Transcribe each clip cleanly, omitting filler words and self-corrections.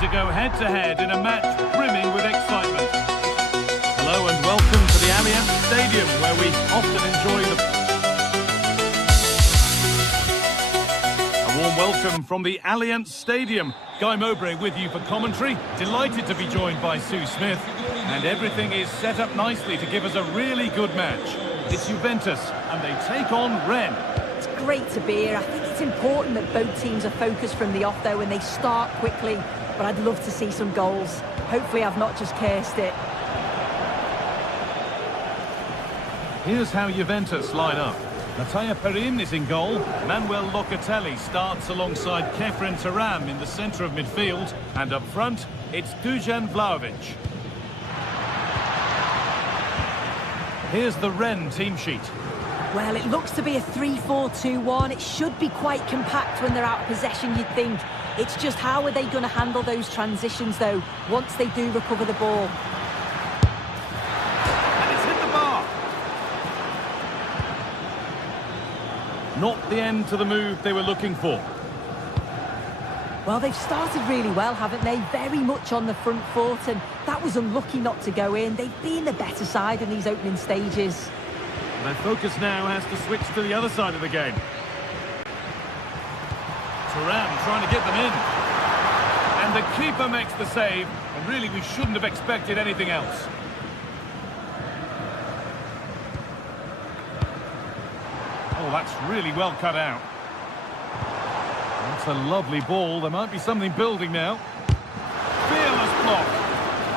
to go head-to-head in a match brimming with excitement. Hello and welcome to the Allianz Stadium, where we often enjoy A warm welcome from the Allianz Stadium. Guy Mowbray with you for commentary. Delighted to be joined by Sue Smith. And everything is set up nicely to give us a really good match. It's Juventus, and they take on Rennes. It's great to be here. I think it's important that both teams are focused from the off, though, and they start quickly. But I'd love to see some goals. Hopefully I've not just cursed it. Here's how Juventus line up. Mattia Perin is in goal. Manuel Locatelli starts alongside Kefren Turam in the centre of midfield. And up front, it's Dusan Vlahovic. Here's the Rennes team sheet. Well, it looks to be a 3-4-2-1. It should be quite compact when they're out of possession, you'd think. It's just how are they going to handle those transitions, though, once they do recover the ball? And it's hit the bar. Not the end to the move they were looking for. Well, they've started really well, haven't they? Very much on the front foot, and that was unlucky not to go in. They've been the better side in these opening stages. Their focus now has to switch to the other side of the game. Turam trying to get them in. And the keeper makes the save. And really, we shouldn't have expected anything else. Oh, that's really well cut out. That's a lovely ball. There might be something building now. Fearless block.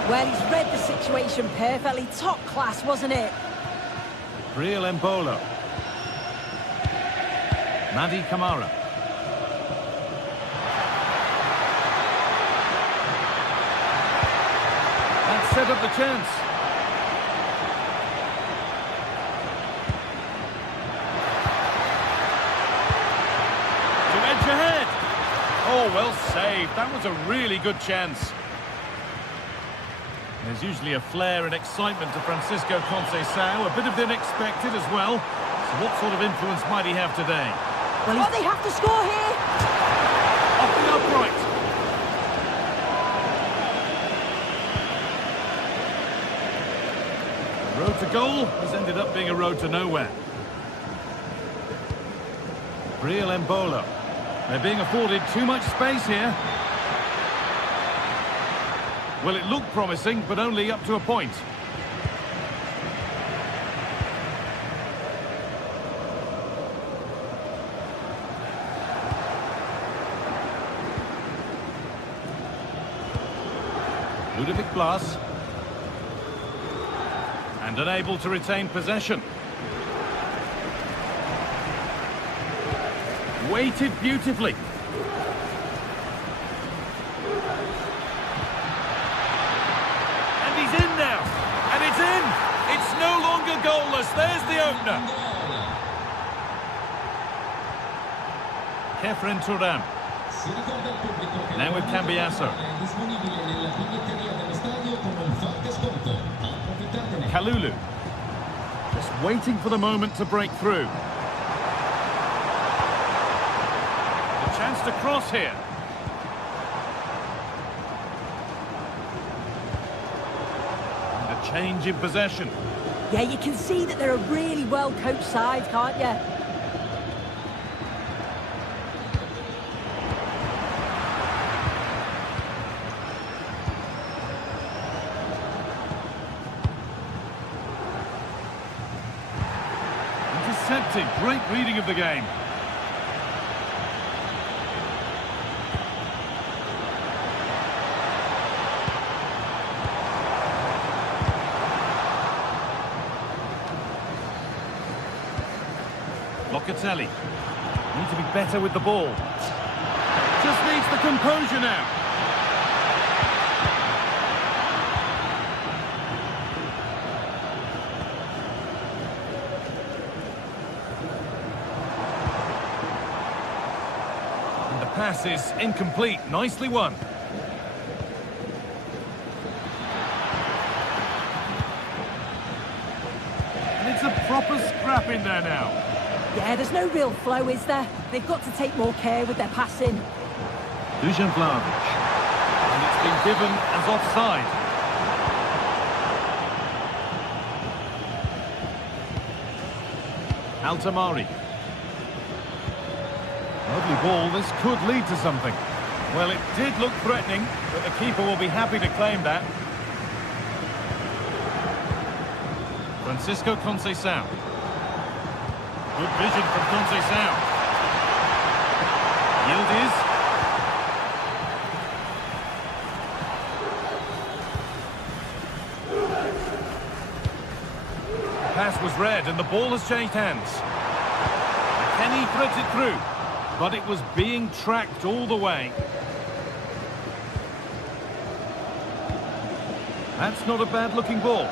Well, he's read the situation perfectly. Top class, wasn't it? Real Embolo. Madi Camara. That set up the chance. To edge ahead. Oh, well saved. That was a really good chance. There's usually a flair and excitement to Francisco Conceição, a bit of the unexpected as well. So what sort of influence might he have today? Well, they have to score here. Off the upright. The road to goal has ended up being a road to nowhere. Real Embolo. They're being afforded too much space here. Well, it looked promising, but only up to a point. Ludovic Blas. And unable to retain possession. Weighted beautifully. He's in now, and it's in. It's no longer goalless. There's the opener. Kefren Turam. Now with Cambiasso. Kalulu. Just waiting for the moment to break through. A chance to cross here. Change in possession. Yeah, you can see that they're a really well-coached side, can't you? Intercepted. Great reading of the game. Locatelli. Need to be better with the ball. Just needs the composure now. And the pass is incomplete. Nicely won. And it's a proper scrap in there now. Yeah, there's no real flow, is there? They've got to take more care with their passing. Dusan Vlahovic. And it's It's been given as offside. Altamari. Lovely ball, this could lead to something. Well, it did look threatening, but the keeper will be happy to claim that. Francisco Conceição. Good vision from Conceição. Yildiz. The pass was read and the ball has changed hands. Kenny threads it through, but it was being tracked all the way. That's not a bad-looking ball.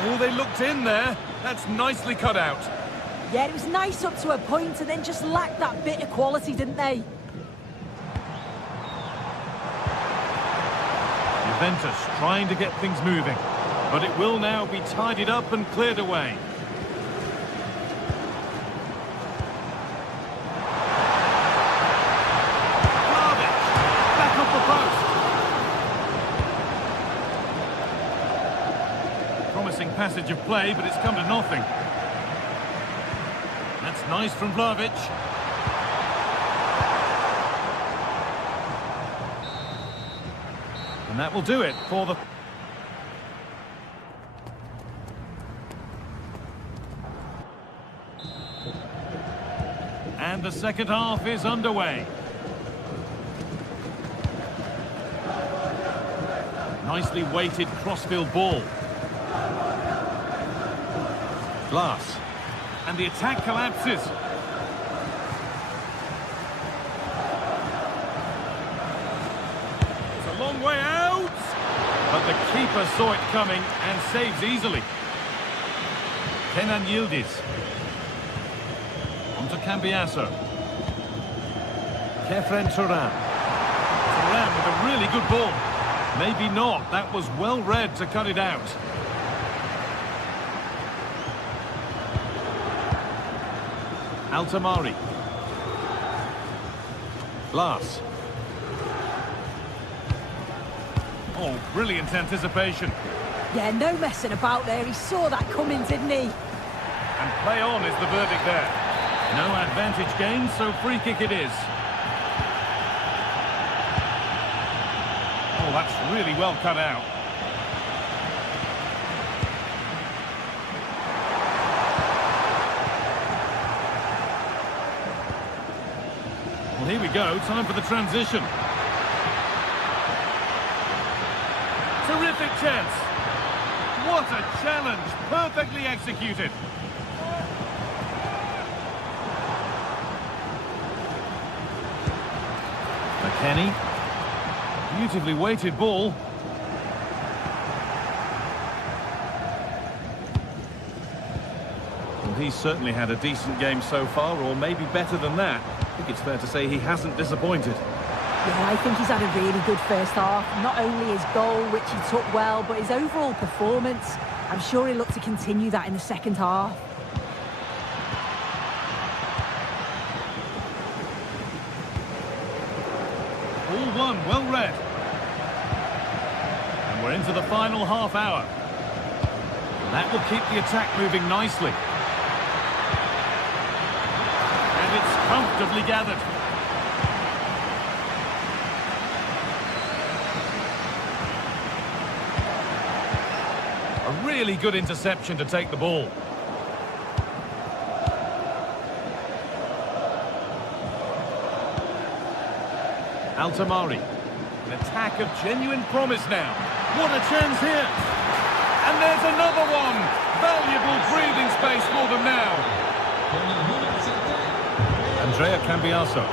Oh, they looked in there. That's nicely cut out. Yeah, it was nice up to a point and then just lacked that bit of quality, didn't they? Juventus trying to get things moving, but it will now be tidied up and cleared away. Promising passage of play, but it's come to nothing. That's nice from Vlahovic. And that will do it for the... And the second half is underway. Nicely weighted crossfield ball. Glass. And the attack collapses. It's a long way out. But the keeper saw it coming and saves easily. Kenan Yildiz. On to Cambiasso. Kefren Turan. Turan with a really good ball. Maybe not. That was well read to cut it out. Altamari. Glass. Oh, brilliant anticipation. Yeah, no messing about there. He saw that coming, didn't he? And play on is the verdict there. No advantage gained, so free kick it is. Oh, that's really well cut out. Well, here we go. Time for the transition. Terrific chance. What a challenge. Perfectly executed. McKennie. Beautifully weighted ball. Well, he's certainly had a decent game so far, or maybe better than that. I think it's fair to say he hasn't disappointed. Yeah, I think he's had a really good first half. Not only his goal, which he took well, but his overall performance. I'm sure he'll look to continue that in the second half. All one, well read. And we're into the final half hour. That will keep the attack moving nicely. And it's comfortably gathered. A really good interception to take the ball. Altamari. An attack of genuine promise now. What a chance here. And there's another one. Valuable breathing space for them now. Andrea Cambiasso.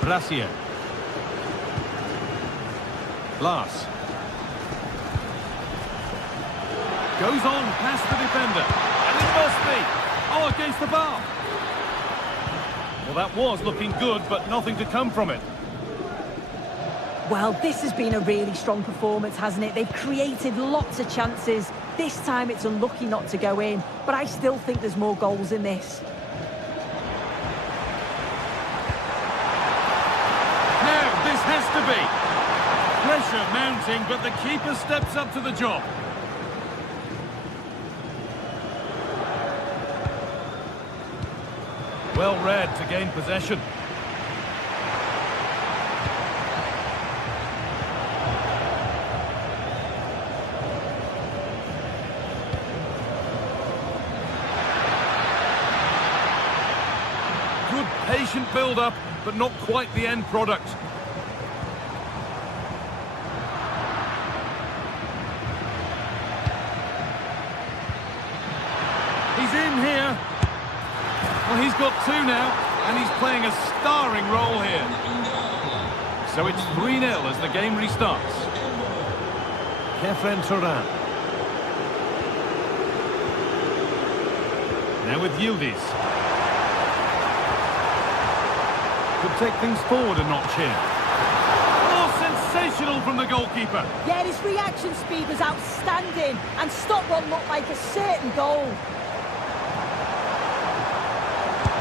Gracia. Glass. Goes on past the defender. And it must be. Oh, against the bar. Well, that was looking good, but nothing to come from it. Well, this has been a really strong performance, hasn't it? They've created lots of chances, This time it's unlucky not to go in, but I still think there's more goals in this. Now, this has to be. Pressure mounting, but the keeper steps up to the job. Well read to gain possession. Good patient build-up, but not quite the end product. He's in here. Well, he's got two now, and he's playing a starring role here. So it's 3-0 as the game restarts. Kefren Turan. Now with Yildiz. Could take things forward a notch here. Oh, sensational from the goalkeeper. Yeah, his reaction speed was outstanding and stopped what looked like a certain goal.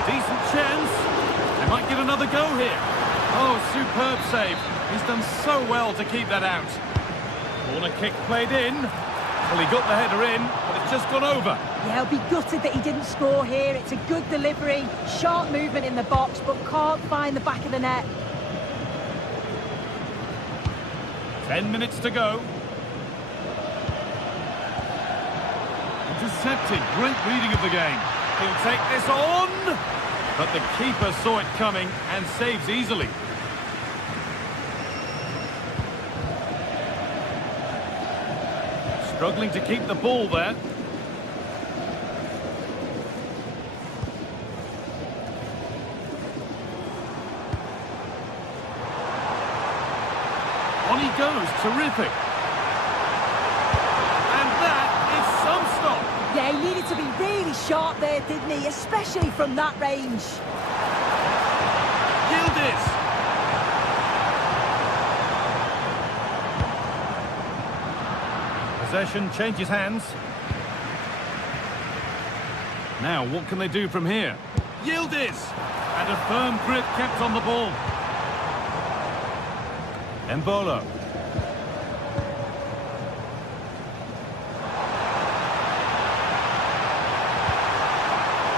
Decent chance. They might get another go here. Oh, superb save. He's done so well to keep that out. Corner kick played in. Well, he got the header in, but it's just gone over. Yeah, he'll be gutted that he didn't score here. It's a good delivery, sharp movement in the box, but can't find the back of the net. 10 minutes to go. Intercepted. Great reading of the game. He'll take this on. But the keeper saw it coming and saves easily. Struggling to keep the ball there. On he goes, terrific. And that is some stop. Yeah, he needed to be really sharp there, didn't he? Especially from that range. Yildiz. Possession changes hands. Now, what can they do from here? Yildiz! And a firm grip kept on the ball. Embolo.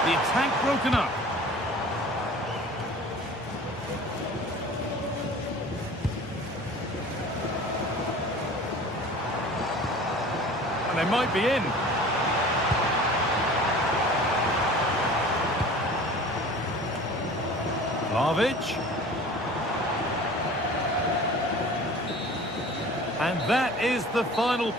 The attack broken up. And they might be in. Vlahovic. And that is the final.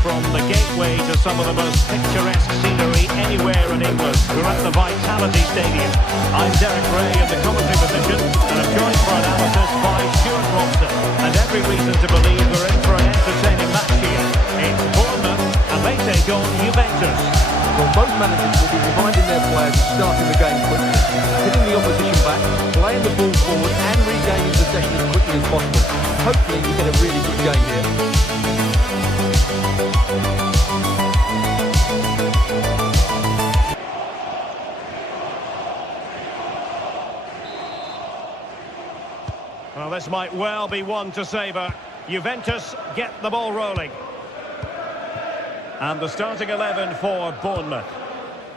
From the gateway to some of the most picturesque scenery anywhere in England. We're at the Vitality Stadium. I'm Derek Ray in the commentary position, and I'm joined for analysis by Stuart Robson. And every reason to believe we're in for an entertaining match here. It's Bournemouth, and they take on Juventus. Well, most managers will be reminding their players of starting the game quickly, hitting the opposition back, playing the ball forward and regaining possession as quickly as possible. Hopefully we get a really good game here. Well, this might well be one to savour. Juventus get the ball rolling. And the starting 11 for Bournemouth.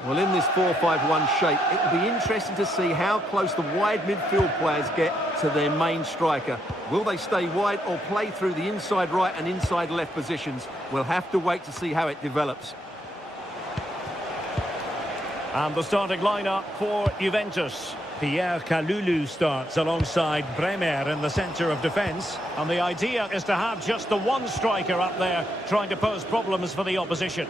Well, in this 4-5-1 shape, it will be interesting to see how close the wide midfield players get to their main striker. Will they stay wide or play through the inside right and inside left positions? We'll have to wait to see how it develops. And the starting lineup for Juventus. Pierre Kalulu starts alongside Bremer in the centre of defence. And the idea is to have just the one striker up there trying to pose problems for the opposition.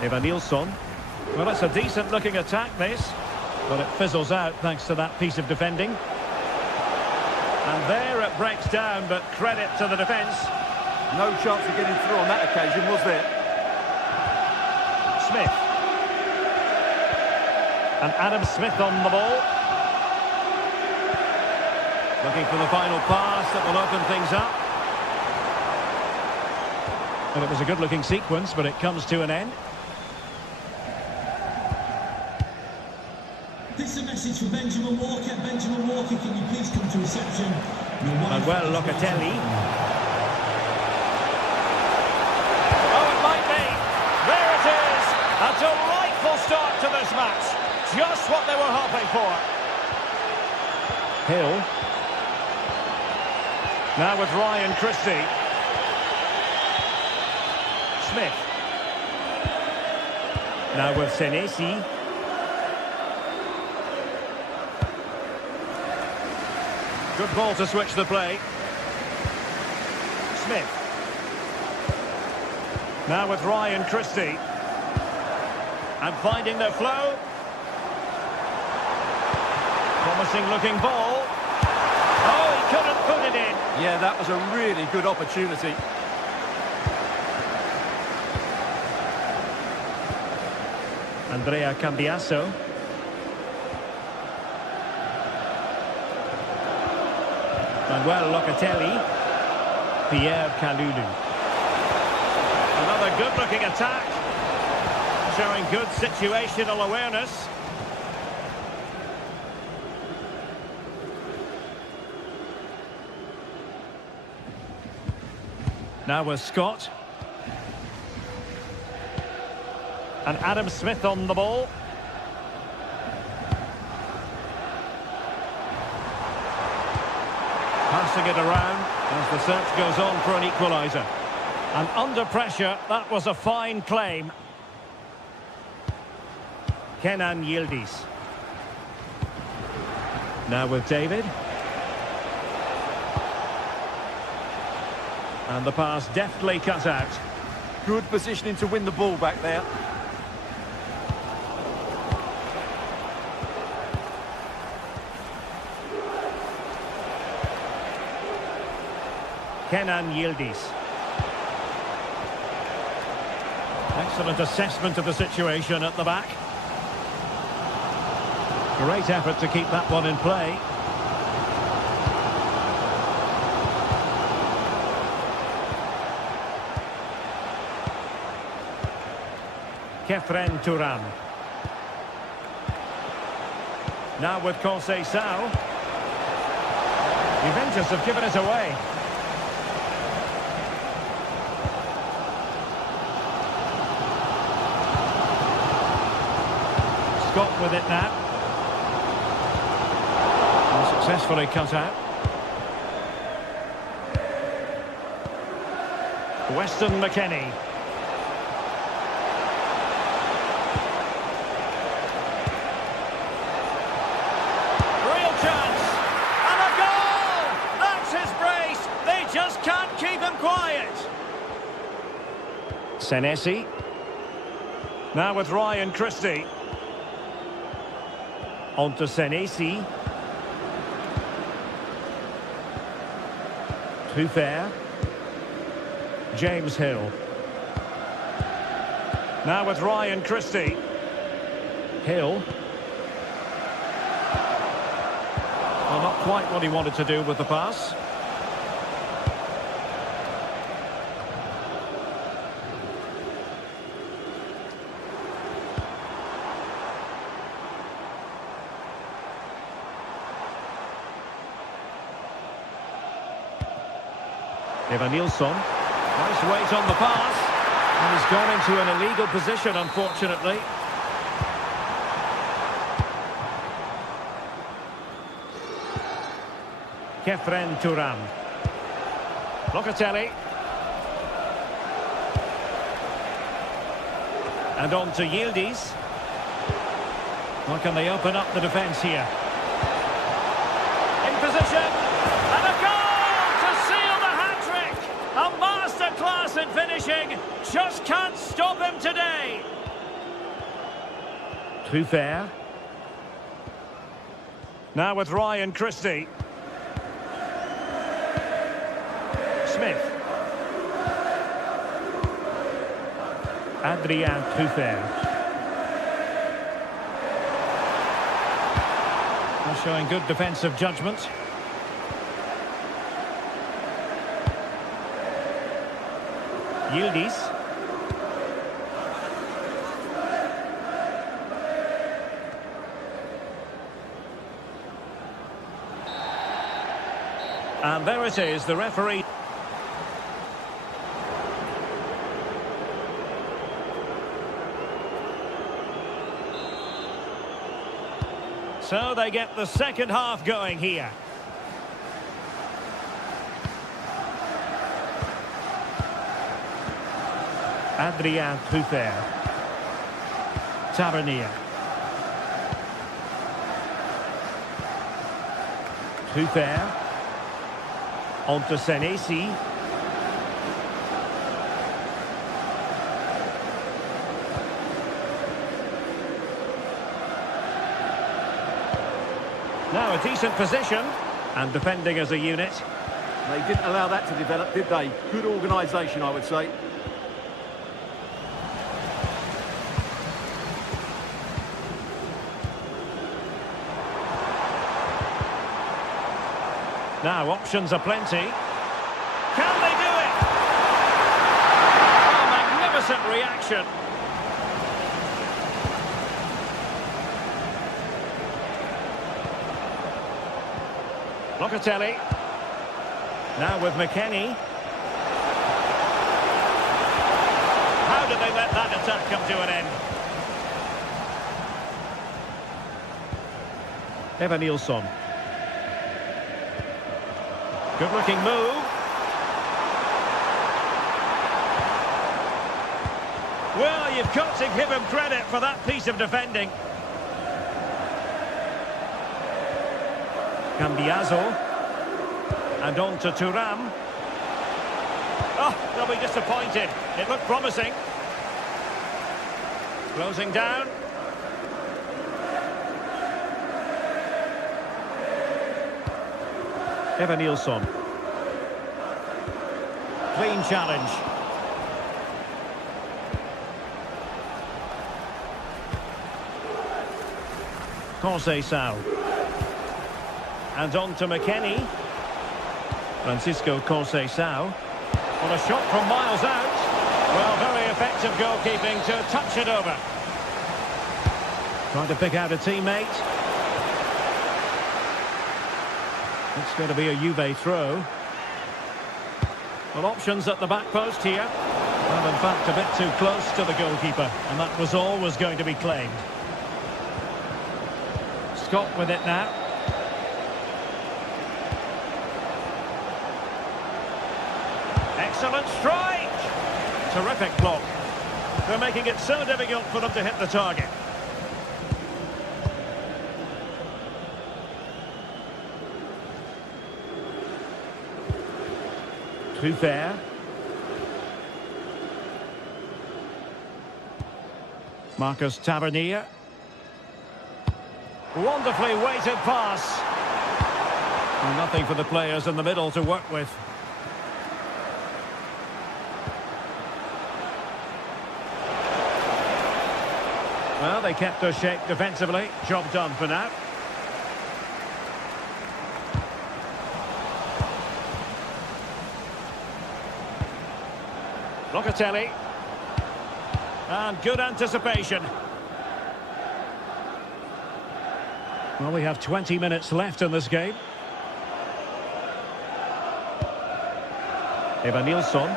Evanilson. Well, it's a decent-looking attack, this. But it fizzles out thanks to that piece of defending. And there it breaks down, but credit to the defence. No chance of getting through on that occasion, was there? Smith. And Adam Smith on the ball. Looking for the final pass that will open things up. And it was a good-looking sequence, but it comes to an end. This is a message for Benjamin Walker. Benjamin Walker, can you please come to reception? Manuel Locatelli. Oh, it might be. There it is. A delightful start to this match. Just what they were hoping for. Hill. Now with Ryan Christie. Smith. Now with Senesi. Good ball to switch the play. Smith. Now with Ryan Christie. And finding their flow. Promising looking ball. Oh, he couldn't put it in. Yeah, that was a really good opportunity. Andrea Cambiaso. Manuel Locatelli. Pierre Kalulu. Another good-looking attack. Showing good situational awareness. Now with Scott. And Adam Smith on the ball. Passing it around as the search goes on for an equaliser. And under pressure, that was a fine claim. Kenan Yildiz. Now with David. And the pass deftly cut out. Good positioning to win the ball back there. Kenan Yildiz. Excellent assessment of the situation at the back. Great effort to keep that one in play. Kefren Turan. Now with Conceição. Juventus have given it away. Scott with it now. And successfully cut out. Weston McKennie. Real chance. And a goal! That's his brace. They just can't keep him quiet. Senesi. Now with Ryan Christie. On to Senesi. Too fair. James Hill. Now with Ryan Christie. Hill. Well, not quite what he wanted to do with the pass. Nilsson. Nice weight on the pass. And he's gone into an illegal position, unfortunately. Kefren Turan. Locatelli. And on to Yildiz. How can they open up the defence here? In position. And a goal to seal the hat-trick. A masterclass in finishing. Just can't stop him today. Too fair. Now with Ryan Christie. Smith. Adrien Trufer. Showing good defensive judgment. Yildiz. And there it is, the referee. So they get the second half going here. Adrien Trufer. Tavernier. Trufer. On to Senesi. Now a decent position, and defending as a unit. They didn't allow that to develop, did they? Good organisation, I would say. Now options are plenty. Can they do it? Oh, magnificent reaction. Locatelli. Now with McKennie. How did they let that attack come to an end? Evan Nilsson. Good looking move. Well, you've got to give him credit for that piece of defending. Cambiaso. And on to Thuram. Oh, they'll be disappointed. It looked promising. Closing down. Evan Nilsson. Clean challenge. Conceição. And on to McKennie. Francisco Conceição. On a shot from miles out. Well, very effective goalkeeping to touch it over. Trying to pick out a teammate. It's going to be a Juve throw. Well, options at the back post here. Well, in fact, a bit too close to the goalkeeper. And that was always going to be claimed. Scott with it now. Excellent strike! Terrific block. They're making it so difficult for them to hit the target. Too fair. Marcus Tavernier. Wonderfully weighted pass. Well, nothing for the players in the middle to work with. Well, they kept their shape defensively. Job done for now. Locatelli. And good anticipation. Well, we have 20 minutes left in this game. Evanilson.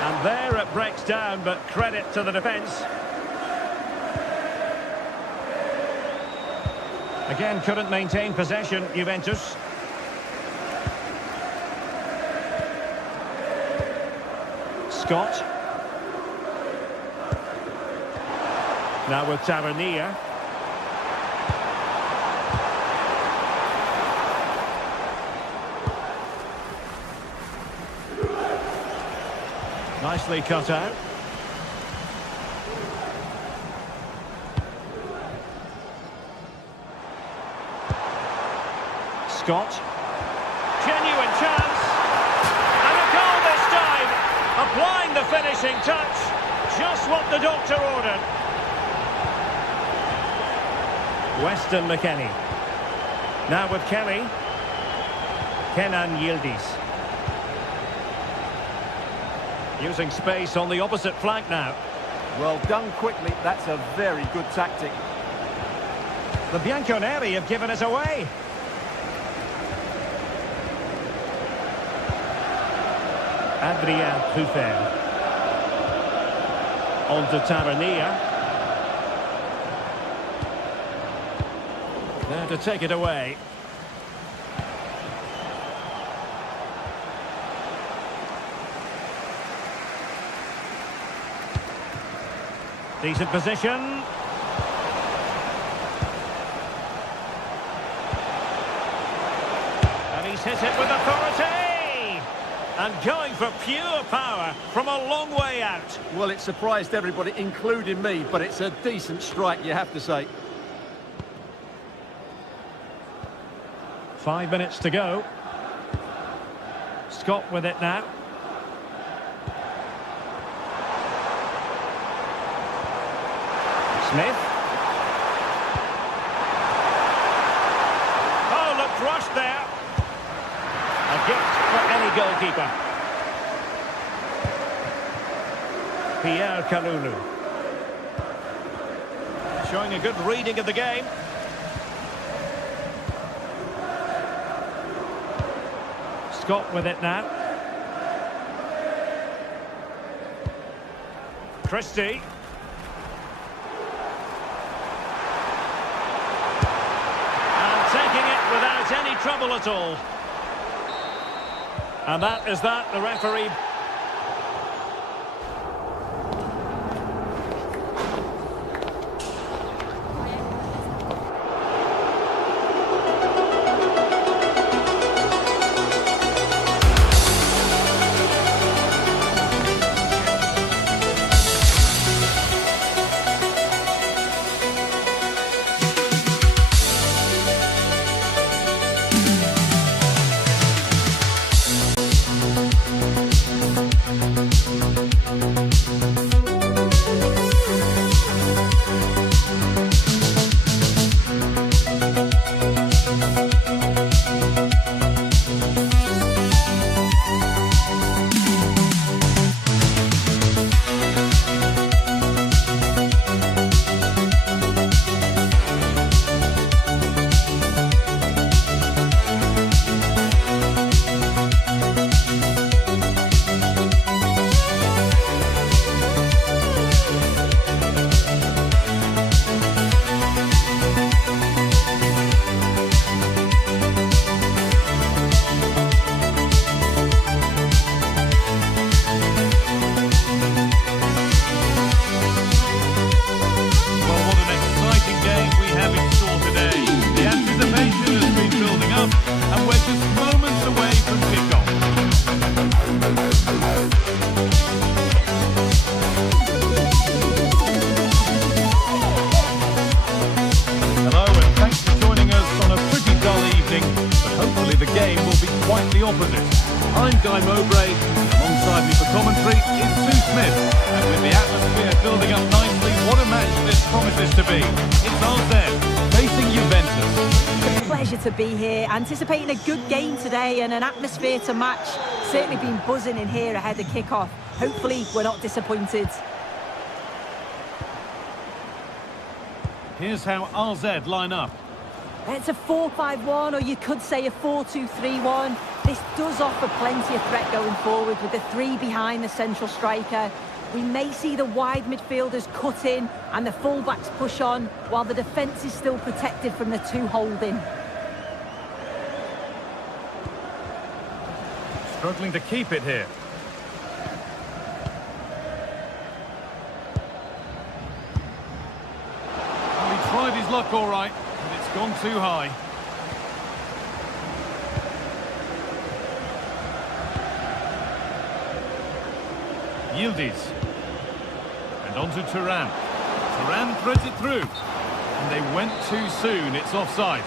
And there it breaks down, but credit to the defence. Again, couldn't maintain possession, Juventus. Scott. Now with Tavernier. Nicely cut out. Scott. Genuine chance. And a goal this time. Applying the finishing touch. Just what the doctor ordered. Weston McKennie. Now with Kelly. Kenan Yildiz. Using space on the opposite flank now. Well done quickly. That's a very good tactic. The Bianconeri have given us away. Adrien Truffert. On to Tavernier. There to take it away. Decent position. And he's hit it with authority. And going for pure power from a long way out. Well, it surprised everybody, including me, but it's a decent strike, you have to say. 5 minutes to go. Scott with it now. Smith. Oh, looked rushed there. A gift for any goalkeeper. Pierre Kalulu. Showing a good reading of the game. Scott with it now. Christie. Without any trouble at all. And that is that, the referee. quite the opposite. I'm Guy Mowbray. Alongside me for commentary is Sue Smith. And with the atmosphere building up nicely, what a match this promises to be. It's RZ facing Juventus. It's a pleasure to be here. Anticipating a good game today and an atmosphere to match. Certainly been buzzing in here ahead of kick-off. Hopefully we're not disappointed. Here's how RZ line up. It's a 4-5-1, or you could say a 4-2-3-1. This does offer plenty of threat going forward with the three behind the central striker. We may see the wide midfielders cut in and the full-backs push on, while the defence is still protected from the two holding. Struggling to keep it here. Well, he tried his luck all right, but it's gone too high. Yildiz. And on to Turan. Turan threads it through. And they went too soon. It's offside.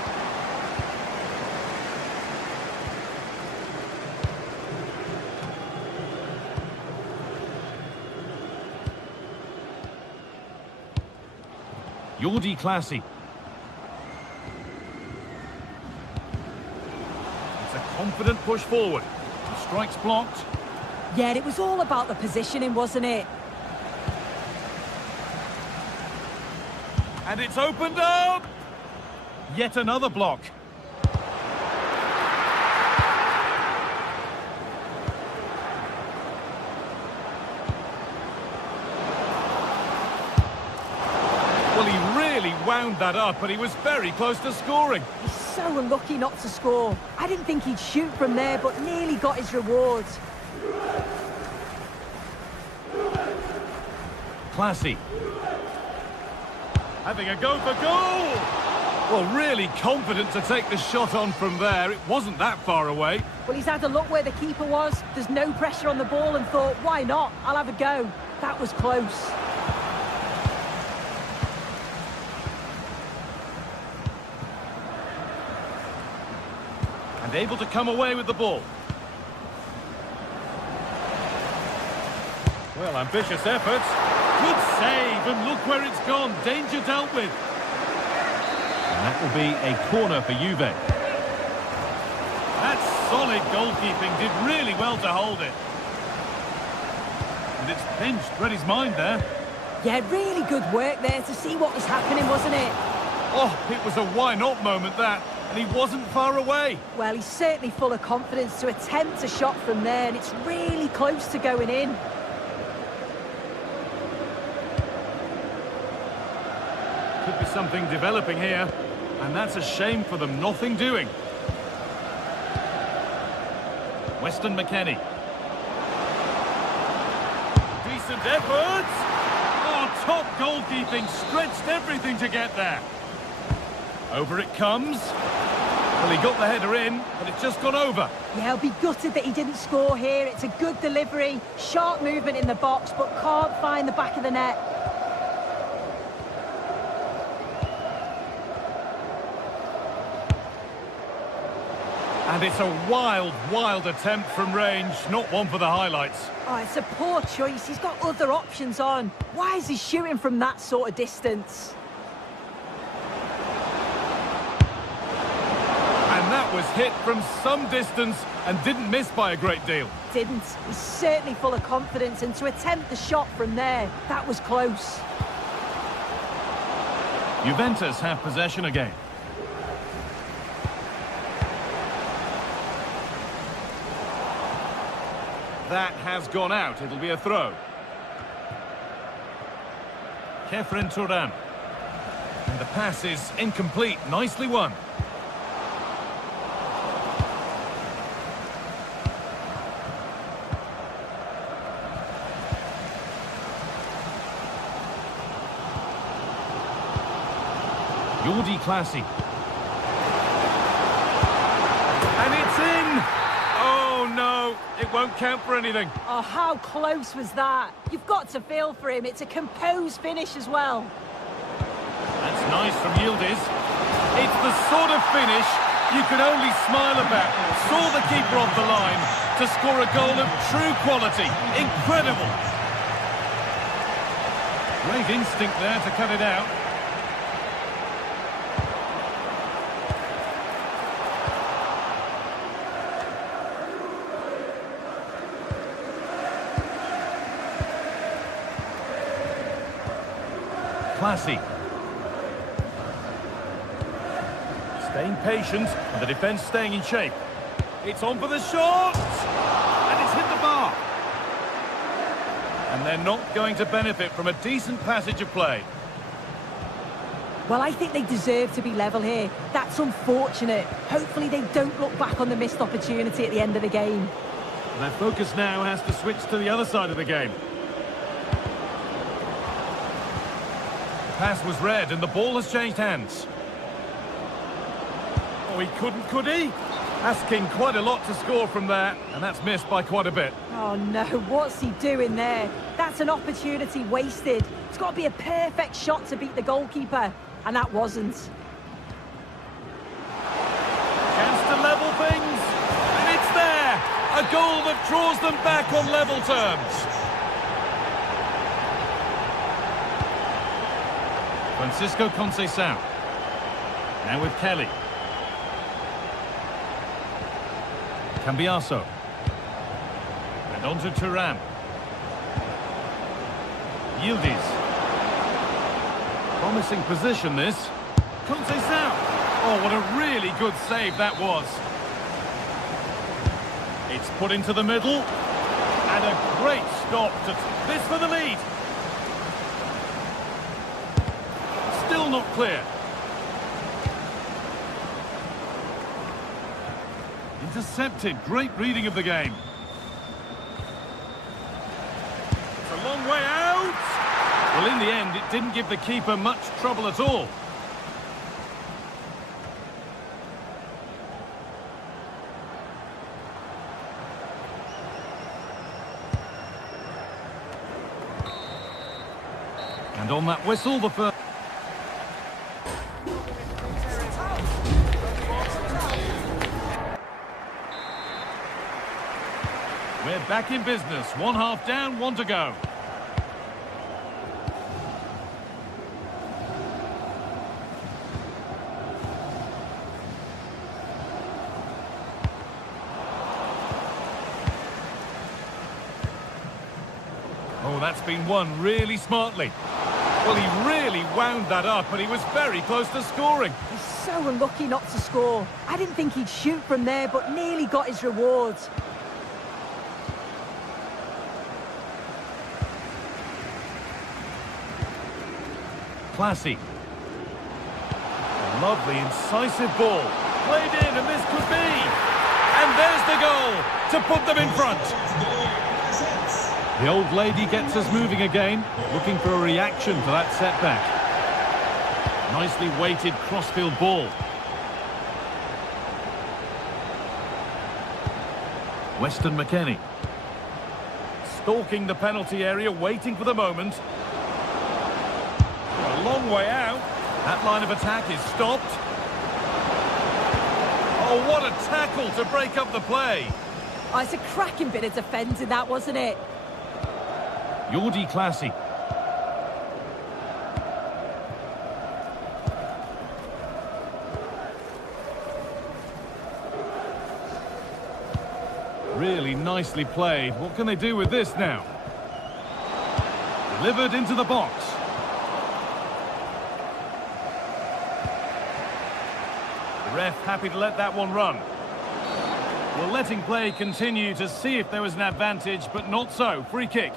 Jordi Classy. It's a confident push forward. The strike's blocked. Yeah, it was all about the positioning, wasn't it? And it's opened up! Yet another block. Well, he really wound that up, but he was very close to scoring. He's so unlucky not to score. I didn't think he'd shoot from there, but nearly got his rewards. Classy. Having a go for goal! Well, really confident to take the shot on from there. It wasn't that far away. Well, he's had a look where the keeper was. There's no pressure on the ball and thought, why not? I'll have a go. That was close. And able to come away with the ball. Well, ambitious efforts. Good save, and look where it's gone. Danger dealt with. And that will be a corner for Juve. That's solid goalkeeping. Did really well to hold it. And it's pinched. Read his mind there. Yeah, really good work there to see what was happening, wasn't it? Oh, it was a why-not moment, that. And he wasn't far away. Well, he's certainly full of confidence to attempt a shot from there, and it's really close to going in. Could be something developing here, and that's a shame for them. Nothing doing. Weston McKennie. Decent efforts. Oh, top goalkeeping. Stretched everything to get there. Over it comes. Well, he got the header in, but it's just gone over. Yeah, he'll be gutted that he didn't score here. It's a good delivery, sharp movement in the box, but can't find the back of the net. And it's a wild, wild attempt from range. Not one for the highlights. Oh, it's a poor choice. He's got other options on. Why is he shooting from that sort of distance? And that was hit from some distance and didn't miss by a great deal. Didn't. He's certainly full of confidence, and to attempt the shot from there, that was close. Juventus have possession again. That has gone out. It'll be a throw. Kefren Turan. And the pass is incomplete. Nicely won. Jordi Classy. And it's in! Oh no, it won't count for anything. Oh, how close was that? You've got to feel for him. It's a composed finish as well. That's nice from Yildiz. It's the sort of finish You can only smile about. Saw the keeper off the line to score a goal of true quality. Incredible. Great instinct there to cut it out. Classy. Staying patient, and the defence staying in shape. It's on for the shot! And it's hit the bar. And they're not going to benefit from a decent passage of play. Well, I think they deserve to be level here. That's unfortunate. Hopefully they don't look back on the missed opportunity at the end of the game. Their focus now has to switch to the other side of the game. The pass was read and the ball has changed hands. Oh, he couldn't, could he? Asking quite a lot to score from there, and that's missed by quite a bit. Oh no, what's he doing there? That's an opportunity wasted. It's got to be a perfect shot to beat the goalkeeper, and that wasn't. Chance to level things, and it's there! A goal that draws them back on level terms. Francisco Conceição. Now with Kelly. Cambiaso. And on to Turan. Yildiz. Promising position this. Conceição. Oh, what a really good save that was. It's put into the middle. And a great stop to this for the lead. Still not clear. Intercepted. Great reading of the game. It's a long way out. Well, in the end, it didn't give the keeper much trouble at all. And on that whistle, the first... We're back in business. One half down, one to go. Oh, that's been won really smartly. Well, he really wound that up, and he was very close to scoring. He's so unlucky not to score. I didn't think he'd shoot from there, but nearly got his rewards. Classy. A lovely, incisive ball. Played in, and this could be. And there's the goal to put them in front. The old lady gets us moving again, looking for a reaction to that setback. Nicely weighted crossfield ball. Weston McKennie. Stalking the penalty area, waiting for the moment. A long way out. That line of attack is stopped. Oh, what a tackle to break up the play. Oh, it's a cracking bit of defending, that, wasn't it? Jordi Classy. Really nicely played. What can they do with this now? Delivered into the box. The ref happy to let that one run. Well, letting play continue to see if there was an advantage, but not so. Free kick.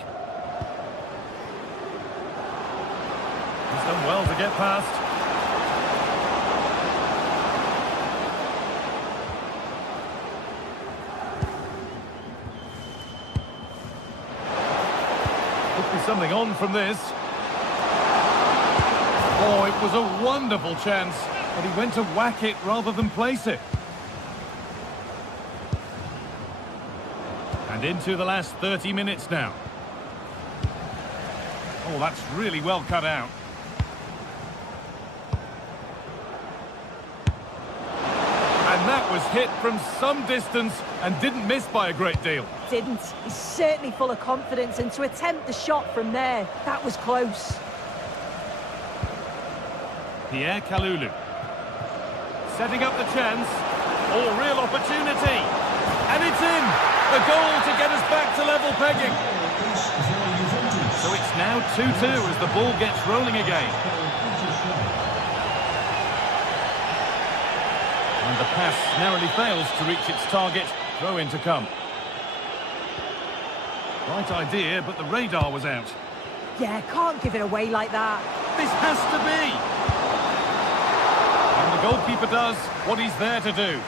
He's done well to get past. Could be something on from this. Oh, it was a wonderful chance, but he went to whack it rather than place it. And into the last 30 minutes now. Oh, that's really well cut out. And hit from some distance and didn't miss by a great deal. Didn't. He's certainly full of confidence, and to attempt the shot from there, that was close. Pierre Kalulu. Setting up the chance. Oh, real opportunity. And it's in! The goal to get us back to level pegging. So it's now 2-2 as the ball gets rolling again. And the pass narrowly fails to reach its target. Throw in to come. Right idea, but the radar was out. Yeah, can't give it away like that. This has to be! And the goalkeeper does what he's there to do.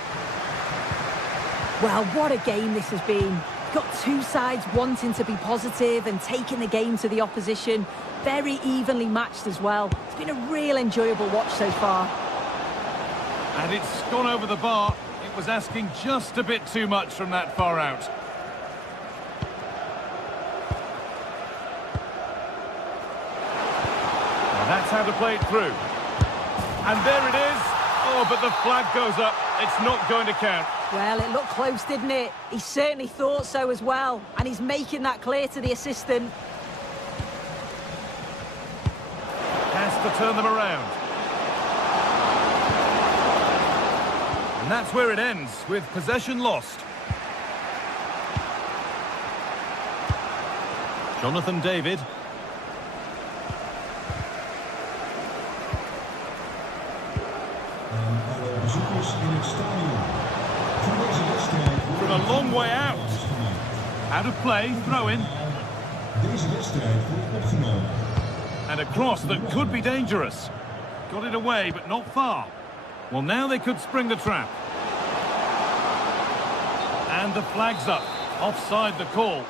Well, what a game this has been. Got two sides wanting to be positive and taking the game to the opposition. Very evenly matched as well. It's been a real enjoyable watch so far. And it's gone over the bar. It was asking just a bit too much from that far out. And that's how to play it through. And there it is. Oh, but the flag goes up. It's not going to count. Well, it looked close, didn't it? He certainly thought so as well. And he's making that clear to the assistant. Has to turn them around. And that's where it ends, with possession lost. Jonathan David. From a long way out. Out of play, throw in. And a cross that could be dangerous. Got it away, but not far. Well, now they could spring the trap. And the flag's up. Offside the call.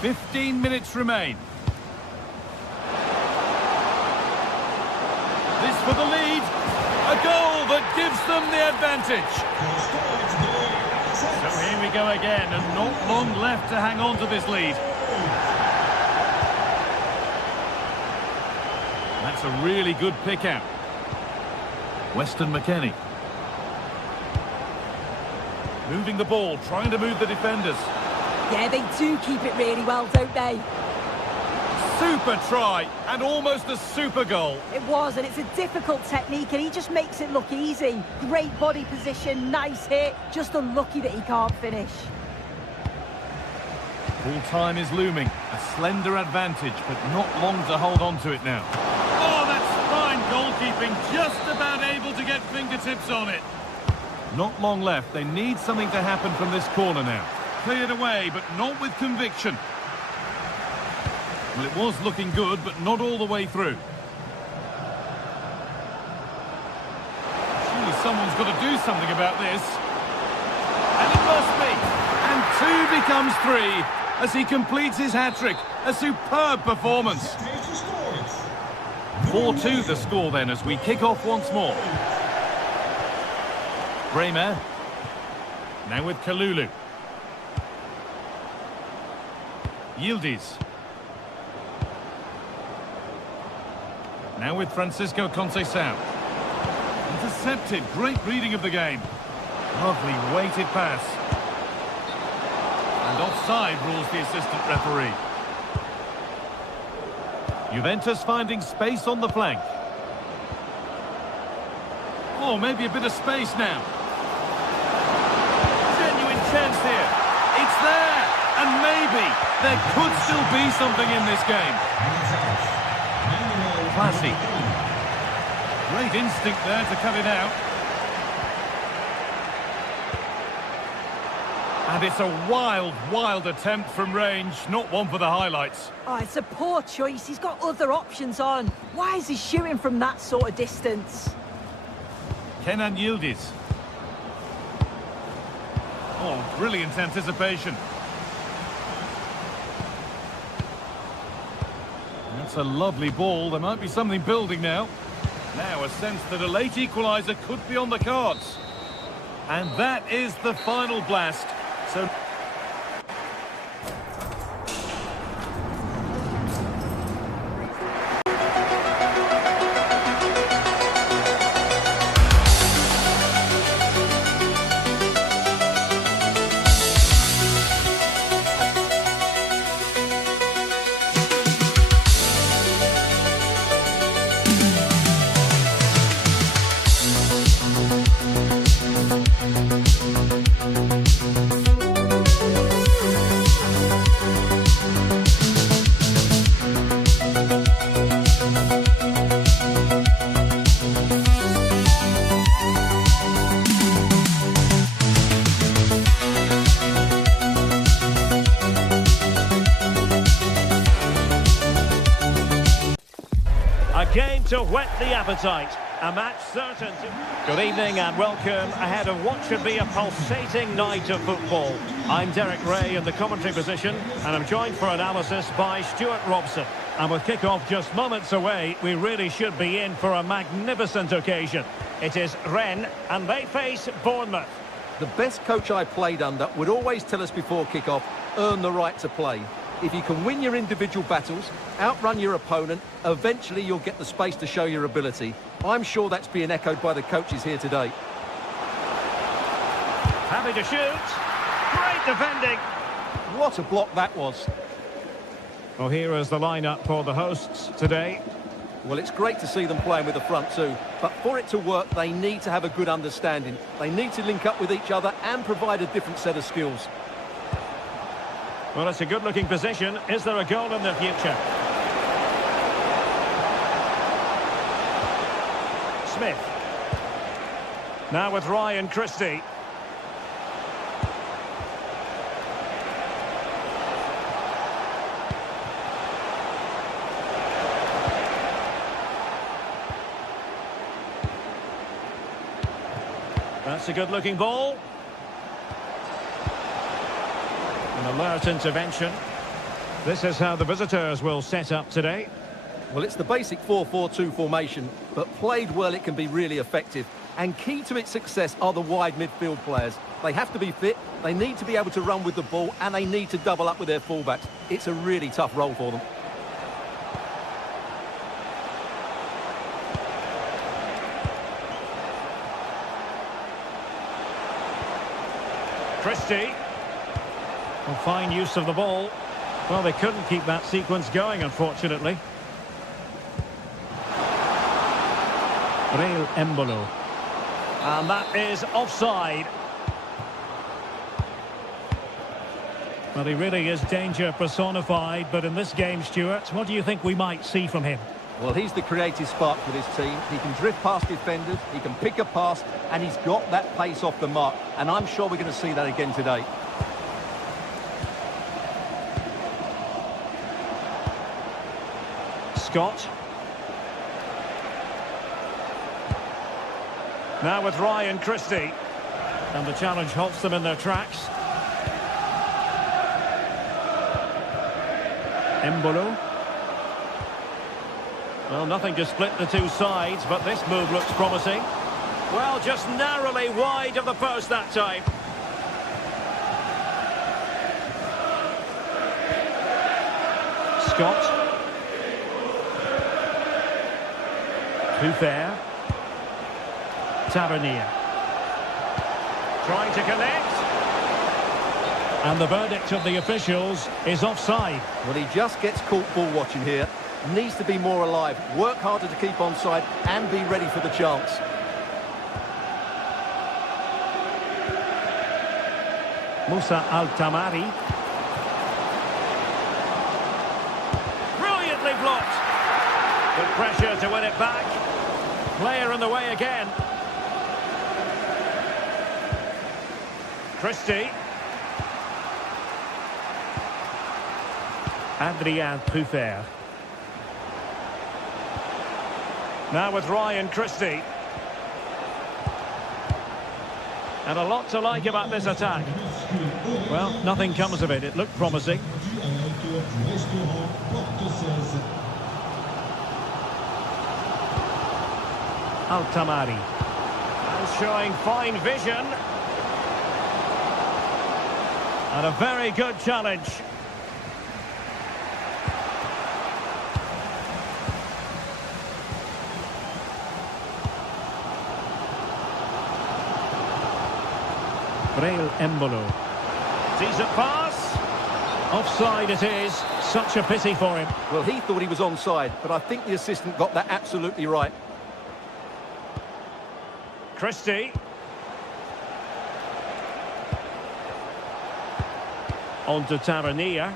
"15 minutes remain. This for the lead. A goal that gives them the advantage. So here we go again, and not long left to hang on to this lead. That's a really good pick out. Weston McKennie. Moving the ball, trying to move the defenders. Yeah, they do keep it really well, don't they? Super try, and almost a super goal. It was, and it's a difficult technique, and he just makes it look easy. Great body position, nice hit, just unlucky that he can't finish. Full time is looming. A slender advantage, but not long to hold on to it now. Oh, that's fine goalkeeping, just about able to get fingertips on it. Not long left. They need something to happen from this corner now. Cleared away, but not with conviction. Well, it was looking good, but not all the way through. Surely someone's got to do something about this. And it must be. And 2 becomes 3 as he completes his hat-trick. A superb performance. 4-2 the score then as we kick off once more. Bremer. Now with Kalulu. Yildiz. Now with Francisco Conceição. Intercepted. Great reading of the game. Lovely weighted pass. And offside rules the assistant referee. Juventus finding space on the flank. Oh, maybe a bit of space now. Genuine chance here. It's there. And maybe there could still be something in this game. Classy. Great instinct there to cut it out. And it's a wild, wild attempt from range. Not one for the highlights. Oh, it's a poor choice. He's got other options on. Why is he shooting from that sort of distance? Kenan Yildiz. Oh, brilliant anticipation. That's a lovely ball. There might be something building now. Now a sense that a late equaliser could be on the cards. And that is the final blast. So A game to whet the appetite. A match certain. Good evening and welcome ahead of what should be a pulsating night of football. I'm Derek Ray in the commentary position, and I'm joined for analysis by Stuart Robson. And with kick-off just moments away, we really should be in for a magnificent occasion. It is Rennes, and they face Bournemouth. The best coach I played under would always tell us before kick-off, earn the right to play. If you can win your individual battles, outrun your opponent, eventually you'll get the space to show your ability. I'm sure that's being echoed by the coaches here today. Happy to shoot. Great defending. What a block that was. Well, here is the lineup for the hosts today. Well, it's great to see them playing with the front two, but for it to work, they need to have a good understanding. They need to link up with each other and provide a different set of skills. Well, it's a good-looking position. Is there a goal in the future? Smith. Now with Ryan Christie. That's a good-looking ball. An alert intervention. This is how the visitors will set up today. Well, it's the basic 4-4-2 formation, but played well it can be really effective. And key to its success are the wide midfield players. They have to be fit, they need to be able to run with the ball, and they need to double up with their fullbacks. It's a really tough role for them. Christie. Well, fine use of the ball. Well, they couldn't keep that sequence going, unfortunately. Breel Embolo. And that is offside. Well, he really is danger personified, but in this game, Stuart, what do you think we might see from him? Well, he's the creative spark for this team. He can drift past defenders, he can pick a pass, and he's got that pace off the mark. And I'm sure we're going to see that again today. Scott. Now with Ryan Christie. And the challenge halts them in their tracks. Embolo. Well, nothing to split the two sides, but this move looks promising. Well, just narrowly wide of the post that time. Scott. Too fair. Tavernier. Trying to connect. And the verdict of the officials is offside. Well, he just gets caught ball watching here. Needs to be more alive, work harder to keep onside and be ready for the chance. Moussa Al-Tamari. Brilliantly blocked. Good pressure to win it back. Player in the way again. Christie. Adrien Truffert. Now with Ryan Christie. And a lot to like about this attack. Well, nothing comes of it. It looked promising. Al-Tamari. And showing fine vision. And a very good challenge. Breel Embolo. Decent pass. Offside it is. Such a pity for him. Well, he thought he was onside, but I think the assistant got that absolutely right. Christie. On to Tavernier.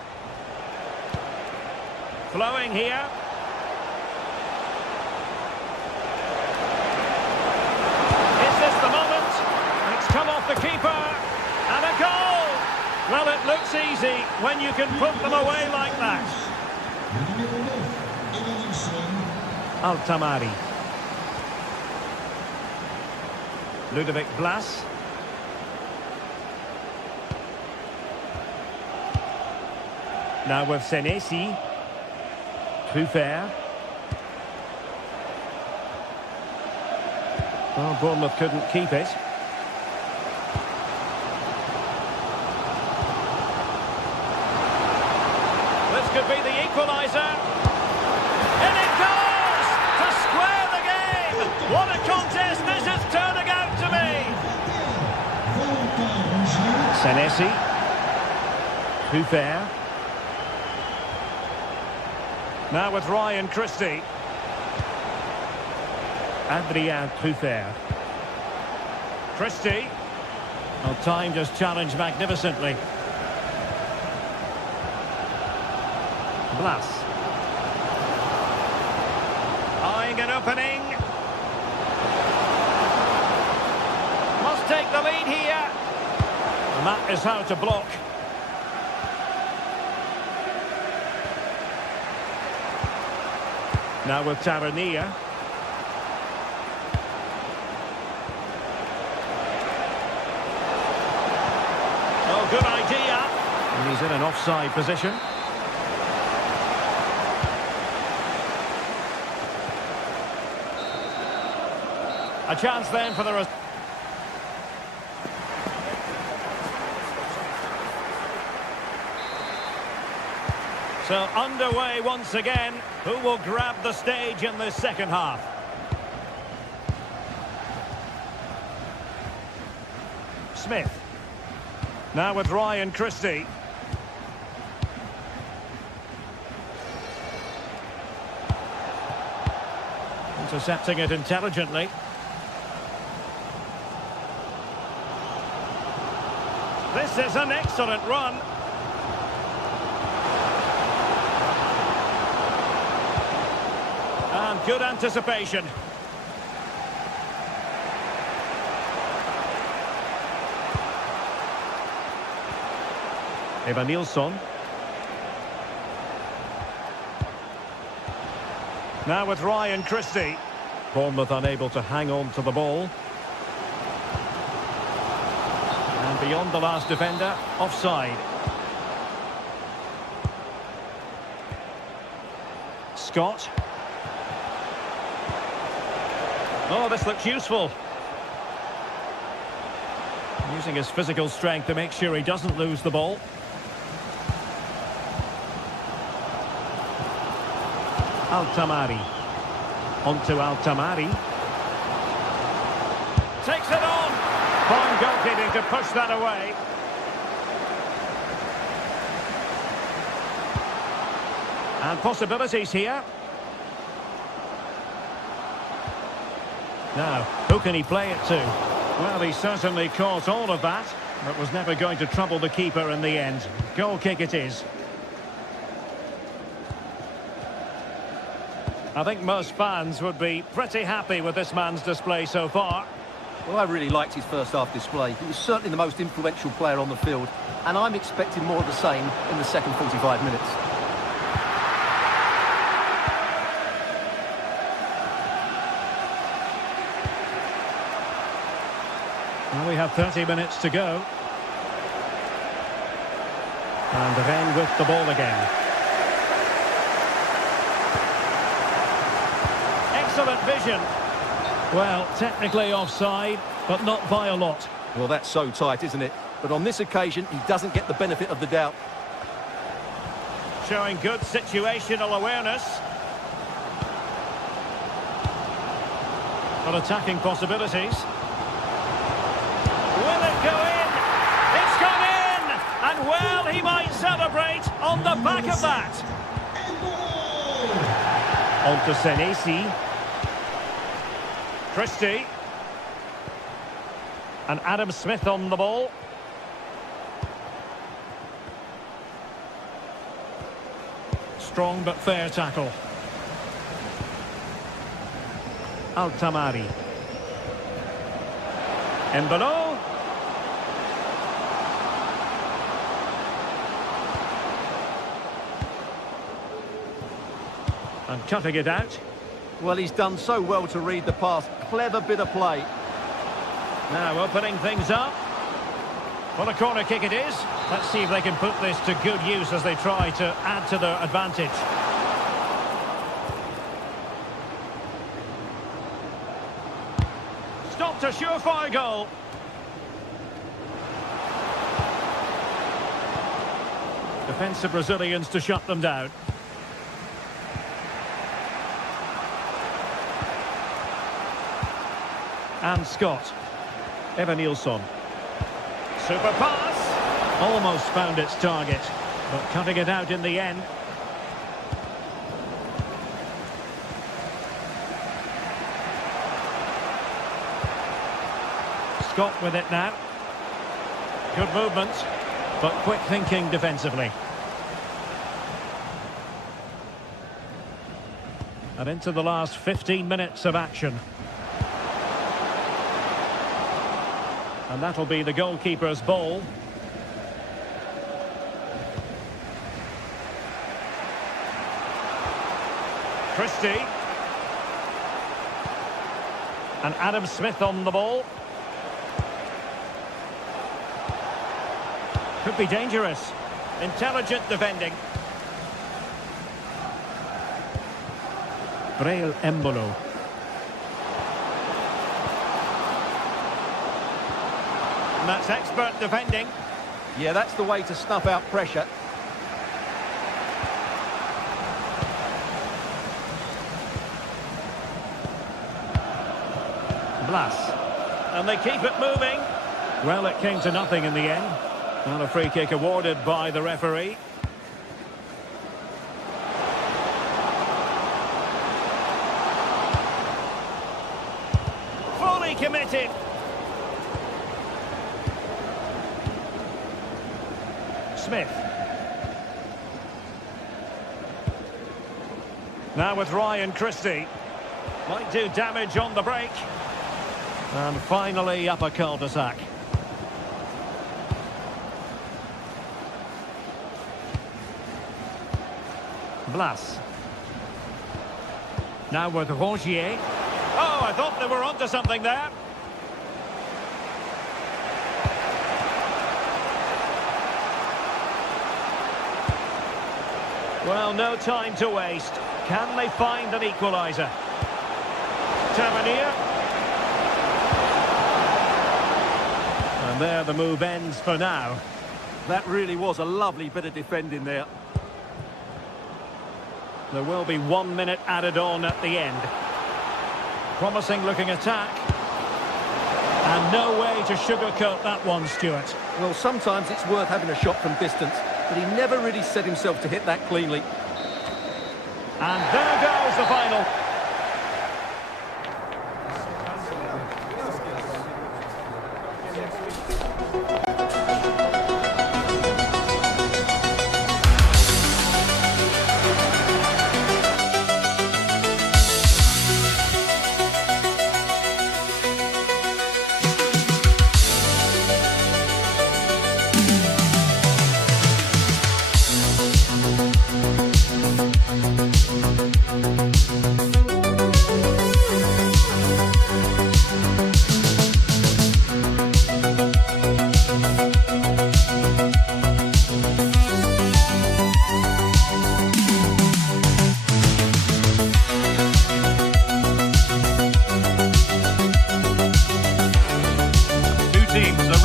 Flowing here. Is this the moment? It's come off the keeper. And a goal! Well, it looks easy when you can put them away like that. Altamari. Ludovic Blas. Now with Senesi. Truffert. Well, Bournemouth couldn't keep it. This could be the equaliser. And it goes! To square the game! What a contest this is turning out to be! Senesi. Truffert. Now with Ryan Christie. Adrien Truffert. Christie. Well, time just challenged magnificently. Blas. Eyeing an opening. Must take the lead here. And that is how to block. Now with Tavernier. Oh, good idea. And he's in an offside position. A chance then for the... So underway once again. Who will grab the stage in this second half? Smith. Now with Ryan Christie. Intercepting it intelligently. This is an excellent run. And good anticipation. Evan Nilsson. Now with Ryan Christie. Bournemouth unable to hang on to the ball. And beyond the last defender, offside. Scott. Oh, this looks useful. Using his physical strength to make sure he doesn't lose the ball. Altamari. Onto Altamari. Takes it on. Fine goalkeeping to push that away. And possibilities here. Now, who can he play it to? Well, he certainly caught all of that, but was never going to trouble the keeper in the end. Goal kick it is. I think most fans would be pretty happy with this man's display so far. Well, I really liked his first half display. He was certainly the most influential player on the field, and I'm expecting more of the same in the second 45 minutes. Well, we have 30 minutes to go. And then with the ball again. Excellent vision. Well, technically offside, but not by a lot. Well, that's so tight, isn't it? But on this occasion, he doesn't get the benefit of the doubt. Showing good situational awareness. But attacking possibilities. Will it go in? It's gone in! And well, he might celebrate on the back of that. On to Senesi. Christie. And Adam Smith on the ball. Strong but fair tackle. Altamari. Embolo. And cutting it out. Well, he's done so well to read the pass. Clever bit of play. Now opening things up. Well, a corner kick it is. Let's see if they can put this to good use as they try to add to their advantage. Stopped a surefire goal. Defensive Brazilians to shut them down. And Scott. Evanilson. Super pass. Almost found its target, but cutting it out in the end. Scott with it now. Good movement, but quick thinking defensively. And into the last 15 minutes of action. And that'll be the goalkeeper's ball. Christie. And Adam Smith on the ball. Could be dangerous. Intelligent defending. Braille Embolo. And that's expert defending. Yeah, that's the way to snuff out pressure. Blas. And they keep it moving. Well, it came to nothing in the end. And a free kick awarded by the referee. Fully committed. Smith. Now with Ryan Christie. Might do damage on the break. And finally up a cul-de-sac. Blas. Now with Rongier. Oh, I thought they were onto something there. Well, no time to waste. Can they find an equaliser? Tavernier. And there the move ends for now. That really was a lovely bit of defending there. There will be 1 minute added on at the end. Promising looking attack. And no way to sugarcoat that one, Stuart. Well, sometimes it's worth having a shot from distance, but he never really set himself to hit that cleanly. And there goes the final.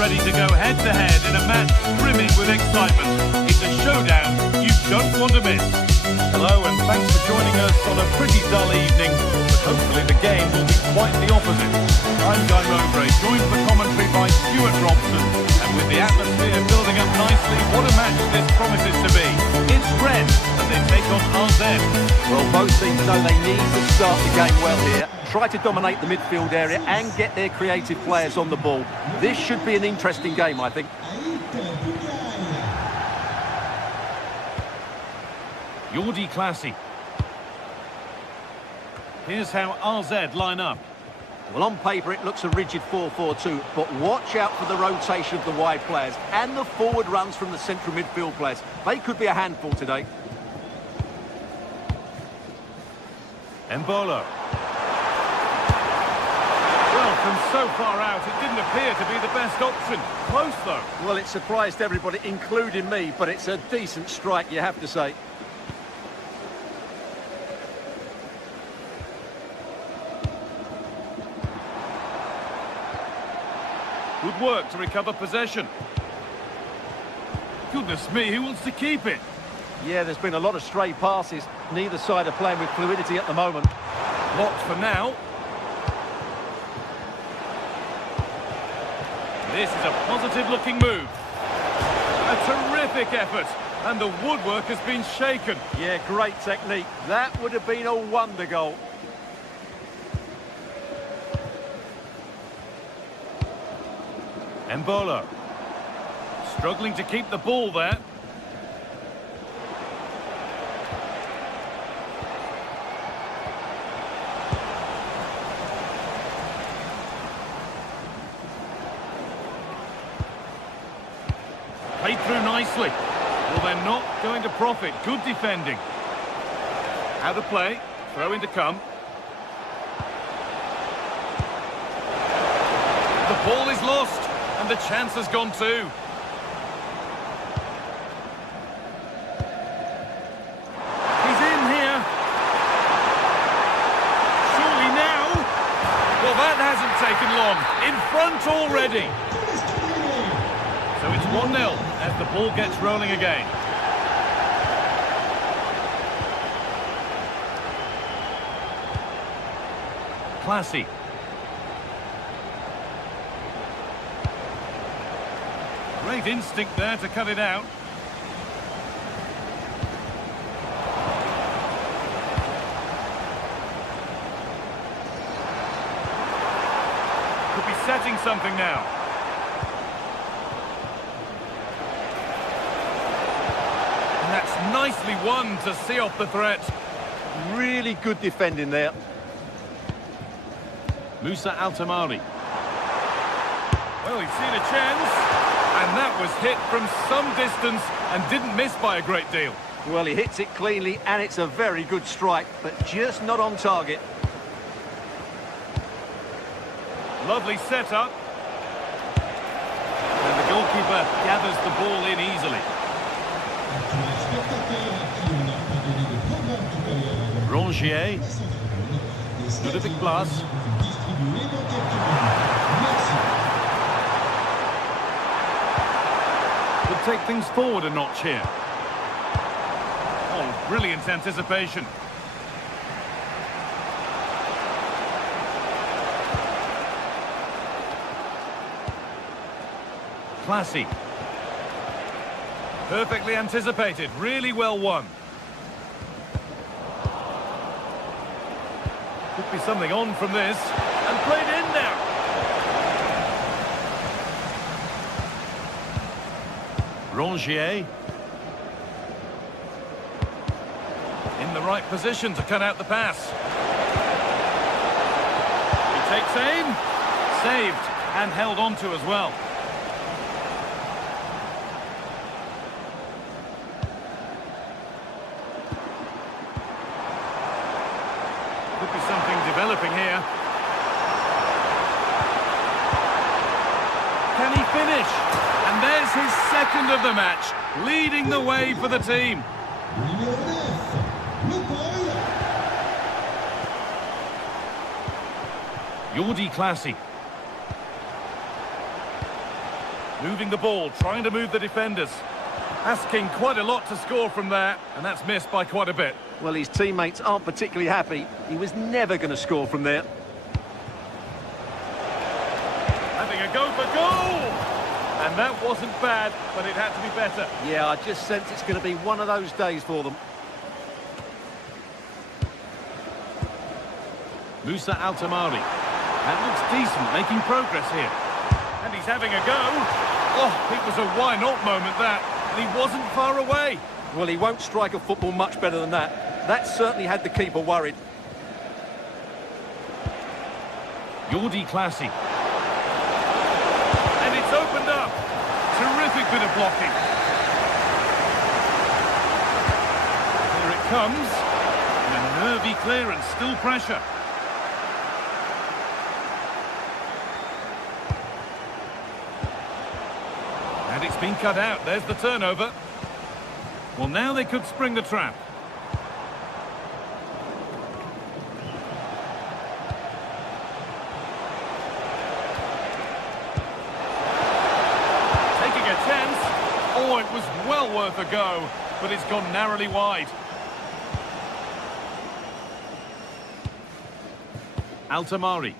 Ready to go head-to-head in a match brimming with excitement. It's a showdown you don't want to miss. Hello and thanks for joining us on a pretty dull evening, but hopefully the game will be quite the opposite. I'm Guy Mowbray, joined for commentary by Stuart Robson, and with the atmosphere building up nicely, what a match this promises to be. It's red as they take on RZ. Well, both teams know they need to start the game well here. Try to dominate the midfield area and get their creative players on the ball. This should be an interesting game, I think. Jordi Classy. Here's how RZ line up. Well, on paper it looks a rigid 4-4-2, but watch out for the rotation of the wide players and the forward runs from the central midfield players. They could be a handful today. Embolo. Well, from so far out, it didn't appear to be the best option. Close, though. Well, it surprised everybody, including me, but it's a decent strike, you have to say. Good work to recover possession. Goodness me, who wants to keep it? Yeah, there's been a lot of stray passes. Neither side are playing with fluidity at the moment. Blocked for now. This is a positive-looking move. A terrific effort, and the woodwork has been shaken. Yeah, great technique. That would have been a wonder goal. Embolo. Struggling to keep the ball there. Played through nicely. Well, they're not going to profit. Good defending. Out of play. Throw in to come. The ball is lost, and the chance has gone too. He's in here. Surely now. Well, that hasn't taken long. In front already. So it's 1-0 as the ball gets rolling again. Classy. Great instinct there to cut it out. Could be setting something now. And that's nicely won to see off the threat. Really good defending there. Musa Altamari. Well, he's seen a chance. And that was hit from some distance and didn't miss by a great deal. Well, he hits it cleanly, and it's a very good strike, but just not on target. Lovely setup. And the goalkeeper gathers the ball in easily. Rongier. Ludovic Blas. Could take things forward a notch here. Oh, brilliant anticipation. Classy. Perfectly anticipated, really well won. Could be something on from this, and played in now. Rongier. In the right position to cut out the pass. He takes aim. Saved, and held on to as well. Could be something developing here. Can he finish? And there's his second of the match, leading the way for the team. Jordi Classy. Moving the ball, trying to move the defenders. Asking quite a lot to score from there, and that's missed by quite a bit. Well, his teammates aren't particularly happy. He was never going to score from there. Having a go for goal! And that wasn't bad, but it had to be better. Yeah, I just sense it's going to be one of those days for them. Musa Altamari. That looks decent, making progress here. And he's having a go. Oh, it was a why not moment, that. And he wasn't far away. Well, he won't strike a football much better than that. That certainly had the keeper worried. Jordi Classy. And it's opened up. Terrific bit of blocking. Here it comes. And a nervy Easy clearance, still pressure. And it's been cut out. There's the turnover. Well, now they could spring the trap. Taking a chance. Oh, it was well worth a go, but it's gone narrowly wide. Altamari.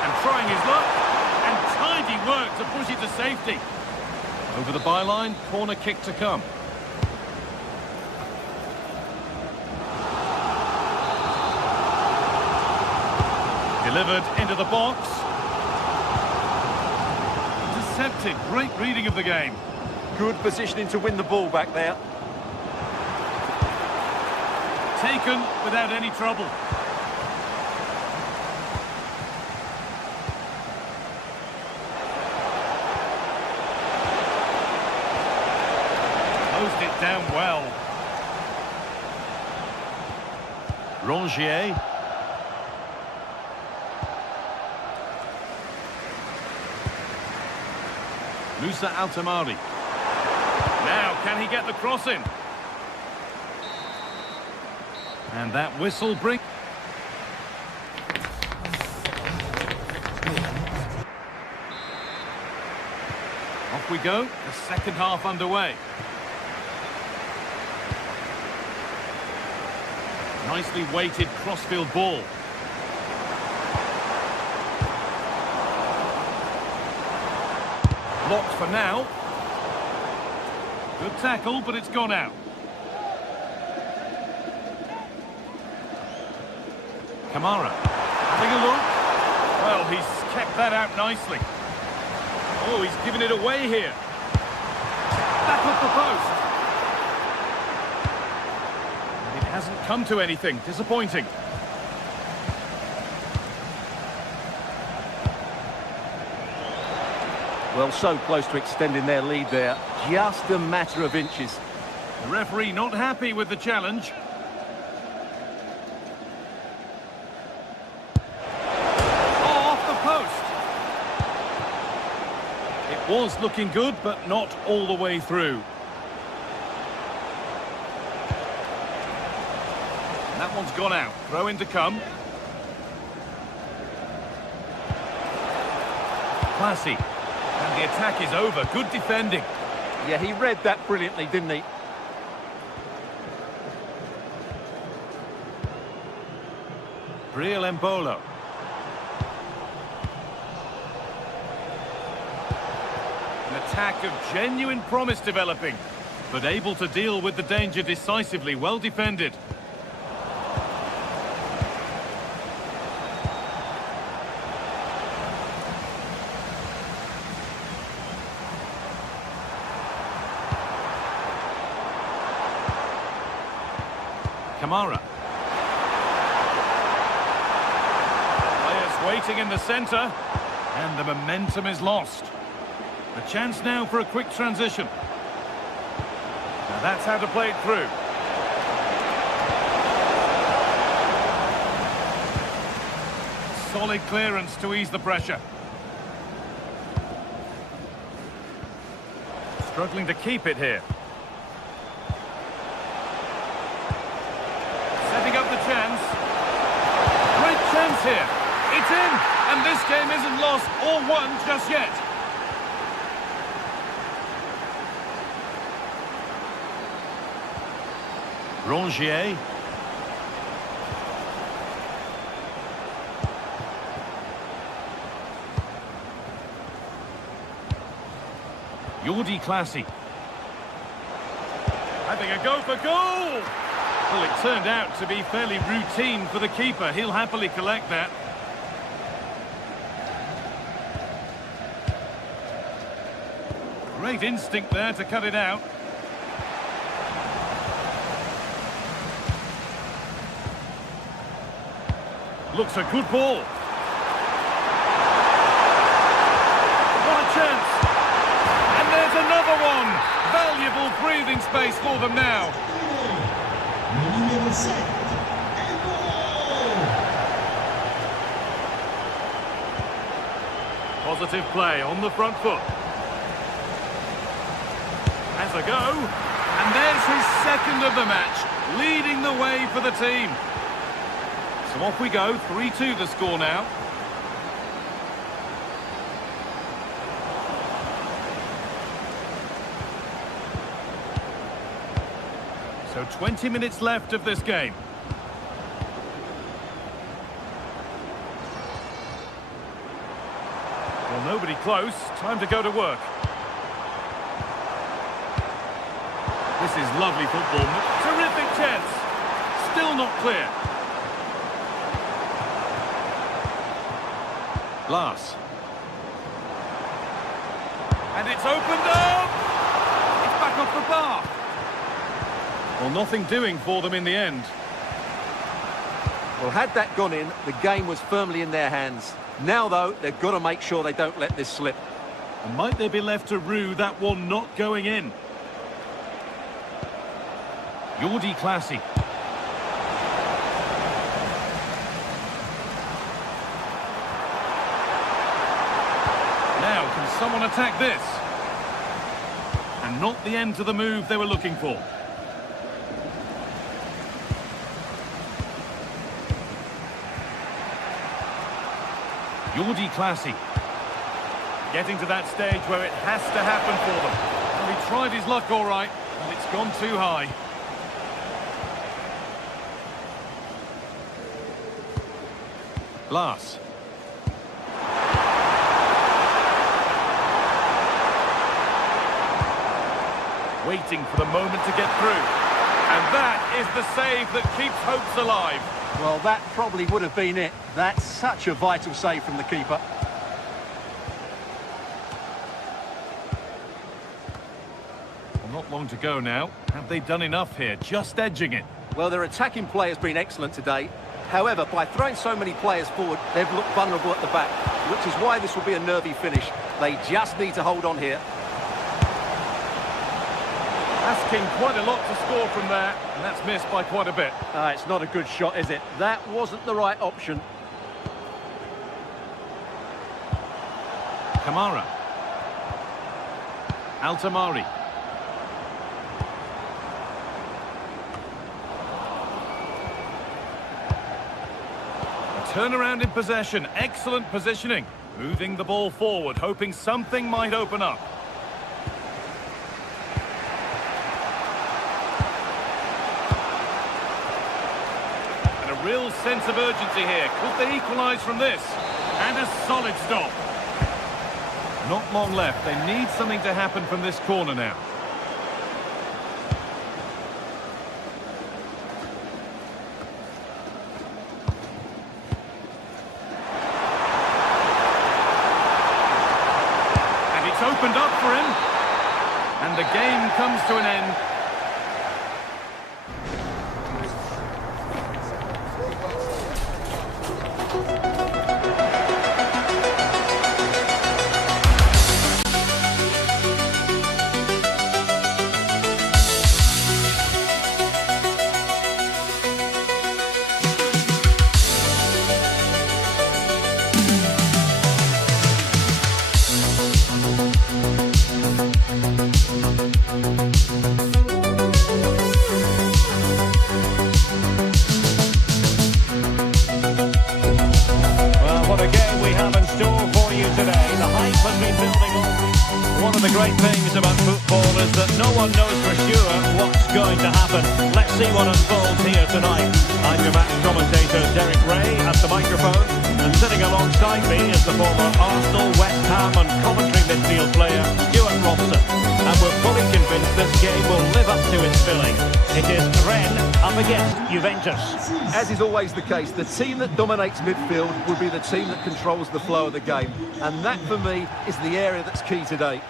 And trying his luck. And tidy work to push it to safety. Over the byline, corner kick to come. Delivered into the box. Intercepted. Great reading of the game. Good positioning to win the ball back there. Taken without any trouble. Closed it down well. Rongier. Musa Altamari. Now, can he get the cross in? And that whistle brings... Off we go, the second half underway. Nicely weighted crossfield ball. Blocked for now. Good tackle, but it's gone out. Kamara, having a look. Well, he's kept that out nicely. Oh, he's given it away here. Back up the post. It hasn't come to anything. Disappointing. Well, so close to extending their lead there. Just a matter of inches. The referee not happy with the challenge. Was looking good, but not all the way through. And that one's gone out. Throw in to come. Classy. And the attack is over. Good defending. Yeah, he read that brilliantly, didn't he? Briel Embolo. Attack of genuine promise developing, but able to deal with the danger decisively. Well defended. Kamara. Players waiting in the centre, and the momentum is lost. A chance now for a quick transition. Now that's how to play it through. Solid clearance to ease the pressure. Struggling to keep it here. Setting up the chance. Great chance here. It's in, and this game isn't lost or won just yet. Rongier. Jordi Classy. Having a go for goal! Well, it turned out to be fairly routine for the keeper. He'll happily collect that. Great instinct there to cut it out. Looks a good ball. What a chance. And there's another one. Valuable little breathing space for them now. Numero 6, and goal! Positive play on the front foot. Has a go. And there's his second of the match, leading the way for the team. So off we go, 3-2 the score now. So 20 minutes left of this game. Well, nobody close. Time to go to work. This is lovely football. Terrific chance. Still not clear. Glass. And it's opened up. It's back off the bar. Well, nothing doing for them in the end. Well, had that gone in, the game was firmly in their hands. Now, though, they've got to make sure they don't let this slip. And might they be left to rue that one not going in? Jordi Classy. Now, can someone attack this? And not the end to the move they were looking for. Jordi Classy. Getting to that stage where it has to happen for them. Well, he tried his luck all right, and it's gone too high. Glass. Waiting for the moment to get through. And that is the save that keeps hopes alive. Well, that probably would have been it. That's such a vital save from the keeper. Well, not long to go now. Have they done enough here? Just edging it. Well, their attacking play has been excellent today. However, by throwing so many players forward, they've looked vulnerable at the back, which is why this will be a nervy finish. They just need to hold on here. Asking quite a lot to score from there, and that's missed by quite a bit. It's not a good shot, is it? That wasn't the right option. Kamara. Altamari. Turnaround in possession, excellent positioning. Moving the ball forward, hoping something might open up. And a real sense of urgency here. Could they equalise from this? And a solid stop. Not long left. They need something to happen from this corner now. Opened up for him, and the game comes to an end. One of the great things about football is that no one knows for sure what's going to happen. Let's see what unfolds here tonight. I'm your match commentator, Derek Ray, at the microphone, and sitting alongside me is the former Arsenal, West Ham and Coventry midfield player, Stuart Robson. And we're fully convinced this game will live up to its billing. It is Rennes up against Juventus. As is always the case, the team that dominates midfield will be the team that controls the flow of the game. And that, for me, is the area that's key today.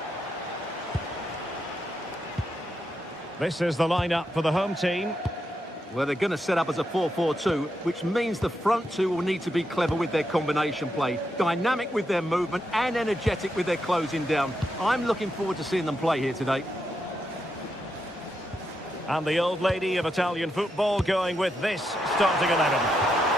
This is the lineup for the home team. Well, they're going to set up as a 4-4-2, which means the front two will need to be clever with their combination play, dynamic with their movement and energetic with their closing down. I'm looking forward to seeing them play here today. And the old lady of Italian football going with this starting 11.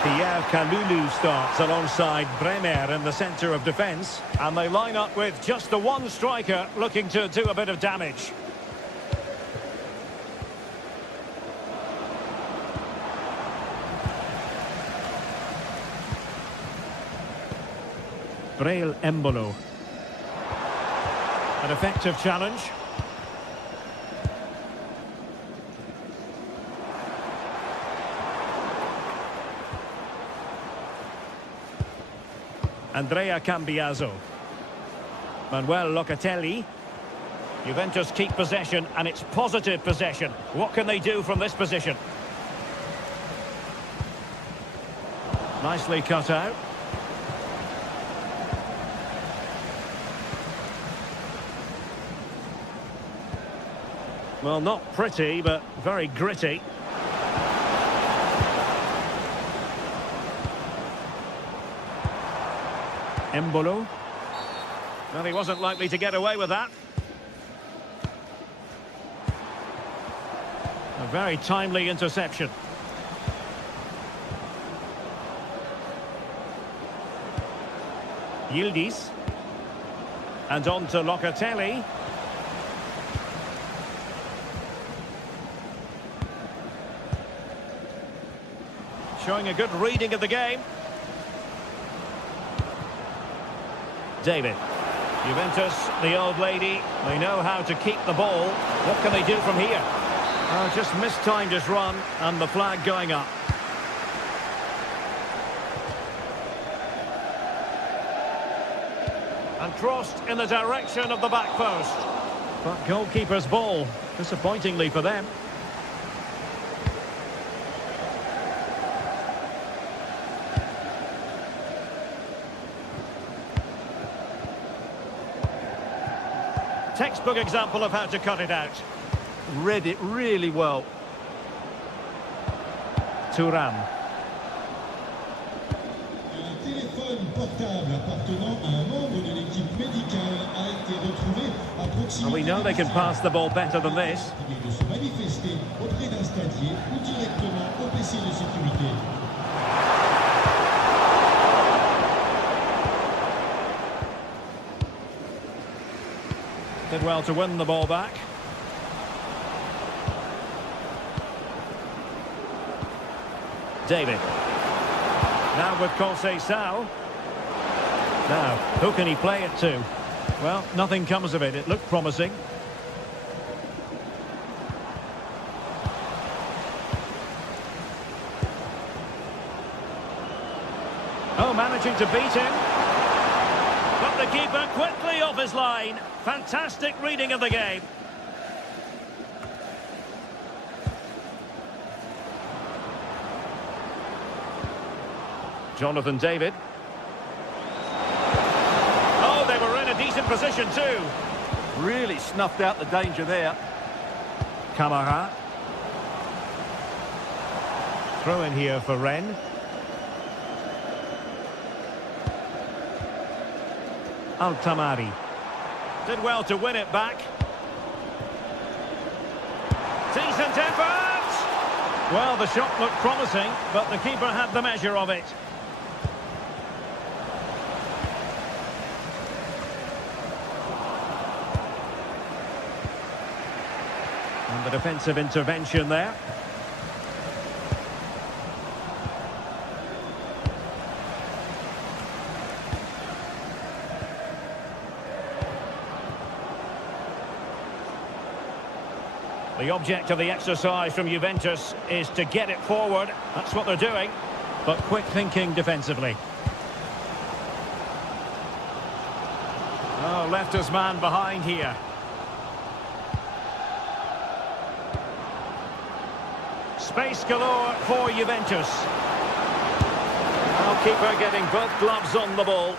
Pierre Kalulu starts alongside Bremer in the centre of defence. And they line up with just the one striker looking to do a bit of damage. Braille Embolo. An effective challenge. Andrea Cambiaso. Manuel Locatelli. Juventus keep possession, and it's positive possession. What can they do from this position? Nicely cut out. Well, not pretty, but very gritty. Embolo. Well, he wasn't likely to get away with that. A very timely interception. Yildiz. And on to Locatelli. Showing a good reading of the game. David. Juventus, the old lady, they know how to keep the ball. What can they do from here? Just mistimed his run, and the flag going up. And crossed in the direction of the back post. But goalkeeper's ball, disappointingly for them. Textbook example of how to cut it out. Read it really well. Un Thuram. téléphone portable appartenant à un membre de l'équipe médicale a été retrouvé à proximité. And we know they can pass the ball better than this. De se manifester auprès d'un stadier ou directement au PC de sécurité. Did well to win the ball back. David. Now with Conceição. Now, who can he play it to? Well, nothing comes of it. It looked promising. Oh, managing to beat him. But the keeper quickly off his line. Fantastic reading of the game. Jonathan David. Oh, they were in a decent position too. Really snuffed out the danger there. Camara. Throw in here for Rennes. Altamari. Did well to win it back. Decent effort! Well, the shot looked promising, but the keeper had the measure of it. And the defensive intervention there. The object of the exercise from Juventus is to get it forward. That's what they're doing. But quick thinking defensively. Oh, left his man behind here. Space galore for Juventus. Now keeper getting both gloves on the ball.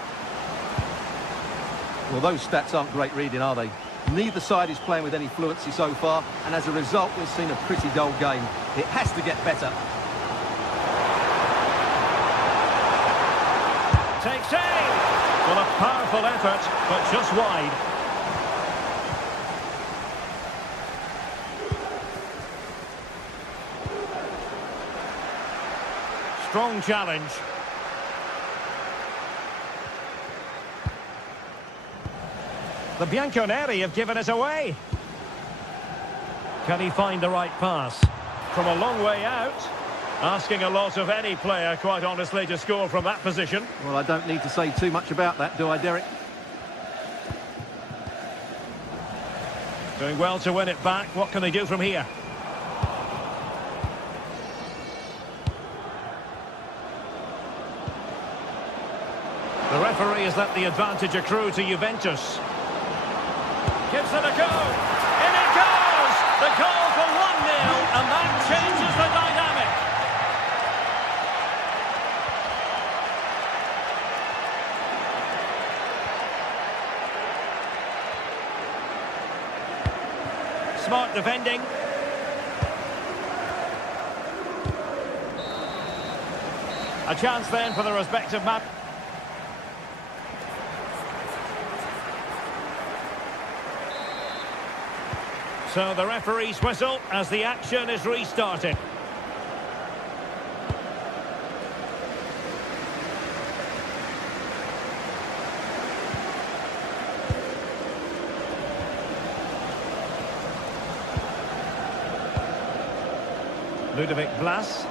Well, those stats aren't great reading, are they? Neither side is playing with any fluency so far, and as a result, we've seen a pretty dull game. It has to get better. Takes aim! Well, a powerful effort, but just wide. strong challenge. The Bianconeri have given it away. Can he find the right pass? From a long way out. Asking a lot of any player, quite honestly, to score from that position. Well, I don't need to say too much about that, do I, Derek? Doing well to win it back. What can they do from here? The referee has let the advantage accrue to Juventus. Gives it a go. In it goes! The goal for 1-0, and that changes the dynamic. Smart defending. A chance then for the respective map. So the referee's whistle as the action is restarted. Ludovic Blas.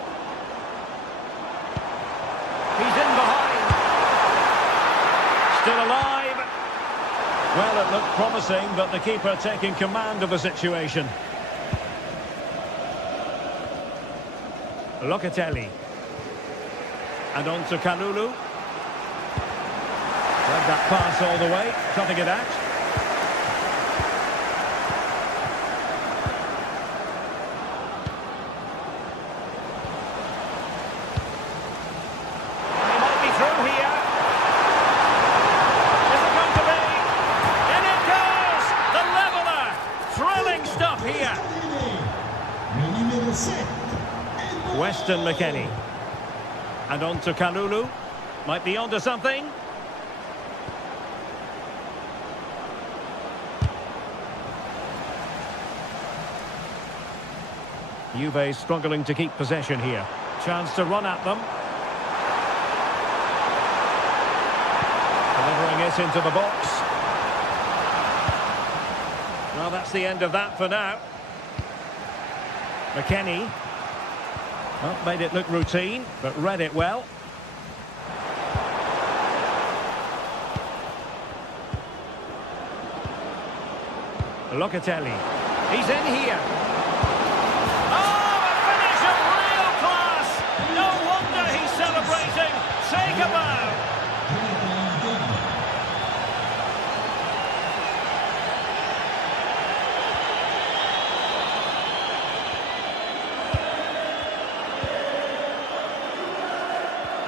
He's in behind. Still alive. Well, it looked promising, but the keeper taking command of the situation. Locatelli. And on to Kalulu. Read that pass all the way, cutting it out. He might be through here. Is it going to be? In it goes! The leveller! Thrilling stuff here. Le numéro 7. Weston McKennie. And on to Kalulu. Might be onto something. Juve struggling to keep possession here. Chance to run at them. Delivering it into the box. Well, that's the end of that for now. McKennie. Well, made it look routine, but read it well. Locatelli. He's in here. Oh, a finish of real class! No wonder he's celebrating. Take a bow.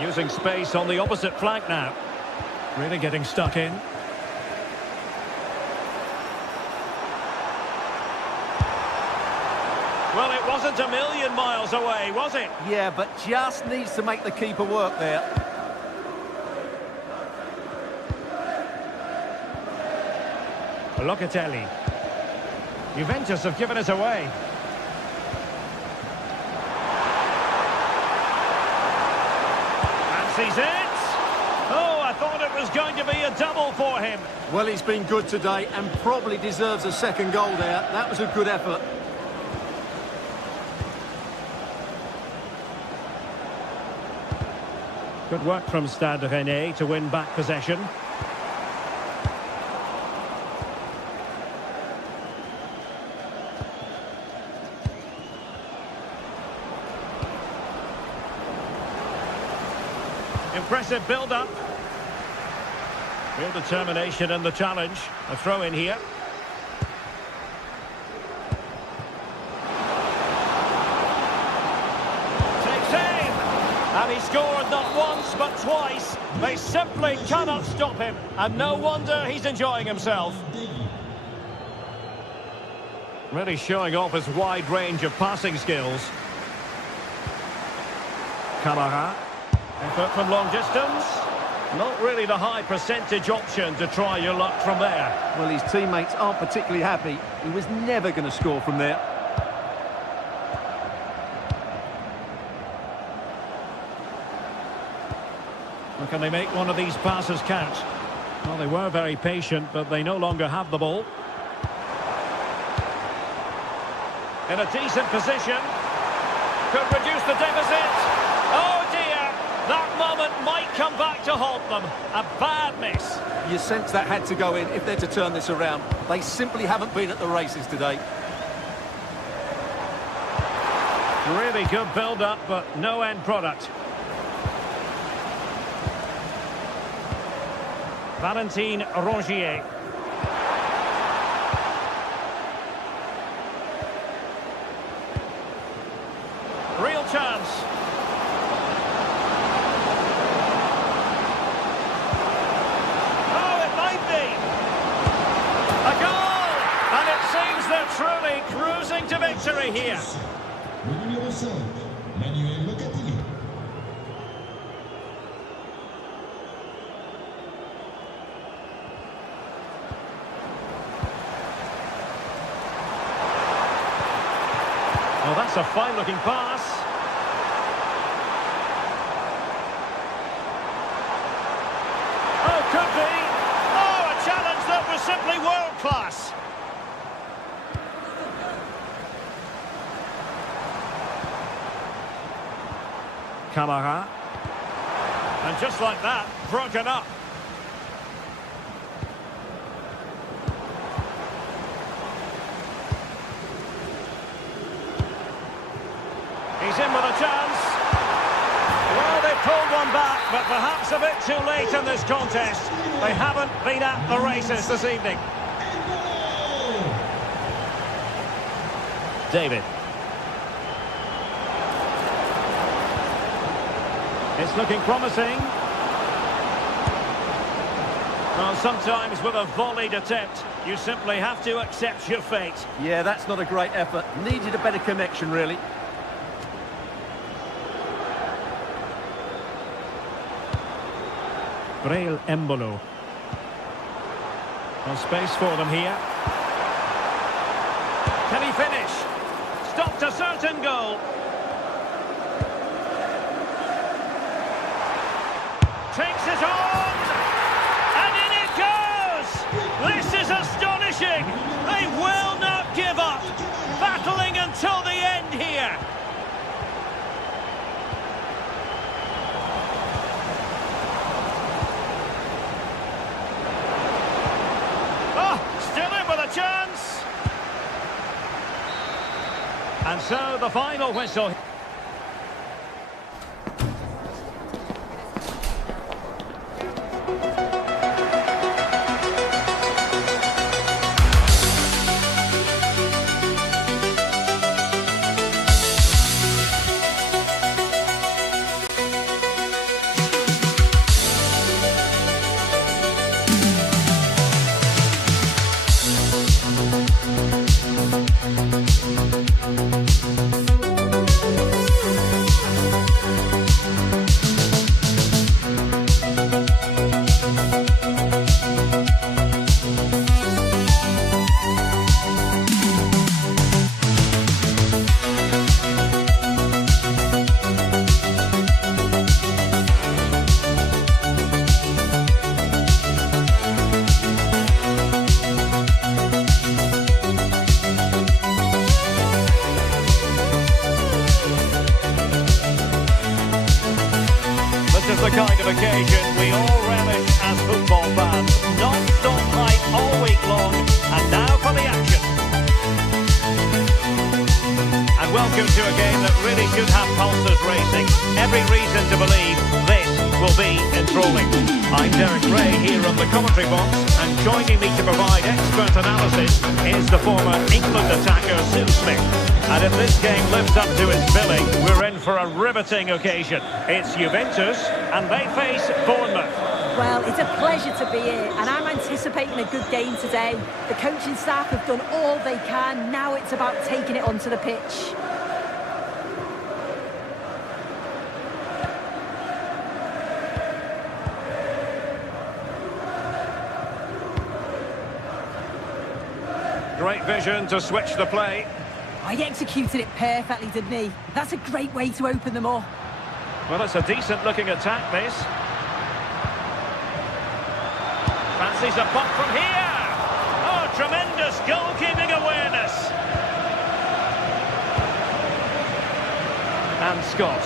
Using space on the opposite flank now. Really getting stuck in. Well, it wasn't a million miles away, was it? Yeah, but just needs to make the keeper work there. Locatelli. Juventus have given it away. Sees it. Oh, I thought it was going to be a double for him. Well, he's been good today and probably deserves a second goal there. That was a good effort. Good work from Stade Rennais to win back possession. Impressive build-up. Real determination in the challenge. A throw in here. Takes aim. And he scored not once but twice. They simply cannot stop him. And no wonder he's enjoying himself. Really showing off his wide range of passing skills. Camara. Effort from long distance. Not really the high percentage option to try your luck from there. Well, his teammates aren't particularly happy. He was never going to score from there. Or can they make one of these passes count? Well, they were very patient, but they no longer have the ball. In a decent position. Could reduce the deficit. Oh dear! That moment might come back to haunt them. A bad miss. You sense that had to go in if they're to turn this around. They simply haven't been at the races today. Really good build-up, but no end product. Valentin Rongier. Real chance. Oh, it might be. A goal! And it seems they're truly cruising to victory here. Le numéro 5, Manuel Locatelli. Well, that's a fine-looking pass. Oh, could be. Oh, a challenge that was simply world-class. Camara. And just like that, broken up. He's in with a chance. Well, they pulled one back, but perhaps a bit too late in this contest. They haven't been at the races this evening. David. It's looking promising. Well, sometimes with a volleyed attempt, you simply have to accept your fate. Yeah, that's not a great effort. Needed a better connection, really. Breel Embolo. No space for them here. Can he finish? Stopped a certain goal. Takes it on! And in it goes! This is astonishing! They will not give up! Battling until the end here! Still in with a chance. And so the final whistle. This is the kind of occasion we all relish as football fans. Non-stop hype all week long, and now for the action. And welcome to a game that really should have pulses racing. Every reason to believe this will be enthralling. I'm Derek Ray here on the commentary box, and joining me to provide expert analysis is the former England attacker Sue Smith. And if this game lives up to its billing, we're in for a riveting occasion. It's Juventus, and they face Bournemouth. Well, it's a pleasure to be here, and I'm anticipating a good game today. The coaching staff have done all they can. Now it's about taking it onto the pitch. Great vision to switch the play. I executed it perfectly, didn't he? That's a great way to open them up. Well, it's a decent-looking attack, this. fancies a pop from here. Oh, tremendous goalkeeping awareness. And Scott.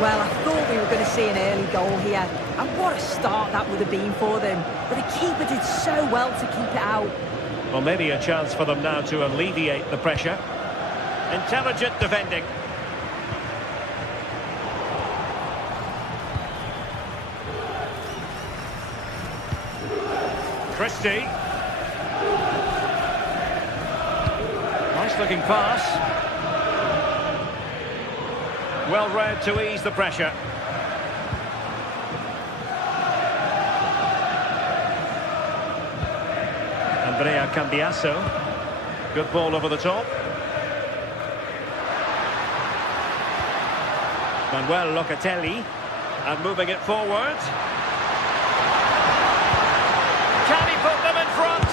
Well, I thought we were going to see an early goal here. And what a start that would have been for them. But the keeper did so well to keep it out. Well, maybe a chance for them now to alleviate the pressure. Intelligent defending. Christie. Nice looking pass. Well read to ease the pressure. Andrea Cambiaso. Good ball over the top. Manuel Locatelli. And moving it forward. Can he put them in front?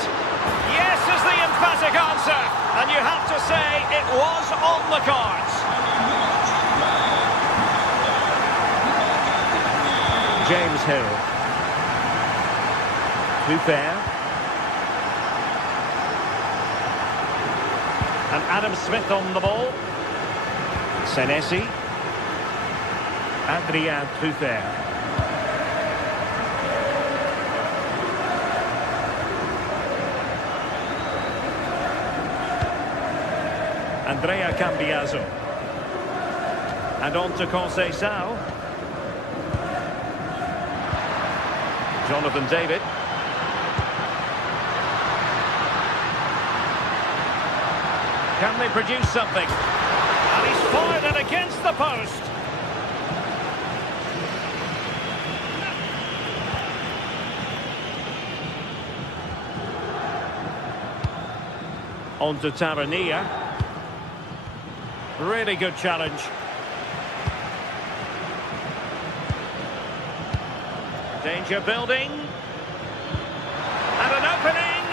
Yes is the emphatic answer. And you have to say it was on the cards. James Hill. Too fair. And Adam Smith on the ball. Senesi. Adrien Trufer. Andrea Cambiaso. And on to Conceição. Jonathan David. Can they produce something? And he's fired it against the post. On to Tavernier. Really good challenge. Danger building. And an opening.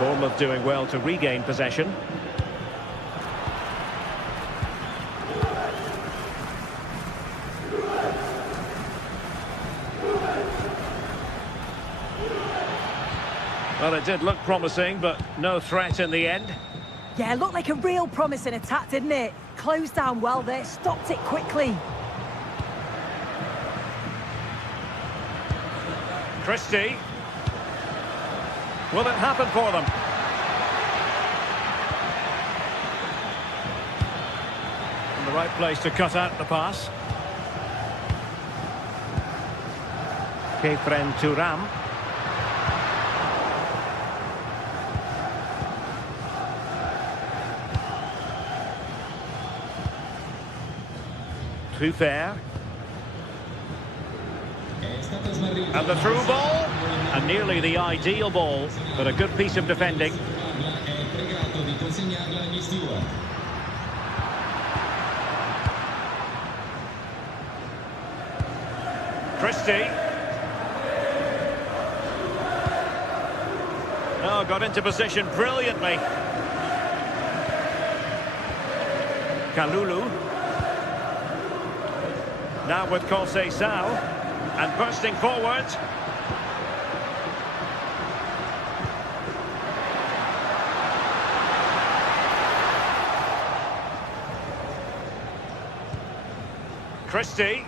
Bournemouth doing well to regain possession. Well, it did look promising, but no threat in the end. Yeah, it looked like a real promising attack, didn't it? Closed down well there, stopped it quickly. Christie. Will it happen for them? In the right place to cut out the pass. Kefren Thuram. Trufer. And the through ball. And nearly the ideal ball, but a good piece of defending. Christie. Oh, got into position brilliantly. Kalulu. Now with Conceição. And bursting forward. Christie.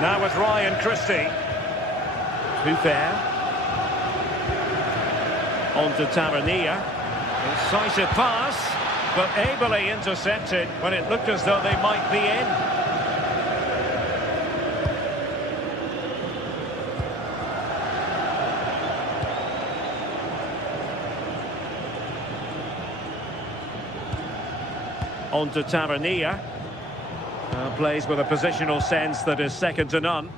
Now with Ryan Christie. Too fair. On to Tavernier. Incisive pass, but ably intercepted when it looked as though they might be in. On to Tavernier. Plays with a positional sense that is second to none.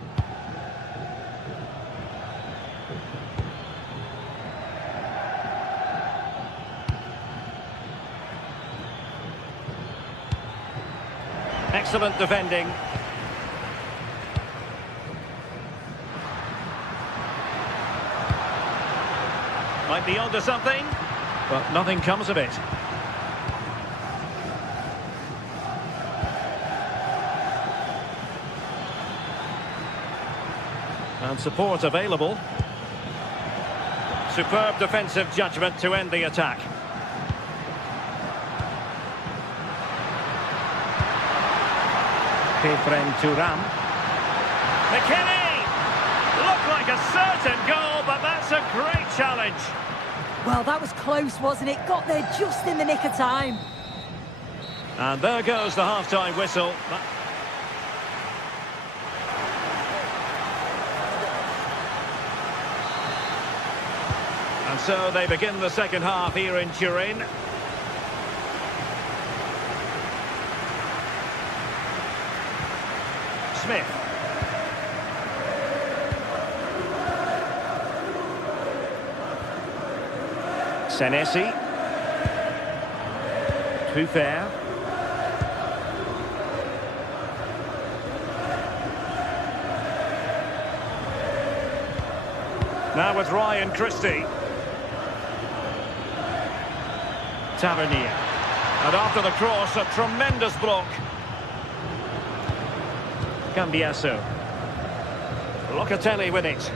Excellent defending. Might be onto something, but nothing comes of it. And support available. Superb defensive judgment to end the attack. Kefren Turam. McKinney! Looked like a certain goal, but that's a great challenge. Well, that was close, wasn't it? Got there just in the nick of time. And there goes the half-time whistle. And so they begin the second half here in Turin. Smith. Senesi. Too fair. Now with Ryan Christie. Tavernier. And after the cross, a tremendous block. Cambiasso. Locatelli with it.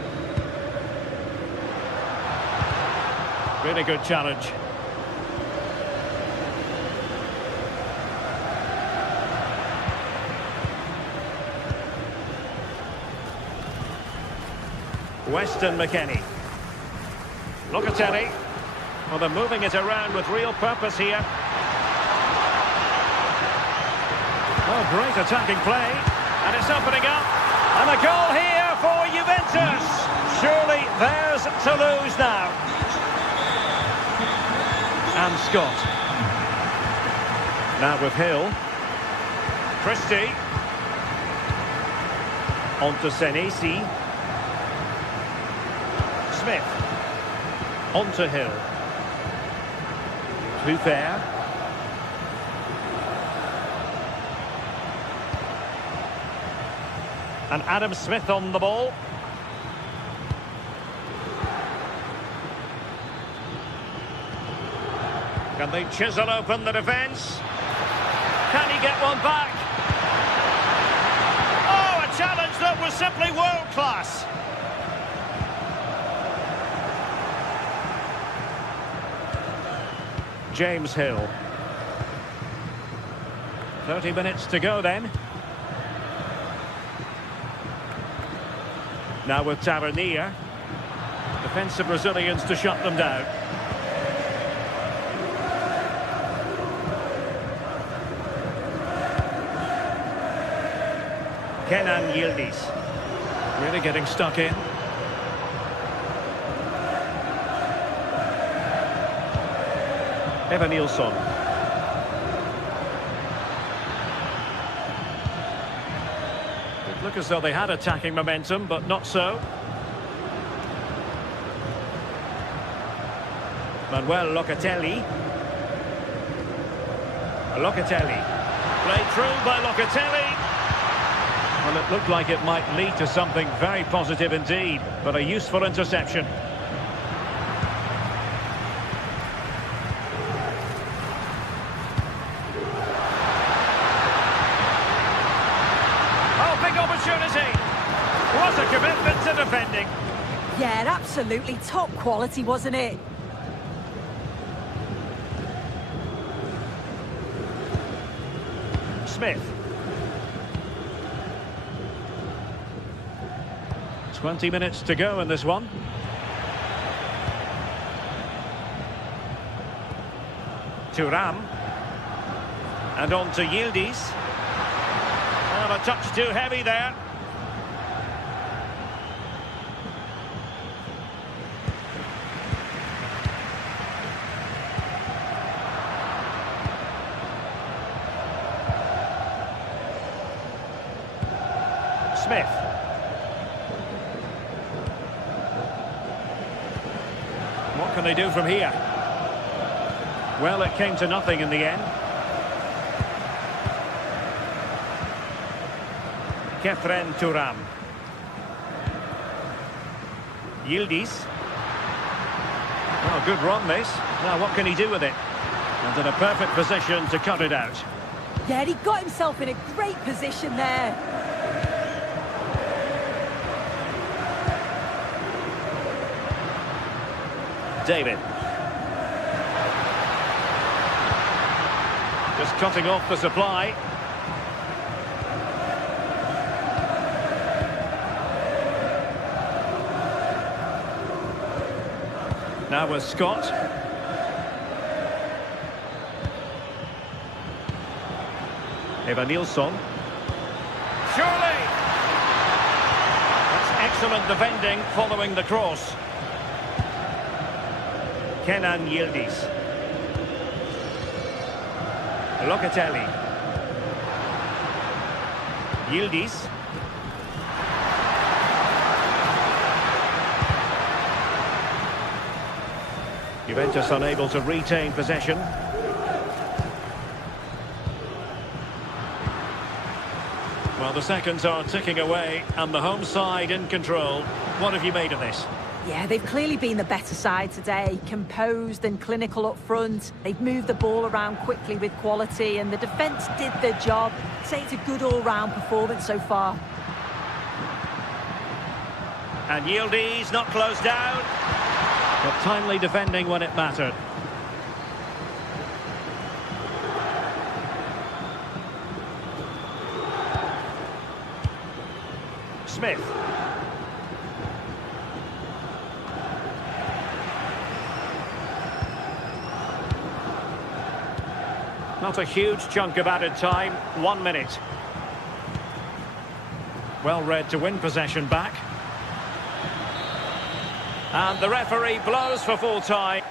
Really good challenge. Weston McKennie. Locatelli. Well, they're moving it around with real purpose here. Oh, great attacking play. And it's opening up. And a goal here for Juventus. Surely theirs to lose now. And Scott. Now with Hill. Christie. On to Senesi. Smith. On to Hill. Too fair. And Adam Smith on the ball. Can they chisel open the defence? Can he get one back? Oh, a challenge that was simply world class. James Hill. 30 minutes to go then. Now with Tavernier. Defensive Brazilians to shut them down. Kenan Yildiz. Really getting stuck in. Evan Nilsson. It looked as though they had attacking momentum, but not so. Manuel Locatelli. Locatelli. Played through by Locatelli. Well, it looked like it might lead to something very positive indeed, but a useful interception. Opportunity. What a commitment to defending. Yeah, absolutely top quality, wasn't it? Smith. 20 minutes to go in this one. Thuram. And on to Yildiz. A touch too heavy there. Smith. What can they do from here? Well, it came to nothing in the end. Kefren Turam. Yildiz. Oh, good run, this. Now, what can he do with it? And in a perfect position to cut it out. Yeah, he got himself in a great position there. David. Just cutting off the supply. Now with Scott. Eva Nilsson. Surely! That's excellent defending following the cross. Kenan Yildiz. Locatelli. Yildiz. Juventus unable to retain possession. Well, the seconds are ticking away and the home side in control. What have you made of this? Yeah, they've clearly been the better side today, composed and clinical up front. They've moved the ball around quickly with quality, and the defence did their job. I'd say it's a good all-round performance so far. And Yildiz not closed down, but timely defending when it mattered. Smith. Not a huge chunk of added time, 1 minute. Well read to win possession back. And the referee blows for full time.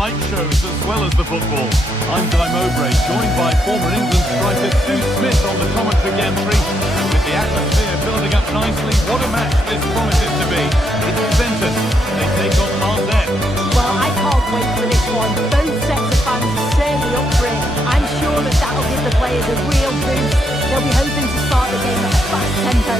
light shows as well as the football. I'm Guy Mowbray, joined by former England striker Sue Smith on the commentary gantry. And with the atmosphere building up nicely, what a match this promises to be. It's Juventus. They take on AZ. Well, I can't wait for this one. Both sets of fans are certainly up for it. I'm sure that that'll give the players a real boost. They'll be hoping to start the game at a fast tempo.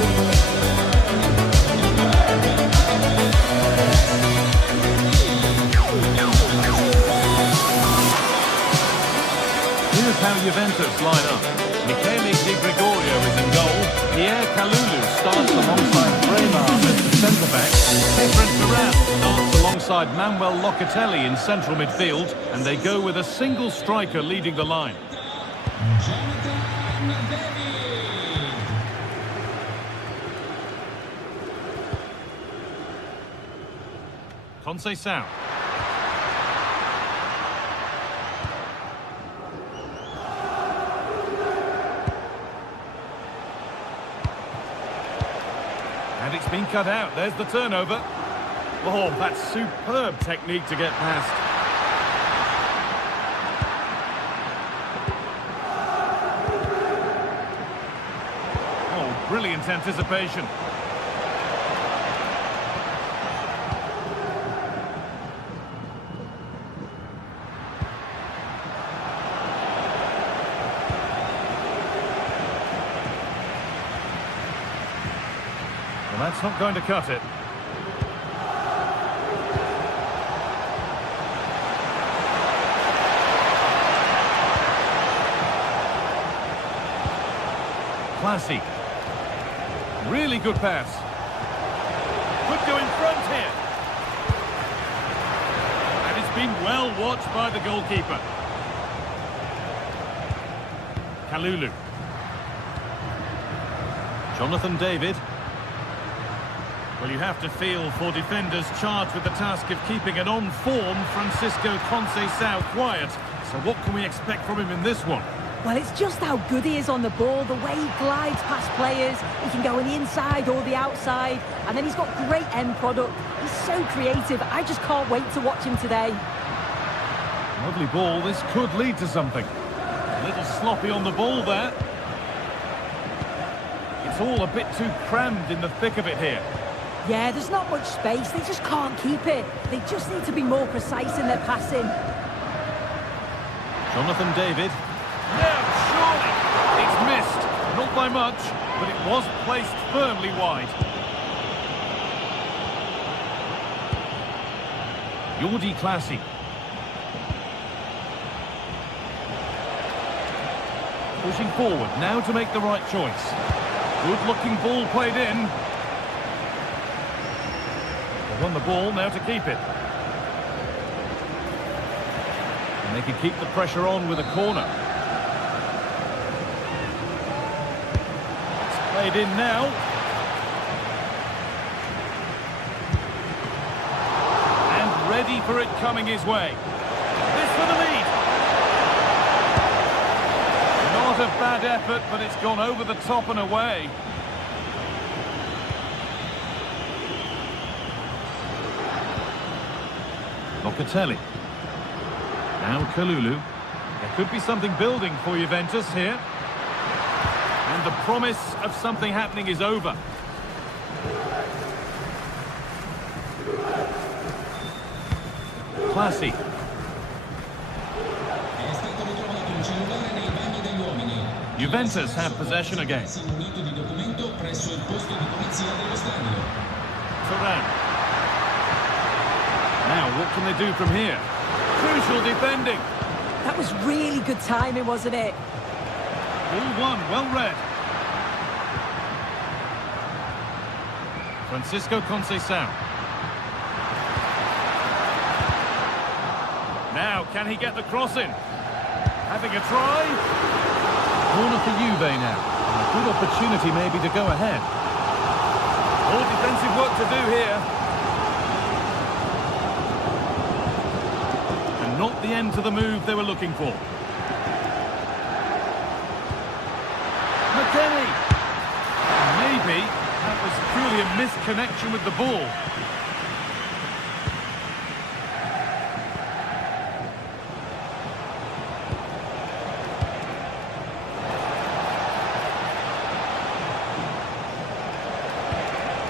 Here's how Juventus line up. Michele Di Gregorio is in goal. Pierre Kalulu starts alongside Bremer as the centre-back. Efren Turan starts alongside Manuel Locatelli in central midfield. And they go with a single striker leading the line. Conceição. And it's been cut out. There's the turnover. Oh, that's superb technique to get past. Brilliant anticipation. Well, that's not going to cut it. Classy. Really good pass. Could go in front here. And it's been well watched by the goalkeeper. Kalulu. Jonathan David. Well, you have to feel for defenders charged with the task of keeping an on-form Francisco Conceição quiet. So what can we expect from him in this one? Well, it's just how good he is on the ball, the way he glides past players. He can go on the inside or the outside, and then he's got great end product. He's so creative. I just can't wait to watch him today. Lovely ball. This could lead to something. A little sloppy on the ball there. It's all a bit too crammed in the thick of it here. Yeah, there's not much space. They just can't keep it. They just need to be more precise in their passing. Jonathan David. Yeah, surely. It's missed. Not by much, but it was placed firmly wide. Jordi Classy. Pushing forward, now to make the right choice. Good-looking ball played in. They won the ball, now to keep it. And they can keep the pressure on with a corner. Played in now. And ready for it coming his way. This for the lead. Not a bad effort, but it's gone over the top and away. Locatelli. Now Kalulu. There could be something building for Juventus here. And the promise of something happening is over. Classy. Juventus have possession again. Turan. Now, what can they do from here? Crucial defending. That was really good timing, wasn't it? All one, well read. Francisco Conceição. Now, can he get the cross in? Having a try. Corner for Juve now. A good opportunity maybe to go ahead. More defensive work to do here. And not the end to the move they were looking for. McKennie. Maybe that was purely a misconnection with the ball.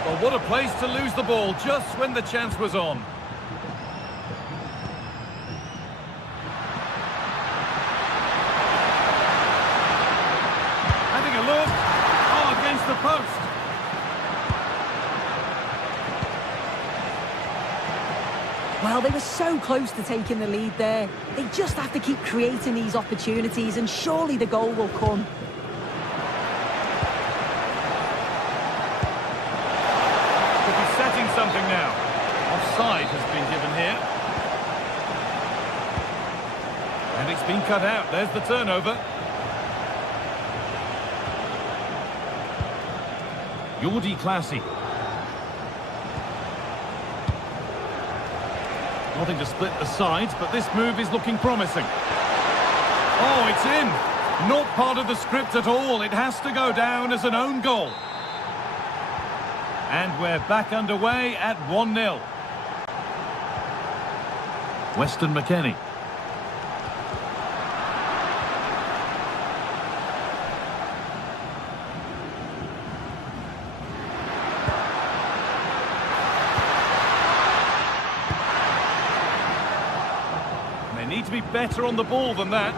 Well, what a place to lose the ball just when the chance was on. Having a look. Oh, against the post. Well, they were so close to taking the lead there. They just have to keep creating these opportunities, and surely the goal will come. Could be setting something now. Offside has been given here. And it's been cut out. There's the turnover. Jordi Classy. Nothing to split the sides, but this move is looking promising. Oh, it's in. Not part of the script at all. It has to go down as an own goal. And we're back underway at 1-0. Weston McKennie. be better on the ball than that.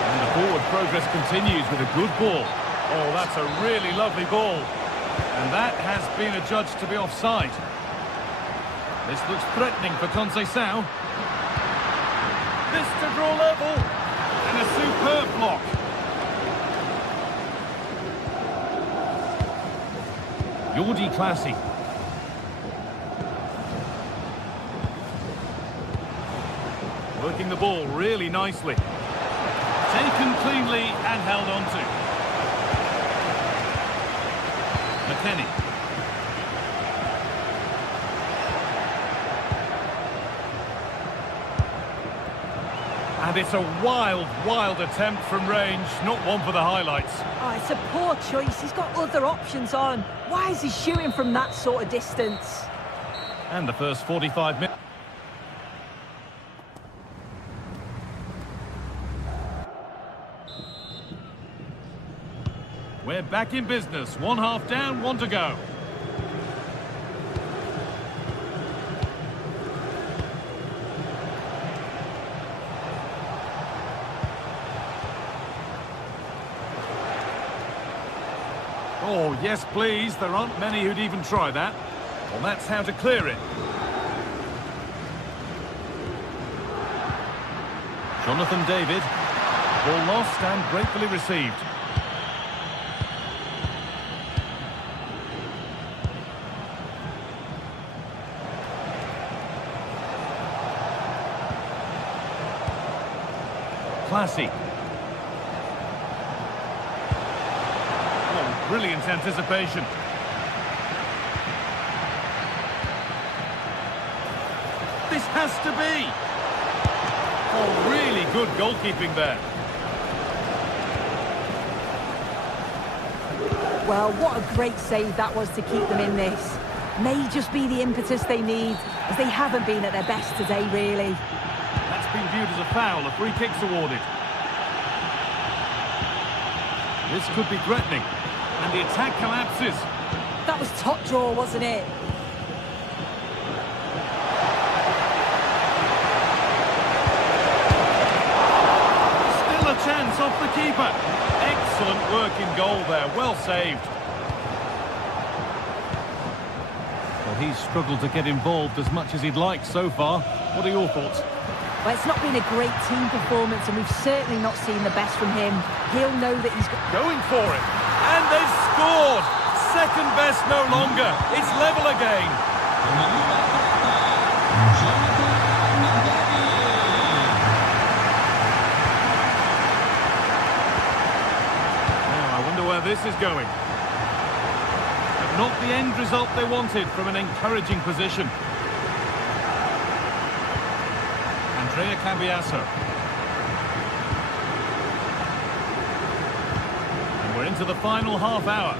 And the forward progress continues with a good ball. Oh, that's a really lovely ball. And that has been adjudged to be offside. This looks threatening for Conceição. This to draw level. And a superb block. Jordi Classy. Working the ball really nicely. Taken cleanly and held on to. McKennie. And it's a wild, wild attempt from range. Not one for the highlights. Oh, it's a poor choice. He's got other options on. Why is he shooting from that sort of distance? And the first 45 minutes. We're back in business. 1 half down, 1 to go. Oh, yes, please. There aren't many who'd even try that. Well, that's how to clear it. Jonathan David. Ball lost and gratefully received. Classy. Oh, brilliant anticipation. This has to be. Oh, really good goalkeeping there. Well, what a great save that was to keep them in this. May just be the impetus they need, as they haven't been at their best today, really. That's been viewed as a foul. A free kick's awarded. This could be threatening. And the attack collapses. That was top draw, wasn't it? Still a chance off the keeper. Excellent work in goal there. Well saved. Well, he's struggled to get involved as much as he'd like so far. What are your thoughts? Well, it's not been a great team performance, and we've certainly not seen the best from him. He'll know that he's going for it. And they've scored. Second best no longer. It's level again. Now, I wonder where this is going. But not the end result they wanted from an encouraging position. Cambiasso. And we're into the final half hour.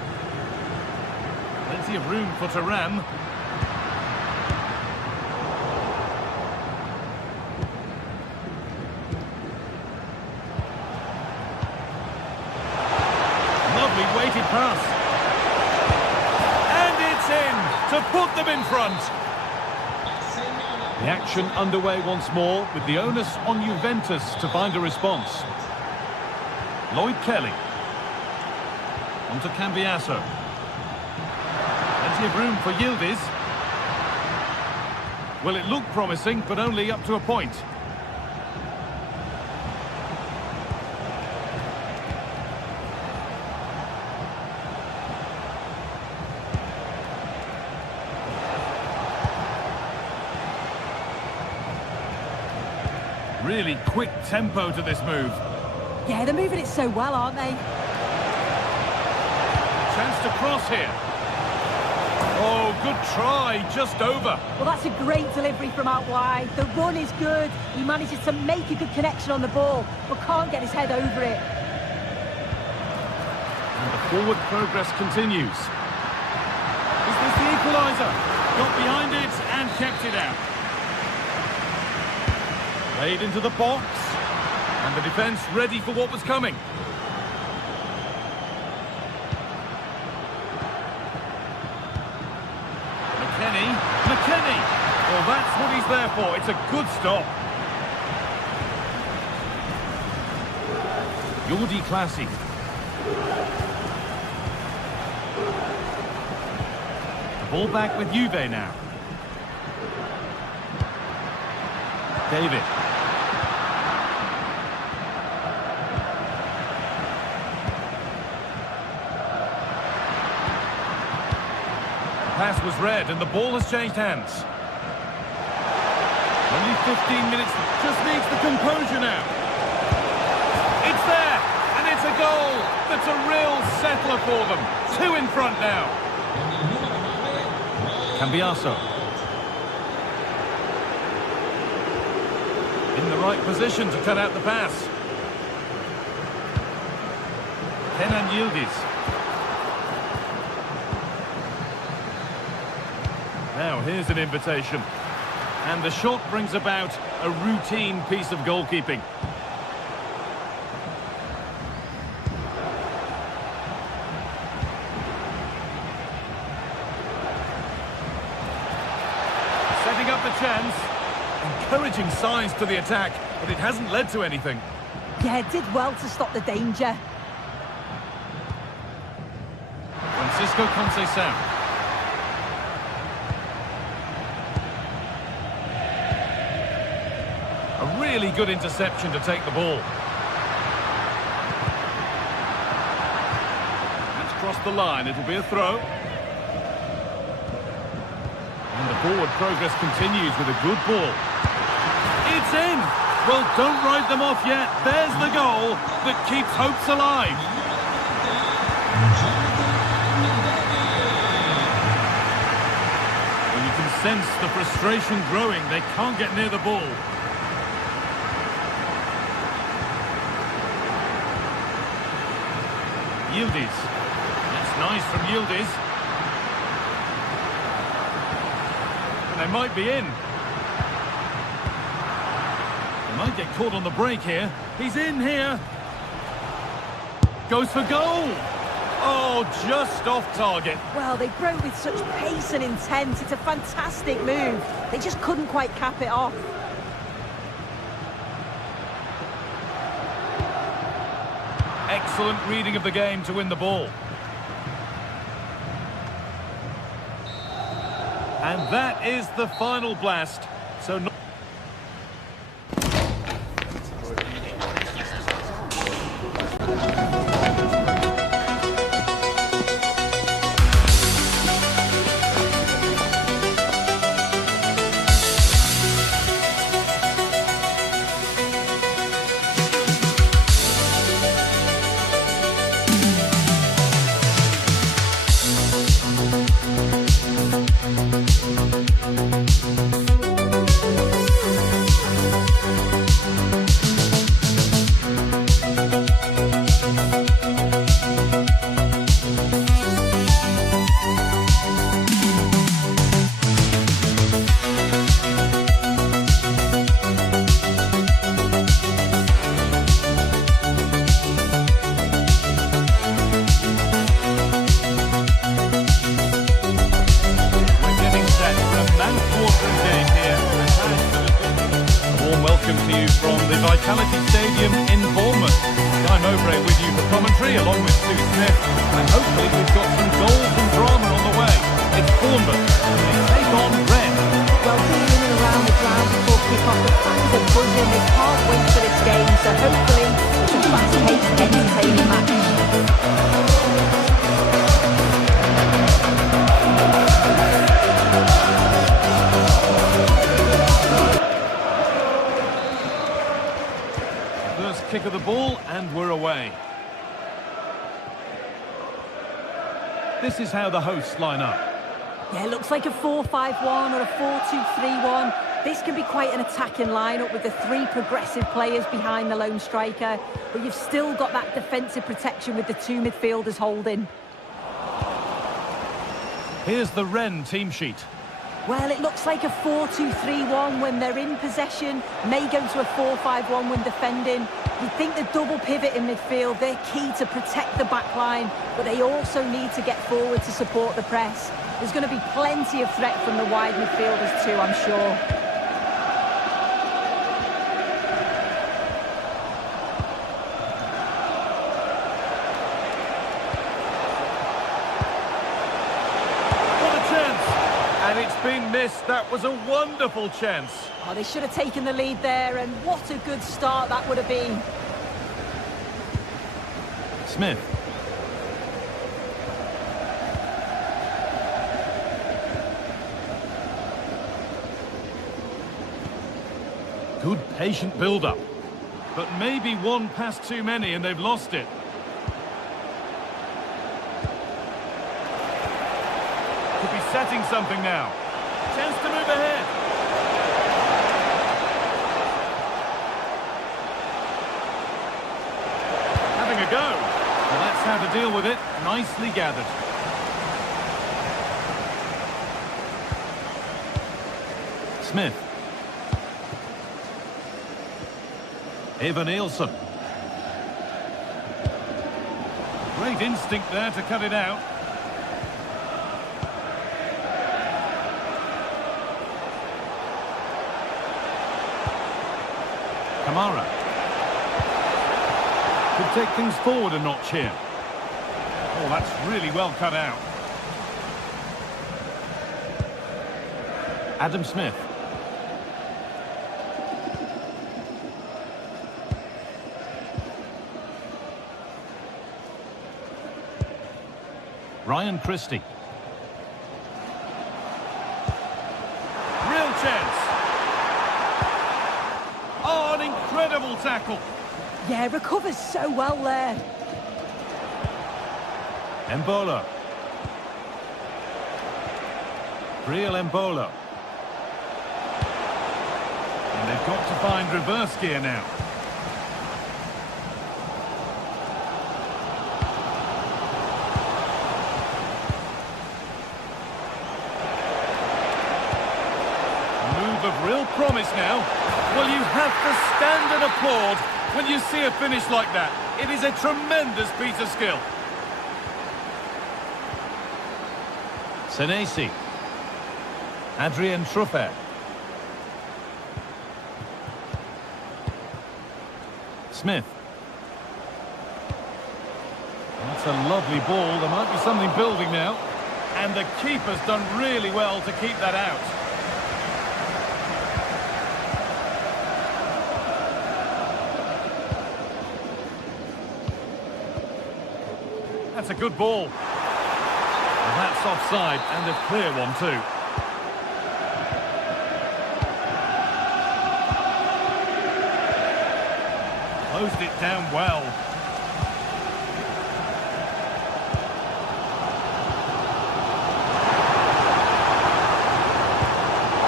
Plenty of room for Thuram. Lovely weighted pass. And it's in to put them in front. The action underway once more, with the onus on Juventus to find a response. Lloyd Kelly. On to Cambiasso. Plenty of room for Yildiz. Well, it looked promising, but only up to a point. Really quick tempo to this move. Yeah, they're moving it so well, aren't they? Chance to cross here. Oh, good try, just over. Well, that's a great delivery from out wide. The run is good. He manages to make a good connection on the ball, but can't get his head over it. And the forward progress continues. Is this the equaliser? Got behind it and kept it out. Played into the box, and the defence ready for what was coming. McKennie. Well, that's what he's there for. It's a good stop. Jordi Classy. The ball back with Juve now. David. Pass was read and the ball has changed hands. Only 15 minutes, just needs the composure now. It's there, and it's a goal. That's a real settler for them. 2 in front now. Cambiaso. In the right position to cut out the pass. Kenan Yildiz. Now here's an invitation. And the shot brings about a routine piece of goalkeeping. Setting up the chance. Encouraging signs to the attack, but it hasn't led to anything. Yeah, it did well to stop the danger. Francisco Conceição. A really good interception to take the ball. That's crossed the line, it'll be a throw. And the forward progress continues with a good ball. It's in! Well, don't write them off yet. There's the goal that keeps hopes alive. Well, you can sense the frustration growing. They can't get near the ball. Yildiz. That's nice from Yildiz. And they might be in. Might get caught on the break here. He's in here. Goes for goal. Oh, just off target. Well, they broke with such pace and intent. It's a fantastic move. They just couldn't quite cap it off. Excellent reading of the game to win the ball. And that is the final blast. So not Stadium in Bournemouth. Guy Mowbray with you for commentary, along with Sue Smith, and hopefully we've got some goals and drama on the way. It's Bournemouth, and they take on Red. Well, being in and around the ground before kick-off, the fans are buzzing. They can't wait for this game, so hopefully it's a fast-paced, entertaining match. Kick of the ball, and we're away. This is how the hosts line up. Yeah, it looks like a 4-5-1 or a 4-2-3-1. This can be quite an attacking lineup with the 3 progressive players behind the lone striker, but you've still got that defensive protection with the 2 midfielders holding. Here's the Rennes team sheet. Well, it looks like a 4-2-3-1 when they're in possession, may go to a 4-5-1 when defending. You think the double pivot in midfield, they're key to protect the back line, but they also need to get forward to support the press. There's going to be plenty of threat from the wide midfielders too, I'm sure. And it's been missed. That was a wonderful chance. Oh, they should have taken the lead there, and what a good start that would have been. Smith. Good patient build-up. But maybe one pass too many and they've lost it. Could be setting something now. Chance to move ahead. Having a go. Well, that's how to deal with it. Nicely gathered. Smith. Nielsen. Great instinct there to cut it out. Kamara. Could take things forward a notch here. Oh, that's really well cut out. Adam Smith. Ryan Christie. Real chance. Oh, an incredible tackle. Yeah, recovers so well there. Embolo. Real Embolo. And they've got to find reverse gear now. Of real promise now. Well, you have to stand and applaud when you see a finish like that. It is a tremendous piece of skill. Senesi. Adrien Truffert. Smith. That's a lovely ball. There might be something building now. And the keeper's done really well to keep that out. That's a good ball. And that's offside, and a clear one too. Closed it down well.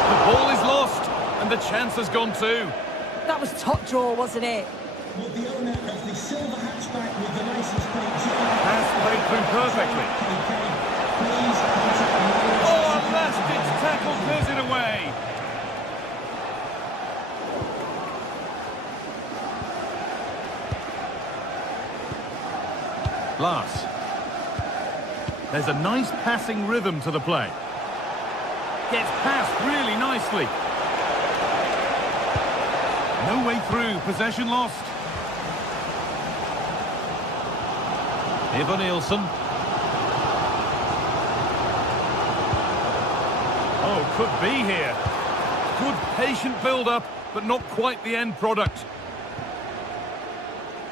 The ball is lost, and the chance has gone too. That was top draw, wasn't it? Well, the owner of the silver hatchback with the license plate. Pass played through perfectly. Oh, a last-ditch tackle clears it away. Lars. There's a nice passing rhythm to the play. Gets passed really nicely. No way through, possession lost. Nielsen. Oh, could be here. Good patient build-up, but not quite the end product.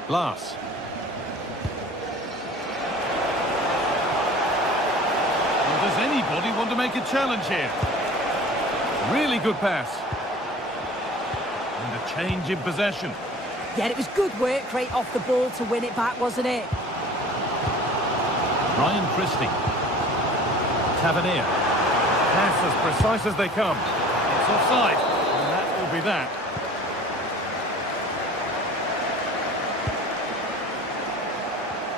Lars. Well, does anybody want to make a challenge here? Really good pass. And a change in possession. Yeah, it was good work right off the ball to win it back, wasn't it? Ryan Christie. Tavernier. Pass as precise as they come. It's offside, and that will be that.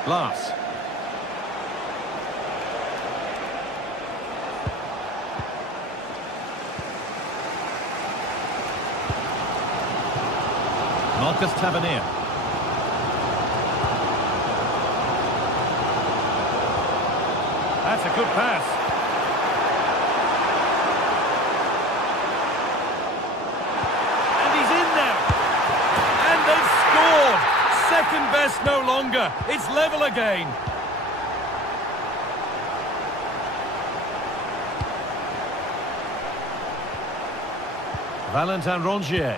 Lars. Marcus Tavernier. That's a good pass. And he's in now. And they've scored. Second best no longer. It's level again. Valentin Rongier.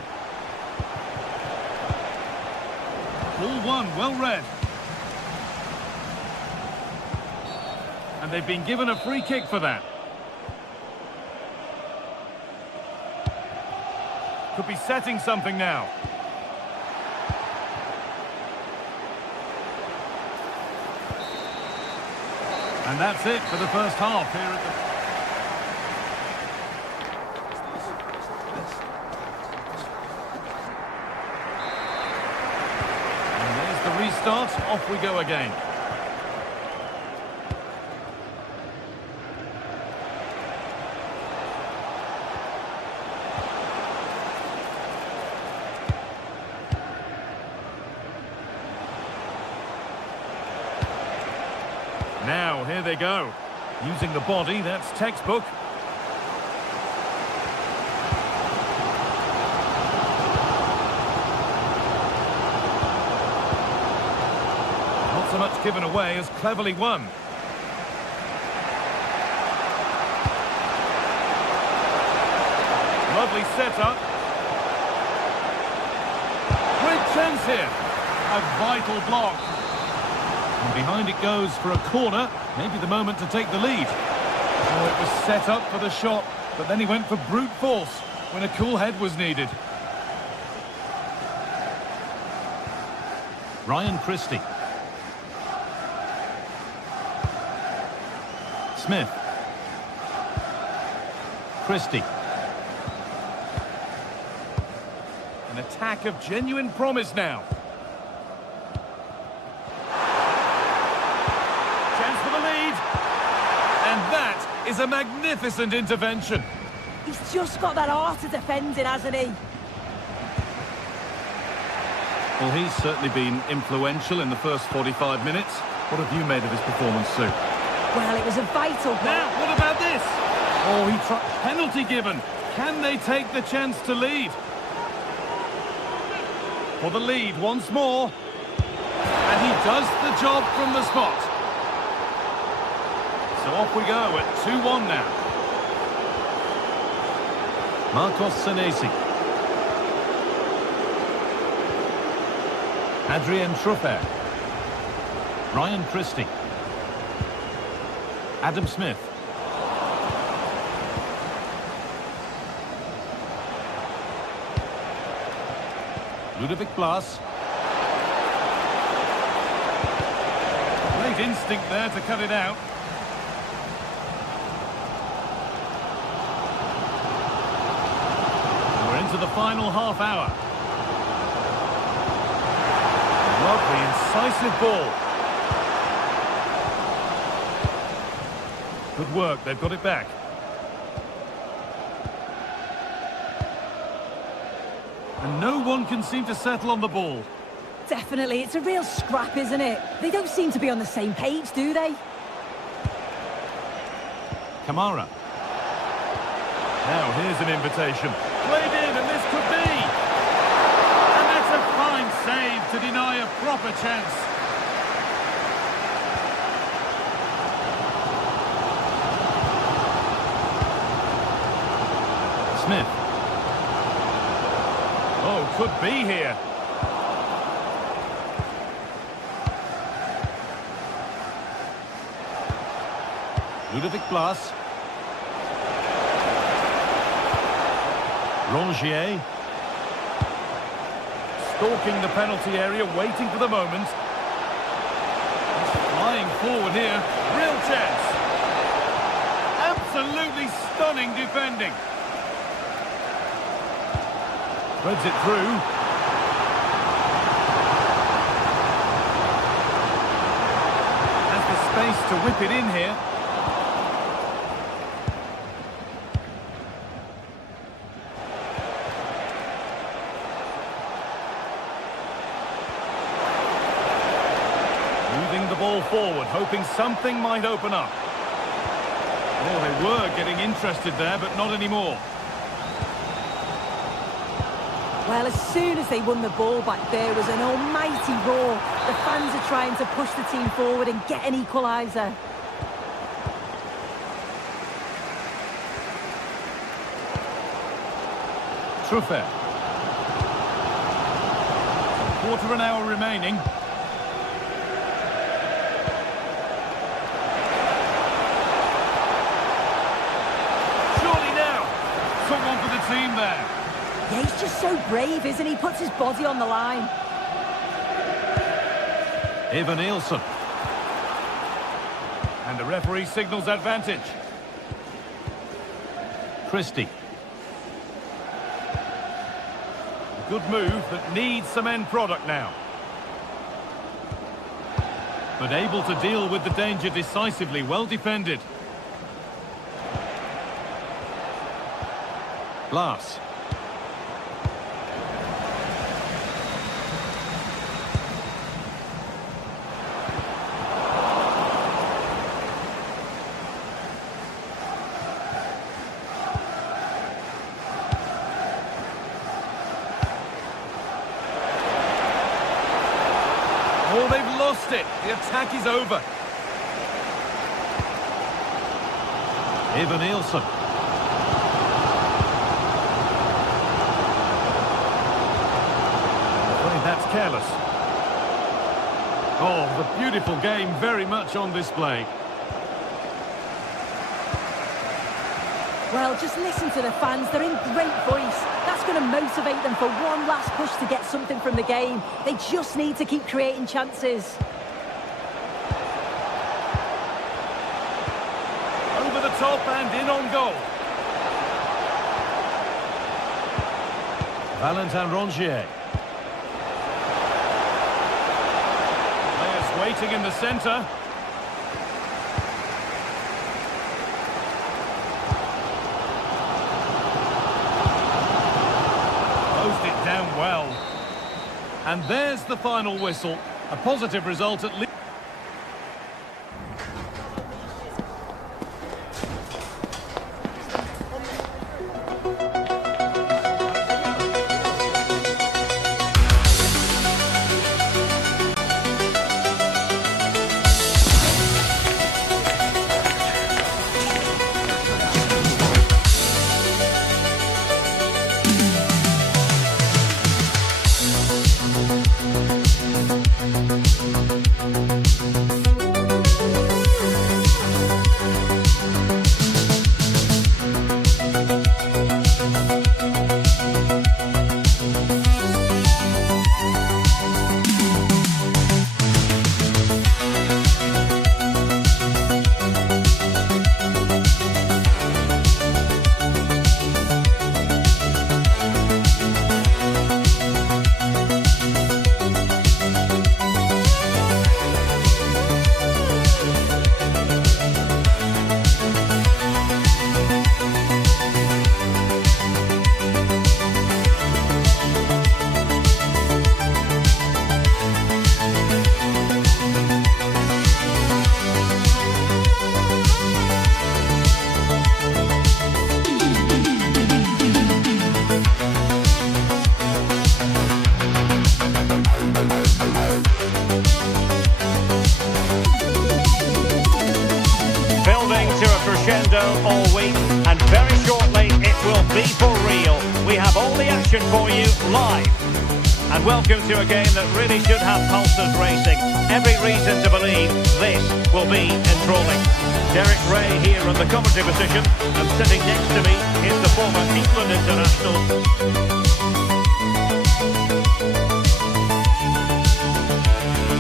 Ball one, well read. And they've been given a free kick for that. Could be setting something now. And that's it for the first half here at the... Restart, off we go again. Now, here they go. Using the body, that's textbook. So much given away as cleverly won. Lovely setup. Great chance here. A vital block. And behind it goes for a corner. Maybe the moment to take the lead. Oh, it was set up for the shot, but then he went for brute force when a cool head was needed. Ryan Christie. Smith. Christie. An attack of genuine promise now. Chance for the lead. And that is a magnificent intervention. He's just got that art of defending, hasn't he? Well, he's certainly been influential in the first 45 minutes. What have you made of his performance, Sue? Well, it was a vital goal. Now, what about this? Oh, he tried. Penalty given. Can they take the chance to lead? For the lead once more. And he does the job from the spot. So off we go at 2-1 now. Marcos Senesi. Adrien Truffert. Ryan Christie. Adam Smith. Ludovic Blas. Great instinct there to cut it out. We're into the final half hour. Lovely, incisive ball. Good work, they've got it back. And no one can seem to settle on the ball. Definitely, it's a real scrap, isn't it? They don't seem to be on the same page, do they? Kamara. Now, here's an invitation. Played in, and this could be. And that's a fine save to deny a proper chance. Smith. Oh, could be here. Ludovic Blas. Rongier. Stalking the penalty area, waiting for the moment. He's flying forward here. Real chance. Absolutely stunning defending. Threads it through. Has the space to whip it in here. forward, hoping something might open up. Oh, they were getting interested there, but not anymore. Well, as soon as they won the ball back, there was an almighty roar. The fans are trying to push the team forward and get an equaliser. Truffet. Quarter of an hour remaining. Surely now. Someone for the team there. Yeah, he's just so brave, isn't he? Puts his body on the line. Ivan Nielsen. And the referee signals advantage. Christie. Good move that needs some end product now. But able to deal with the danger decisively. Well defended. Glass. Oh, they've lost it. The attack is over. Ivan Nielsen. I'm afraid that's careless. Oh, the beautiful game very much on display. Well, just listen to the fans. They're in great voice. That's going to motivate them for one last push to get something from the game. They just need to keep creating chances. Over the top and in on goal. Valentin Rongier. Players waiting in the centre. Down well. And there's the final whistle. A positive result at least. Crescendo all week, and very shortly it will be for real. We have all the action for you live. And welcome to a game that really should have pulses racing. Every reason to believe this will be enthralling. Derek Ray here in the commentary position, and sitting next to me is the former England international.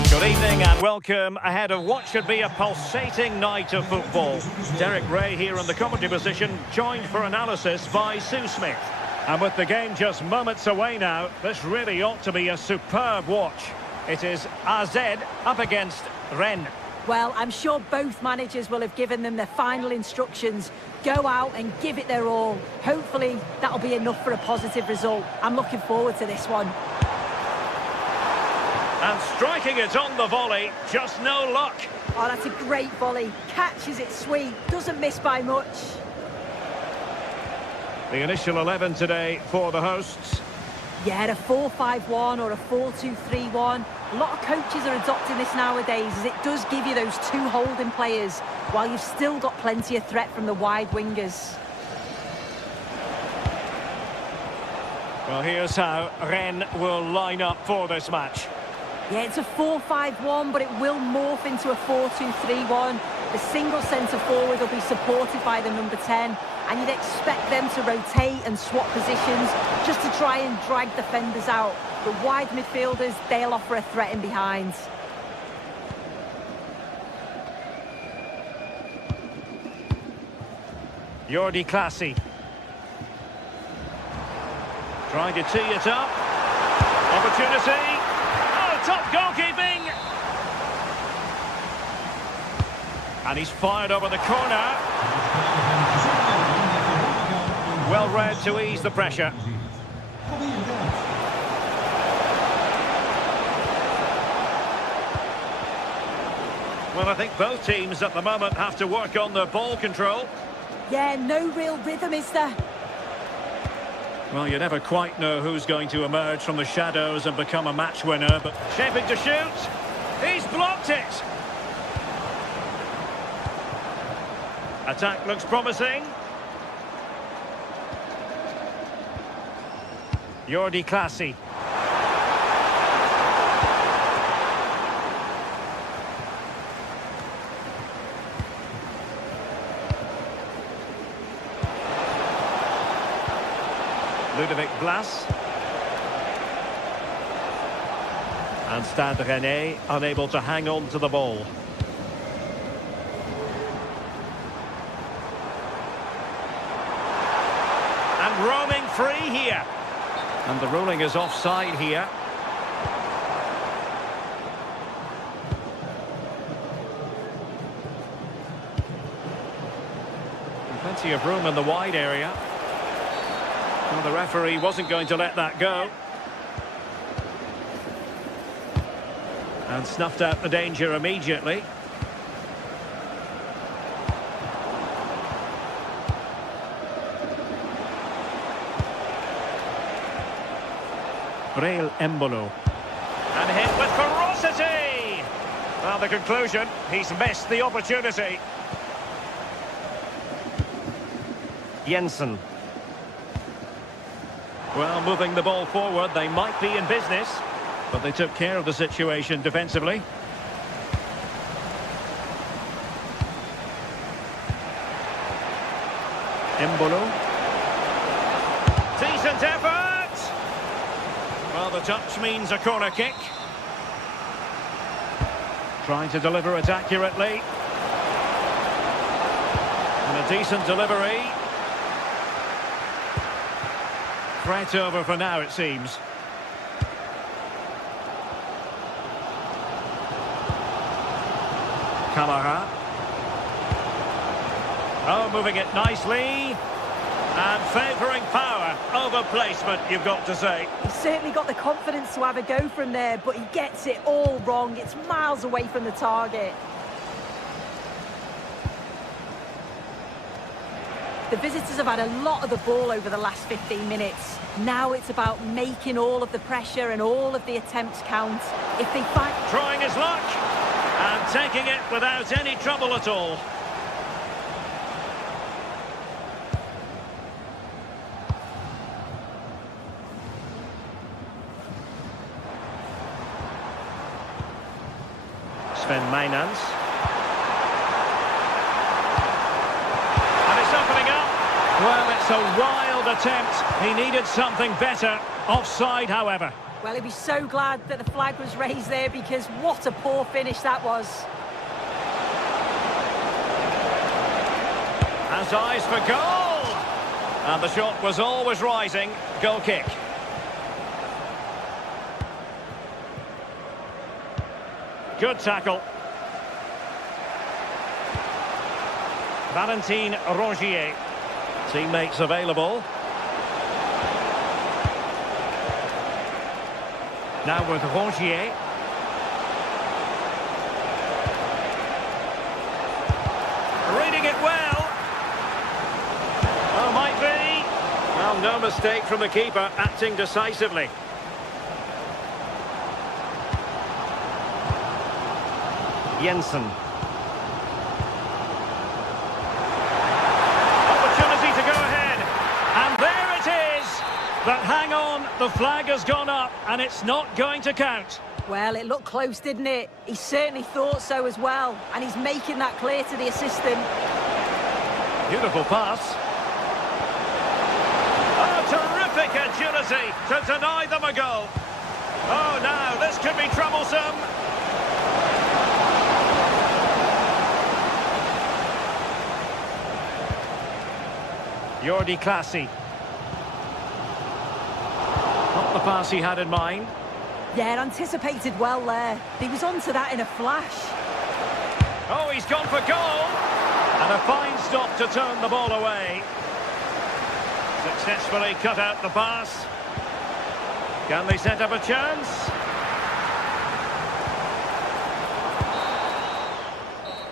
Good evening and welcome ahead of what should be a pulsating night of football. Derek Ray here in the commentary position, joined for analysis by Sue Smith. And with the game just moments away now, this really ought to be a superb watch. It is AZ up against Rennes. Well, I'm sure both managers will have given them their final instructions. Go out and give it their all. Hopefully that'll be enough for a positive result. I'm looking forward to this one. And striking it on the volley, just no luck. Oh, that's a great volley. Catches it sweet, doesn't miss by much. The initial 11 today for the hosts. Yeah, a 4-5-1 or a 4-2-3-1. A lot of coaches are adopting this nowadays as it does give you those two holding players while you've still got plenty of threat from the wide wingers. Well, here's how Rennes will line up for this match. Yeah, it's a 4-5-1, but it will morph into a 4-2-3-1. The single centre forward will be supported by the number 10, and you'd expect them to rotate and swap positions just to try and drag defenders out. The wide midfielders, they'll offer a threat in behind. Jordi Clasie. Trying to tee it up. Opportunity. Oh, top goalkeeping. And he's fired over the corner. Well read to ease the pressure. Well, I think both teams at the moment have to work on their ball control. Yeah, no real rhythm, is there? Well, you never quite know who's going to emerge from the shadows and become a match winner, but shaping to shoot. He's blocked it. Attack looks promising. Jordi Clasie. Ludovic Blas. And Stade Rennais unable to hang on to the ball. And roaming free here. And the ruling is offside here. And plenty of room in the wide area. Well, the referee wasn't going to let that go. And snuffed out the danger immediately. Breel Embolo. And hit with ferocity! Well, the conclusion, he's missed the opportunity. Jensen. Well, moving the ball forward, they might be in business, but they took care of the situation defensively. Embolo. Decent effort! Well, the touch means a corner kick. Trying to deliver it accurately. And a decent delivery. Threat over for now, it seems. Camara. Oh, moving it nicely. And favouring power over placement, you've got to say. He's certainly got the confidence to have a go from there, but he gets it all wrong. It's miles away from the target. The visitors have had a lot of the ball over the last 15 minutes. Now it's about making all of the pressure and all of the attempts count. If they find... Trying his luck and taking it without any trouble at all. Sven Mijnans. And it's opening up. Well, it's a wild attempt. He needed something better. Offside, however. Well, he'd be so glad that the flag was raised there because what a poor finish that was. Has eyes for goal. And the shot was always rising. Goal kick. Good tackle. Valentin Rongier. Teammates available. Now with Rongier. no mistake from the keeper, acting decisively. Jensen. Opportunity to go ahead. And there it is. But hang on, the flag has gone up and it's not going to count. Well, it looked close, didn't it? He certainly thought so as well. And he's making that clear to the assistant. Beautiful pass. Oh, terrific agility to deny them a goal. Oh, now this could be troublesome. Jordi Clasie. Not the pass he had in mind. Yeah, anticipated well there. He was onto that in a flash. Oh, he's gone for goal. And a fine stop to turn the ball away. Successfully cut out the pass. Can they set up a chance?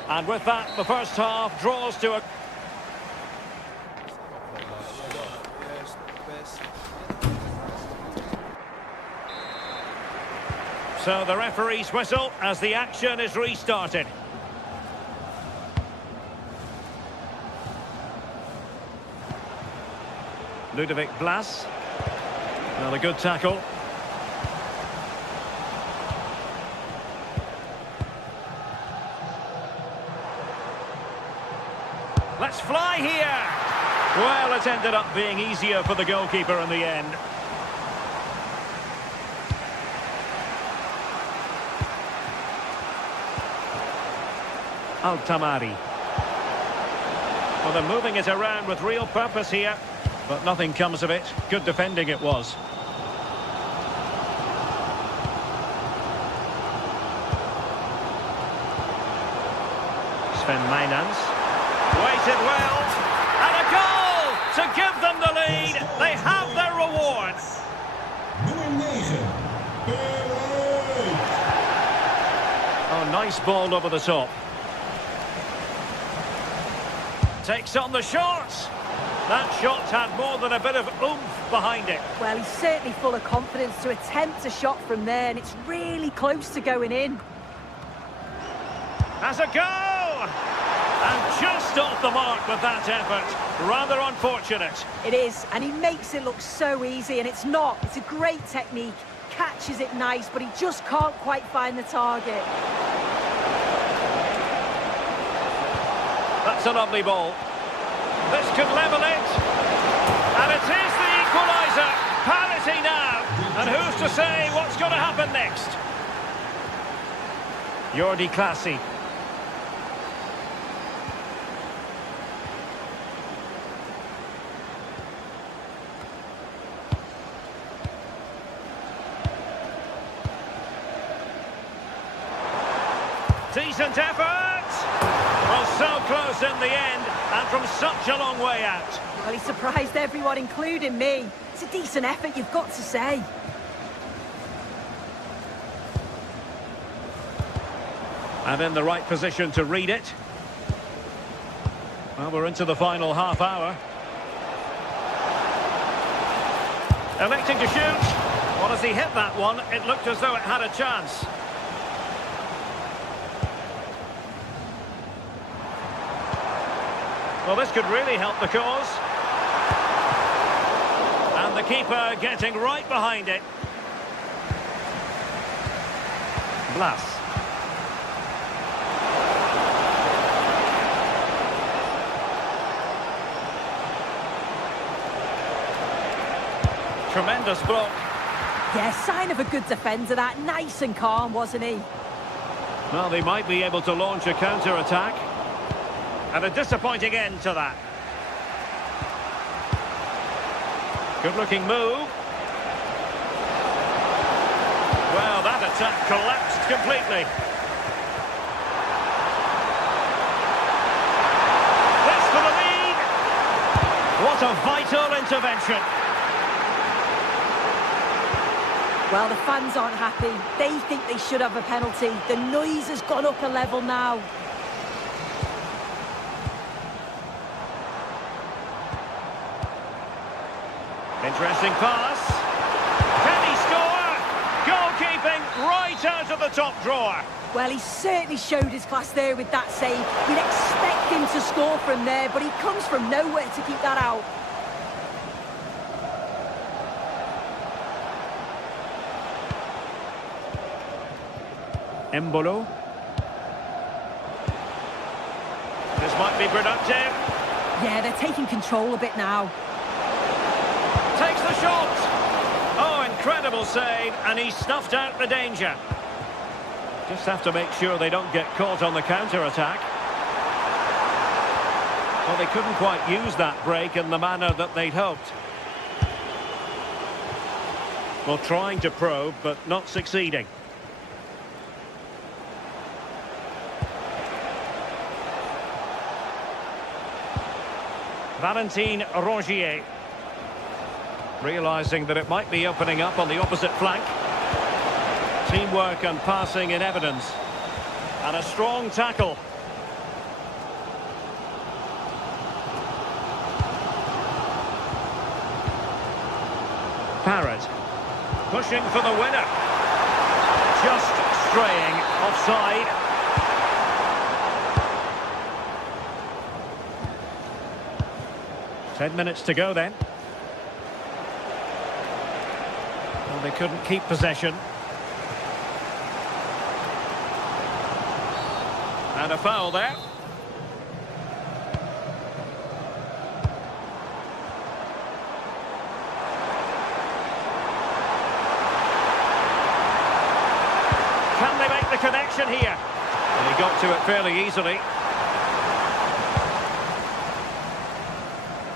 And with that, the first half draws to a... So the referee's whistle as the action is restarted. Ludovic Blas. Another good tackle. Let's fly here. Well, it ended up being easier for the goalkeeper in the end. Altamari. Well, they're moving it around with real purpose here, but nothing comes of it. Good defending it was. Sven Meinans. Waited well. And a goal to give them the lead. They have their reward. Oh, nice ball over the top. Takes on the shot. That shot had more than a bit of oomph behind it. Well, he's certainly full of confidence to attempt a shot from there, and it's really close to going in. Has a go! And just off the mark with that effort. Rather unfortunate. It is, and he makes it look so easy, and it's not. It's a great technique. Catches it nice, but he just can't quite find the target. That's a lovely ball. This could level it. And it is the equaliser. Parity now. And who's to say what's going to happen next? Jordi Clasie. Decent effort. Well, so close in the end, and from such a long way out. Well, he surprised everyone, including me. It's a decent effort, you've got to say. And in the right position to read it. Well, we're into the final half hour. Electing to shoot. Well, as he hit that one, it looked as though it had a chance. Well, this could really help the cause. And the keeper getting right behind it. Blas. Tremendous block. Yeah, sign of a good defender, that. Nice and calm, wasn't he? Well, they might be able to launch a counter-attack. And a disappointing end to that. Good-looking move. Well, that attack collapsed completely. This for the lead. What a vital intervention. Well, the fans aren't happy. They think they should have a penalty. The noise has gone up a level now. Interesting pass. Can he score? Goalkeeping right out of the top drawer. Well, he certainly showed his class there with that save. You'd expect him to score from there, but he comes from nowhere to keep that out. Embolo. This might be productive. Yeah, they're taking control a bit now. Takes the shot. Oh, incredible save, and he snuffed out the danger. Just have to make sure they don't get caught on the counter-attack. Well, they couldn't quite use that break in the manner that they'd hoped. Well, trying to probe, but not succeeding. Valentin Rongier. Realising that it might be opening up on the opposite flank. Teamwork and passing in evidence. And a strong tackle. Parrott. Pushing for the winner. Just straying offside. Ten minutes to go then. Well, they couldn't keep possession. And a foul there. Can they make the connection here? And he got to it fairly easily.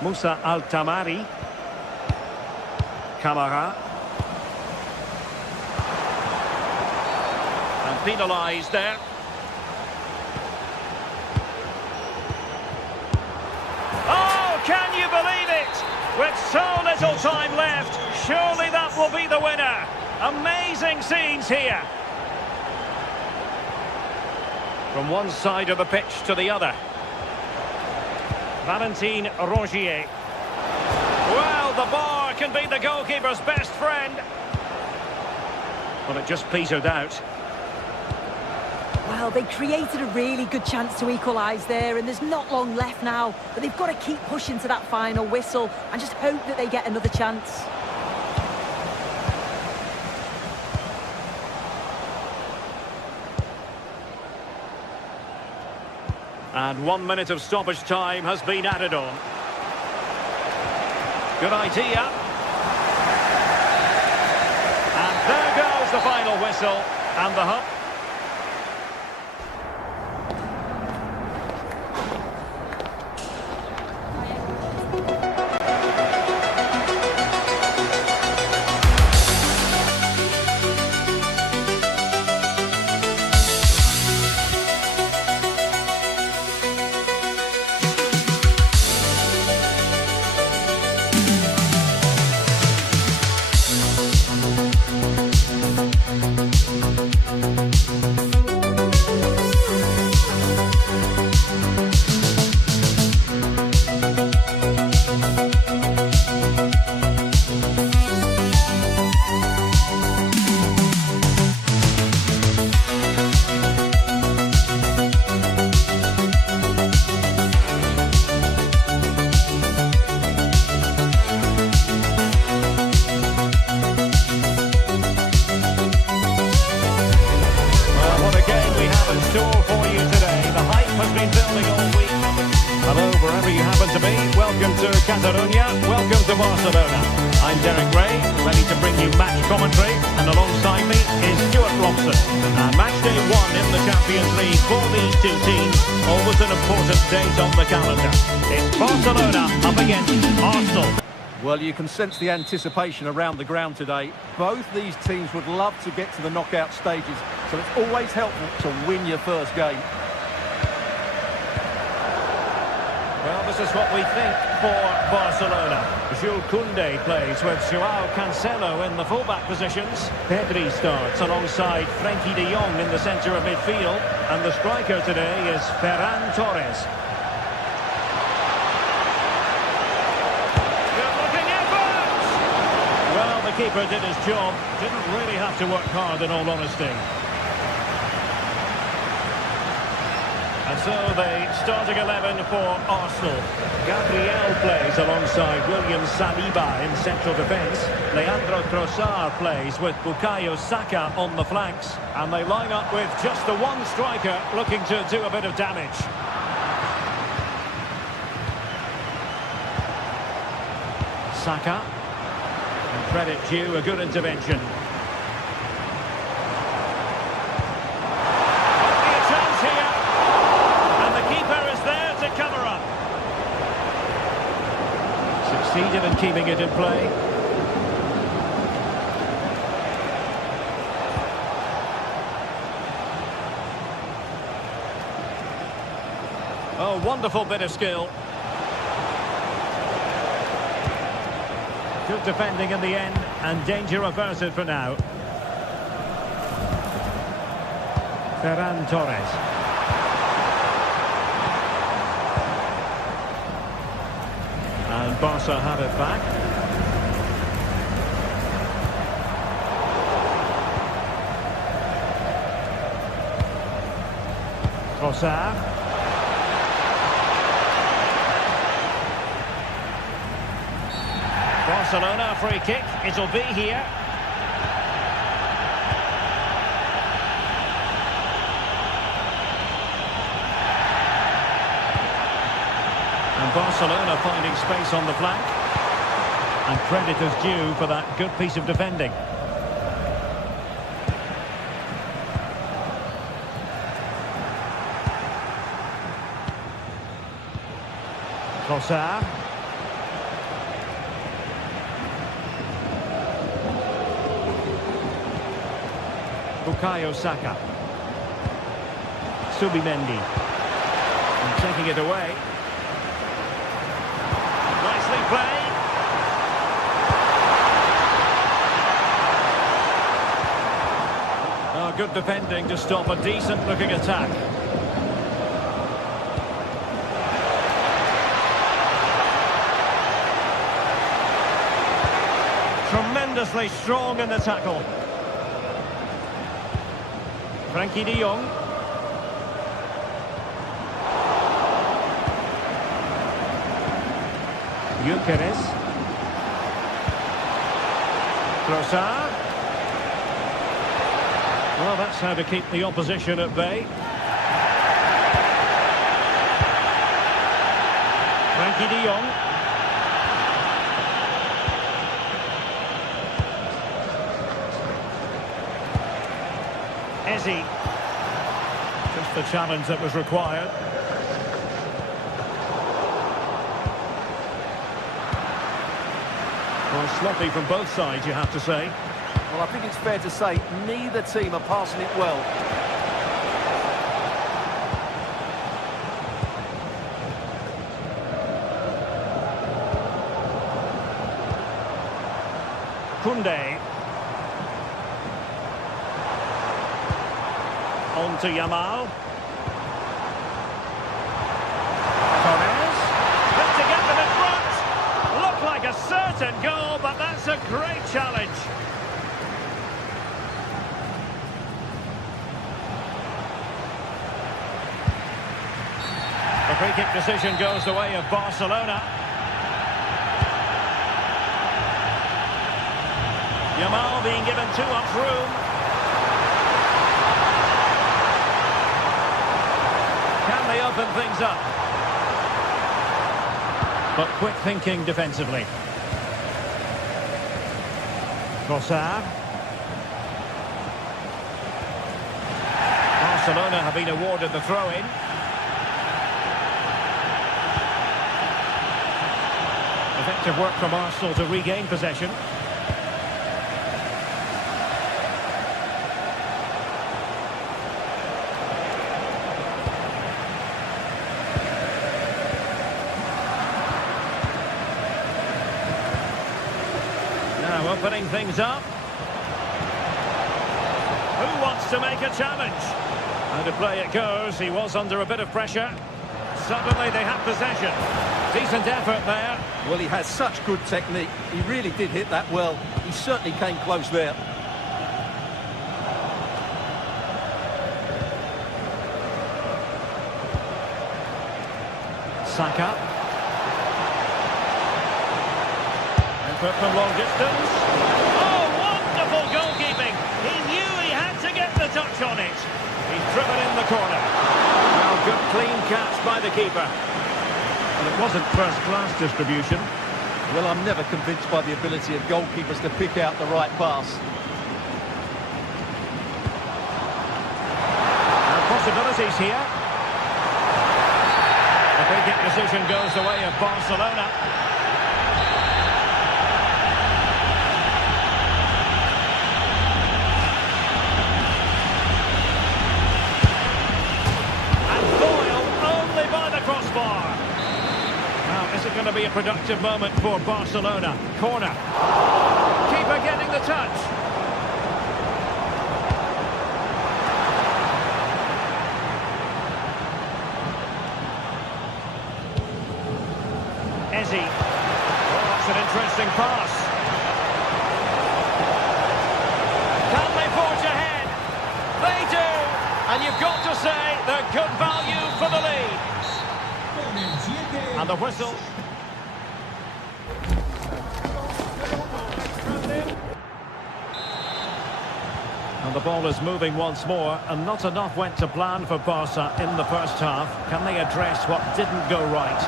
Musa Al-Tamari. Kamara. And penalised there. Oh, can you believe it? With so little time left, surely that will be the winner. Amazing scenes here. From one side of the pitch to the other. Valentin Rongier. Well, the bar can be the goalkeeper's best friend. Well, it just petered out. Well, they created a really good chance to equalise there, and there's not long left now. But they've got to keep pushing to that final whistle and just hope that they get another chance. And 1 minute of stoppage time has been added on. Good idea. And there goes the final whistle and the hook. Catalonia, welcome to Barcelona. I'm Derek Ray, ready to bring you match commentary, and alongside me is Stuart Robson. And match day 1 in the Champions League for these two teams, always an important date on the calendar. It's Barcelona up against Arsenal. Well, you can sense the anticipation around the ground today. Both these teams would love to get to the knockout stages, so it's always helpful to win your first game. Well, this is what we think for Barcelona. Jules Koundé plays with Joao Cancelo in the fullback positions. Pedri starts alongside Frenkie de Jong in the centre of midfield. And the striker today is Ferran Torres. Good-looking effort! keeper did his job. Didn't really have to work hard, in all honesty. And so the starting 11 for Arsenal. Gabriel plays alongside William Saliba in central defence. Leandro Trossard plays with Bukayo Saka on the flanks. And they line up with just the one striker looking to do a bit of damage. Saka. And credit due, a good intervention. Succeeded in keeping it in play. Oh, wonderful bit of skill. Good defending in the end, and danger averted for now. Ferran Torres. And Barca have it back. Trossard. Barcelona free kick. It'll be here. Barcelona finding space on the flank. And credit is due for that good piece of defending. Trossard. Bukayo Saka. Subimendi. And taking it away. Nicely played. Oh, good defending to stop a decent-looking attack. Tremendously strong in the tackle. Frankie de Jong. Gyökeres. Trossard. Well, that's how to keep the opposition at bay. Frankie de Jong. Ezzy. Just the challenge that was required. Well, sloppy from both sides, you have to say. Well, I think it's fair to say neither team are passing it well. Koundé. On to Yamal. Torres. Has to get them in front. Looked like a certain goal, but that's a great challenge. The free kick decision goes the way of Barcelona. Yamal being given too much room. Can they open things up? But quick thinking defensively. Trossard. Barcelona have been awarded the throw-in. Effective work from Arsenal to regain possession. Now opening things up. Who wants to make a challenge? And to play it goes. He was under a bit of pressure. Suddenly they have possession. Decent effort there. Well, he has such good technique. He really did hit that well. He certainly came close there. Saka. Effort from long distance. Oh, wonderful goalkeeping. He knew he had to get the touch on it. He's driven in the corner. Well, good clean catch by the keeper. Well, it wasn't first-class distribution. Well, I'm never convinced by the ability of goalkeepers to pick out the right pass. And possibilities here. The free-kick decision goes the way of Barcelona. And foiled only by the crossbar. Now, is it going to be a productive moment for Barcelona? Corner. Keeper getting the touch. Ezzy. Oh, that's an interesting pass. Can they forge ahead? They do. And you've got to say they're good value for the lead. And the whistle. And the ball is moving once more, and not enough went to plan for Barca in the first half. Can they address what didn't go right?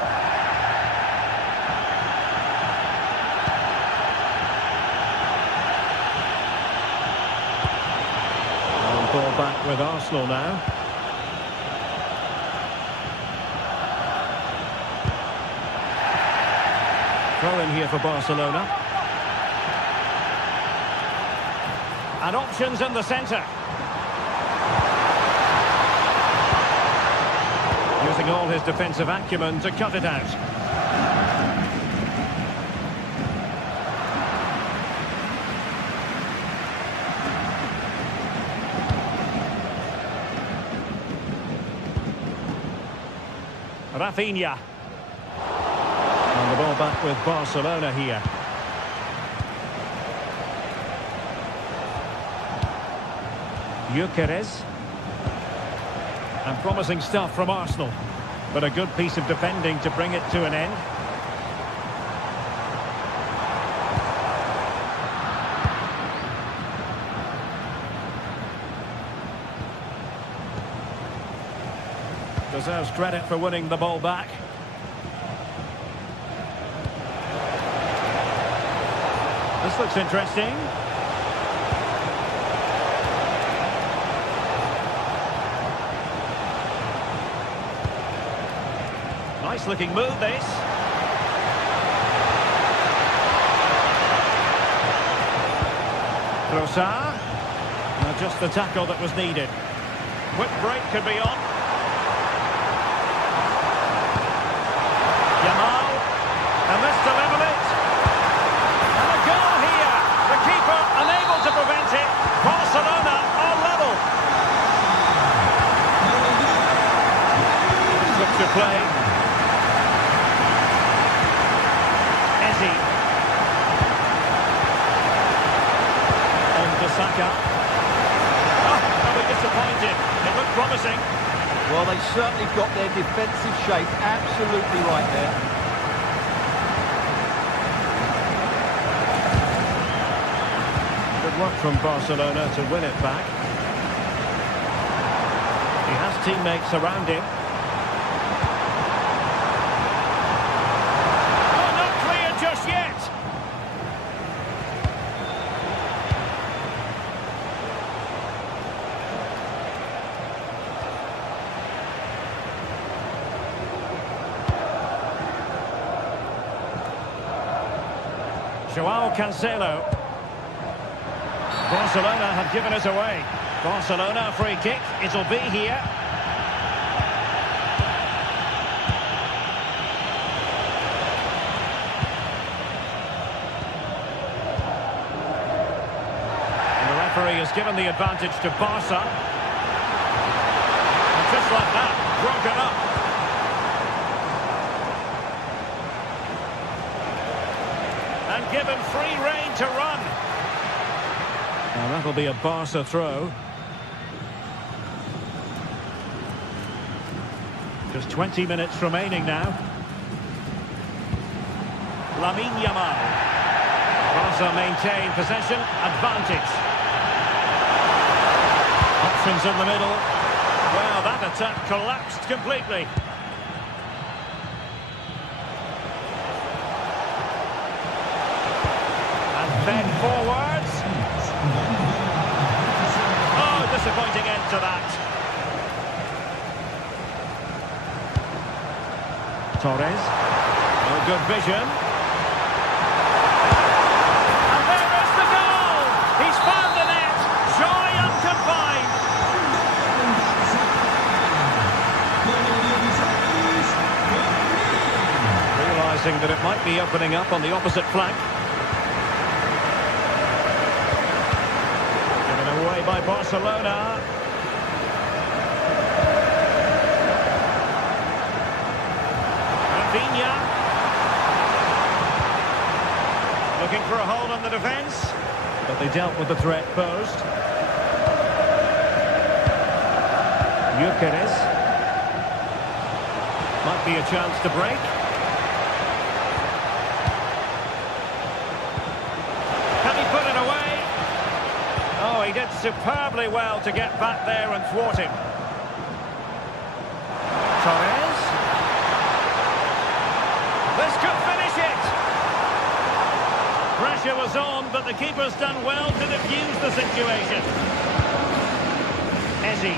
Ball back with Arsenal now. Throw in here for Barcelona. And options in the centre. Using all his defensive acumen to cut it out. Rafinha. And the ball back with Barcelona here. Gyökeres. And promising stuff from Arsenal. But a good piece of defending to bring it to an end. Deserves credit for winning the ball back. This looks interesting. Nice looking move, this. Trossard. Just the tackle that was needed. Quick break could be on. And this to level it. And a goal here. The keeper unable to prevent it. Barcelona are level. Look to play. Ezzy. On to Saka. Oh, very disappointed. It looked promising. Well, they certainly got their defensive shape absolutely right there. Work from Barcelona to win it back. He has teammates around him. Oh, not clear just yet. Joao Cancelo. Barcelona have given it away. Barcelona free kick. It'll be here. And the referee has given the advantage to Barca. And just like that, broken up. given free rein to run. Now that'll be a Barca throw. Just 20 minutes remaining now. Lamine Yamal. Barca maintain possession, advantage. Options in the middle. Well, that attack collapsed completely. And fed forwards. Oh, disappointing end to that. Torres. Oh, good vision. And there is the goal! He's found the net! Joy unconfined! Realising that it might be opening up on the opposite flank. Given away by Barcelona. Looking for a hole on the defence, but they dealt with the threat posed. Gyökeres. Might be a chance to break. Can he put it away? Oh, he did superbly well to get back there and thwart him. Torres. This could finish it. Pressure was on, but the keeper's done well to defuse the situation. Ezzy.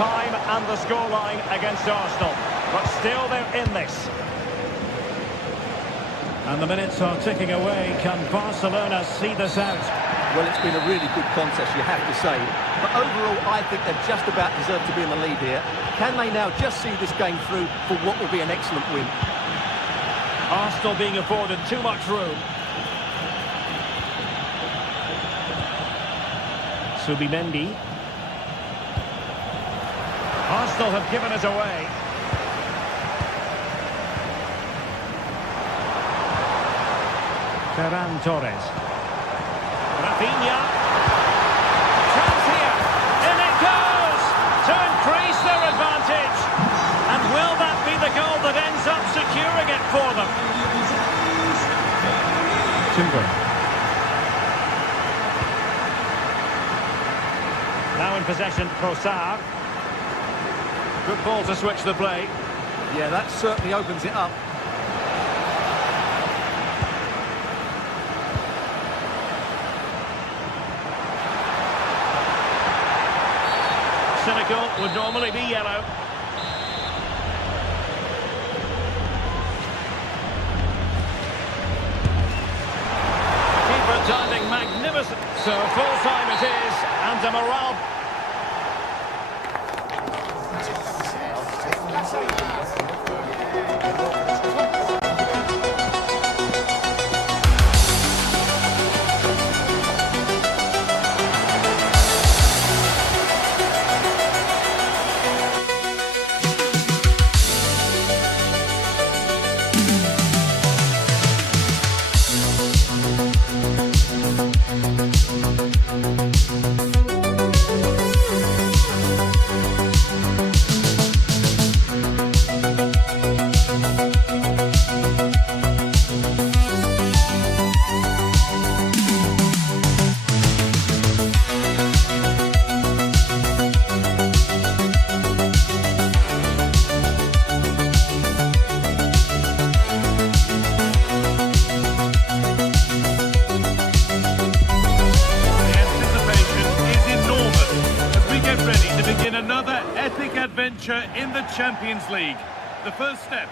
Time and the scoreline against Arsenal, but still they're in this. And the minutes are ticking away. Can Barcelona see this out? Well, it's been a really good contest, you have to say. But overall, I think they've just about deserved to be in the lead here. Can they now just see this game through for what will be an excellent win? Arsenal being afforded too much room. Subimendi. Arsenal have given it away. Ferran Torres. Rafinha. Chance here. In it goes! To increase their advantage. And will that be the goal that ends up securing it for them? Timber. Now in possession, Trossard. Good ball to switch the play. Yeah, that certainly opens it up. Cynical would normally be yellow. Keeper timing magnificent. So full time it is, and a morale. Adventure in the Champions League. The first step.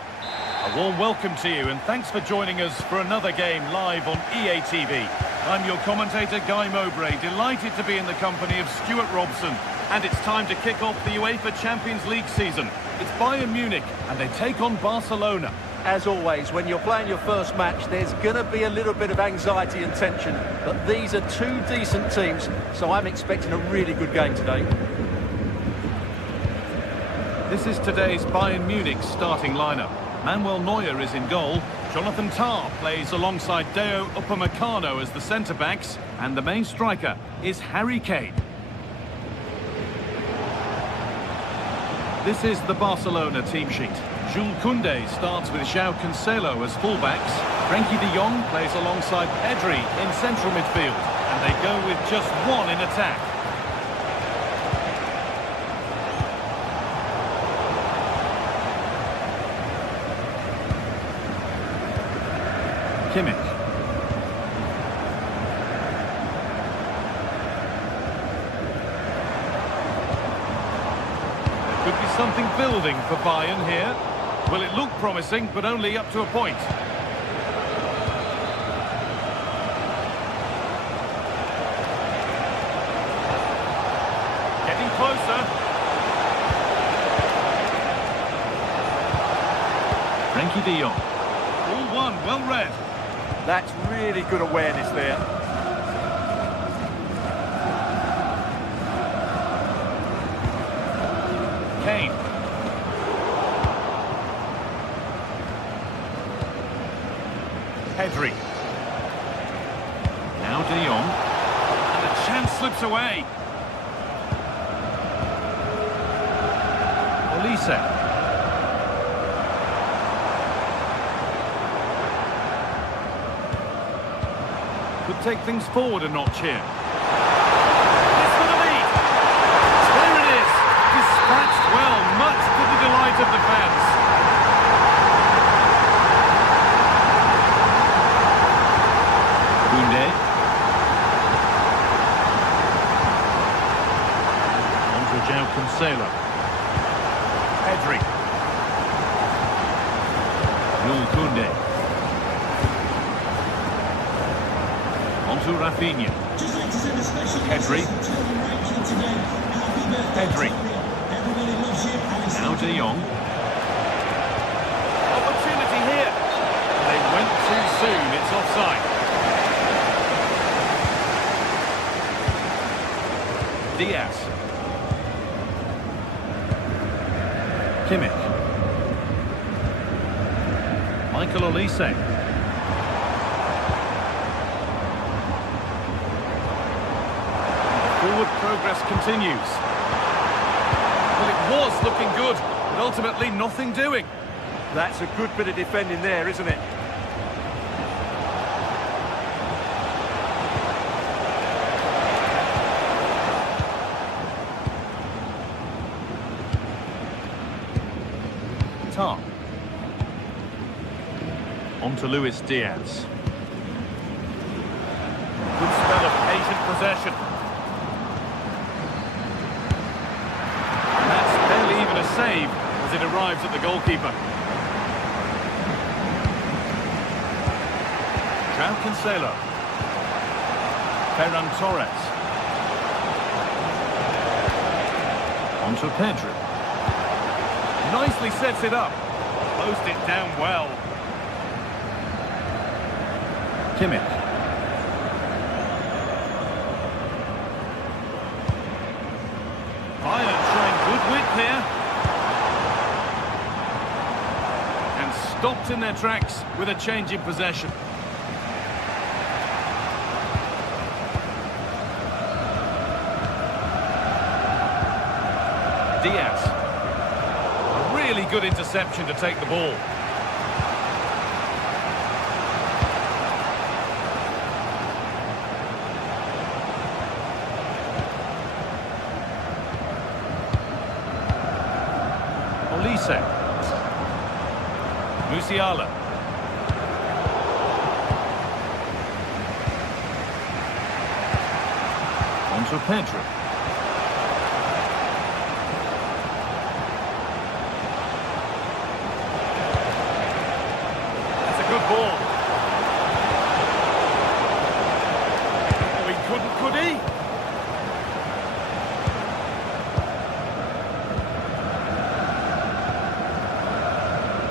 A warm welcome to you and thanks for joining us for another game live on EA TV. I'm your commentator Guy Mowbray, delighted to be in the company of Stuart Robson. And it's time to kick off the UEFA Champions League season. It's Bayern Munich and they take on Barcelona. As always, when you're playing your first match, there's going to be a little bit of anxiety and tension. But these are two decent teams, so I'm expecting a really good game today. This is today's Bayern Munich starting lineup. Manuel Neuer is in goal. Jonathan Tah plays alongside Deo Upamecano as the centre-backs. And the main striker is Harry Kane. This is the Barcelona team sheet. Jules Koundé starts with João Cancelo as fullbacks. Frenkie de Jong plays alongside Pedri in central midfield. And they go with just one in attack. Kimmich. There could be something building for Bayern here. Well, it looked promising, but only up to a point. Getting closer. Frenkie de Jong. All one, well read. That's really good awareness there. Kane. Pedri. Now De Jong. And the chance slips away. Olise. Could take things forward a notch here. This for the lead. There it is. Dispatched well, much to the delight of the fans. Koundé. On to João Cancelo. Pedri. Jules Koundé. To Rafinha. Pedri. Pedri. Now De Jong. Opportunity here. They went too soon. It's offside. Diaz. Kimmich. Michael Olise. Forward progress continues. Well, it was looking good, but ultimately nothing doing. That's a good bit of defending there, isn't it? Tah. On to Luis Diaz. Good spell of patient possession. A save as it arrives at the goalkeeper. João Cancelo. Ferran Torres. On to Pedri. Nicely sets it up. Closed it down well. Kimmich. Bayern showing good width here. Stopped in their tracks with a change in possession. Diaz. A really good interception to take the ball. Olise. Musiala. On to Pedri. That's a good ball. Oh, he couldn't, could he?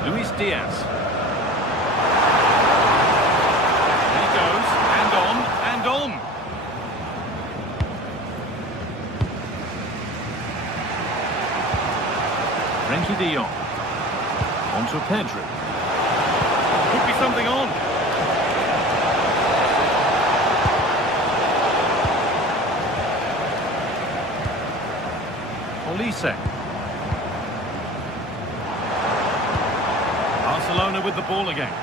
Luis Diaz. There he goes, and on, and on. de Jong. On to Pedri. Could be something on. Olise. Barcelona with the ball again.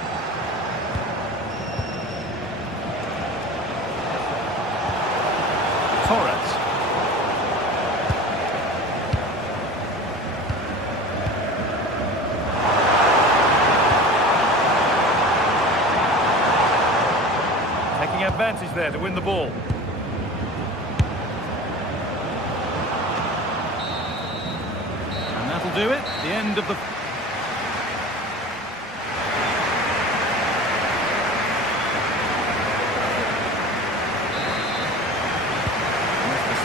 Torres. Taking advantage there to win the ball. And that'll do it. The end of the...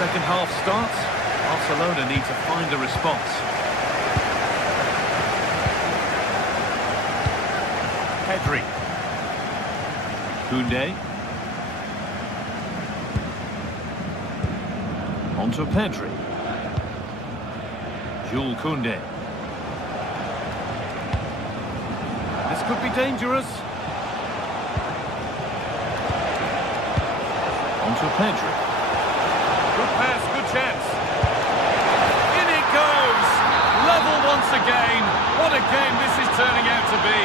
Second half starts. Barcelona need to find a response. Pedri. Koundé. On to Pedri. Jules Koundé. This could be dangerous. On to Pedri. Good pass, good chance. In it goes! Level once again. What a game this is turning out to be.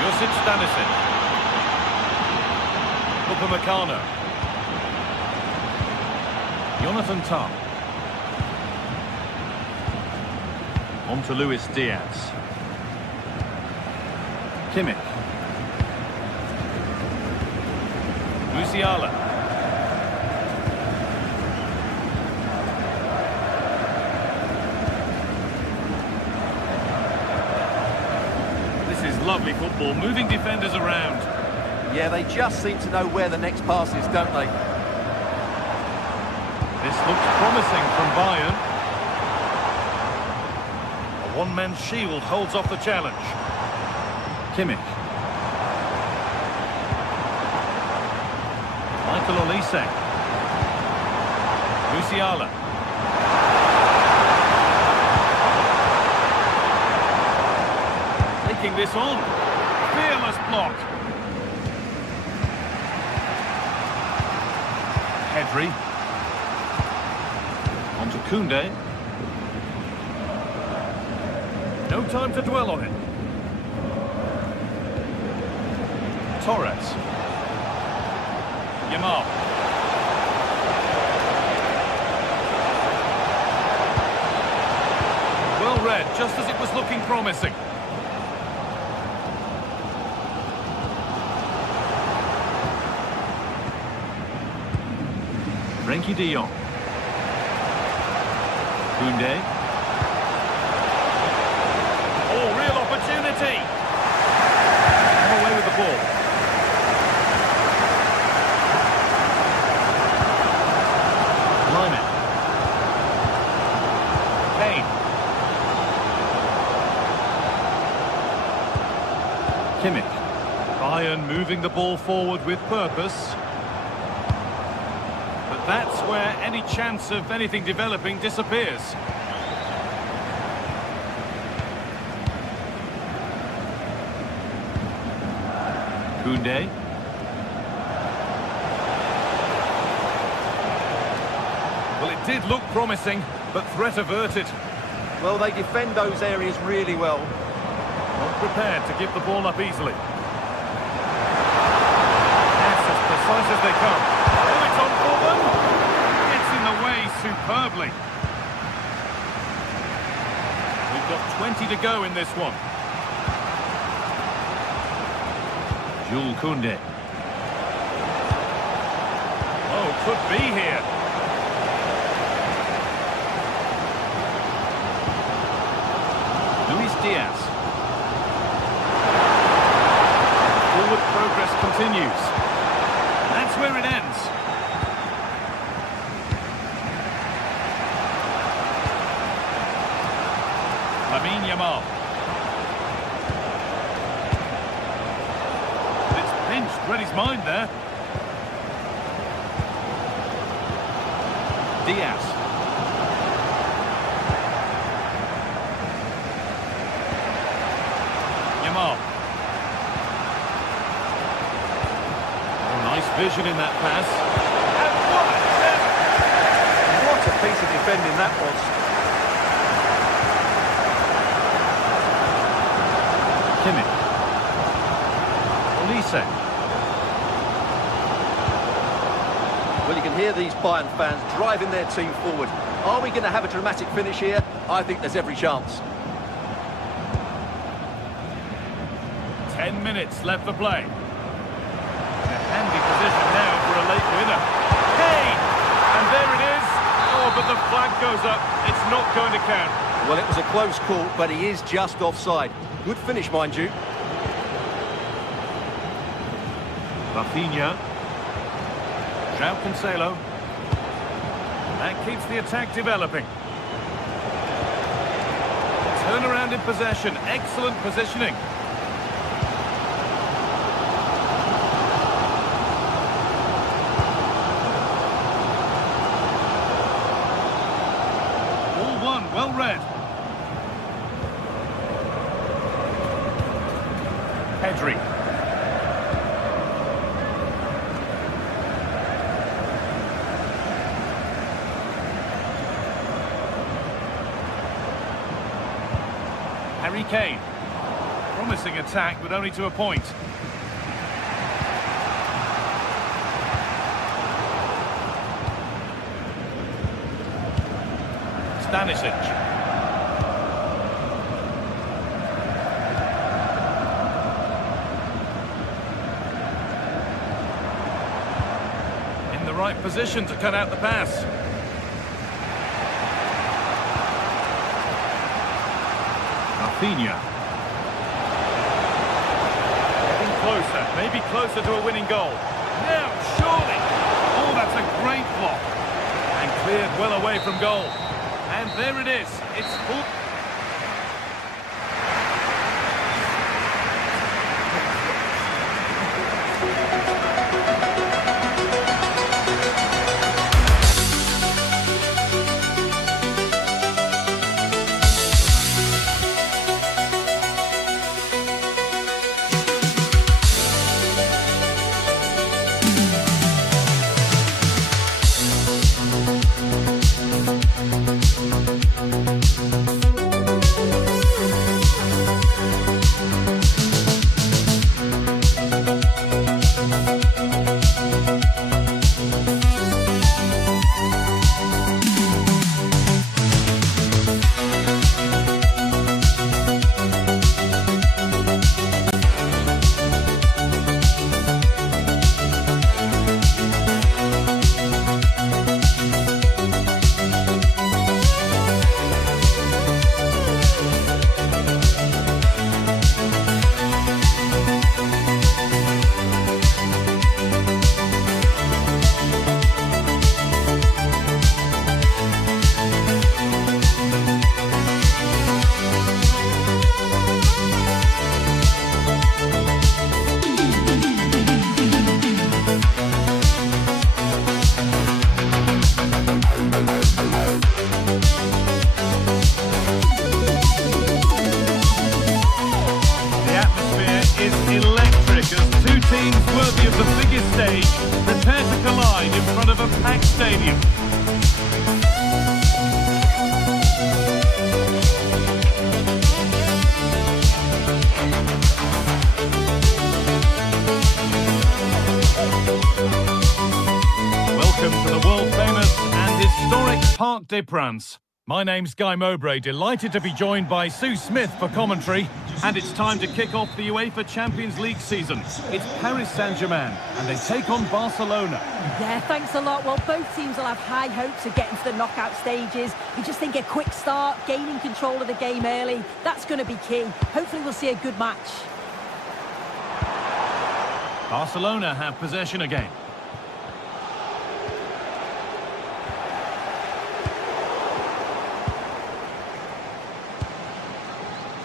Josip Stanisic. Upamecano. Jonathan Tah. On to Luis Diaz. Kimmich. Musiala. This is lovely football, moving defenders around. Yeah, they just seem to know where the next pass is, don't they? This looks promising from Bayern. A one-man shield holds off the challenge. Kimmich. Michael Olise. Musiala. Taking this on. Fearless block. Pedri. On to Koundé. No time to dwell on it. Torres. Yamal. Well read, just as it was looking promising. Frenkie de Jong. Koundé. Oh, real opportunity. Come away with the ball. Kimmich. Bayern moving the ball forward with purpose. But that's where any chance of anything developing disappears. Koundé. Well, it did look promising, but threat averted. Well, they defend those areas really well. Not prepared to give the ball up easily. Yes, as precise as they come. Oh, it's on for them. Gets in the way superbly. We've got 20 to go in this one. Jules Koundé. Oh, could be here. Luis Diaz. Forward progress continues. That's where it ends. Lamine Yamal. It's pinched, read his mind there. Diaz. Yamal. Oh, nice vision in that pass. And What a piece of defending that was. Kimmich. Olise. Well, you can hear these Bayern fans driving their team forward. Are we going to have a dramatic finish here? I think there's every chance. 10 minutes left for play. In a handy position now for a late winner. Kane! And there it is. Oh, but the flag goes up. It's not going to count. Well, it was a close call, but he is just offside. Good finish, mind you. Rafinha. João Cancelo. That keeps the attack developing. Turnaround in possession. Excellent positioning. All one, well read. Pedri. Harry Kane. Promising attack, but only to a point. Stanisic. In the right position to cut out the pass. Rafinha. Getting closer, maybe closer to a winning goal. Now, surely. Oh, that's a great block. And cleared well away from goal. And there it is. It's full. Worthy of the biggest stage, prepare to collide in front of a packed stadium. Welcome to the world-famous and historic Parc des Princes. My name's Guy Mowbray, delighted to be joined by Sue Smith for commentary. And it's time to kick off the UEFA Champions League season. It's Paris Saint-Germain, and they take on Barcelona. Yeah, thanks a lot. Well, both teams will have high hopes of getting to the knockout stages. We just think a quick start, gaining control of the game early, that's going to be key. Hopefully we'll see a good match. Barcelona have possession again.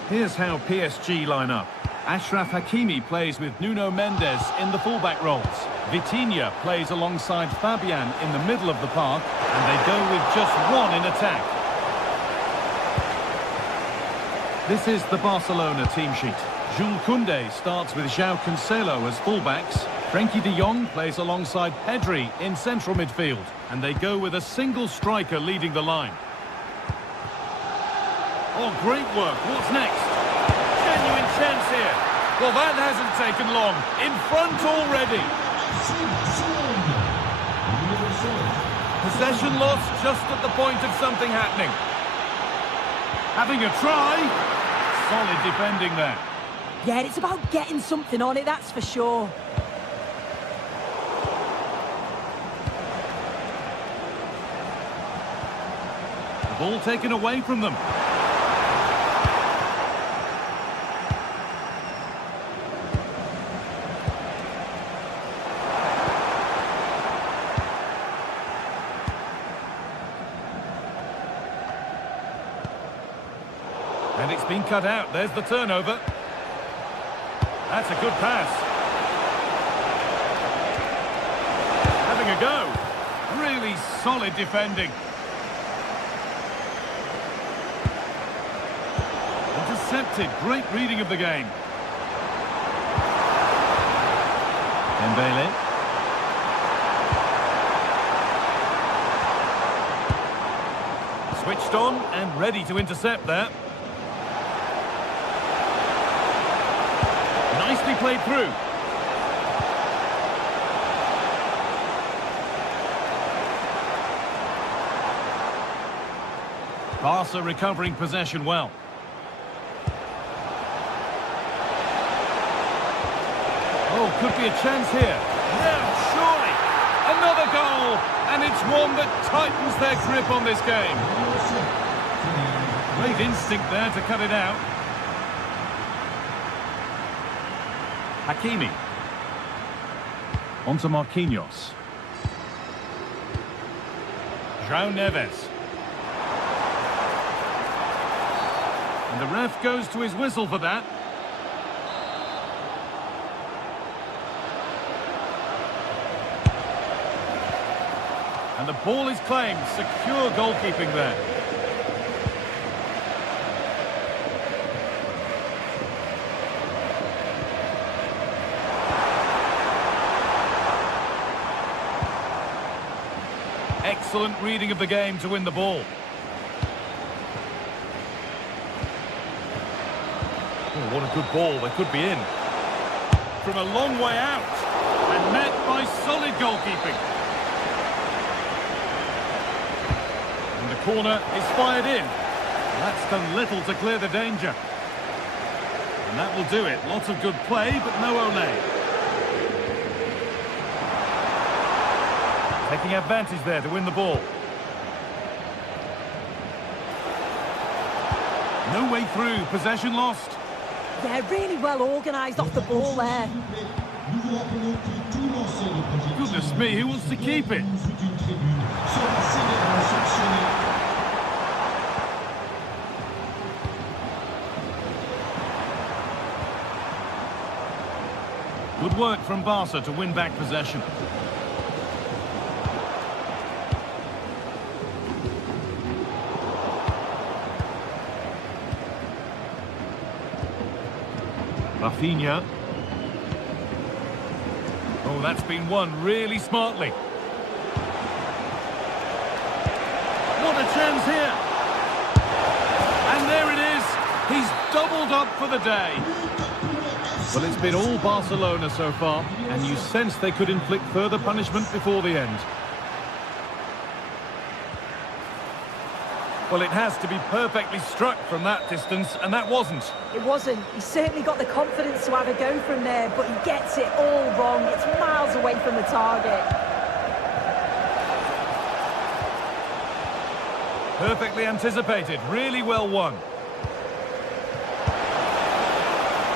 Here's how PSG line up. Achraf Hakimi plays with Nuno Mendes in the fullback roles. Vitinha plays alongside Fabian in the middle of the park, and they go with just one in attack. This is the Barcelona team sheet. Jules Koundé starts with João Cancelo as fullbacks. Frenkie de Jong plays alongside Pedri in central midfield, and they go with a single striker leading the line. Oh, great work. What's next? Genuine chance here. Well, that hasn't taken long. In front already. Possession lost just at the point of something happening. Having a try. Solid defending there. Yeah, it's about getting something on it, that's for sure. The ball taken away from them. And it's been cut out. There's the turnover. That's a good pass. Having a go. Really solid defending. Intercepted. Great reading of the game. Dembele. Switched on and ready to intercept there. Nicely played through. Barca recovering possession well. Oh, could be a chance here. Yeah, surely. Another goal. And it's one that tightens their grip on this game. Great instinct there to cut it out. Hakimi. On to Marquinhos. João Neves. And the ref goes to his whistle for that. And the ball is claimed. Secure goalkeeping there. Excellent reading of the game to win the ball. Oh, what a good ball. They could be in. From a long way out. And met by solid goalkeeping. And the corner is fired in. That's done little to clear the danger. And that will do it. Lots of good play, but no Olé. Taking advantage there to win the ball. No way through. Possession lost. Yeah, really well organised off the ball there. Goodness me, who wants to keep it? Good work from Barca to win back possession. Rafinha. Oh, that's been won really smartly. What a chance here. And there it is. He's doubled up for the day. Well, it's been all Barcelona so far, and you sense they could inflict further punishment before the end. Well, it has to be perfectly struck from that distance, and that wasn't. It wasn't. He certainly got the confidence to have a go from there, but he gets it all wrong. It's miles away from the target. Perfectly anticipated. Really well won.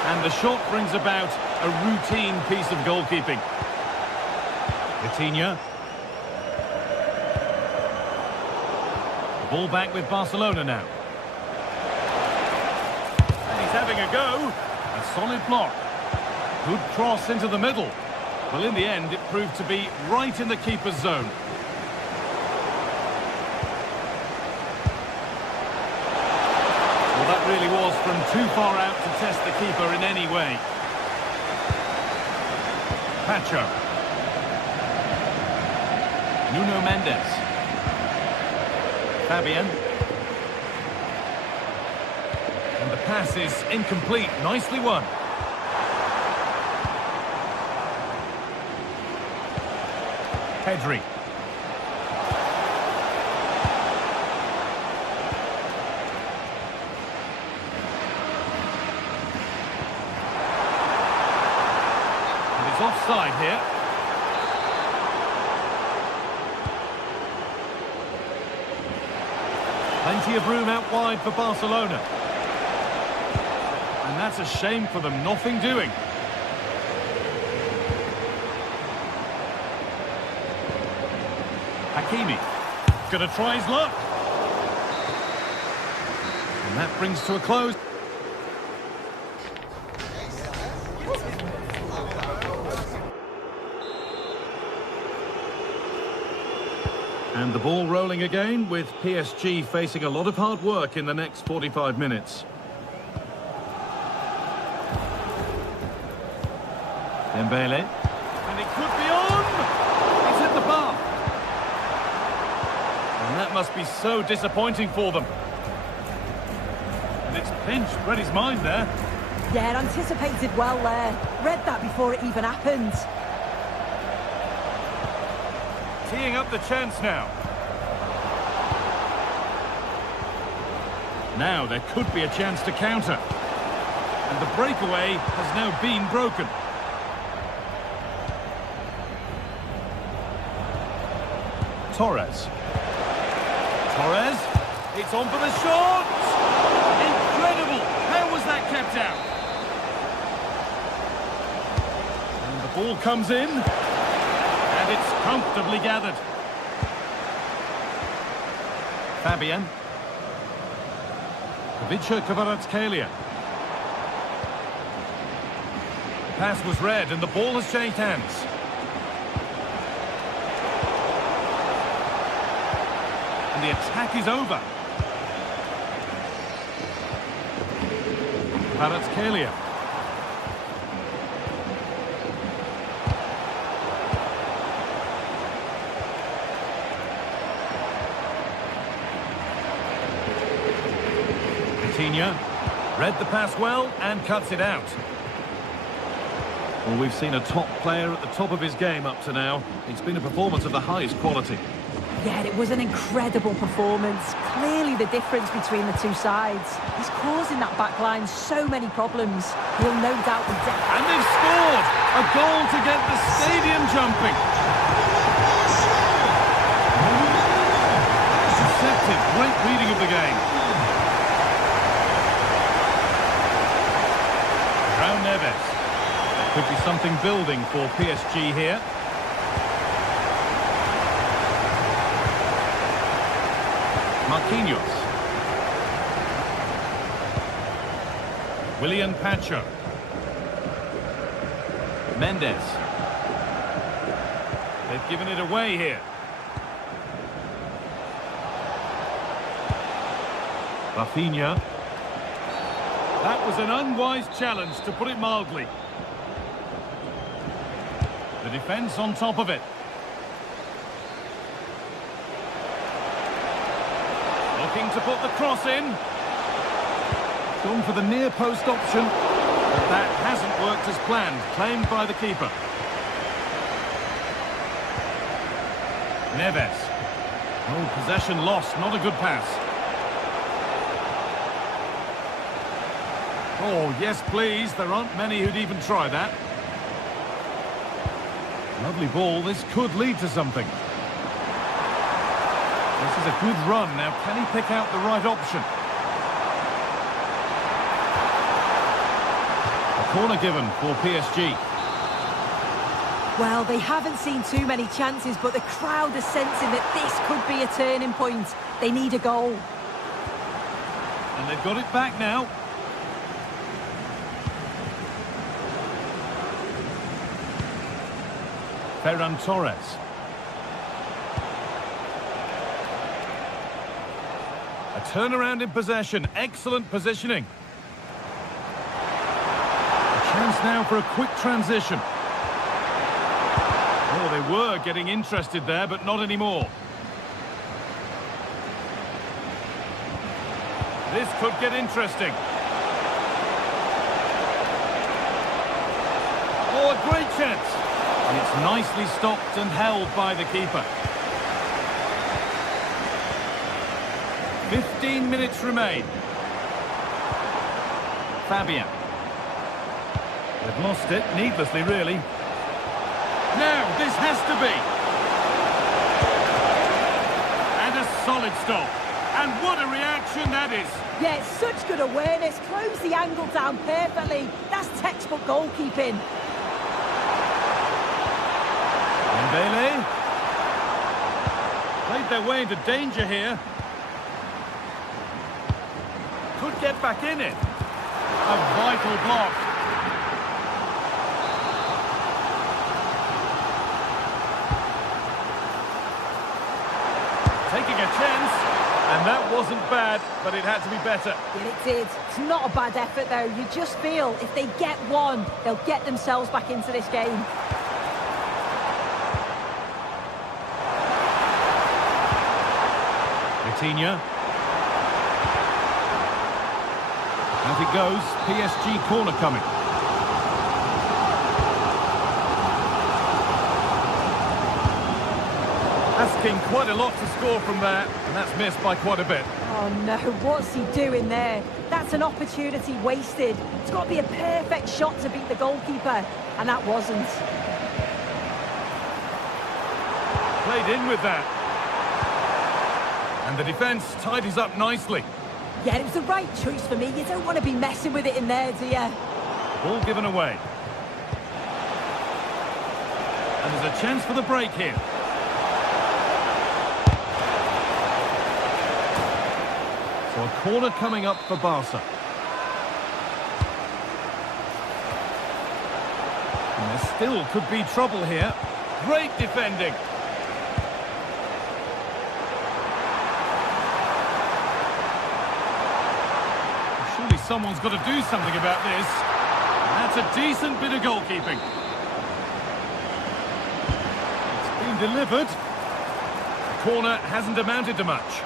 And the shot brings about a routine piece of goalkeeping. Vitinha. Ball back with Barcelona now. And he's having a go. And solid block. Good cross into the middle. Well, in the end, it proved to be right in the keeper's zone. Well, that really was from too far out to test the keeper in any way. Pacho. Nuno Mendes. Fabian. And the pass is incomplete. Nicely won. Pedri. And it's offside here. Plenty of room out wide for Barcelona. And that's a shame for them, nothing doing. Hakimi. Gonna try his luck. And that brings to a close. And the ball rolling again, with PSG facing a lot of hard work in the next 45 minutes. Dembele. And it could be on! It's hit the bar. And that must be so disappointing for them. And it's pinched Freddie's mind there. Yeah, anticipated well there. Read that before it even happened. Teeing up the chance now. Now there could be a chance to counter. And the breakaway has now been broken. Torres. Torres. It's on for the shot! Incredible! How was that kept out? And the ball comes in. And it's comfortably gathered. Fabian. Ivica Kvaratskhelia. The pass was read and the ball has changed hands. And the attack is over. Kvaratskhelia. Read the pass well and cuts it out. Well, we've seen a top player at the top of his game up to now. It's been a performance of the highest quality. Yeah, it was an incredible performance. Clearly the difference between the two sides. He's causing that back line so many problems. He'll no doubt be And they've scored! A goal to get the stadium jumping. Deceptive, great reading of the game. Neves. There could be something building for PSG here. Marquinhos. Willian Pacho. Mendes. They've given it away here. Rafinha. That was an unwise challenge, to put it mildly. The defence on top of it. Looking to put the cross in. Gone for the near post option, but that hasn't worked as planned. Claimed by the keeper. Neves. Oh, possession lost, not a good pass. Oh, yes, please. There aren't many who'd even try that. Lovely ball. This could lead to something. This is a good run. Now, can he pick out the right option? A corner given for PSG. Well, they haven't seen too many chances, but the crowd are sensing that this could be a turning point. They need a goal. And they've got it back now. Ferran Torres. A turnaround in possession. Excellent positioning. A chance now for a quick transition. Oh, they were getting interested there, but not anymore. This could get interesting. Oh, a great chance. And it's nicely stopped and held by the keeper. 15 minutes remain. Fabian. They've lost it, needlessly, really. Now, this has to be. And a solid stop. And what a reaction that is. Yeah, it's such good awareness. Close the angle down perfectly. That's textbook goalkeeping. Dembele. Played their way into danger here. Could get back in it. A vital block. Taking a chance. And that wasn't bad, but it had to be better. Yeah, it did. It's not a bad effort, though. You just feel if they get one, they'll get themselves back into this game. Vitinha. Out it goes. PSG corner coming. Asking quite a lot to score from there, and that's missed by quite a bit. Oh no, what's he doing there? That's an opportunity wasted. It's got to be a perfect shot to beat the goalkeeper, and that wasn't. Played in with that. And the defence tidies up nicely. Yeah, it was the right choice for me. You don't want to be messing with it in there, do you? Ball given away. And there's a chance for the break here. So a corner coming up for Barca. And there still could be trouble here. Great defending. Surely someone's got to do something about this. And that's a decent bit of goalkeeping. It's been delivered. The corner hasn't amounted to much.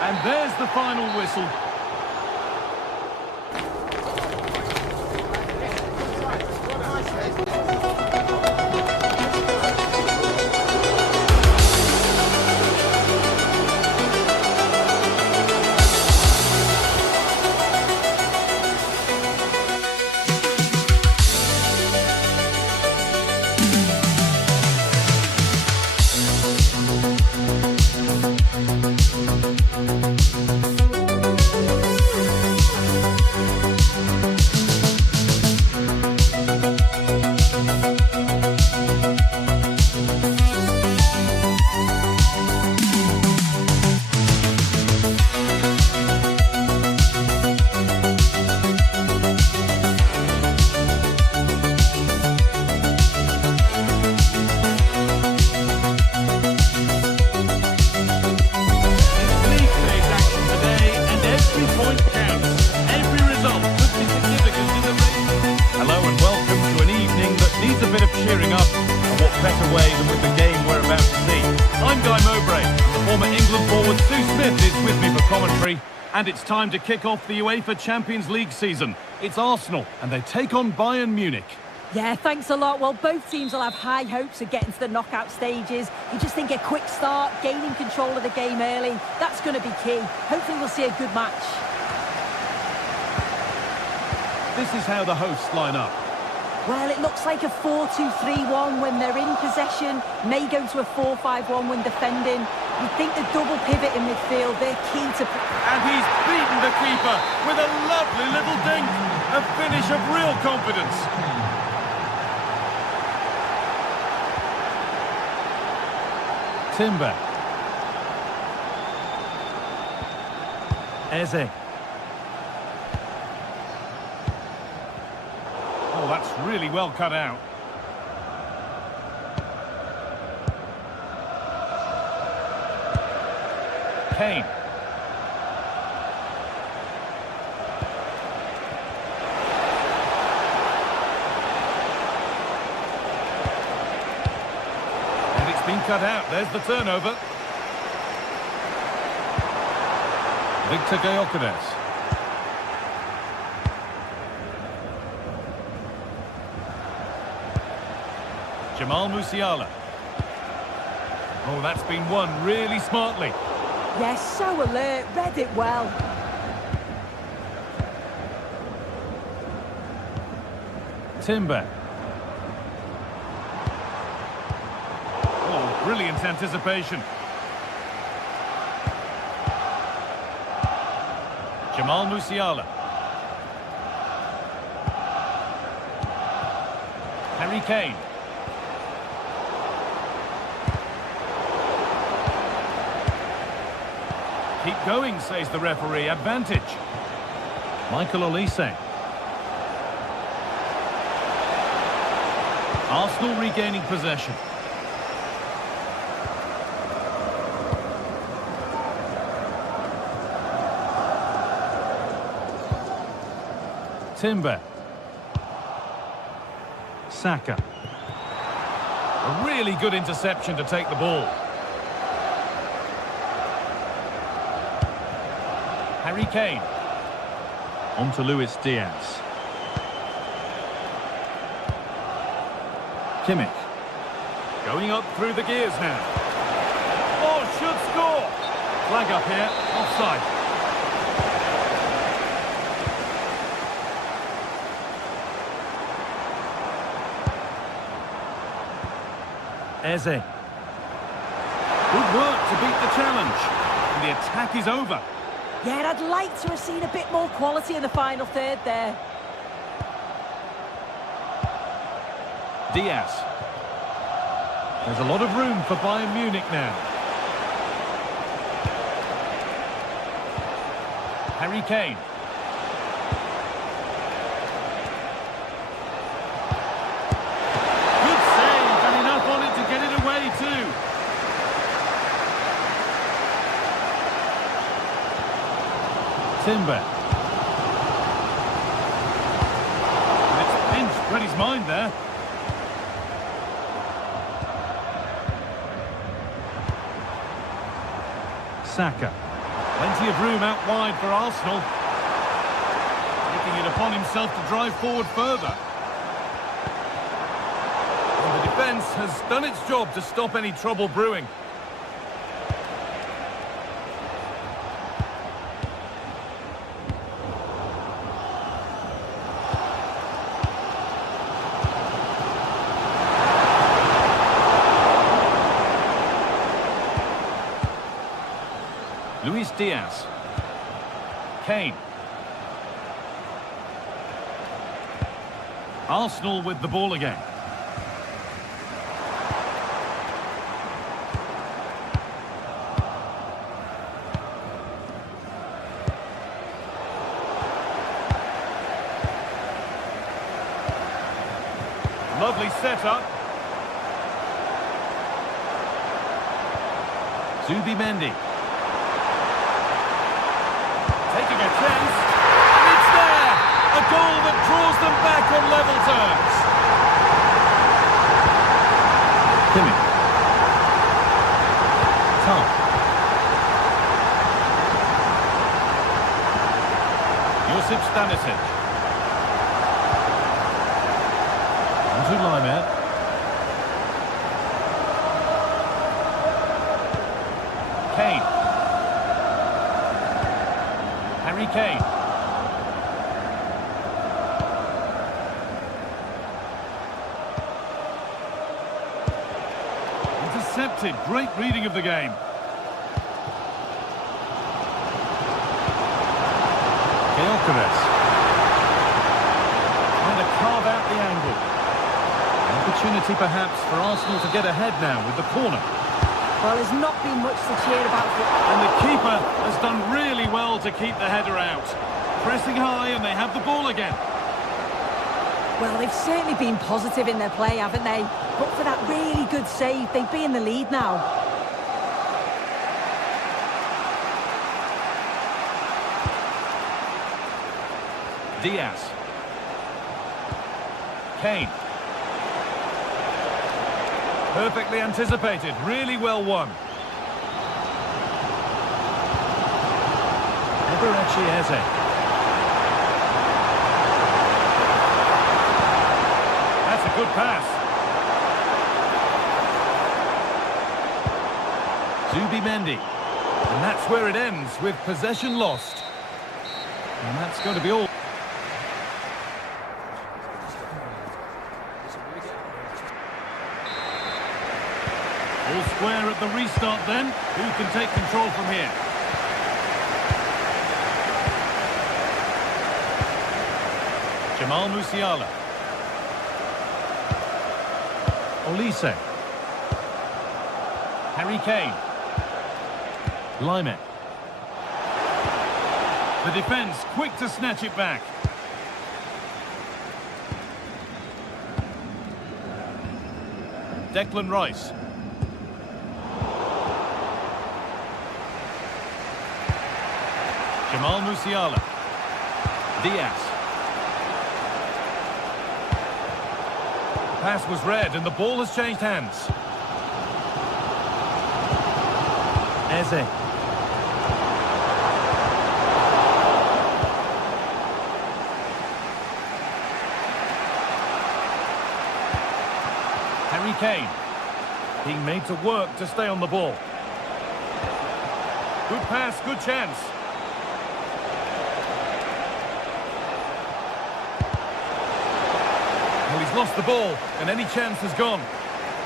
And there's the final whistle. Better way than with the game we're about to see. I'm Guy Mowbray, and the former England forward Sue Smith is with me for commentary. And it's time to kick off the UEFA Champions League season. It's Arsenal, and they take on Bayern Munich. Yeah, thanks a lot. Well, both teams will have high hopes of getting to the knockout stages. You just think a quick start, gaining control of the game early, that's going to be key. Hopefully we'll see a good match. This is how the hosts line up. Well, it looks like a 4-2-3-1 when they're in possession, may go to a 4-5-1 when defending. You think the double pivot in midfield, they're key to... And he's beaten the keeper with a lovely little dink. A finish of real confidence. Timber. Eze. Oh, that's really well cut out. Kane. And it's been cut out. There's the turnover. Victor Gyökeres. Jamal Musiala. Oh, that's been won really smartly. Yes, so alert, read it well. Timber. Oh, brilliant anticipation. Jamal Musiala. Harry Kane. Keep going, says the referee. Advantage. Michael Olise. Arsenal regaining possession. Timber. Saka. A really good interception to take the ball. Harry Kane. On to Luis Diaz. Kimmich. Going up through the gears now. Oh, should score. Flag up here. Offside. Eze. Good work to beat the challenge. And the attack is over. Yeah, I'd like to have seen a bit more quality in the final third there. Diaz. There's a lot of room for Bayern Munich now. Harry Kane. Good save, and enough on it to get it away too. Timber. And it's pinched, read his mind there. Saka. Plenty of room out wide for Arsenal. Taking it upon himself to drive forward further. And the defence has done its job to stop any trouble brewing. Luis Diaz. Kane. Arsenal with the ball again. Lovely setup. Zubimendi. Taking a chance, and it's there! A goal that draws them back on level terms. Kimmich. Tom. Josip Stanisic. Onto Laimer. Kane. Harry Kane. Intercepted. Great reading of the game. Gyökeres. Trying to carve out the angle. An opportunity perhaps for Arsenal to get ahead now with the corner. Well, there's not been much to cheer about. And the keeper has done really well to keep the header out. Pressing high and they have the ball again. Well, they've certainly been positive in their play, haven't they? But for that really good save, they'd be in the lead now. Diaz. Kane. Perfectly anticipated, really well won. Eze. That's a good pass. Zubimendi. And that's where it ends, with possession lost. And that's going to be all. All square at the restart then. Who can take control from here? Jamal Musiala. Olise. Harry Kane. Lime. The defence quick to snatch it back. Declan Rice. Jamal Musiala. Diaz. The pass was read and the ball has changed hands. Eze. Harry Kane. Being made to work to stay on the ball. Good pass, good chance. Well, he's lost the ball, and any chance has gone.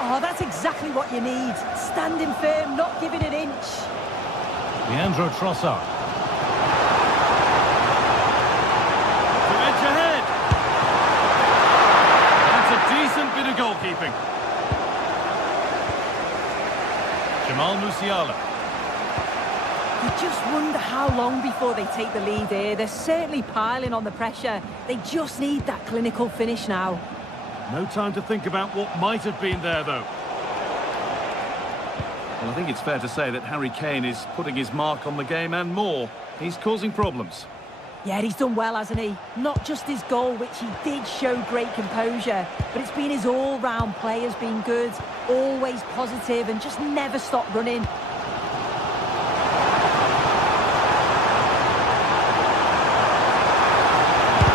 Oh, that's exactly what you need. Standing firm, not giving an inch. Leandro Trossard. To edge ahead. That's a decent bit of goalkeeping. Jamal Musiala. You just wonder how long before they take the lead here. They're certainly piling on the pressure. They just need that clinical finish now. No time to think about what might have been there, though. Well, I think it's fair to say that Harry Kane is putting his mark on the game and more. He's causing problems. Yeah, he's done well, hasn't he? Not just his goal, which he did show great composure, but it's been his all-round play has been good, always positive and just never stopped running.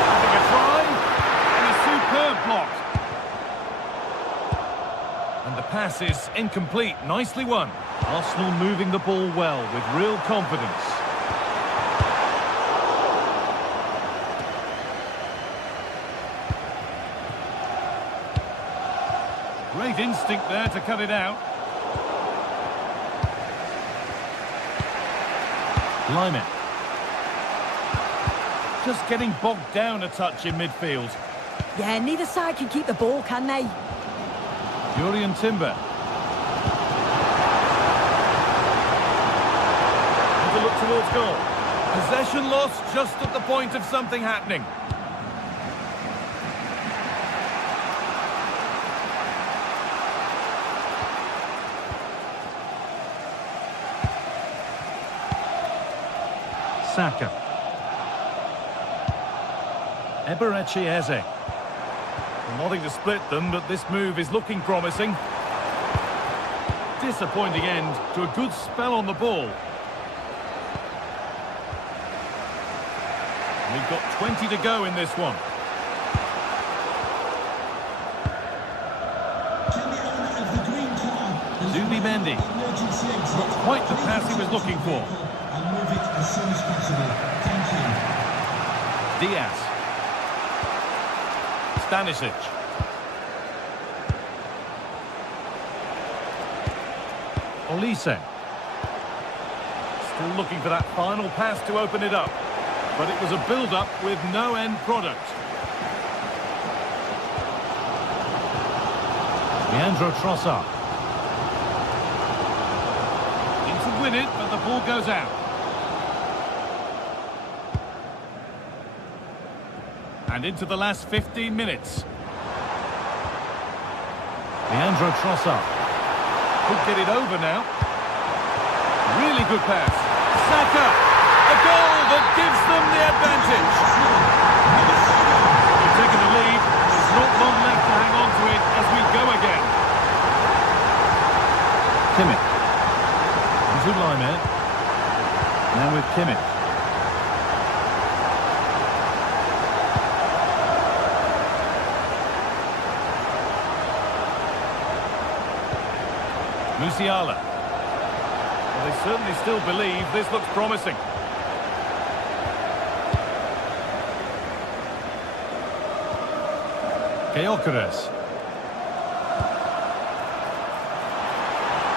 Having a try and a superb block. And the pass is incomplete, nicely won. Arsenal moving the ball well with real confidence. Great instinct there to cut it out. Lime. Just getting bogged down a touch in midfield. Yeah, neither side can keep the ball, can they? Julian Timber. Have a look towards goal. Possession lost just at the point of something happening. Saka. Eze. Nothing to split them, but this move is looking promising. Disappointing end to a good spell on the ball. We've got 20 to go in this one. Zubimendi. Not quite the pass he was looking for. And move it as soon as possible. Thank you. Diaz. Stanisic. Olise. Still looking for that final pass to open it up. But it was a build-up with no end product. Leandro Trossard. win it, but the ball goes out. And into the last 15 minutes. Leandro Trossard. Could get it over now. Really good pass. Saka. A goal that gives them the advantage. We've taken the lead. There's not long left to hang on to it as we go again. Kimmich. Zulaimer. Now with Kimmich. Musiala. Well, they certainly still believe this looks promising. Gyökeres.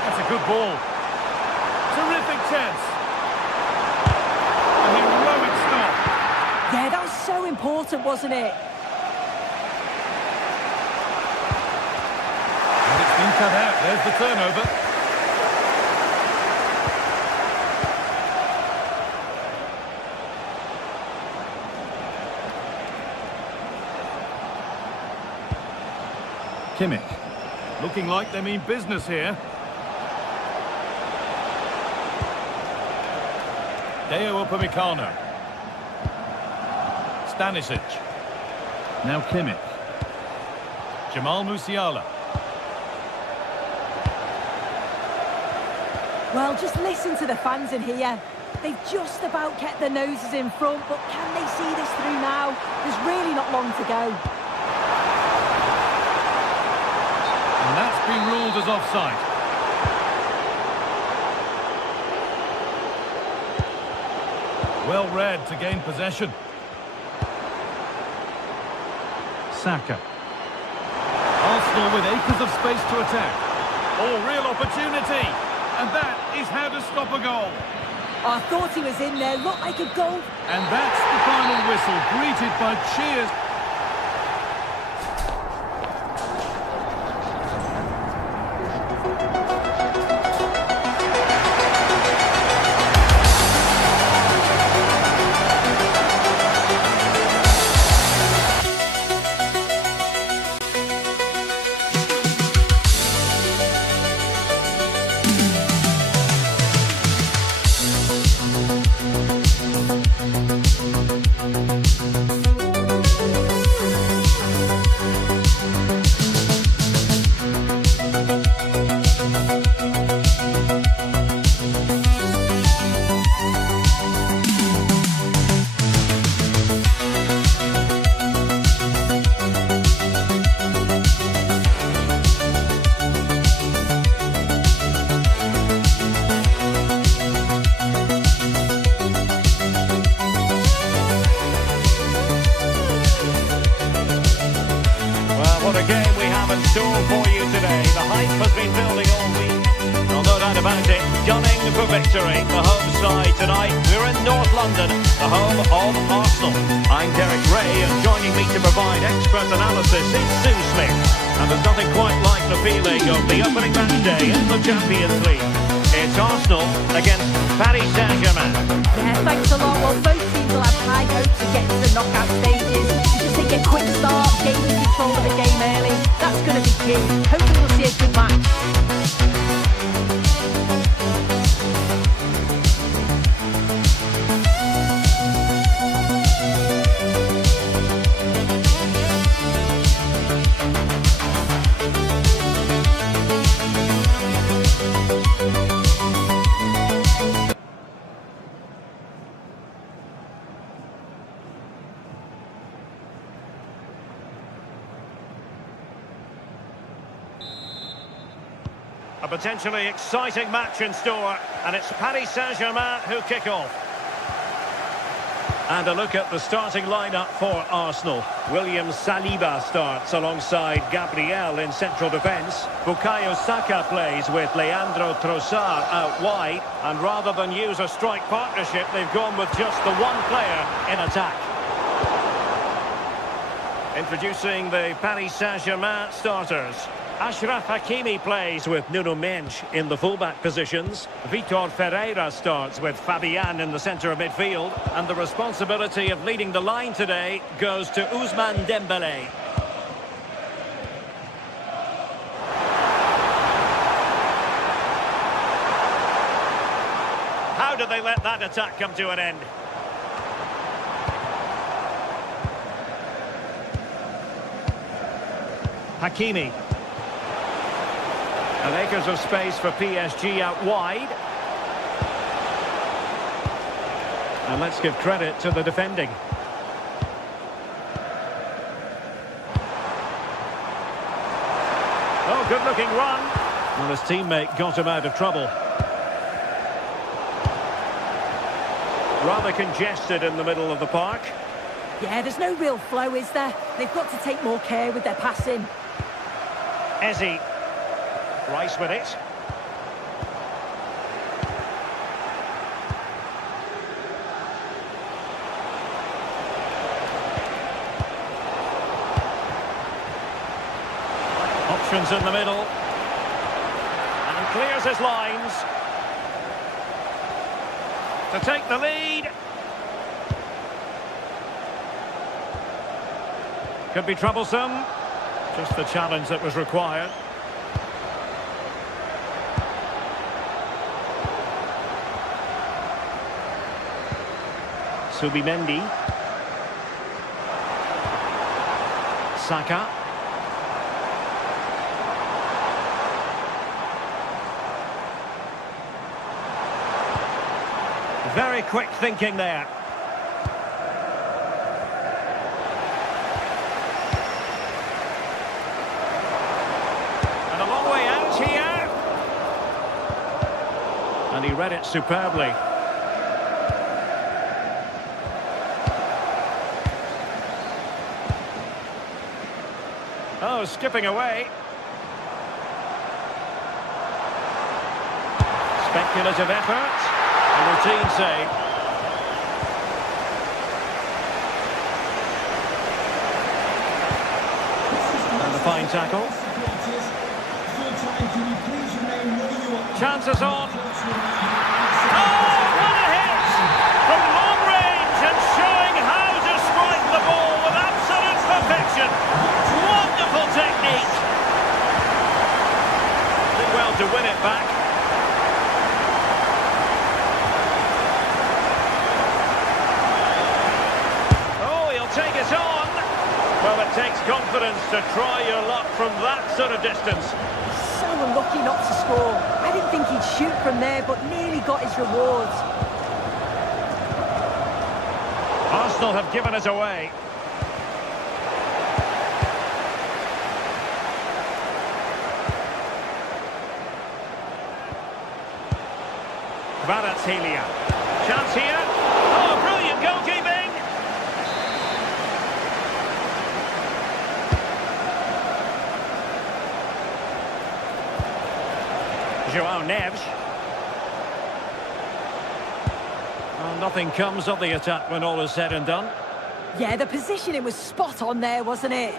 That's a good ball. Terrific chance. A heroic stop. Yeah, that was so important, wasn't it? And it's been cut out. There's the turnover. Kimmich. Looking like they mean business here. Deo Upamecano. Stanisic. Now Kimmich. Jamal Musiala. Well, just listen to the fans in here. They've just about kept their noses in front, but can they see this through now? There's really not long to go. And that's been ruled as offside. Well read to gain possession. Saka. Arsenal with acres of space to attack. Oh, real opportunity. And that is how to stop a goal. I thought he was in there, looked like a goal. And that's the final whistle, greeted by cheers. What a game we have in store for you today. The hype has been building all week. No doubt about it, gunning for victory. The home side tonight. We're in North London, the home of Arsenal. I'm Derek Ray, and joining me to provide expert analysis is Sue Smith. And there's nothing quite like the feeling of the opening match day in the Champions League. It's Arsenal against Paris Saint-Germain. Yeah, thanks a lot. Well, both teams will have high hopes to get to the knockout stages. Just take a quick start, gaining control of the game early. That's going to be key. Hopefully we'll see a good match. A potentially exciting match in store, and it's Paris Saint-Germain who kick off. And a look at the starting lineup for Arsenal. William Saliba starts alongside Gabriel in central defence. Bukayo Saka plays with Leandro Trossard out wide. And rather than use a strike partnership, they've gone with just the one player in attack. Introducing the Paris Saint-Germain starters. Ashraf Hakimi plays with Nuno Mendes in the fullback positions. Vitor Ferreira starts with Fabian in the centre of midfield. And the responsibility of leading the line today goes to Ousmane Dembélé. How do they let that attack come to an end? Hakimi. And acres of space for PSG out wide. And let's give credit to the defending. Oh, good-looking run. Well, his teammate got him out of trouble. Rather congested in the middle of the park. Yeah, there's no real flow, is there? They've got to take more care with their passing. Ezzy. Rice with it. Options in the middle. And clears his lines. To take the lead. Could be troublesome. Just the challenge that was required. Subimendi. Saka. Very quick thinking there. And a long way out here. And he read it superbly. Oh, skipping away. Speculative effort. A routine save. And a fine tackle. Chances on. Oh, what a hit! From long range and showing how to strike the ball with absolute perfection. Wonderful technique. Did well to win it back. Oh, he'll take it on. Well, it takes confidence to try your luck from that sort of distance. So unlucky not to score. I didn't think he'd shoot from there, but nearly got his rewards. Arsenal have given us away. Kvaratskhelia. Chance here. Oh, brilliant goalkeeping. João Neves. Well, nothing comes of the attack when all is said and done. Yeah, the positioning was spot on there, wasn't it?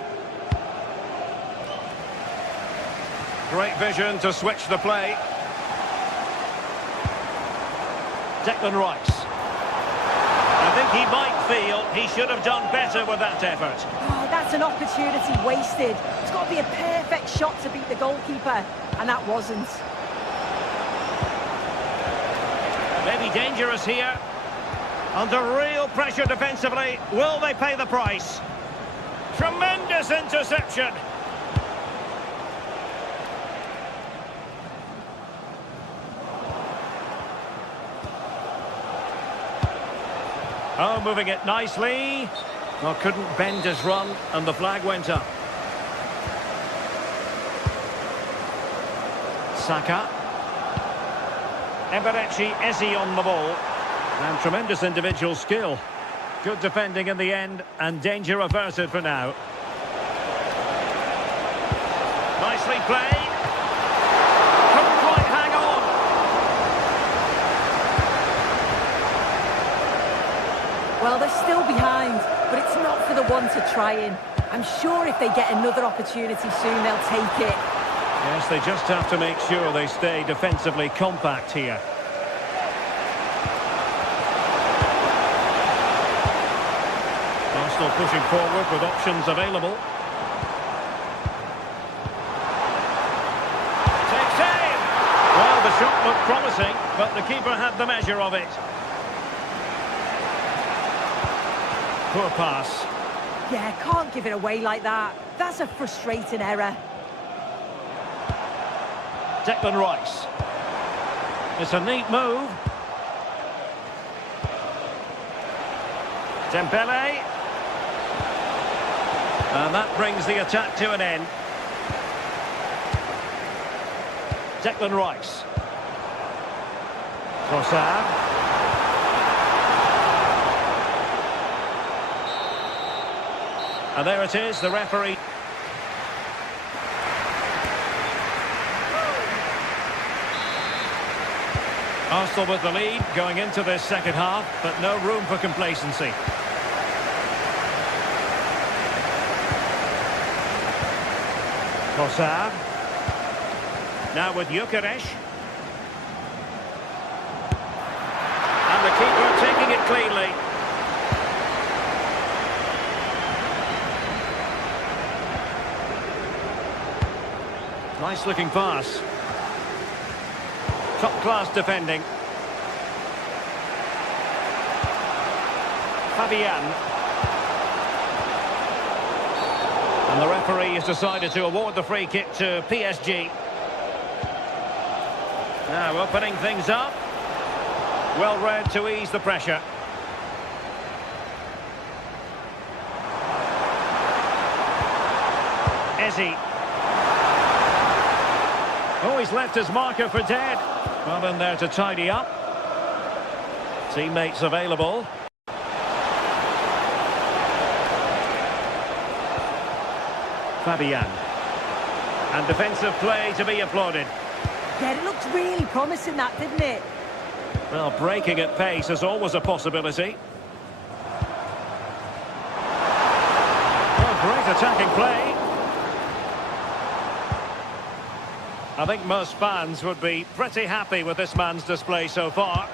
Great vision to switch the play. Declan Rice. I think he might feel he should have done better with that effort. Oh, that's an opportunity wasted. It's got to be a perfect shot to beat the goalkeeper, and that wasn't. Maybe dangerous here. Under real pressure defensively. Will they pay the price? Tremendous interception. Oh, moving it nicely. Well, couldn't bend his run, and the flag went up. Saka. Eberechi Eze on the ball. And tremendous individual skill. Good defending in the end, and danger averted for now. Nicely played. Couldn't quite hang on. Well, they're still behind, but it's not for the one to try in. I'm sure if they get another opportunity soon, they'll take it. Yes, they just have to make sure they stay defensively compact here. Arsenal pushing forward with options available. Takes aim! Well, the shot looked promising, but the keeper had the measure of it. Poor pass. Yeah, can't give it away like that. That's a frustrating error. Declan Rice. It's a neat move. Dembele. And that brings the attack to an end. Declan Rice. Trossard. And there it is, the referee. Arsenal with the lead going into this second half, but no room for complacency. Trossard. Now with Gyökeres. And the keeper taking it cleanly. Nice looking pass. Top class defending. Fabian. And the referee has decided to award the free kick to PSG. Now opening things up. Well read to ease the pressure. Eze. Oh, he's left his marker for dead. Well in there to tidy up. Teammates available. Fabian. And defensive play to be applauded. Yeah, it looked really promising, that, didn't it? Well, breaking at pace is always a possibility. Oh, great attacking play. I think most fans would be pretty happy with this man's display so far.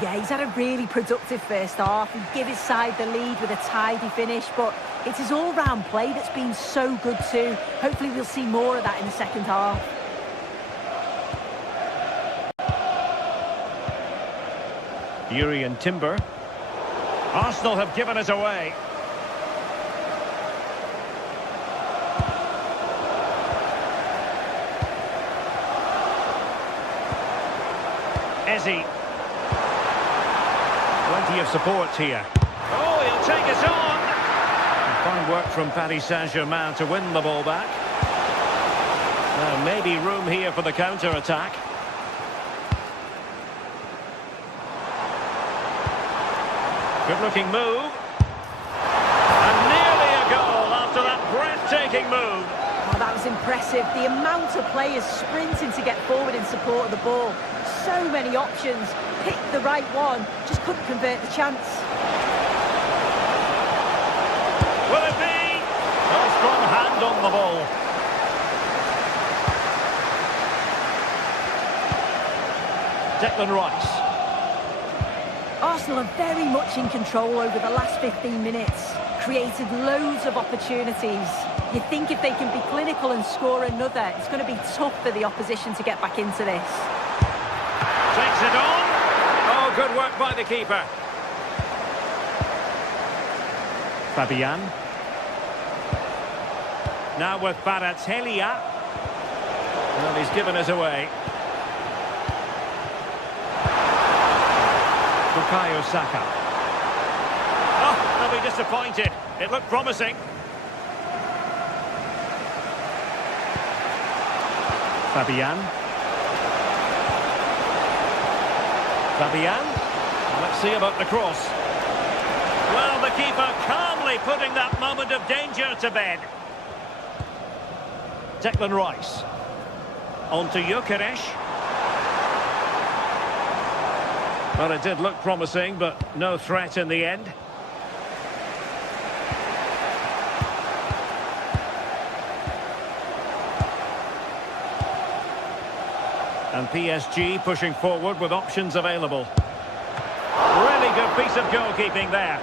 Yeah, he's had a really productive first half. He gave his side the lead with a tidy finish, but it's his all-round play that's been so good too. Hopefully we'll see more of that in the second half. Jurriën Timber. Arsenal have given it away. Eze. Plenty of support here. Oh, he'll take it on. Fine work from Paris Saint-Germain to win the ball back. Now maybe room here for the counter-attack. Good-looking move. And nearly a goal after that breathtaking move. Oh, that was impressive. The amount of players sprinting to get forward in support of the ball. So many options. Picked the right one. Just couldn't convert the chance. Will it be? A strong hand on the ball. Declan Rice. Arsenal are very much in control over the last 15 minutes. Created loads of opportunities. You think if they can be clinical and score another, it's going to be tough for the opposition to get back into this. Takes it on. Oh, good work by the keeper. Fabian. Now with Kvaratskhelia. Well, he's given it away. Bukayo Saka. Oh, they'll be disappointed. It looked promising. Fabian. Fabian. Let's see about the cross. Well, the keeper calmly putting that moment of danger to bed. Declan Rice. On to Gyökeres. Well, it did look promising, but no threat in the end. And PSG pushing forward with options available. Really good piece of goalkeeping there.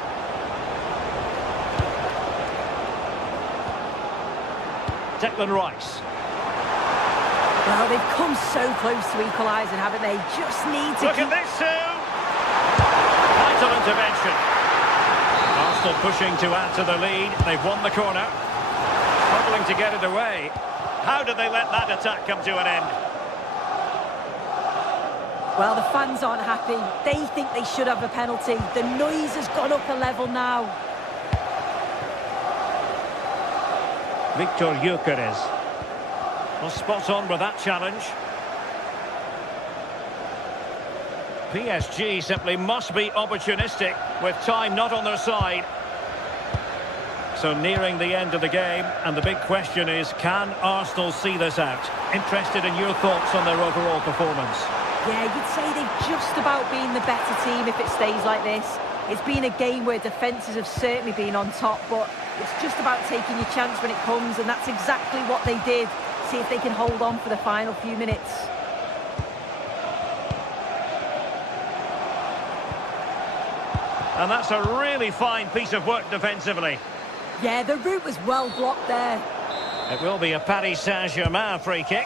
Declan Rice. Well, they've come so close to equalising, haven't they? Just need to Look at this, Sue! Vital intervention. Arsenal pushing to add to the lead. They've won the corner. Struggling to get it away. How did they let that attack come to an end? Well, the fans aren't happy. They think they should have a penalty. The noise has gone up a level now. Victor Gyökeres. Well, spot on with that challenge. PSG simply must be opportunistic with time not on their side. So nearing the end of the game, and the big question is, can Arsenal see this out? Interested in your thoughts on their overall performance? Yeah, you'd say they've just about been the better team if it stays like this. It's been a game where defences have certainly been on top, but it's just about taking your chance when it comes, and that's exactly what they did. See if they can hold on for the final few minutes. And that's a really fine piece of work defensively. Yeah, the route was well blocked there. It will be a Paris Saint-Germain free kick.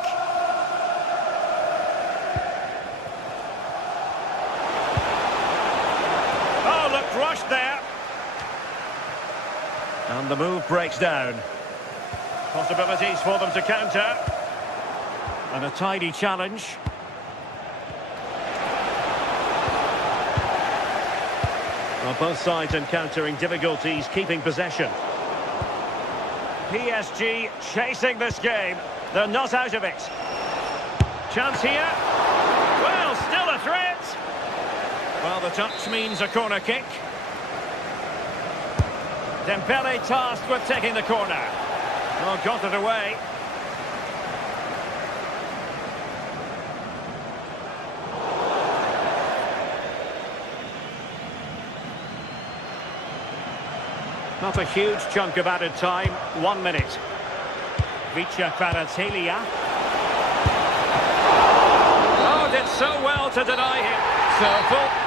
Oh, looked rushed there. And the move breaks down. Possibilities for them to counter. And a tidy challenge. Well, both sides encountering difficulties keeping possession. PSG chasing this game. They're not out of it. Chance here. Well, still a threat. Well, the touch means a corner kick. Dembele tasked with taking the corner. Oh, got it away. Not a huge chunk of added time. 1 minute. Vicha Kvaratskhelia. Oh, did so well to deny him. So full.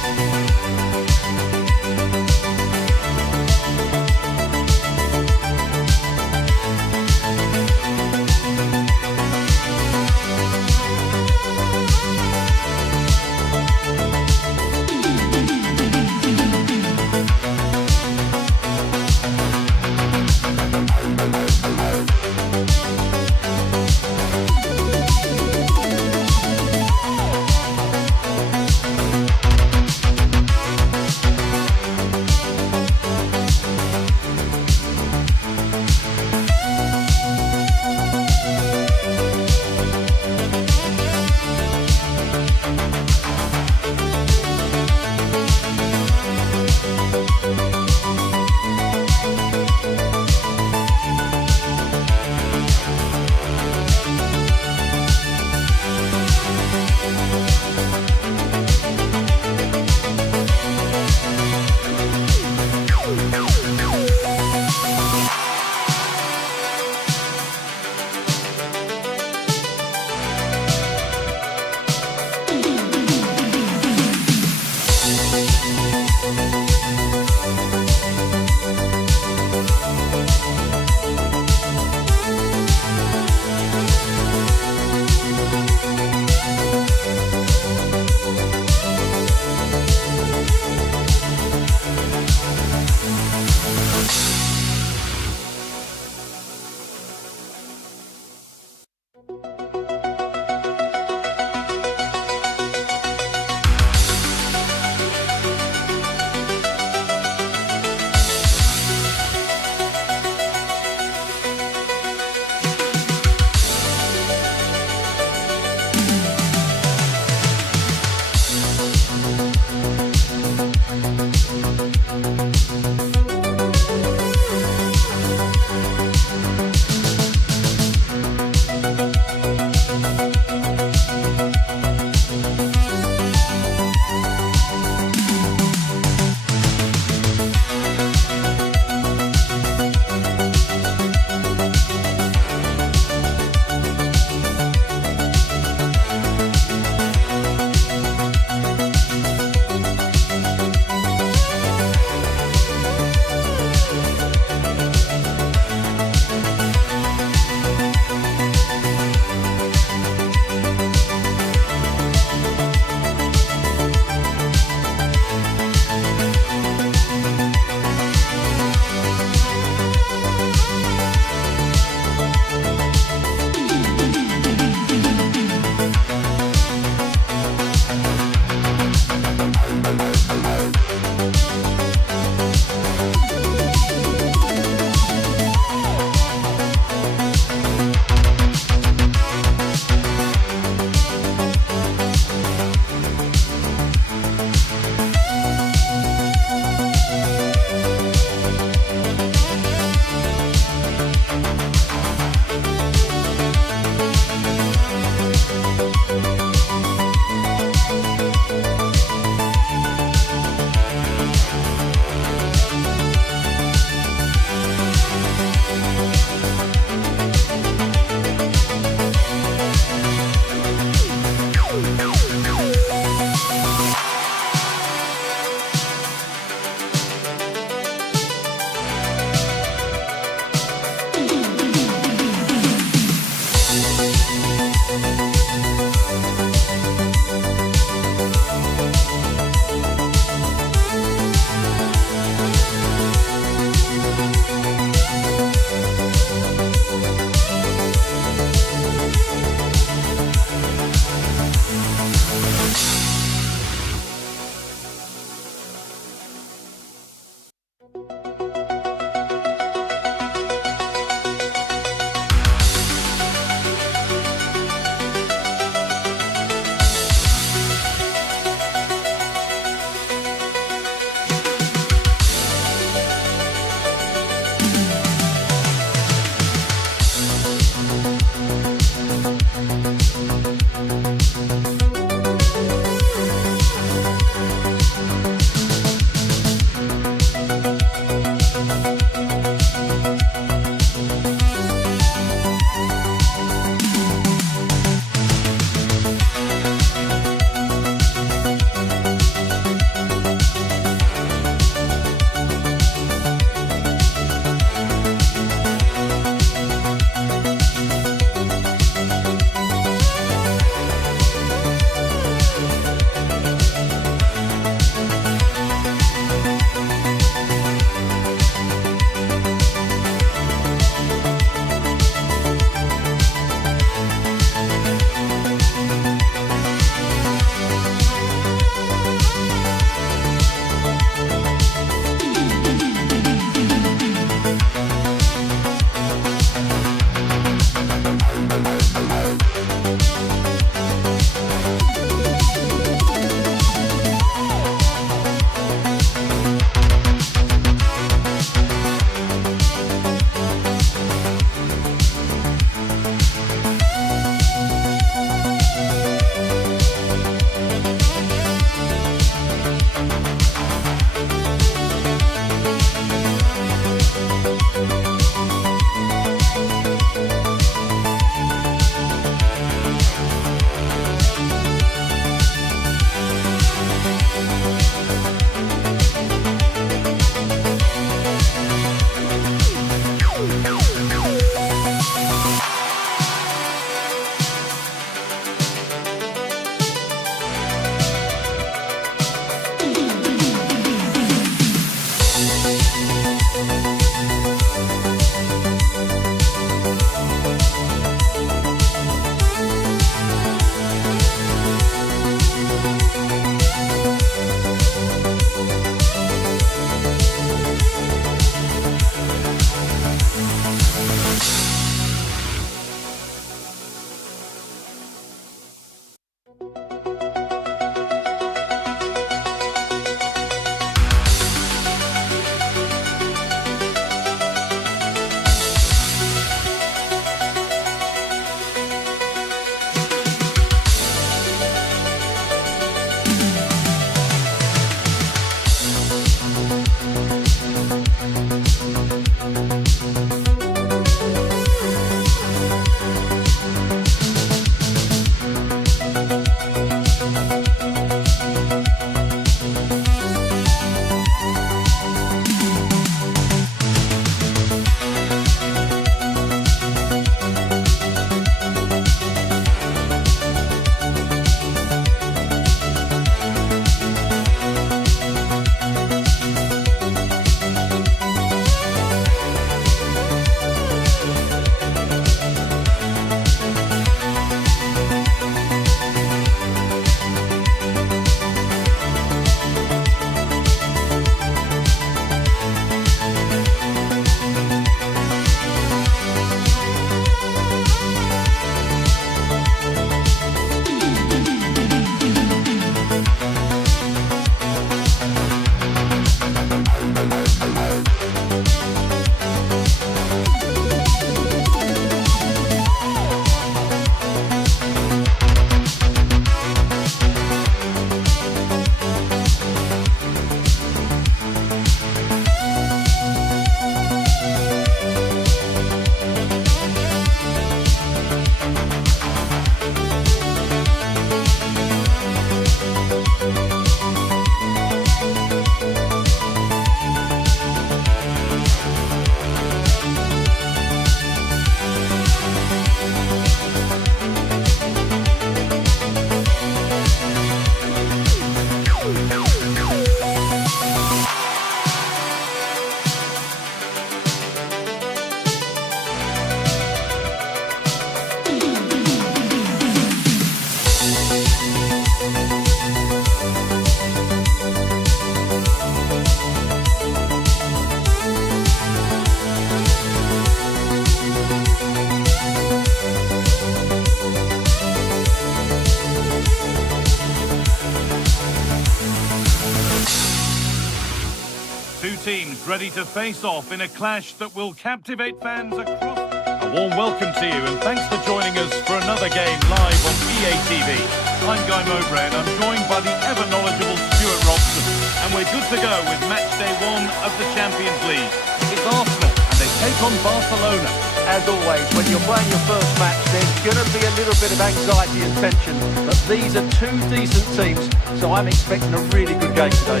teams ready to face off in a clash that will captivate fans across... A warm welcome to you and thanks for joining us for another game live on EA TV. I'm Guy Mowbray and I'm joined by the ever-knowledgeable Stuart Robson. And we're good to go with match day 1 of the Champions League. It's Arsenal and they take on Barcelona. As always, when you're playing your first match, there's going to be a little bit of anxiety and tension. But these are two decent teams, so I'm expecting a really good game today.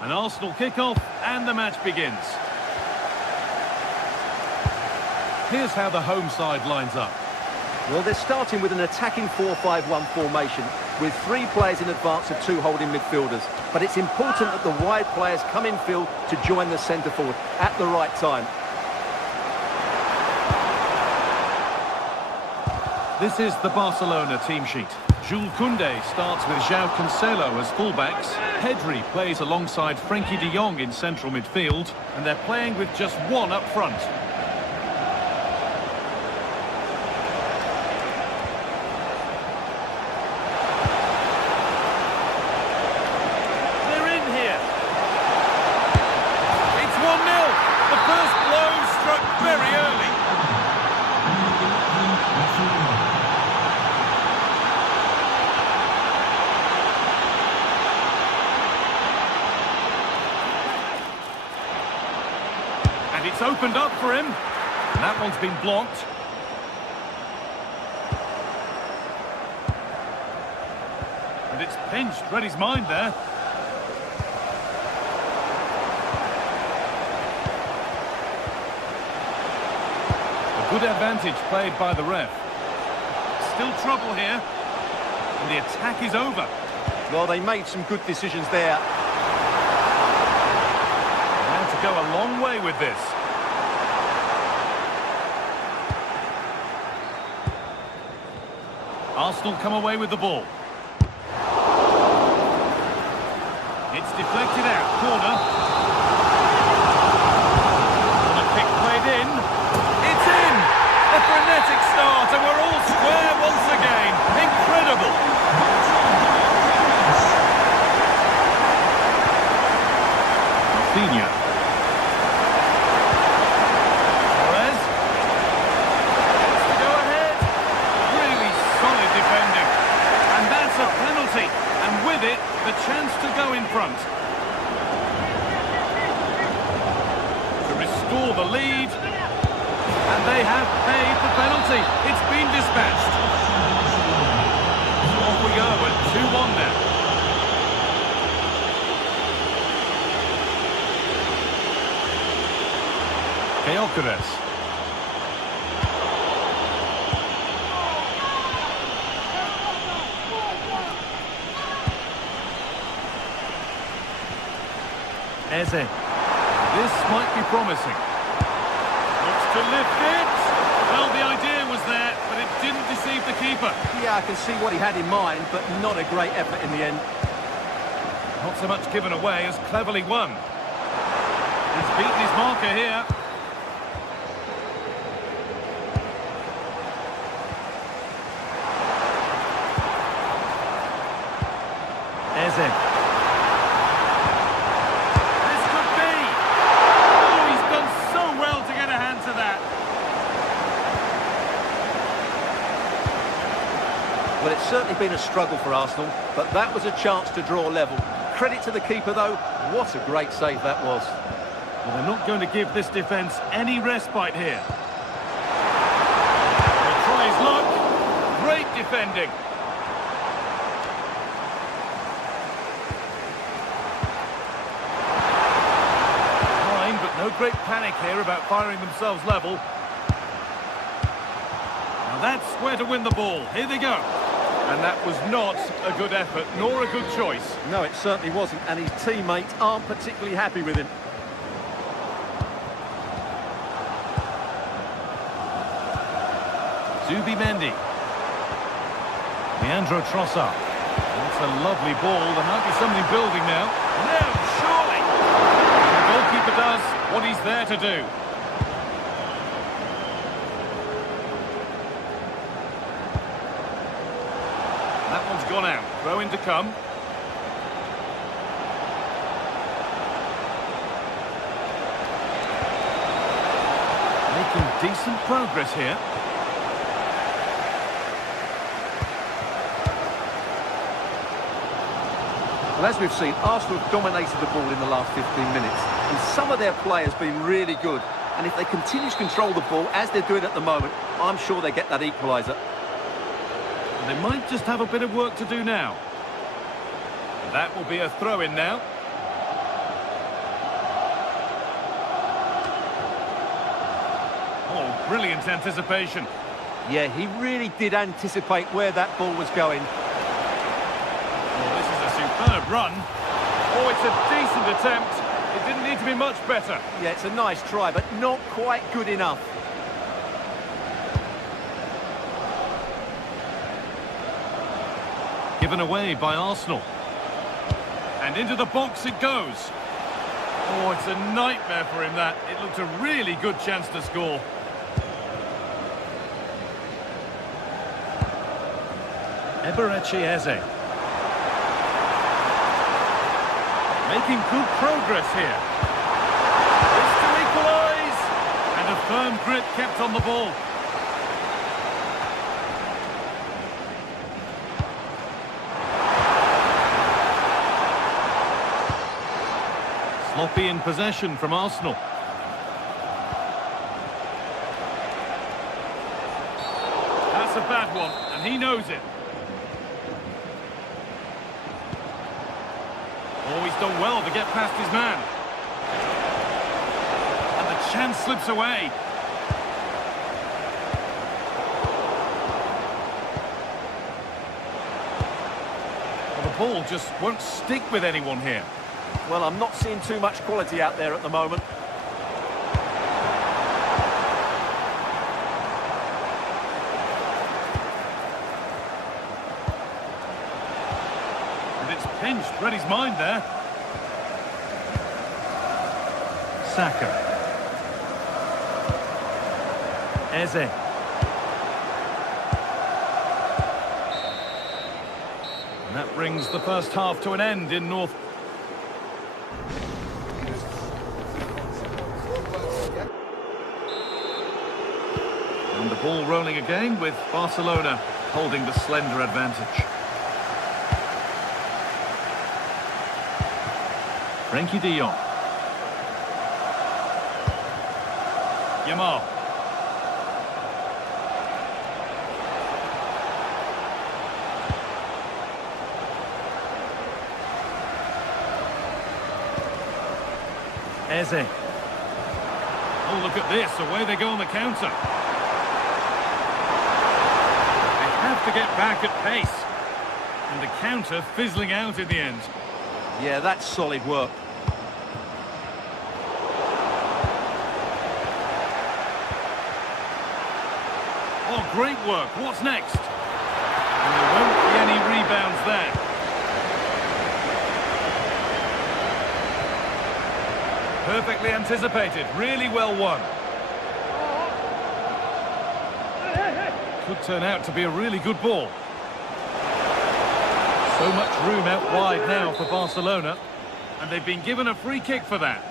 An Arsenal kick-off and the match begins. Here's how the home side lines up. Well, they're starting with an attacking 4-5-1 formation with 3 players in advance of 2 holding midfielders. But it's important that the wide players come in field to join the centre forward at the right time. This is the Barcelona team sheet. Jules Koundé starts with João Cancelo as fullbacks. Pedri plays alongside Frenkie de Jong in central midfield. And they're playing with just one up front. They're in here. It's 1-0. The first blow struck very early. And it's opened up for him. And that one's been blocked. And it's pinched. Read his mind there. A good advantage played by the ref. Still trouble here. And the attack is over. Well, they made some good decisions there. To go a long way with this. Arsenal come away with the ball. It's deflected out, corner. And a kick played in. It's in! A frenetic start and we're all square once again. Incredible! Rafinha. And with it, the chance to go in front. To restore the lead. And they have paid the penalty. It's been dispatched. Off we go at 2-1 now. Gyökeres. Eze. This might be promising. Looks to lift it. Well, the idea was there, but it didn't deceive the keeper. Yeah, I can see what he had in mind, but not a great effort in the end. Not so much given away as cleverly won. He's beaten his marker here. Eze. Well, it's certainly been a struggle for Arsenal, but that was a chance to draw level. Credit to the keeper, though. What a great save that was. Well, they're not going to give this defence any respite here. He'll try his luck. Great defending. Fine, but no great panic here about firing themselves level. Now that's where to win the ball. Here they go. And that was not a good effort, nor a good choice. No, it certainly wasn't, and his teammates aren't particularly happy with him. Zubimendi. Leandro Trossard. That's a lovely ball. There might be something building now. No, surely! The goalkeeper does what he's there to do. That one's gone out. Throw in to come. Making decent progress here. Well, as we've seen, Arsenal have dominated the ball in the last 15 minutes, and some of their players have been really good. And if they continue to control the ball, as they're doing at the moment, I'm sure they get that equaliser. They might just have a bit of work to do now. That will be a throw-in now. Oh, brilliant anticipation. Yeah, he really did anticipate where that ball was going. Well, this is a superb run. Oh, it's a decent attempt. It didn't need to be much better. Yeah, it's a nice try, but not quite good enough. Given away by Arsenal. And into the box it goes. Oh, it's a nightmare for him, that. It looked a really good chance to score. Eberechi Eze. Making good progress here. It's to equalise. And a firm grip kept on the ball. Sloppy in possession from Arsenal. That's a bad one, and he knows it. Oh, he's done well to get past his man. And the chance slips away. Well, the ball just won't stick with anyone here. Well, I'm not seeing too much quality out there at the moment. And it's pinched, read his mind there. Saka. Eze. And that brings the first half to an end in North. And the ball rolling again with Barcelona holding the slender advantage. Frenkie de Jong. Yamal. Eze. Oh, look at this. Away they go on the counter. Have to get back at pace, and the counter fizzling out in the end. Yeah, that's solid work. Oh, great work. What's next? And there won't be any rebounds there. Perfectly anticipated, really well won. Could turn out to be a really good ball. So much room out wide now for Barcelona, and they've been given a free kick for that.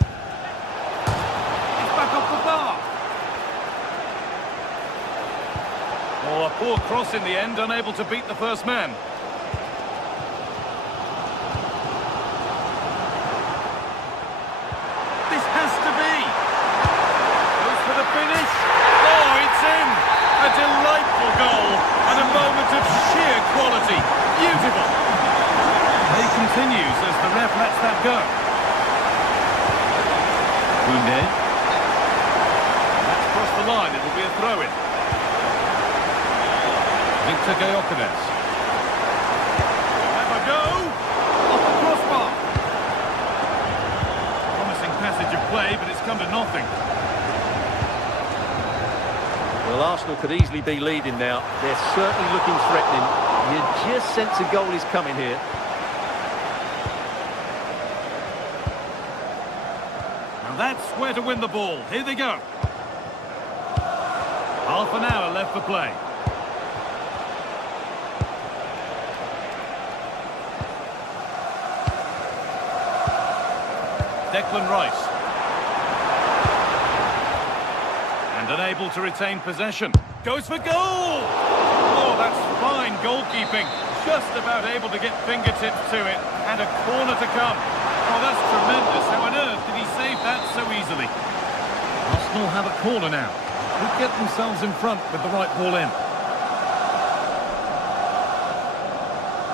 It's back off the bar. Oh, a poor cross in the end, unable to beat the first man. This has to be. Goes for the finish. Oh, it's in! A delightful goal and a moment of sheer quality. Beautiful. Play continues as the ref lets that go. Koundé. That's crossed the line. It'll be a throw-in. Victor Gyökeres. Have a go. Off the crossbar. Promising passage of play, but it's come to nothing. Well, Arsenal could easily be leading now. They're certainly looking threatening. You just sense a goal is coming here. Now that's where to win the ball. Here they go. Half an hour left for play. Declan Rice. And unable to retain possession. Goes for goal! Oh, that's fine goalkeeping. Just about able to get fingertips to it. And a corner to come. Oh, that's tremendous. How on earth did he save that so easily? Arsenal have a corner now. Could get themselves in front with the right ball in.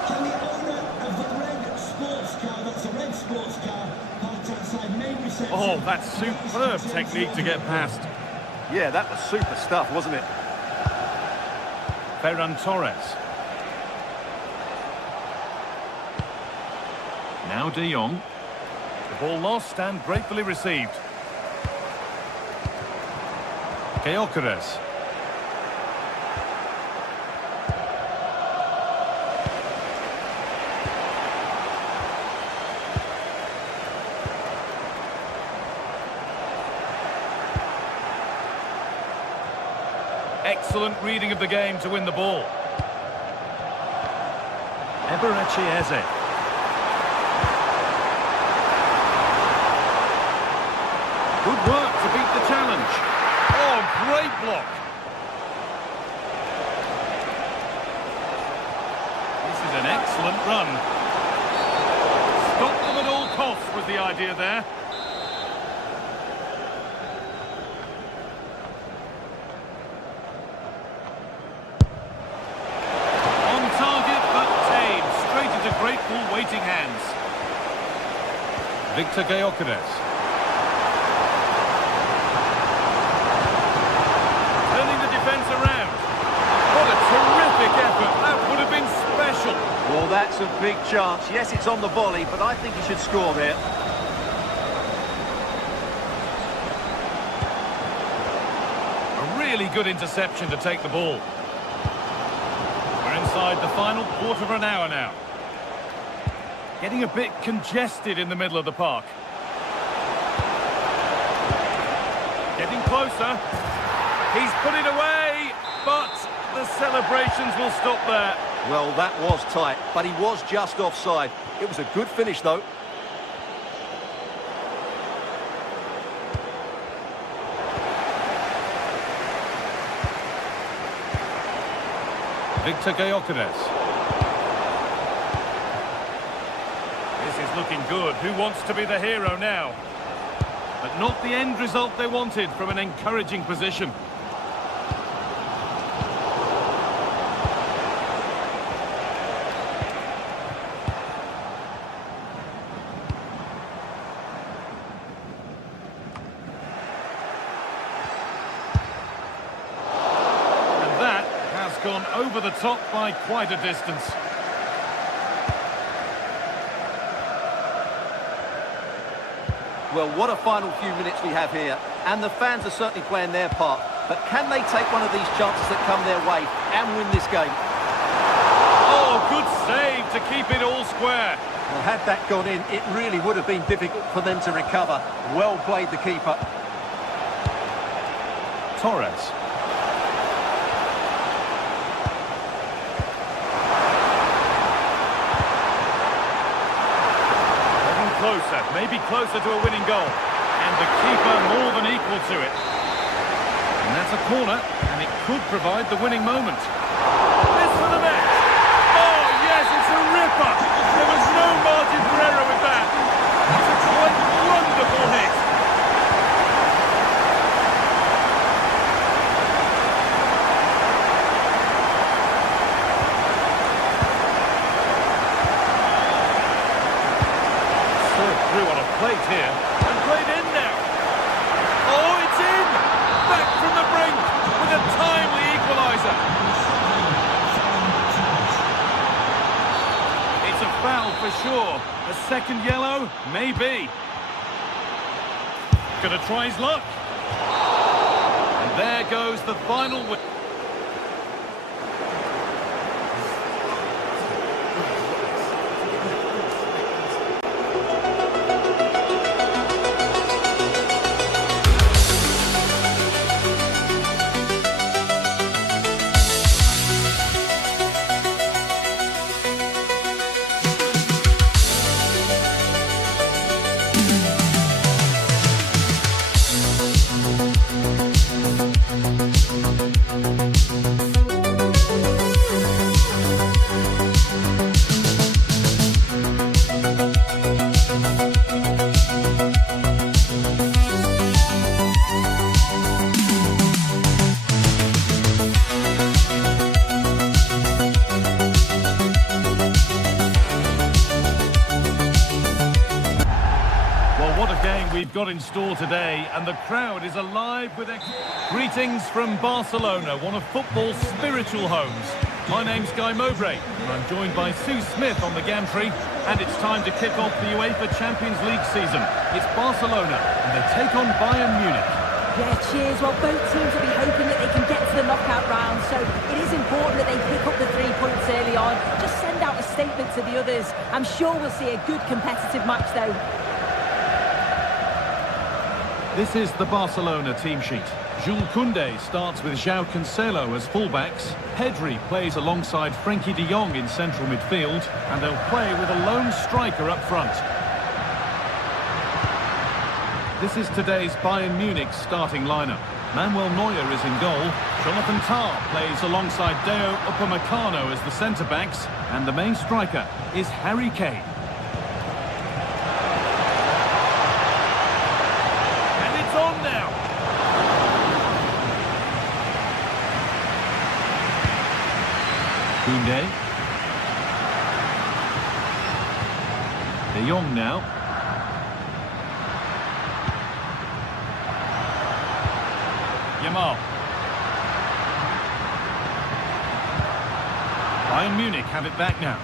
Can the owner of the red sports car, that's a red sports car, parked outside main reception? Oh, that's superb technique to get past. Yeah, that was super stuff, wasn't it? Ferran Torres. Now De Jong. The ball lost and gratefully received. Gyökeres. Excellent reading of the game to win the ball. Eberechi Eze. Good work to beat the challenge. Oh, great block. This is an excellent run. Stop them at all costs was the idea there. On target, but tame. Straight into grateful waiting hands. Victor Gyökeres. Well, that's a big chance. Yes, it's on the volley, but I think he should score there. A really good interception to take the ball. We're inside the final quarter of an hour now. Getting a bit congested in the middle of the park. Getting closer. He's put it away, but the celebrations will stop there. Well, that was tight, but he was just offside. It was a good finish, though. Victor Gyökeres. This is looking good. Who wants to be the hero now? But not the end result they wanted from an encouraging position. Gone over the top by quite a distance. Well, what a final few minutes we have here, and the fans are certainly playing their part. But can they take one of these chances that come their way and win this game? Oh, good save to keep it all square. Well, had that gone in, it really would have been difficult for them to recover. Well played, the keeper. Torres. Closer, maybe closer to a winning goal. And the keeper more than equal to it. And that's a corner, and it could provide the winning moment. This for the net. Oh, yes, it's a ripper. There was no margin for error with that. It's a quite wonderful hit. Through on a plate here, and played in now. Oh, it's in! Back from the brink with a timely equaliser. sure. A second yellow? Maybe. Gonna try his luck. And there goes the final win. We've got in store today, and the crowd is alive with greetings from Barcelona, one of football's spiritual homes. My name's Guy Mowbray, and I'm joined by Sue Smith on the gantry, and it's time to kick off the UEFA Champions League season. It's Barcelona, and they take on Bayern Munich. Yeah, cheers. Well, both teams will be hoping that they can get to the knockout round, so it is important that they pick up the 3 points early on. Just send out a statement to the others. I'm sure we'll see a good competitive match, though. This is the Barcelona team sheet. Jules Koundé starts with João Cancelo as fullbacks. Pedri plays alongside Frenkie de Jong in central midfield, and they'll play with a lone striker up front. This is today's Bayern Munich starting lineup. Manuel Neuer is in goal. Jonathan Tah plays alongside Deo Upamecano as the centre-backs, and the main striker is Harry Kane. On now. Koundé. De Jong now. Yamal. Bayern Munich have it back now.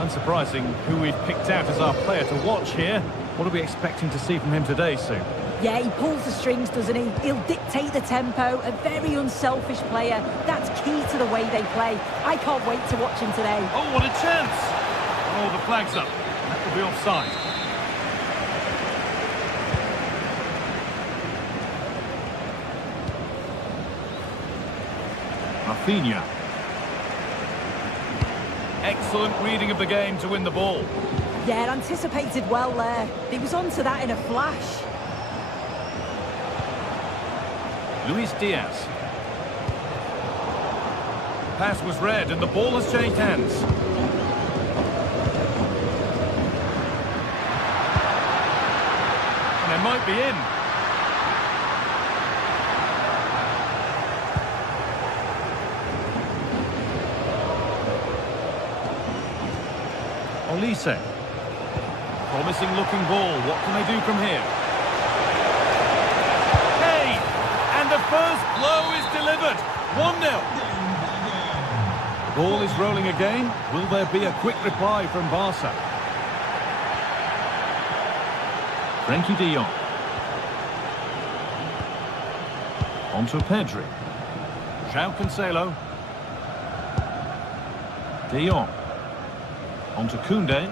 Unsurprising who we've picked out as our player to watch here. What are we expecting to see from him today, Sue? Yeah, he pulls the strings, doesn't he? He'll dictate the tempo, a very unselfish player. That's key to the way they play. I can't wait to watch him today. Oh, what a chance! Oh, the flag's up. That will be offside. Rafinha. Excellent reading of the game to win the ball. Yeah, anticipated well there. He was onto that in a flash. Luis Diaz. Pass was read and the ball has changed hands. And they might be in. Olise. Promising looking ball. What can they do from here? Hey! And the first blow is delivered. 1-0. The ball is rolling again. Will there be a quick reply from Barca? Frenkie de Jong. On to Pedri. João Cancelo. De Jong. On to Koundé.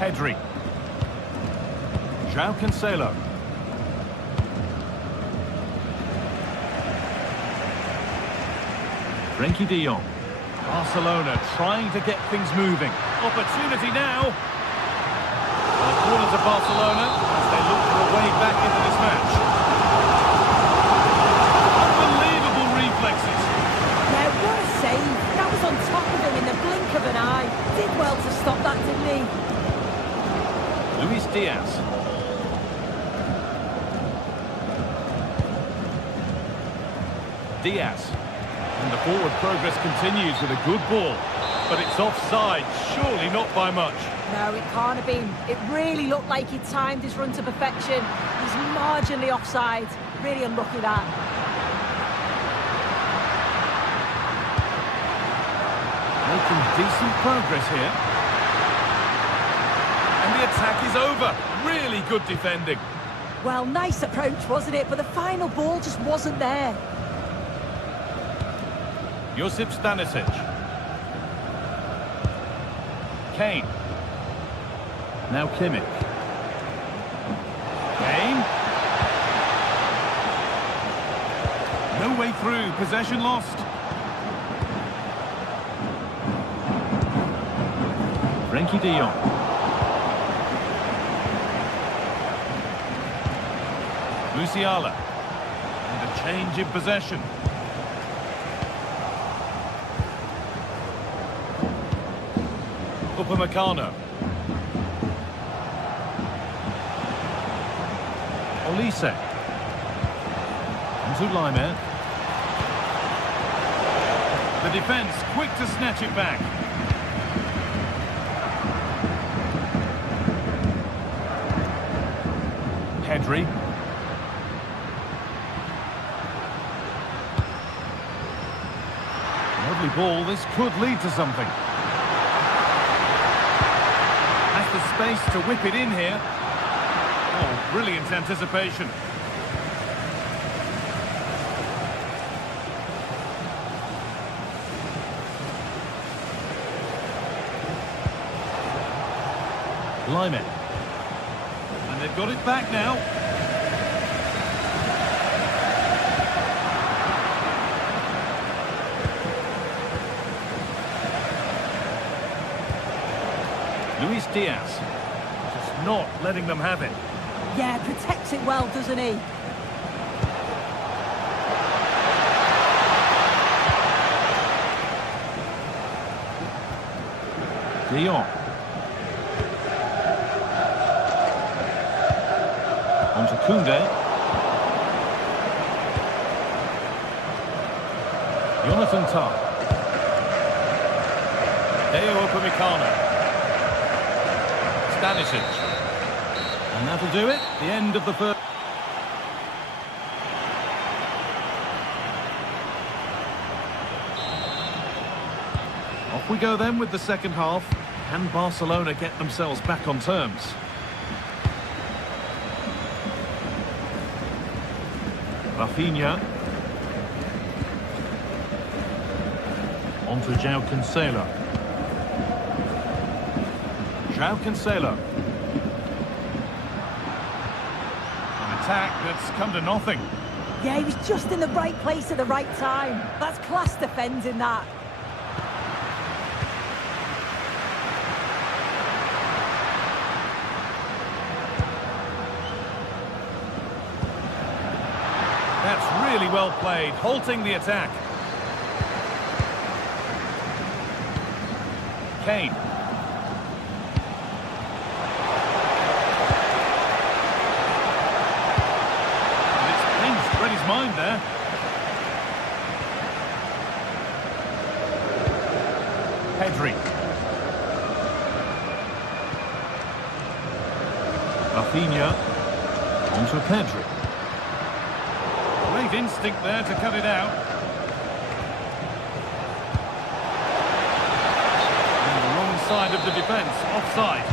Pedri. João Cancelo. Frenkie de Jong. Barcelona trying to get things moving. Opportunity now. Well, a corner to Barcelona as they look for a way back into this match. Unbelievable reflexes. Yeah, what a save. That was on top of him in the blink of an eye. Did well to stop that, didn't he? Luis Diaz. Diaz. And the forward progress continues with a good ball. But it's offside, surely not by much. No, it can't have been. It really looked like he timed his run to perfection. He's marginally offside. Really unlucky that. Making decent progress here. And the attack is over. Really good defending. Well, nice approach, wasn't it? But the final ball just wasn't there. Josip Stanisic. Kane. Now Kimmich. Kane. No way through. Possession lost. Frenkie de Jong. Musiala. And a change in possession. Upamecano. Olise. Into Laimer. The defence quick to snatch it back. Pedri. Lovely ball, this could lead to something. Has the space to whip it in here. Oh, brilliant anticipation. Lyman. And they've got it back now. Luis Diaz. Just not letting them have it. Yeah, protects it well, doesn't he? De Jong. On to Koundé. Jonathan Tah. Upamecano. Stanisic. And that'll do it. The end of the first. Off we go then with the second half. Can Barcelona get themselves back on terms? Rafinha. On to João Cancelo. João Cancelo. An attack that's come to nothing. Yeah, he was just in the right place at the right time. That's class defending, that. That's really well played, halting the attack. Kane. And it's Kane's read his mind there. Pedri. Rafinha. On to Pedri. Great instinct there to cut it out. And the wrong side of the defence, offside.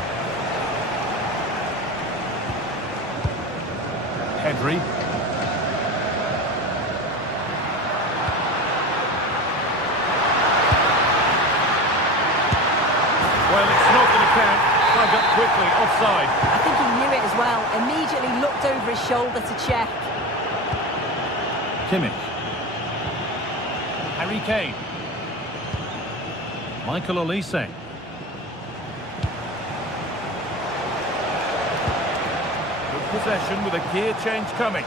Pedri. Well, it's not going to count. Flag up quickly, offside. I think he knew it as well. Immediately looked over his shoulder to check. Kimmich. Harry Kane. Michael Olise. Good possession with a gear change coming.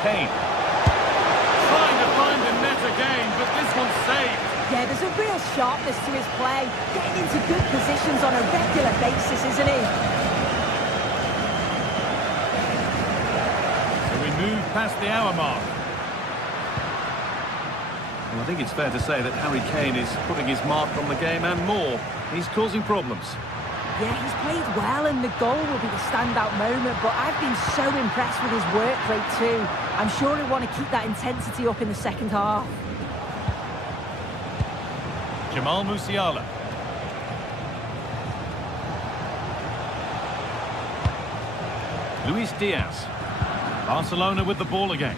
Kane. Trying to find the net again, but this one's saved. Yeah, there's a real sharpness to his play. Getting into good positions on a regular basis, isn't he? Move past the hour mark. Well, I think it's fair to say that Harry Kane is putting his mark on the game and more. He's causing problems. Yeah, he's played well and the goal will be the standout moment, but I've been so impressed with his work rate too. I'm sure he'll want to keep that intensity up in the second half. Jamal Musiala. Luis Diaz. Barcelona with the ball again.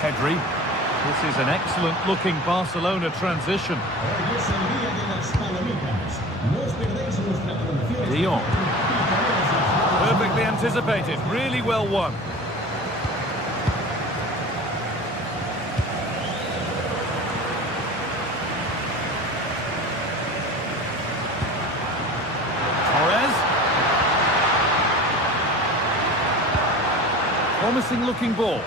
Pedri. This is an excellent-looking Barcelona transition. De Jong. Perfectly anticipated, really well won. Torres. Promising looking ball.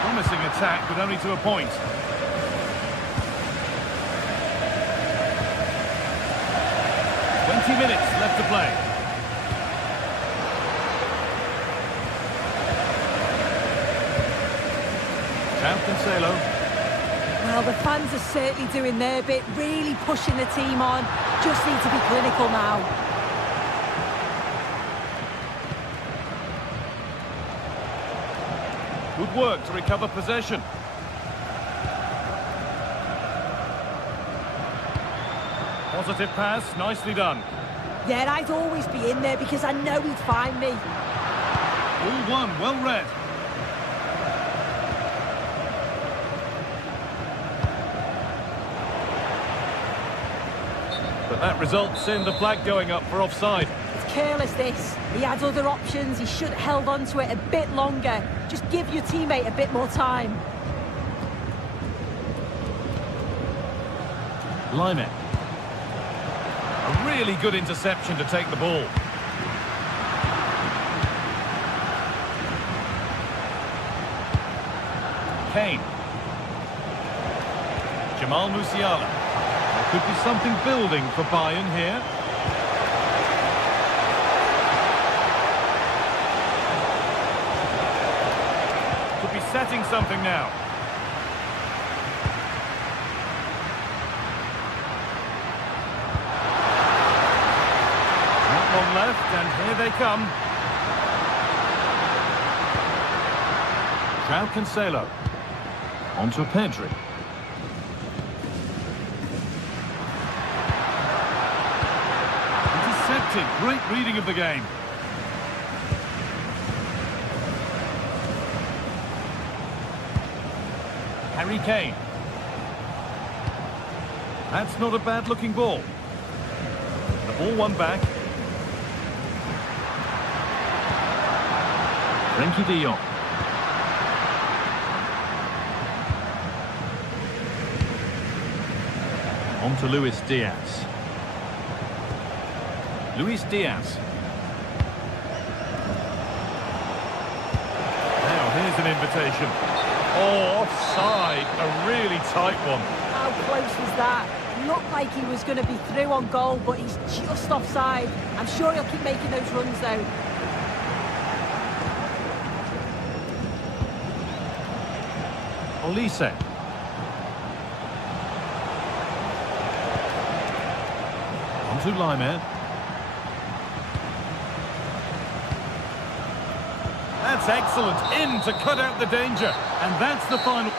Promising attack, but only to a point. Minutes left to play. Cancelo. Well, the fans are certainly doing their bit, really pushing the team on. Just need to be clinical now. Good work to recover possession. Positive pass, nicely done. Yeah, I'd always be in there because I know he'd find me. All one, well read. But that results in the flag going up for offside. It's careless, this. He had other options. He should have held on to it a bit longer. Just give your teammate a bit more time. Lyman. A really good interception to take the ball. Kane. Jamal Musiala. There could be something building for Bayern here. Could be setting something now. One left, and here they come. Cancelo. Onto Pedri. Intercepted. Great reading of the game. Harry Kane. That's not a bad-looking ball. The ball won back. Frenkie de Jong. On to Luis Diaz. Luis Diaz. Now here's an invitation. Oh, offside. A really tight one. How close was that? Looked like he was going to be through on goal, but he's just offside. I'm sure he'll keep making those runs though. Olise. On to Lyman. That's excellent. In to cut out the danger. And that's the final.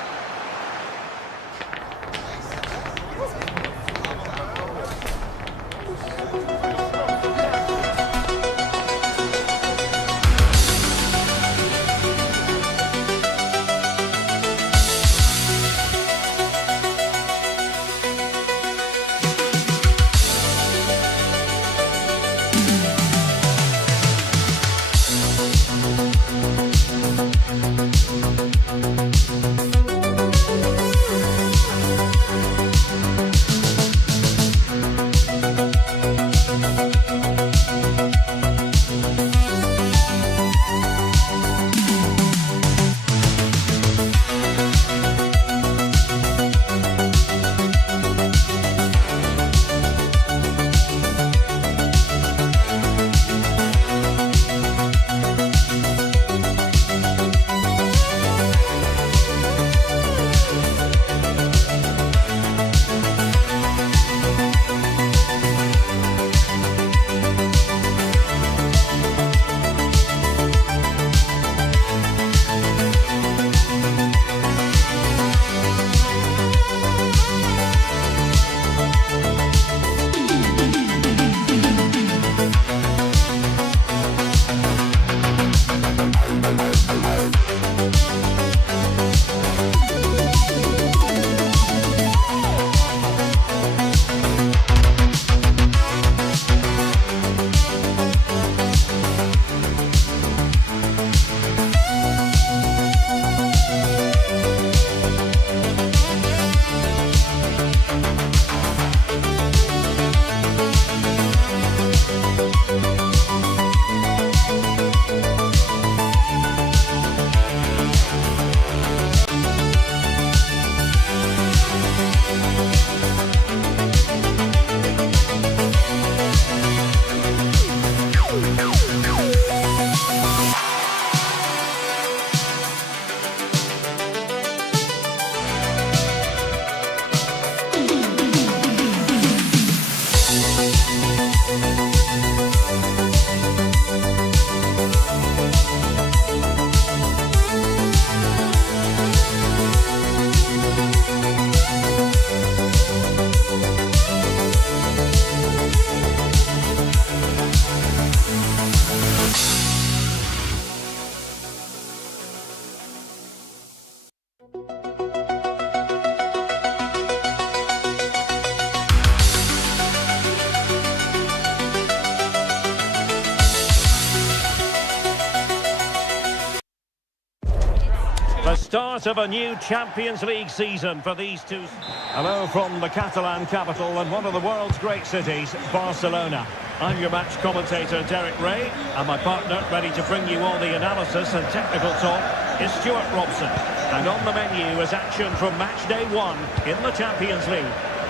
start of a new Champions League season for these two. Hello from the Catalan capital and one of the world's great cities, Barcelona. I'm your match commentator, Derek Ray, and my partner, ready to bring you all the analysis and technical talk, is Stuart Robson. And on the menu is action from match day 1 in the Champions League.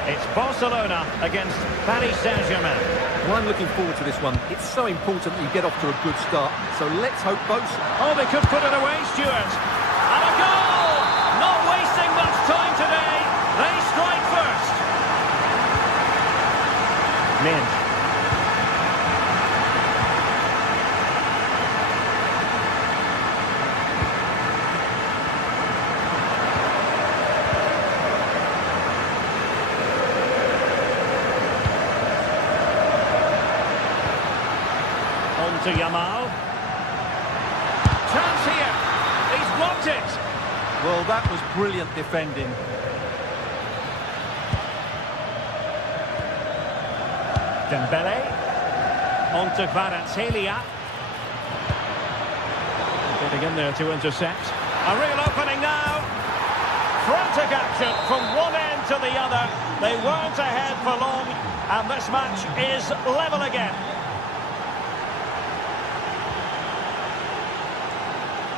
It's Barcelona against Paris Saint-Germain. Well, I'm looking forward to this one. It's so important that you get off to a good start. So let's hope both. Oh, they could put it away, Stuart. And a goal! Not wasting much time today. They strike first. Mint. To Yamal. Chance here. He's blocked it. Well, that was brilliant defending. Dembele. On to Kvaratskhelia. Getting in there to intercept. A real opening now. Frantic action from one end to the other. They weren't ahead for long, and this match is level again.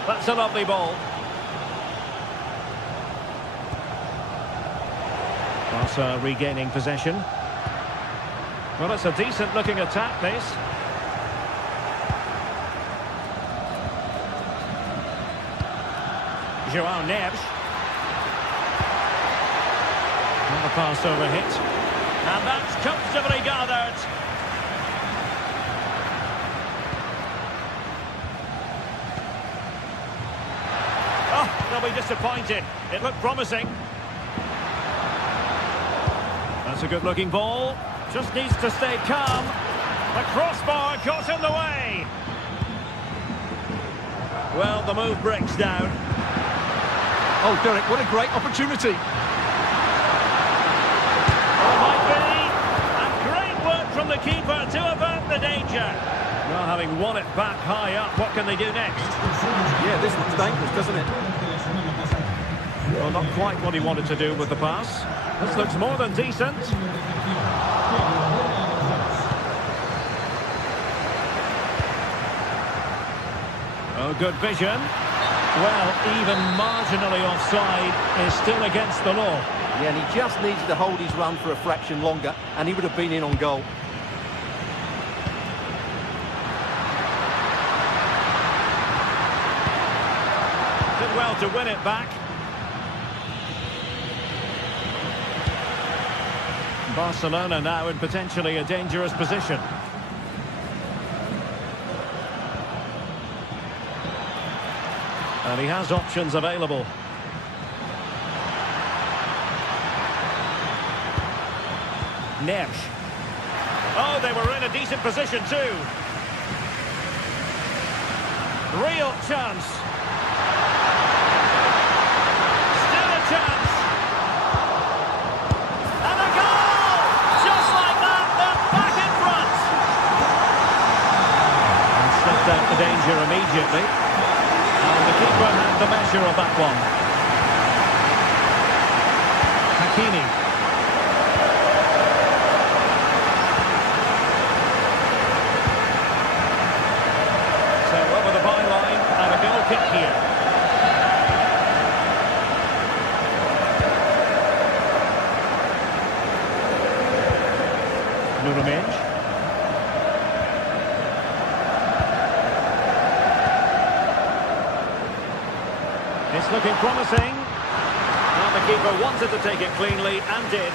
That's a lovely ball. Barca regaining possession. Well, it's a decent-looking attack, this. João Neves. And the pass over hit. And that's comfortably gathered. They'll be disappointed. It looked promising. That's a good-looking ball. Just needs to stay calm. The crossbar got in the way. Well, the move breaks down. Oh, Derek, what a great opportunity. Well, might be. And great work from the keeper to avert the danger. Well, having won it back high up, what can they do next? Yeah, this looks dangerous, doesn't it? Well, not quite what he wanted to do with the pass. This looks more than decent. Oh, good vision. Well, even marginally offside is still against the law. Yeah, and he just needed to hold his run for a fraction longer, and he would have been in on goal. Did well to win it back. Barcelona now in potentially a dangerous position. And he has options available. Neves. Oh, they were in a decent position too. Real chance. Still a chance. And a goal! Just like that, they're back in front. And slipped out the danger immediately. And the keeper had the measure of that one. Hakimi. So over the byline and a goal kick here. Nunes. It's looking promising. Now the keeper wanted to take it cleanly and did.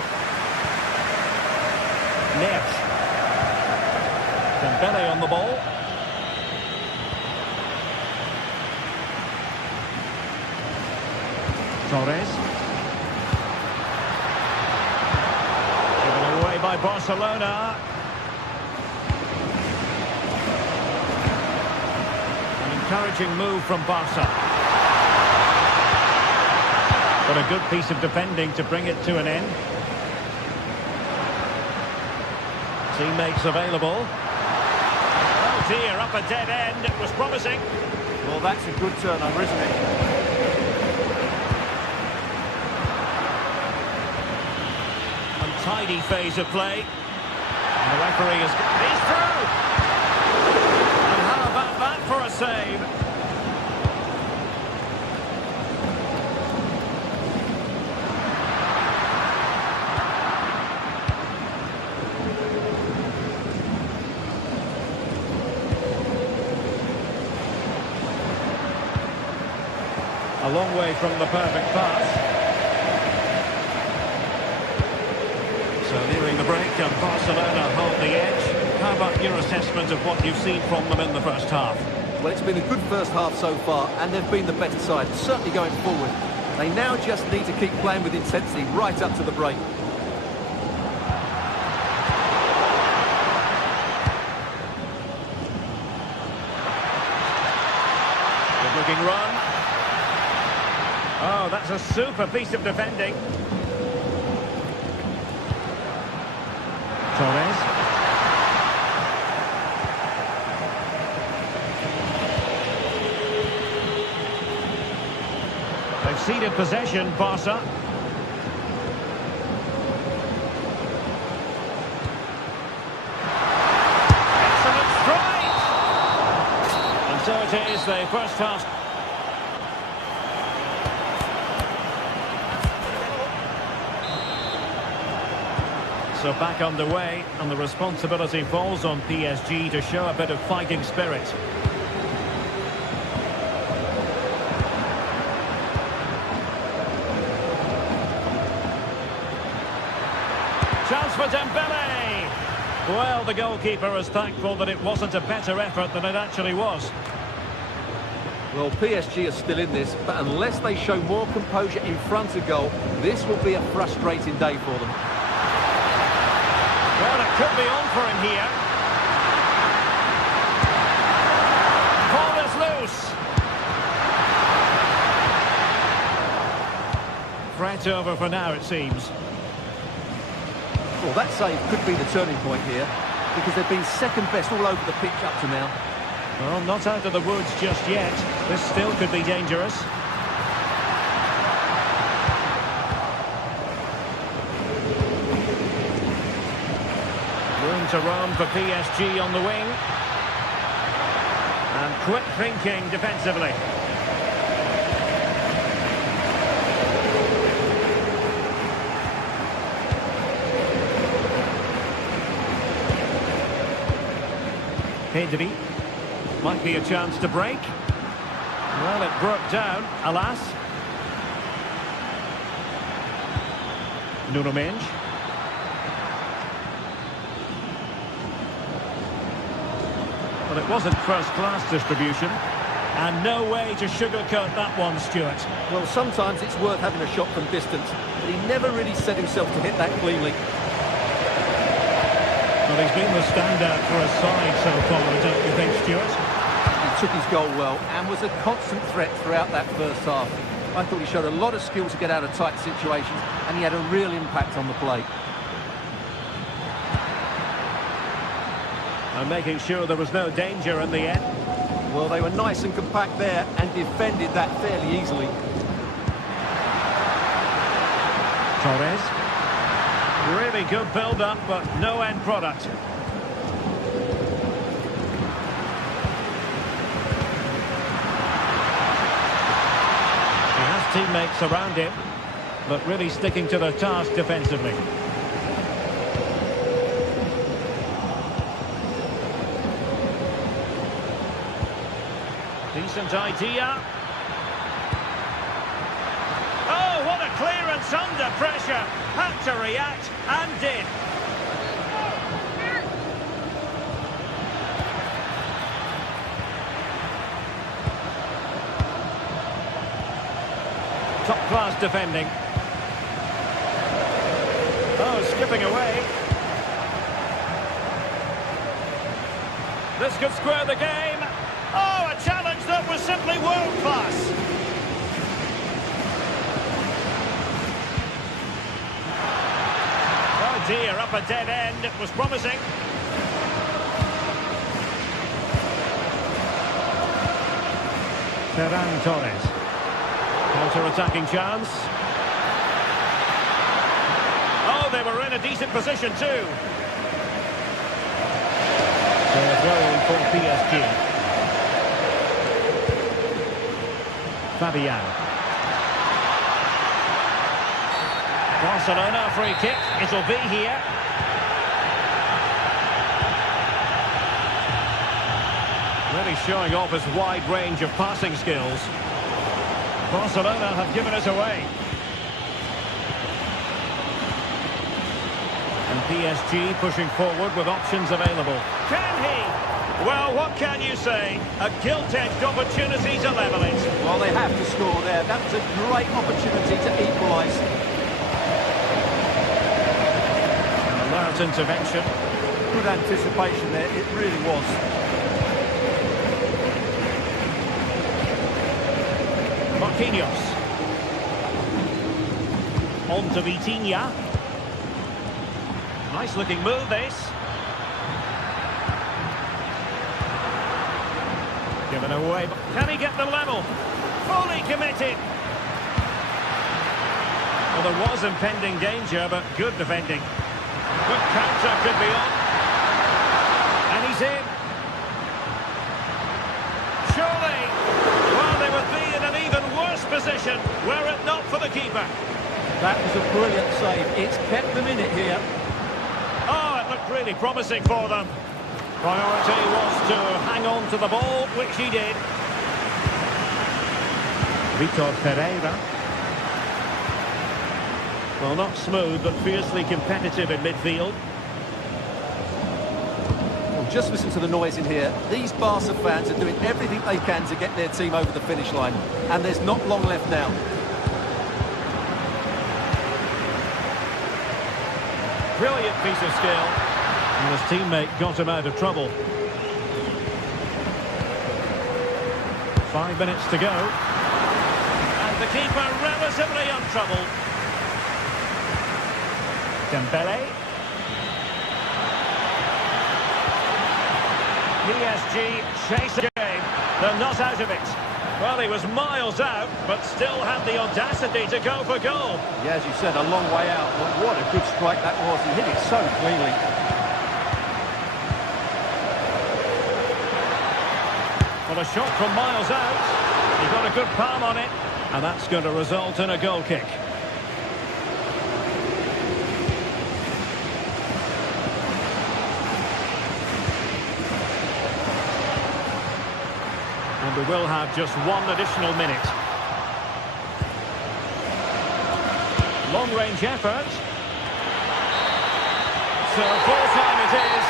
Neves. Dembele on the ball. Torres. Given away by Barcelona. An encouraging move from Barca. But a good piece of defending to bring it to an end. Teammates available. Oh dear, up a dead end. It was promising. Well, that's a good turnover, isn't it? tidy phase of play. And the referee is... He's through! And how about that for a save? A long way from the perfect pass. So nearing the break and Barcelona hold the edge. How about your assessment of what you've seen from them in the first half? Well, it's been a good first half so far, and they've been the better side, certainly going forward. They now just need to keep playing with intensity right up to the break. Good looking run. Oh, that's a super piece of defending. Torres. They've ceded possession, Barca. Excellent strike! And so it is, the first half. So back underway, and the responsibility falls on PSG to show a bit of fighting spirit. Chance for Dembele! Well, the goalkeeper is thankful that it wasn't a better effort than it actually was. Well, PSG are still in this, but unless they show more composure in front of goal, this will be a frustrating day for them. Well, it could be on for him here. Ball is loose. Threat over for now, it seems. Well, that save could be the turning point here, because they've been second best all over the pitch up to now. Well, not out of the woods just yet. This still could be dangerous. To run for PSG on the wing. And quick thinking defensively. Pedri. Might be a chance to break. Well, it broke down, alas. Nuno Mendes. Well, it wasn't first-class distribution. And no way to sugarcoat that one, Stuart. Well, sometimes it's worth having a shot from distance, but he never really set himself to hit that cleanly. Well, he's been the standout for his side so far, don't you think, Stuart? He took his goal well and was a constant threat throughout that first half. I thought he showed a lot of skill to get out of tight situations, and he had a real impact on the play. And making sure there was no danger in the end. Well, they were nice and compact there and defended that fairly easily. Torres. Really good build-up, but no end product. He has teammates around him, but really sticking to their task defensively. Decent idea. Oh, what a clearance under pressure. Had to react and did. Top-class defending. Oh, skipping away. This could square the game. Oh, a challenge that was simply world-class. Oh dear, up a dead end. It was promising. Ferran Torres. Counter-attacking chance. Oh, they were in a decent position too. So a throw-in for PSG. Fabian. Barcelona free kick. It'll be here. Really showing off his wide range of passing skills. Barcelona have given it away. And PSG pushing forward with options available. Can he? Well, what can you say? A gilt-edged opportunity to level it. Well, they have to score there. That was a great opportunity to equalise. Alert intervention. Good anticipation there, it really was. Marquinhos. On to Vitinha. Nice looking move, this. Given away. Can he get the level? Fully committed. Well, there was impending danger, but good defending. Good counter could be on. And he's in. Surely. Well, they would be in an even worse position were it not for the keeper. That was a brilliant save. It's kept them in it here. Oh, it looked really promising for them. Priority was to hang on to the ball, which he did. Vitor Pereira. Well, not smooth, but fiercely competitive in midfield. Well, just listen to the noise in here. These Barca fans are doing everything they can to get their team over the finish line. And there's not long left now. Brilliant piece of skill. And his teammate got him out of trouble. 5 minutes to go. And the keeper relatively untroubled. Dembele. PSG chase the game. They're not out of it. Well, he was miles out, but still had the audacity to go for goal. Yeah, as you said, a long way out. But what a good strike that was. He hit it so cleanly. Well, a shot from miles out. He got a good palm on it. And that's going to result in a goal kick. And we will have just one additional minute. Long-range effort. So full time it is.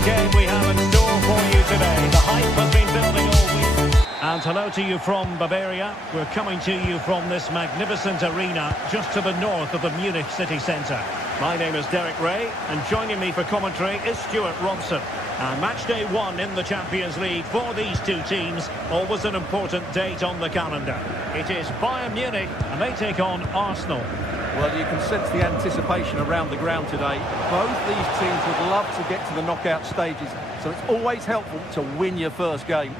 Game we have in store for you today. The hype has been building all week. And hello to you from Bavaria. We're coming to you from this magnificent arena just to the north of the Munich city centre. My name is Derek Ray, and joining me for commentary is Stuart Robson. And match day 1 in the Champions League for these two teams. Always an important date on the calendar. It is Bayern Munich, and they take on Arsenal. Well, you can sense the anticipation around the ground today. Both these teams would love to get to the knockout stages, so it's always helpful to win your first game.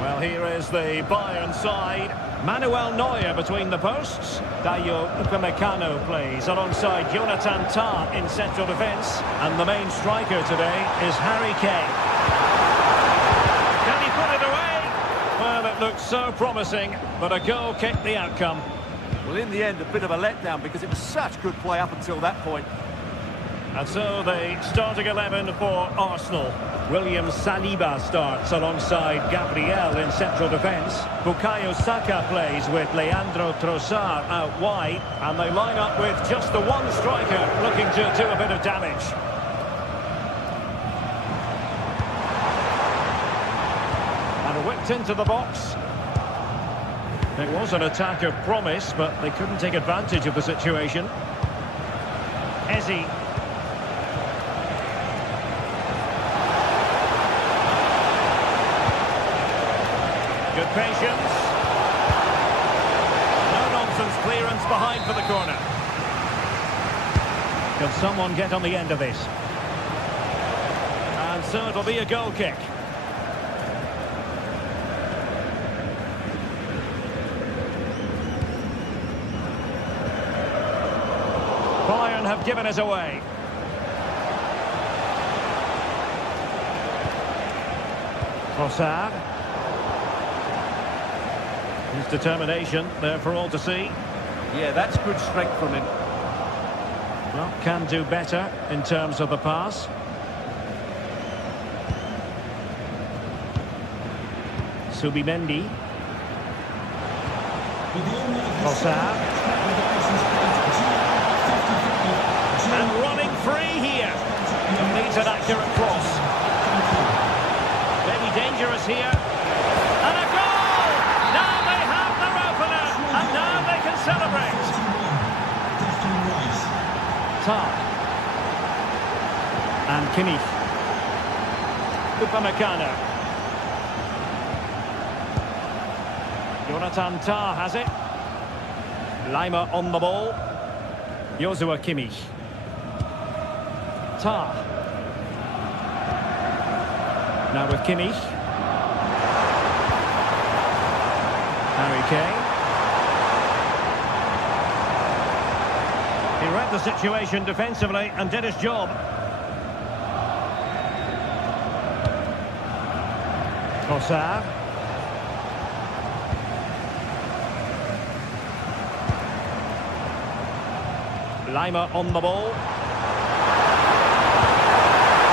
Well, here is the Bayern side. Manuel Neuer between the posts. Dayo Upamecano plays alongside Jonathan Tah in central defence. And the main striker today is Harry Kane. Can he put it away? so promising, but a goal kicked the outcome. Well, in the end, a bit of a letdown because it was such good play up until that point. And so the starting 11 for Arsenal. William Saliba starts alongside Gabriel in central defence. Bukayo Saka plays with Leandro Trossard out wide. And they line up with just the one striker looking to do a bit of damage. And whipped into the box. It was an attack of promise, but they couldn't take advantage of the situation. Eze. Good patience. No-nonsense clearance behind for the corner. Can someone get on the end of this? And so it'll be a goal kick. Bayern have given us away. Trossard. His determination there for all to see. Yeah, that's good strength from him. Well, can do better in terms of the pass. Subimendi. Trossard. And running free here. Needs an accurate cross. Maybe dangerous here. And a goal! Now they have their opener. And now they can celebrate. Tar. And Kimmich. Upamecano. Jonathan Tah has it. Lima on the ball. Joshua Kimmich. Tah. Now with Kimmich. Harry Kane. He read the situation defensively and did his job. Trossard. Lima on the ball.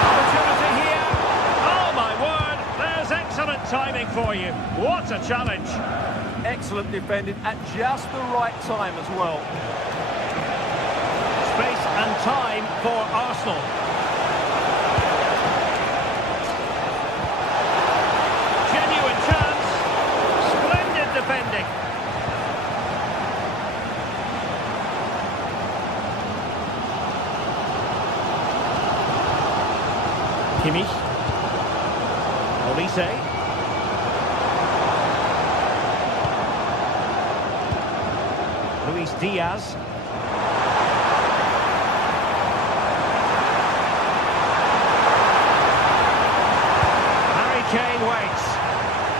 Opportunity here. Oh my word, there's excellent timing for you. What a challenge. Excellent defending at just the right time as well. Space and time for Arsenal. Genuine chance. Splendid defending. Kimmich. Olise. Luis Diaz. Harry Kane waits.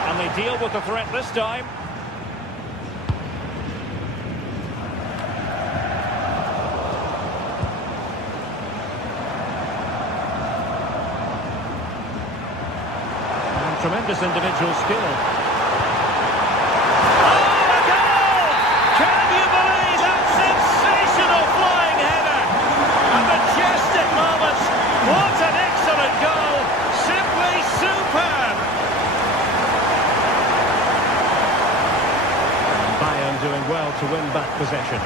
And they deal with the threat this time. Tremendous individual skill. Oh, a goal! Can you believe that sensational flying header? A majestic moment. What an excellent goal. Simply superb. Bayern doing well to win back possession.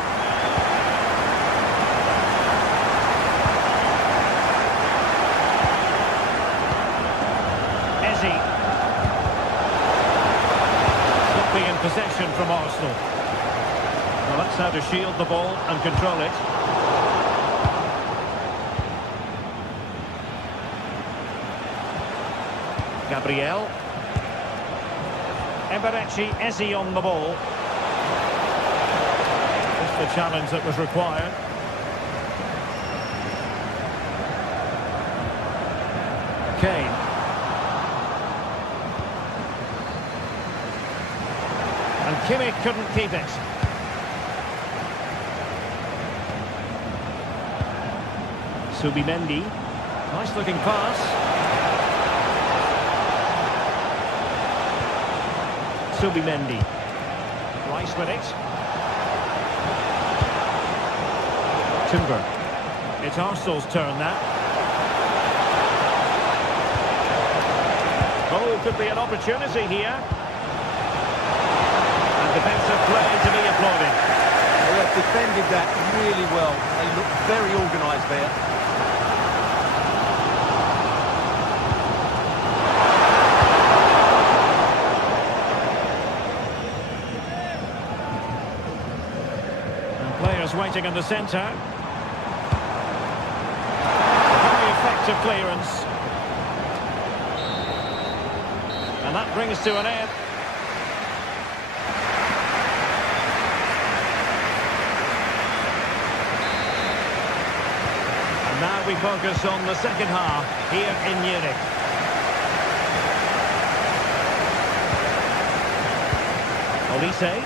Eze. In possession from Arsenal. Well, that's how to shield the ball and control it. Gabriel. Eberechi Eze on the ball. Just the challenge that was required. Kane. And Kimmich couldn't keep it. Subimendi. Nice looking pass. Subimendi. Rice with it. Timber. It's Arsenal's turn now. Oh, could be an opportunity here. And defensive play to be applauded. Well, they've defended that really well. They look very organised there. And players waiting in the centre. Very effective clearance. And that brings to an end. And now we focus on the second half here in Munich. Olise.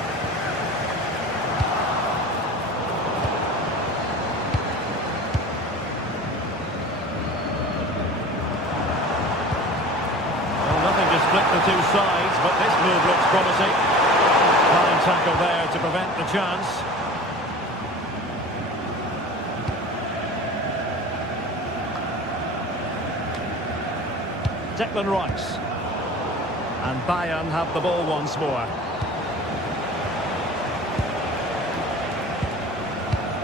Split the two sides, but this move looks promising. Fine tackle there to prevent the chance. Declan Rice. And Bayern have the ball once more.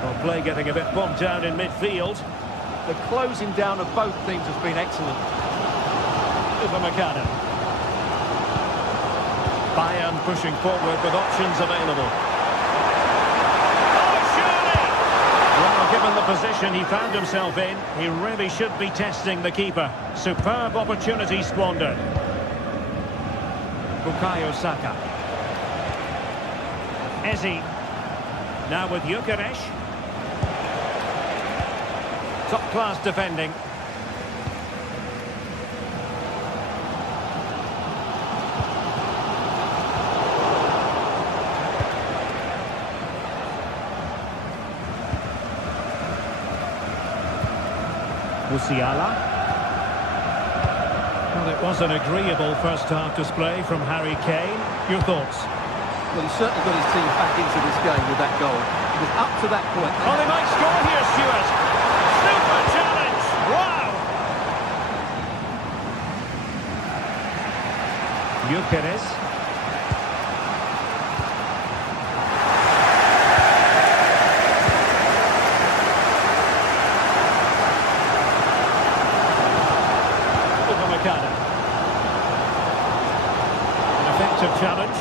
Well, play getting a bit bogged down in midfield. The closing down of both teams has been excellent. Upamecano. Bayern pushing forward with options available. Oh, surely! Well, given the position he found himself in, he really should be testing the keeper. Superb opportunity squandered. Bukayo Saka. Eze. Now with Gyökeres. Top-class defending. Musiala. Well, it was an agreeable first-half display from Harry Kane. Your thoughts? Well, he certainly got his team back into this game with that goal. It was up to that point. Oh, they might score here, Stuart. Super challenge! Wow! Gyökeres. Upamecano. An effective challenge.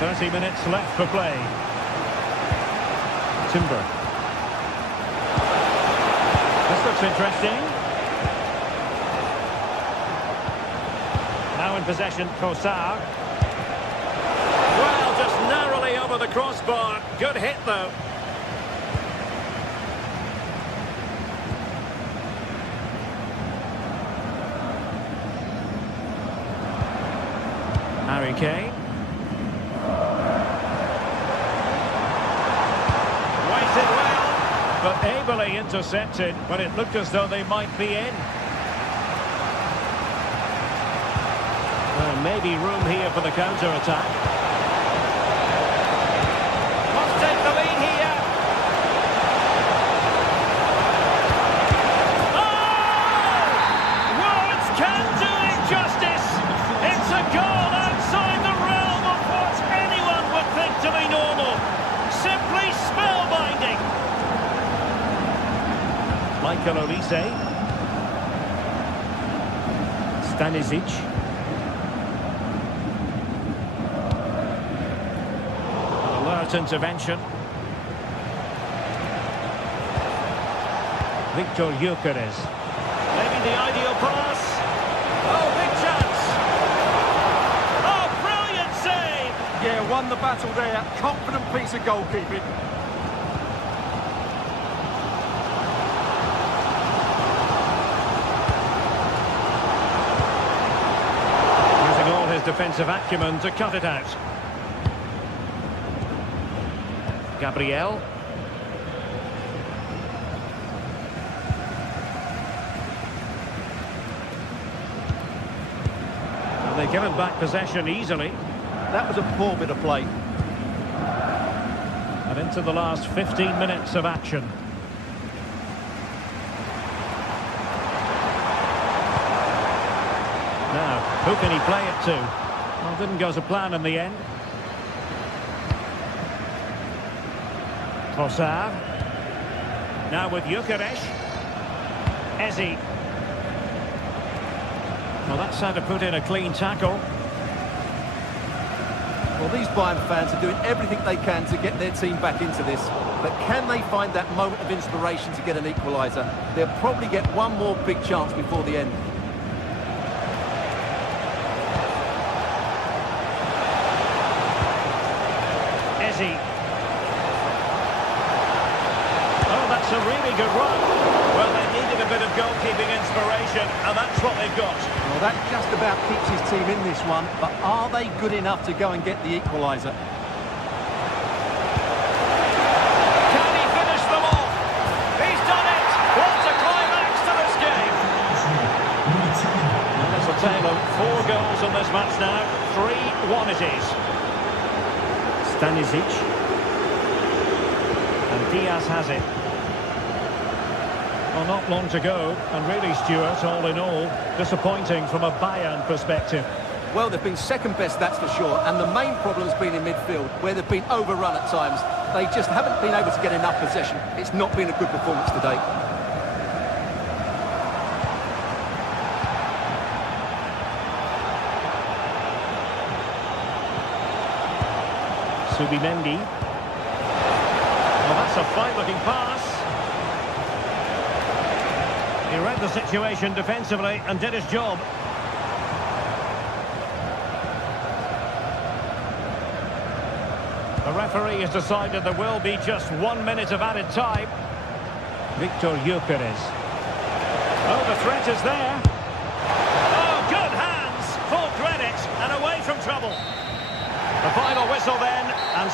30 minutes left for play. Timber. This looks interesting. Now in possession, Trossard. Well, just narrowly over the crossbar. Good hit, though. Harry Kane. Waited well, but ably intercepted when it looked as though they might be in. Well, maybe room here for the counter-attack. Must take the lead here. Oh! Words can't do it justice. It's a goal outside the realm of what anyone would think to be normal. Simply spellbinding. Michael Olise. Stanisic. Alert intervention. Victor Gyökeres. Maybe the ideal pass. Oh, big chance. Oh, brilliant save. Yeah, won the battle there. Confident piece of goalkeeping. Using all his defensive acumen to cut it out. Gabriel. they've given back possession easily. That was a poor bit of play. And into the last 15 minutes of action. Now, who can he play it to? Well, didn't go to plan in the end. Trossard. Now with Gyökeres. Eze. Well, that's how to put in a clean tackle. Well, these Bayern fans are doing everything they can to get their team back into this. But can they find that moment of inspiration to get an equaliser? They'll probably get one more big chance before the end. Eze. Oh, that's a really good run. Well, they needed a bit of goalkeeping inspiration, and that's what they've got. Well, that just about keeps his team in this one, but are they good enough to go and get the equaliser? Can he finish them off? He's done it! What a climax to this game! Well, there's a tale of 4 goals in this match now. 3-1 it is. Stanisic. And Diaz has it. Well, not long to go, and really, Stuart, all in all, disappointing from a Bayern perspective. Well, they've been second best, that's for sure, and the main problem's been in midfield, where they've been overrun at times. They just haven't been able to get enough possession. It's not been a good performance today. Subimendi. Well, that's a fine-looking pass. He read the situation defensively and did his job. The referee has decided there will be just 1 minute of added time. Victor Gyökeres. Oh, the threat is there. Oh, good hands. Full credit and away from trouble. The final whistle then, and...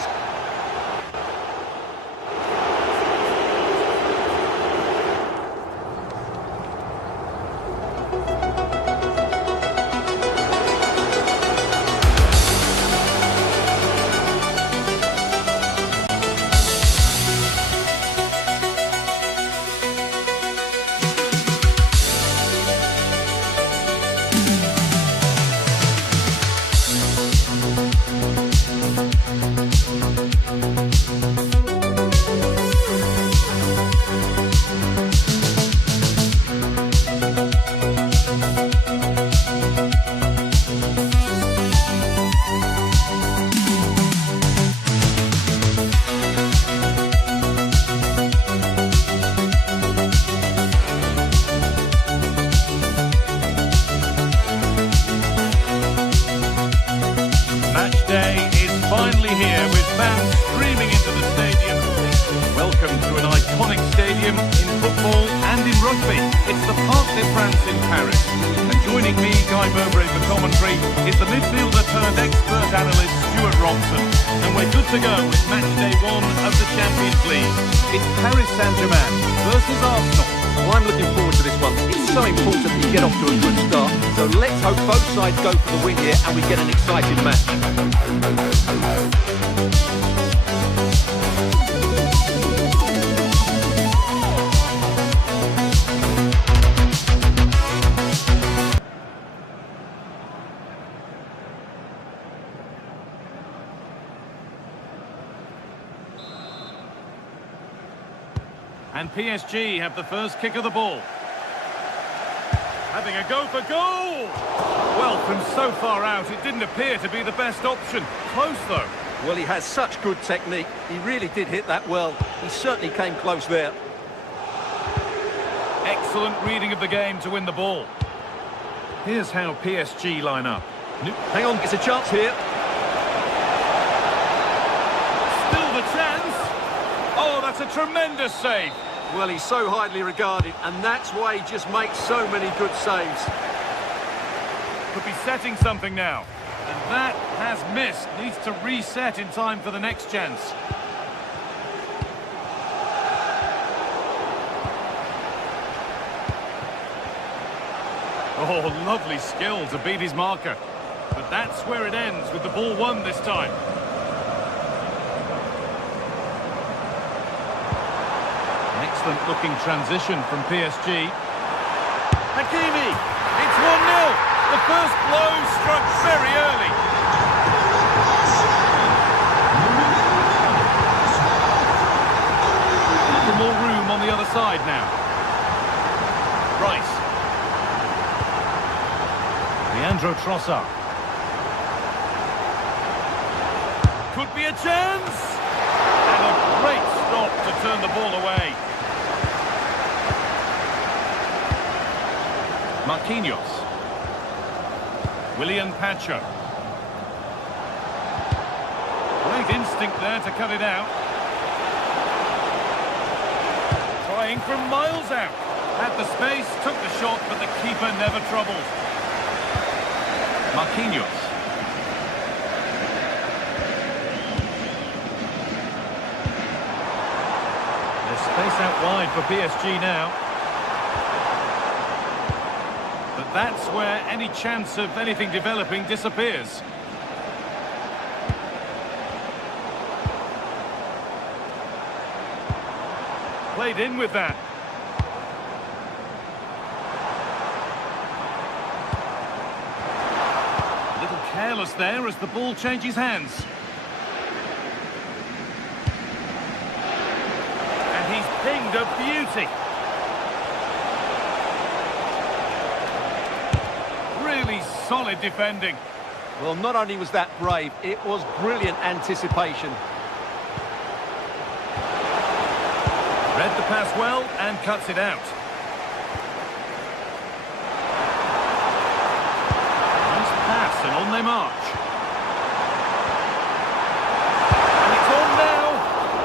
To go with match day 1 of the Champions League. It's Paris Saint-Germain versus Arsenal. Well, I'm looking forward to this one. It's so important that you get off to a good start. So let's hope both sides go for the win here and we get an exciting match. And PSG have the first kick of the ball. Having a go for goal! Well, from so far out, it didn't appear to be the best option. Close, though. Well, he has such good technique. He really did hit that well. He certainly came close there. Excellent reading of the game to win the ball. Here's how PSG line up. Hang on, it's a chance here. Still the chance. Oh, that's a tremendous save. Well, he's so highly regarded, and that's why he just makes so many good saves. Could be setting something now. And that has missed. Needs to reset in time for the next chance. Oh, lovely skill to beat his marker. But that's where it ends, with the ball won this time. An excellent looking transition from PSG. Hakimi! It's 1-0! The first blow struck very early. More room on the other side now. Rice. Leandro Trossard. Could be a chance! And a great stop to turn the ball away. Marquinhos. William Pacho. Great instinct there to cut it out. Trying from miles out. Had the space, took the shot, but the keeper never troubled. Marquinhos. There's space out wide for PSG now. But that's where any chance of anything developing disappears. Played in with that. A little careless there as the ball changes hands. And he's pinged a beauty. Really solid defending. Well, not only was that brave, it was brilliant anticipation. Read the pass well and cuts it out. Nice pass and on they march. And it's on now,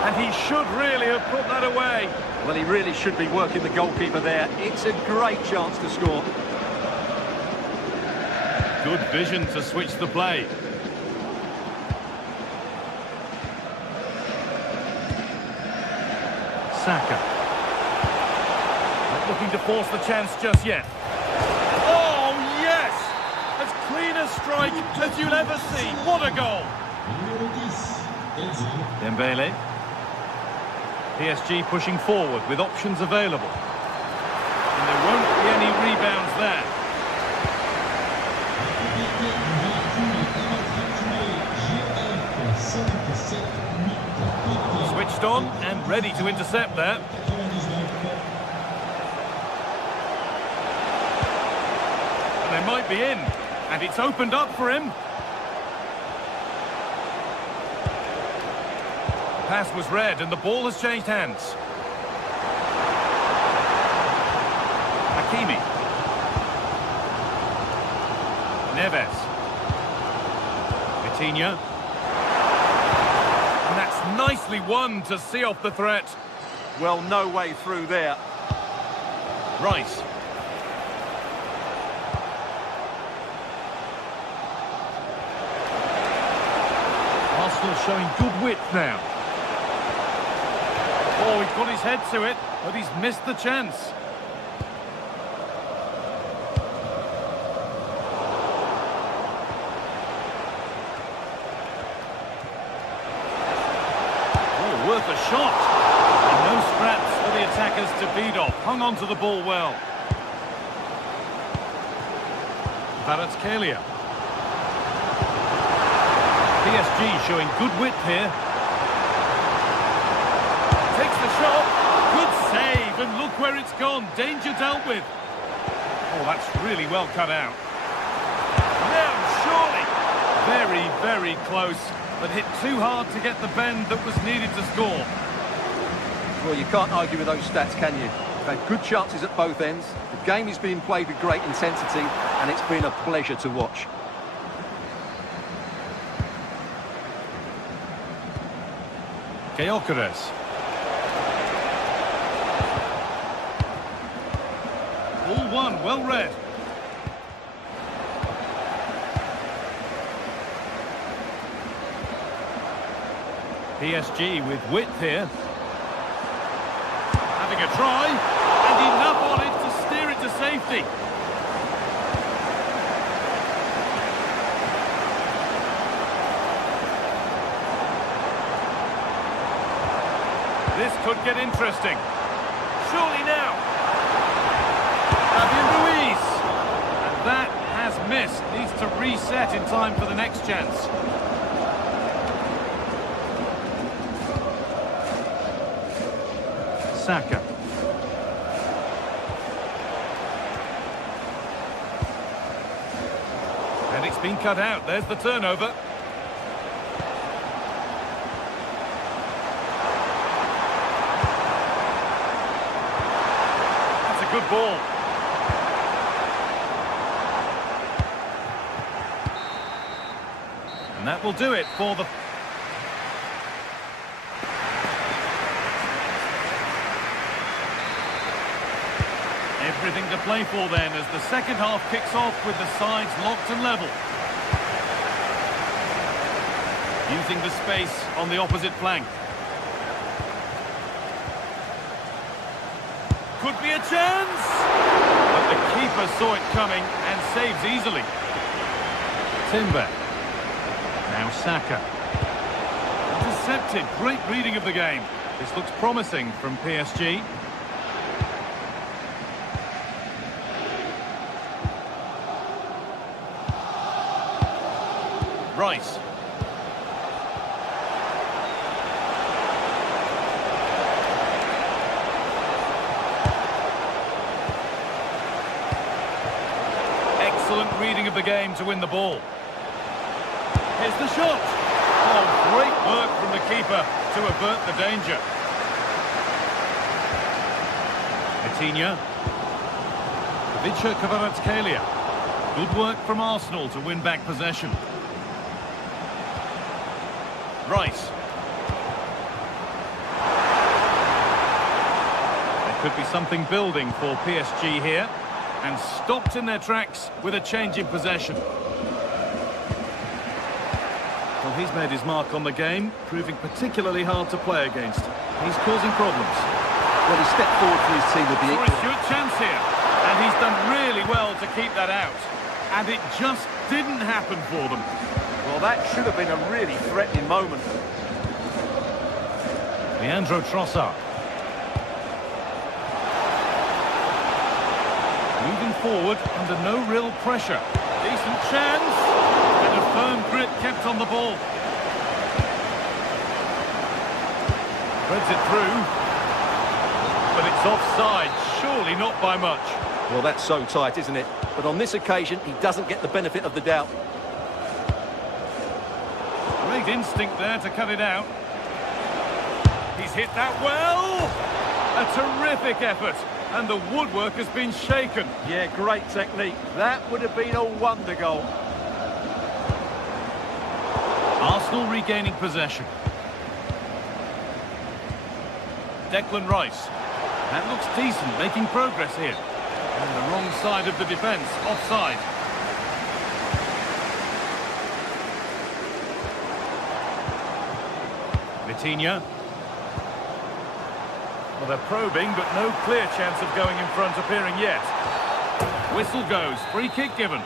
and he should really have put that away. Well, he really should be working the goalkeeper there. It's a great chance to score. Good vision to switch the play. Saka. Not looking to force the chance just yet. Oh, yes! As clean a strike as you'll ever see. What a goal! Dembele. PSG pushing forward with options available. And there won't be any rebounds there. Switched on and ready to intercept there. And they might be in, and it's opened up for him. The pass was read and the ball has changed hands. Hakimi. Neves. Vitinha. And that's nicely won to see off the threat. Well, no way through there. Rice. Arsenal showing good width now. Oh, he's got his head to it, but he's missed the chance. Worth a shot. And no scraps for the attackers to beat off. Hung on to the ball well. Kvaratskhelia. PSG showing good width here. Takes the shot. Good save. And look where it's gone. Danger dealt with. Oh, that's really well cut out. Now, surely. Very, very close. But hit too hard to get the bend that was needed to score. Well, you can't argue with those stats, can you? They've had good chances at both ends. The game is being played with great intensity, and it's been a pleasure to watch. Gyökeres. Ball one, well read. PSG with width here. Having a try, and enough on it to steer it to safety. This could get interesting. Surely now. Fabian Ruiz. And that has missed. Needs to reset in time for the next chance. Saka. And it's been cut out. There's the turnover. That's a good ball. And that will do it for the... Everything to play for then as the second half kicks off with the sides locked and level. Using the space on the opposite flank. Could be a chance! But the keeper saw it coming and saves easily. Timber. Now Saka. Intercepted. Great reading of the game. This looks promising from PSG. Rice. Excellent reading of the game to win the ball. Here's the shot. Oh, great work from the keeper to avert the danger. Vitinha. Vicha Kvaratskhelia. Good work from Arsenal to win back possession. Rice. There could be something building for PSG here, and stopped in their tracks with a change in possession. Well, he's made his mark on the game, proving particularly hard to play against. He's causing problems. Well, he stepped forward for his team with the Sorry, Stuart, chance here, and he's done really well to keep that out. And it just didn't happen for them. Well, that should have been a really threatening moment. Leandro Trossard. Moving forward under no real pressure. Decent chance. And a firm grip kept on the ball. Threads it through. But it's offside. Surely not by much. Well, that's so tight, isn't it? But on this occasion, he doesn't get the benefit of the doubt. Great instinct there to cut it out. He's hit that well. A terrific effort. And the woodwork has been shaken. Yeah, great technique. That would have been a wonder goal. Arsenal regaining possession. Declan Rice. That looks decent, making progress here. And the wrong side of the defence, offside. Vitinha. Well, they're probing, but no clear chance of going in front appearing yet. Whistle goes, free kick given.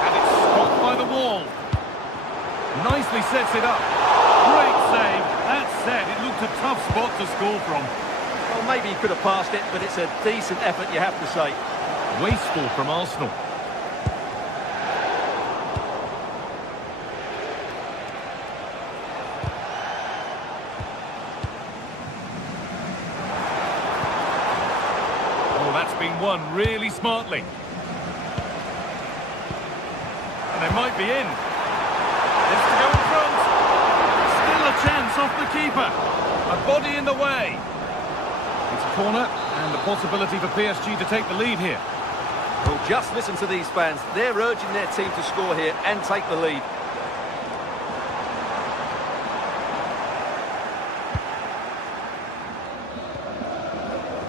And it's stopped by the wall. Nicely sets it up. Great save. That said, it looked a tough spot to score from. Well, maybe he could have passed it, but it's a decent effort, you have to say. Wasteful from Arsenal. Oh, that's been won really smartly. And they might be in. This to go in front. Still a chance off the keeper. A body in the way. It's a corner and the possibility for PSG to take the lead here. Well, just listen to these fans. They're urging their team to score here and take the lead.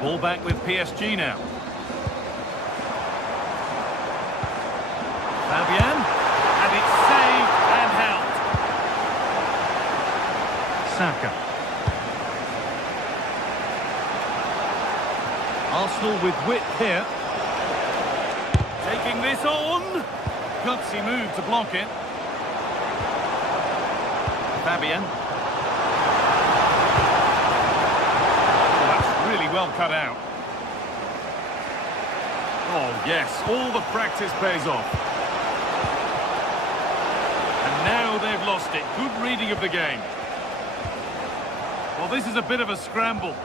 Ball back with PSG now. Fabian. And it's saved and held. Saka. Arsenal with width here. Taking this on. gutsy move to block it. Fabian. Oh, that's really well cut out. Oh, yes, all the practice pays off. And now they've lost it. Good reading of the game. Well, this is a bit of a scramble.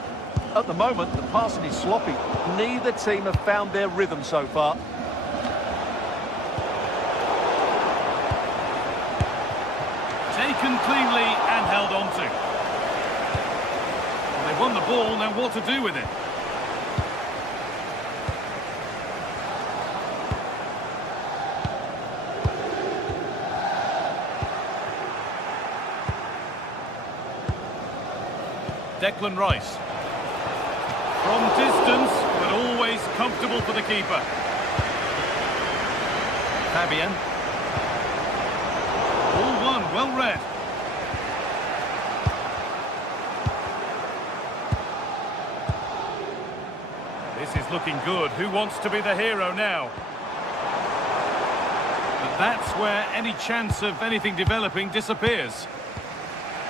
At the moment, the passing is sloppy. Neither team have found their rhythm so far. Taken cleanly and held on to. Well, they've won the ball, now what to do with it? Declan Rice. From distance, but always comfortable for the keeper. Fabian. All one, well read. This is looking good. Who wants to be the hero now? But that's where any chance of anything developing disappears.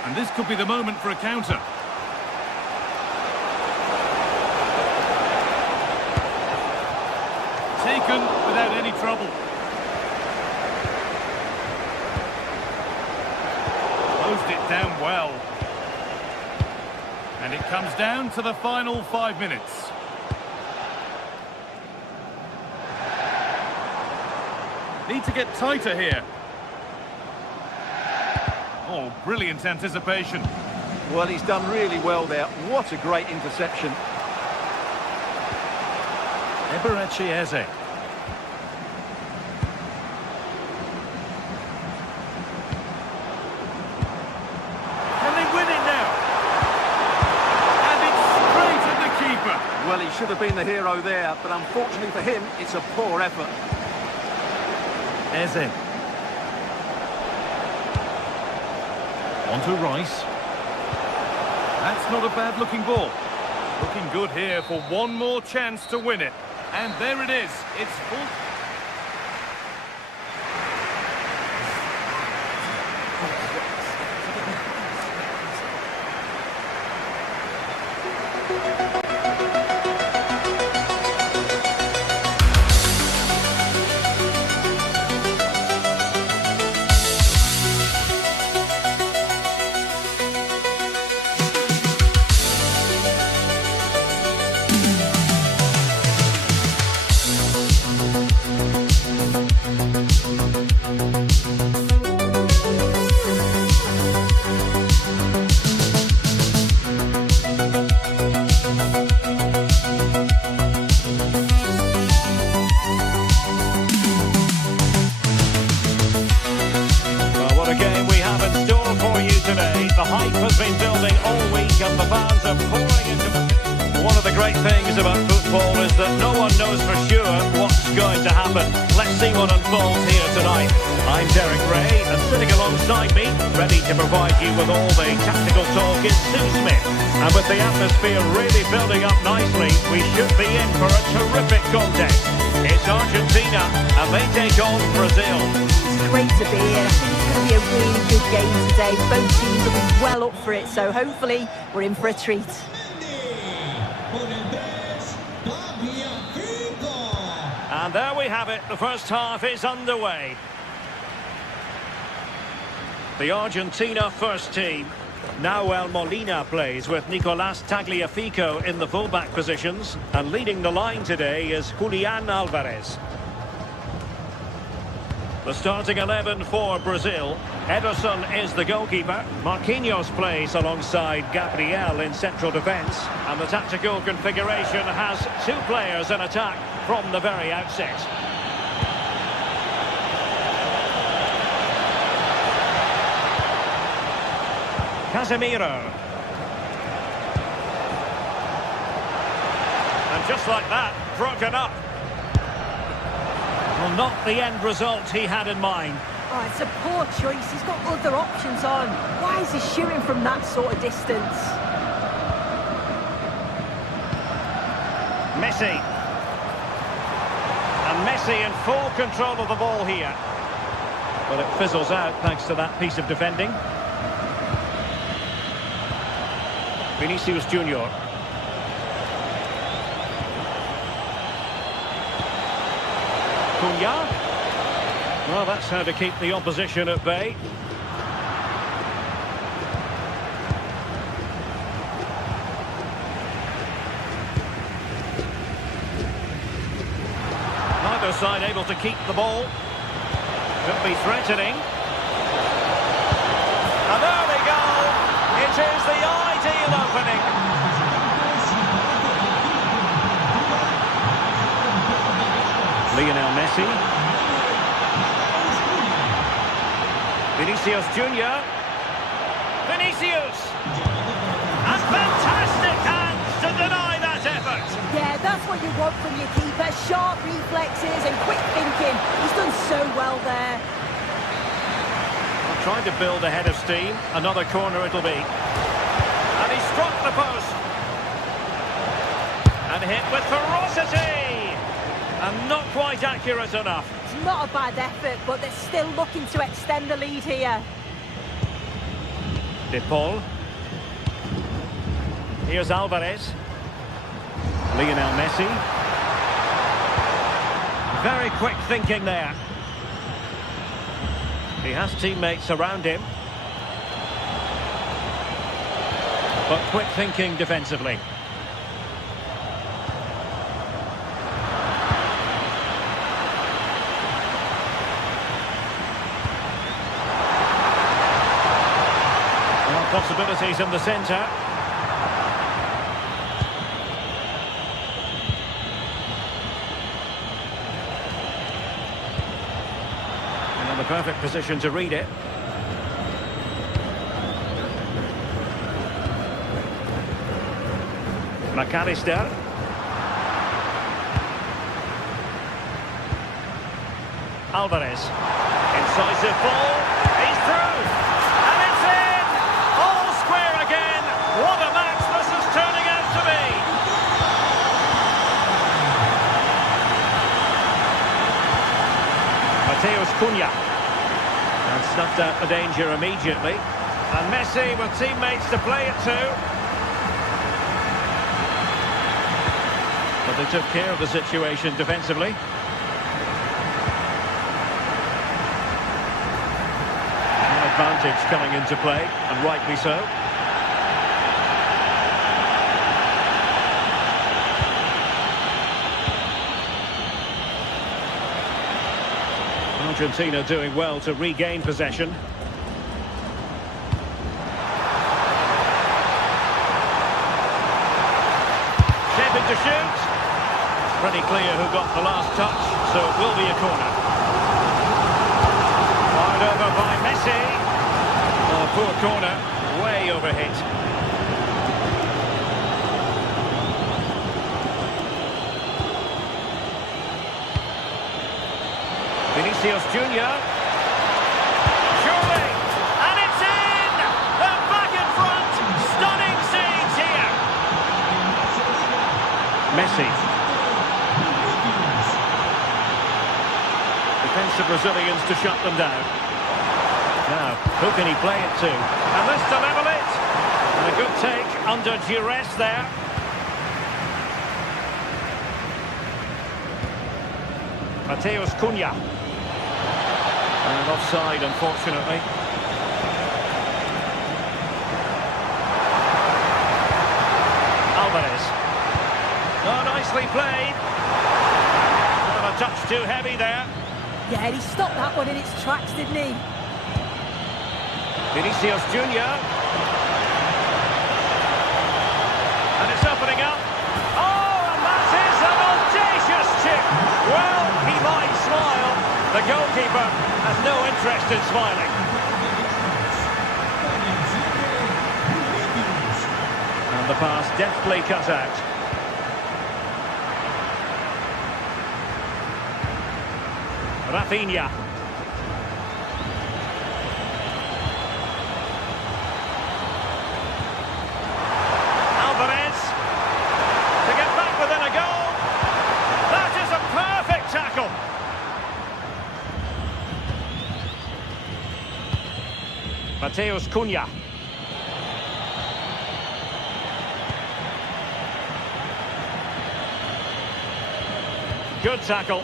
And this could be the moment for a counter. Taken without any trouble. Closed it down well. And it comes down to the final 5 minutes. Need to get tighter here. Oh, brilliant anticipation. Well, he's done really well there. What a great interception. Eze. Can they win it now? And it's straight at the keeper. Well, he should have been the hero there, but unfortunately for him, it's a poor effort. Eze. On to Rice. That's not a bad-looking ball. Looking good here for one more chance to win it. And there it is. It's full. The hype has been building all week and the fans are pouring into the... One of the great things about football is that no one knows for sure what's going to happen. Let's see what unfolds here tonight. I'm Derek Ray, and sitting alongside me, ready to provide you with all the tactical talk, is Sue Smith. And with the atmosphere really building up nicely, we should be in for a terrific contest. It's Argentina, and they take on Brazil. It's great to be here. I think it's going to be a really good game today. Both teams will be well up for it, so hopefully we're in for a treat. And there we have it. The first half is underway. The Argentina first team. Nahuel Molina plays with Nicolás Tagliafico in the fullback positions. And leading the line today is Julián Álvarez. The starting 11 for Brazil. Ederson is the goalkeeper. Marquinhos plays alongside Gabriel in central defence. And the tactical configuration has two players in attack from the very outset. Casemiro. And just like that, broken up. Well, not the end result he had in mind. Oh, it's a poor choice. He's got other options on. Why is he shooting from that sort of distance? Messi. And Messi in full control of the ball here. But it fizzles out thanks to that piece of defending. Vinicius Junior. Cunha. Well, that's how to keep the opposition at bay. Neither side able to keep the ball. Could be threatening. And there they go! It is the ideal opening. Lionel Messi. Vinicius Junior. Vinicius! And fantastic hands to deny that effort. Yeah, that's what you want from your keeper. Sharp reflexes and quick thinking. He's done so well there. Trying to build a head of steam. Another corner it'll be. And he struck the post. And hit with ferocity. And not quite accurate enough. It's not a bad effort, but they're still looking to extend the lead here. De Paul. Here's Alvarez. Lionel Messi. Very quick thinking there. He has teammates around him. But quick thinking defensively. Well, possibilities in the centre. The perfect position to read it. McAllister. Alvarez. Incisive ball. He's through. And it's in! All square again. What a match this is turning out to be. Mateus Cunha. And snuffed out the danger immediately. And Messi with teammates to play it to. But they took care of the situation defensively. An advantage coming into play, and rightly so. Argentina doing well to regain possession. Shaping to shoot. Pretty clear who got the last touch, so it will be a corner. Fired over by Messi. Oh, poor corner, way overhit. Vinicius Junior. Surely! And it's in! They're back in front! Stunning scenes here! Messi. Defensive Brazilians to shut them down. Now, who can he play it to? And this to level it! And a good take under duress there. Mateus Cunha. And offside, unfortunately. Alvarez. Oh, nicely played. Well, a touch too heavy there. Yeah, he stopped that one in its tracks, didn't he? Vinicius Junior. And it's opening up. Oh, and that is an audacious chip. Well, he might smile. The goalkeeper has no interest in smiling. And the pass deftly cut out. Rafinha. Alvarez. To get back within a goal. That is a perfect tackle. Mateus Cunha. Good tackle.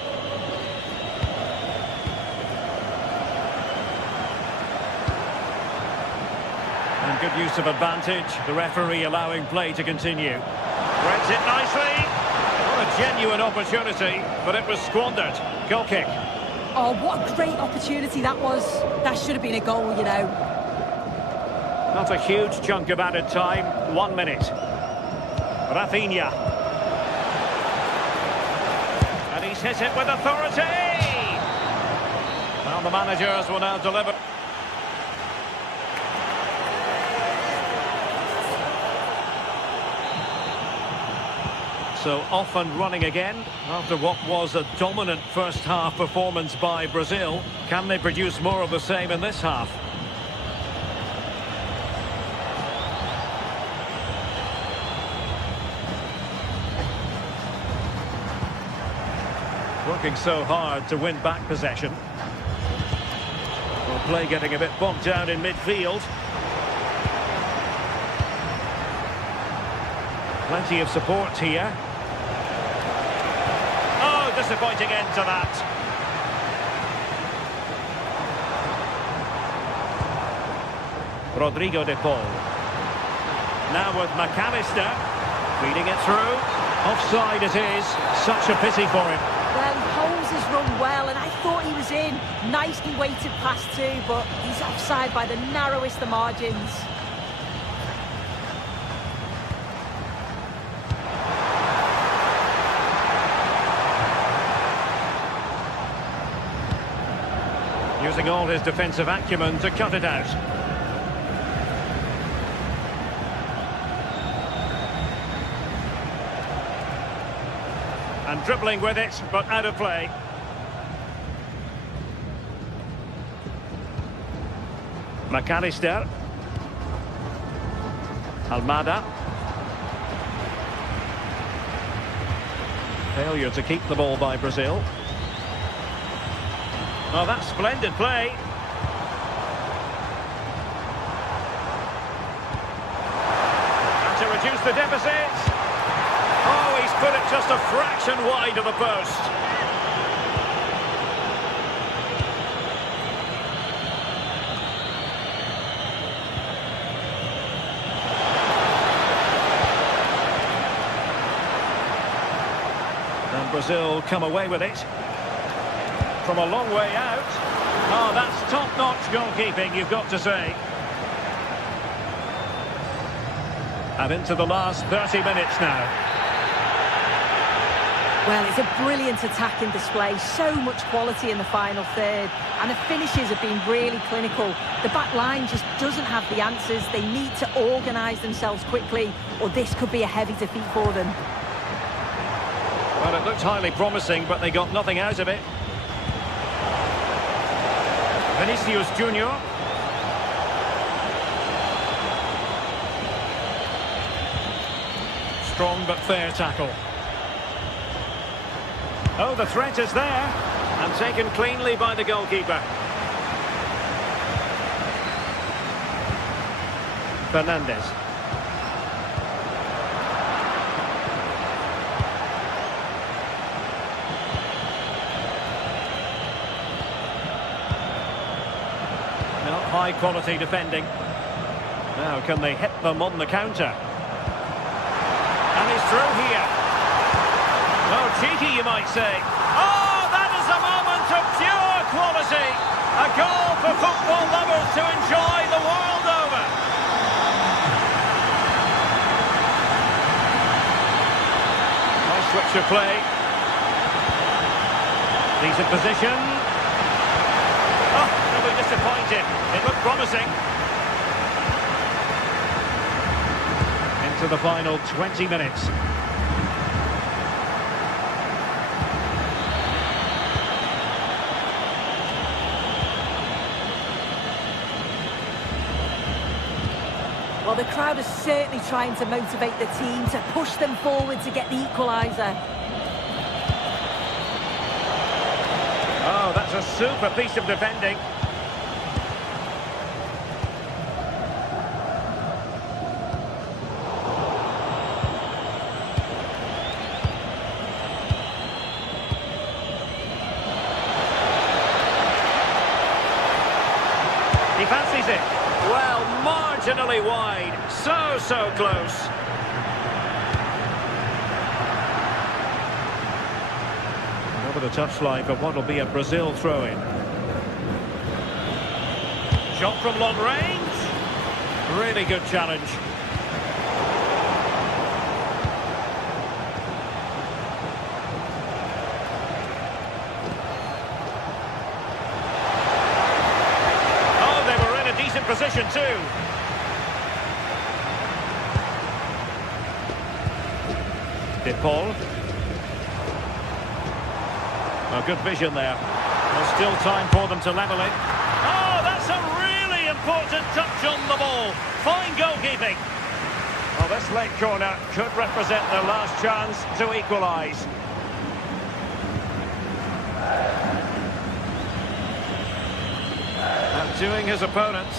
And good use of advantage. The referee allowing play to continue. Threads it nicely. What a genuine opportunity, but it was squandered. Goal kick. Oh, what a great opportunity that was. That should have been a goal, you know. Not a huge chunk of added time. 1 minute. Rafinha. And he's hit it with authority. Well, the managers will now deliver. So off and running again after what was a dominant first half performance by Brazil. Can they produce more of the same in this half? Working so hard to win back possession. Well, play getting a bit bogged down in midfield. Plenty of support here. Oh, disappointing end to that. Rodrigo de Paul. Now with McAllister. Feeding it through. Offside it is. Such a pity for him. Well, he holds his run well, and I thought he was in. Nicely weighted pass too, but he's offside by the narrowest of margins. Using all his defensive acumen to cut it out. And dribbling with it, but out of play. McAllister. Almada. Failure to keep the ball by Brazil. Oh, that's splendid play. And to reduce the deficit. Oh, he's put it just a fraction wide of the post. And Brazil come away with it. From a long way out. Oh, that's top-notch goalkeeping, you've got to say. And into the last 30 minutes now. Well, it's a brilliant attacking display. So much quality in the final third. And the finishes have been really clinical. The back line just doesn't have the answers. They need to organise themselves quickly, or this could be a heavy defeat for them. Well, it looked highly promising, but they got nothing out of it. Vinicius Junior. Strong but fair tackle. Oh, the threat is there. And taken cleanly by the goalkeeper. Fernandez. High quality defending. Now can they hit them on the counter? And he's through here. Oh, cheeky you might say. Oh, that is a moment of pure quality. A goal for football lovers to enjoy the world over. Nice switch of play. Decent position. Disappointed. It looked promising. Into the final 20 minutes. Well, the crowd is certainly trying to motivate the team to push them forward to get the equaliser. Oh, that's a super piece of defending. marginally wide. So close. Over the touchline for what will be a Brazil throw-in. Shot from long range. Really good challenge. Oh, they were in a decent position too. Paul. Oh, good vision there. There's still time for them to level it. Oh, that's a really important touch on the ball. Fine goalkeeping. Well, this late corner could represent their last chance to equalise. Outdoing his opponent.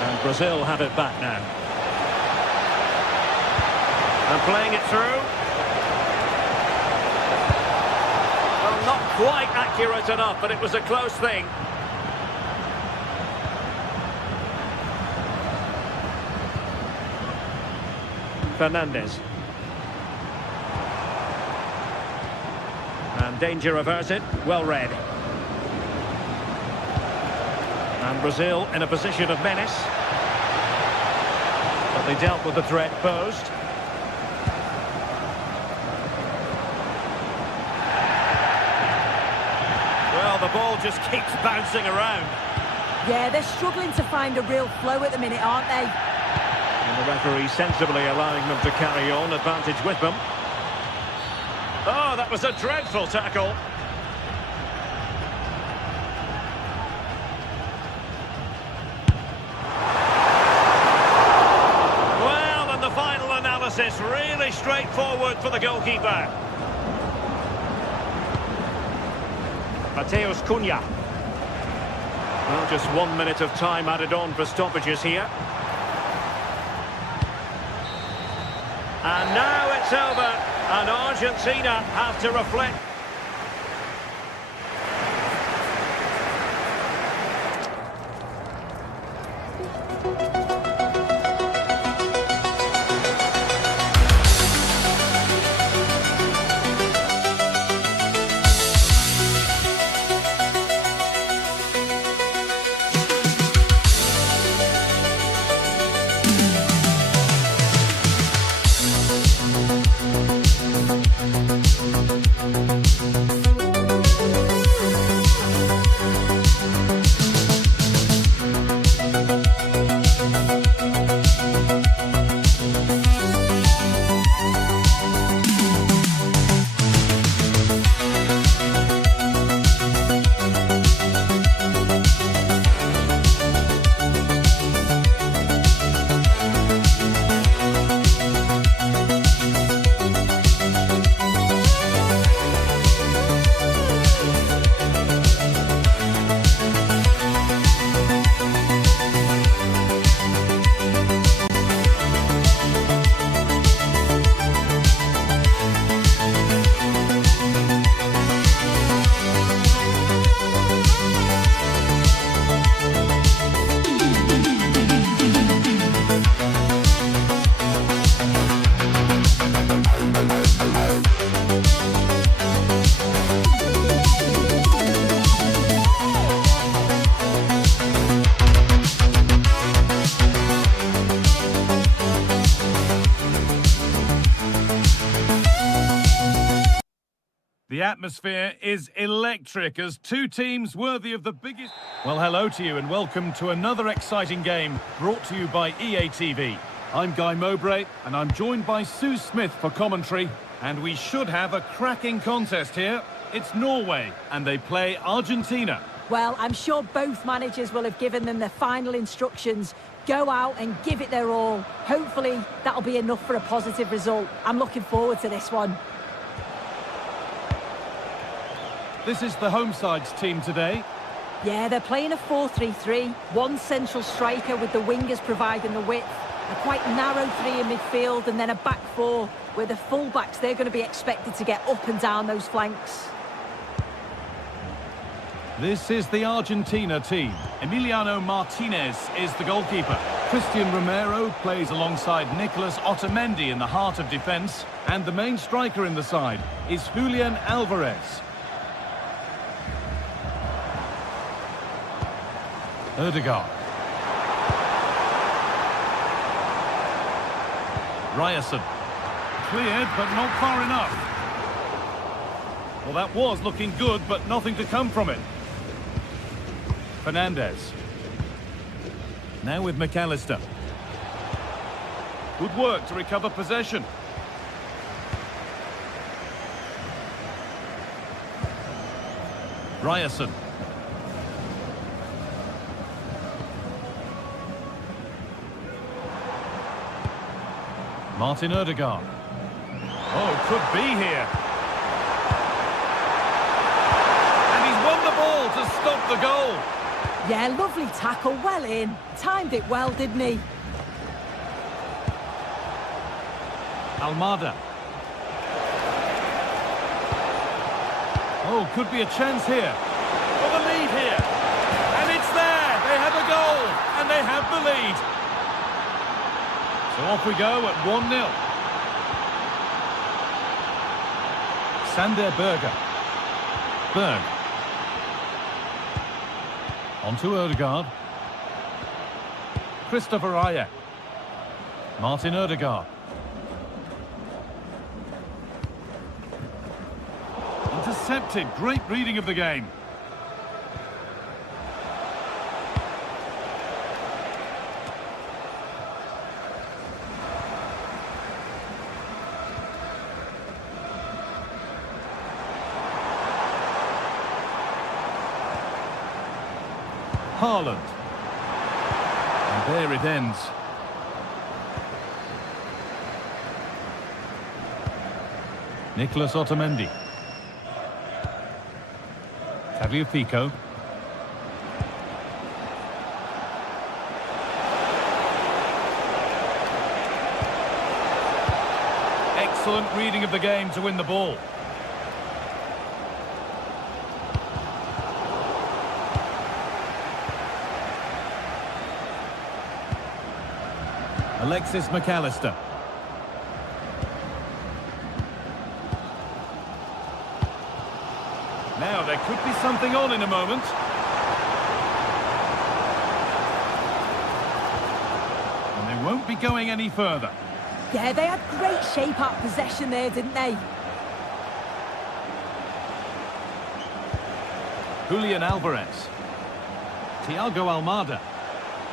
And Brazil have it back now. And playing it through. Well, not quite accurate enough, but it was a close thing. Fernandez. And danger averted. Well read. And Brazil in a position of menace. But they dealt with the threat posed. Well, the ball just keeps bouncing around. Yeah, they're struggling to find a real flow at the minute, aren't they? And the referee sensibly allowing them to carry on, advantage with them. Oh, that was a dreadful tackle. Well, and the final analysis, really straightforward for the goalkeeper. Mateus Cunha. Well, just 1 minute of time added on for stoppages here. And now it's over, and Argentina have to reflect. The atmosphere is electric as two teams worthy of the biggest... Well, hello to you and welcome to another exciting game brought to you by EA TV. I'm Guy Mowbray and I'm joined by Sue Smith for commentary. And we should have a cracking contest here. It's Norway and they play Argentina. Well, I'm sure both managers will have given them their final instructions. Go out and give it their all. Hopefully, that'll be enough for a positive result. I'm looking forward to this one. This is the home side's team today. Yeah, they're playing a 4-3-3. One central striker with the wingers providing the width. A quite narrow three in midfield and then a back four where the full-backs, they're going to be expected to get up and down those flanks. This is the Argentina team. Emiliano Martinez is the goalkeeper. Christian Romero plays alongside Nicolas Otamendi in the heart of defence. And the main striker in the side is Julian Alvarez. Ødegaard. Ryerson. Cleared, but not far enough. Well, that was looking good, but nothing to come from it. Fernandez. Now with McAllister. Good work to recover possession. Ryerson. Martin Ødegaard. Oh, could be here. And he's won the ball to stop the goal. Yeah, lovely tackle, well in. Timed it well, didn't he? Almada. Oh, could be a chance here. For the lead here. And it's there. They have a goal. And they have the lead. So off we go at 1-0. Sander Berge. Berg. On to Ødegaard. Christopher Ajer. Martin Ødegaard. Intercepted. Great reading of the game. Haaland. And there it ends. Nicolas Otamendi. Tagliafico. Excellent reading of the game to win the ball. Alexis McAllister. Now there could be something on in a moment. And they won't be going any further. Yeah, they had great shape up possession there, didn't they? Julian Alvarez. Thiago Almada.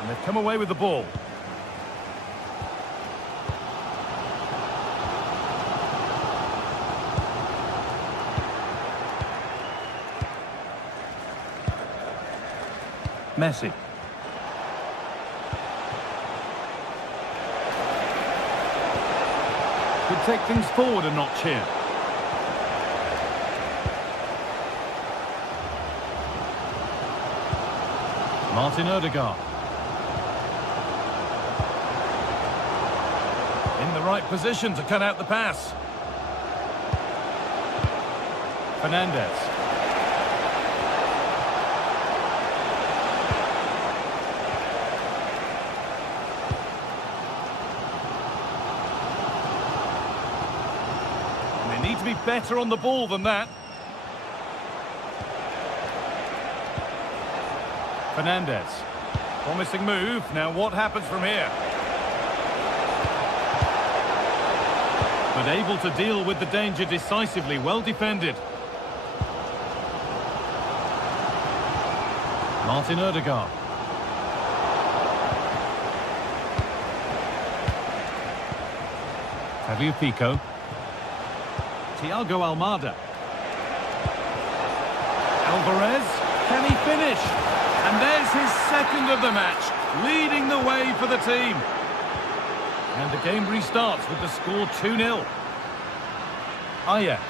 And they've come away with the ball. Messi. Could take things forward a notch here. Martin Ødegaard. In the right position to cut out the pass. Fernandez. Need to be better on the ball than that. Fernandez. Promising move. Now what happens from here? But able to deal with the danger decisively. Well defended. Martin Ødegaard. Tagliafico. Thiago Almada. Alvarez, can he finish? And there's his second of the match, leading the way for the team. And the game restarts with the score 2-0. Ajer.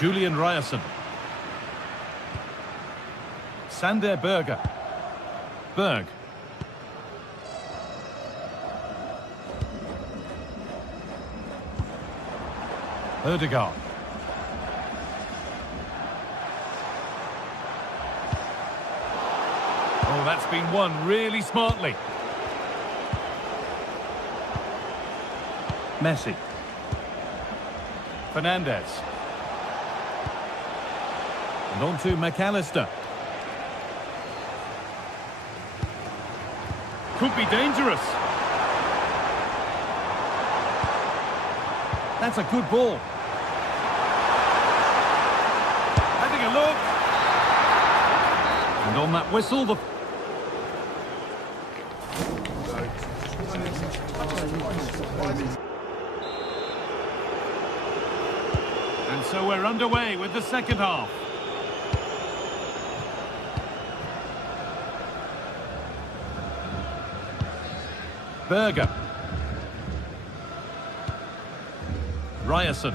Julian Ryerson. Sander Berge. Berg. Ødegaard. Oh, that's been won really smartly. Messi. Fernandez. And on to McAllister. Could be dangerous. That's a good ball. Having a look. And on that whistle, the... And so we're underway with the second half. Berger. Ryerson.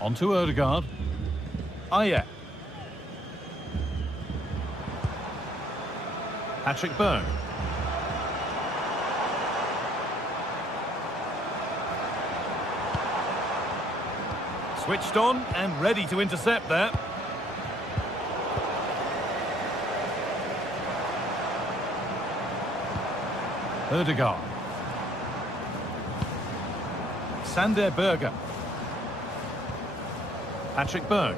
On to Odegaard. Ayer. Patrick Berg. Switched on and ready to intercept there. Odegaard. Sander Berger. Patrick Berg.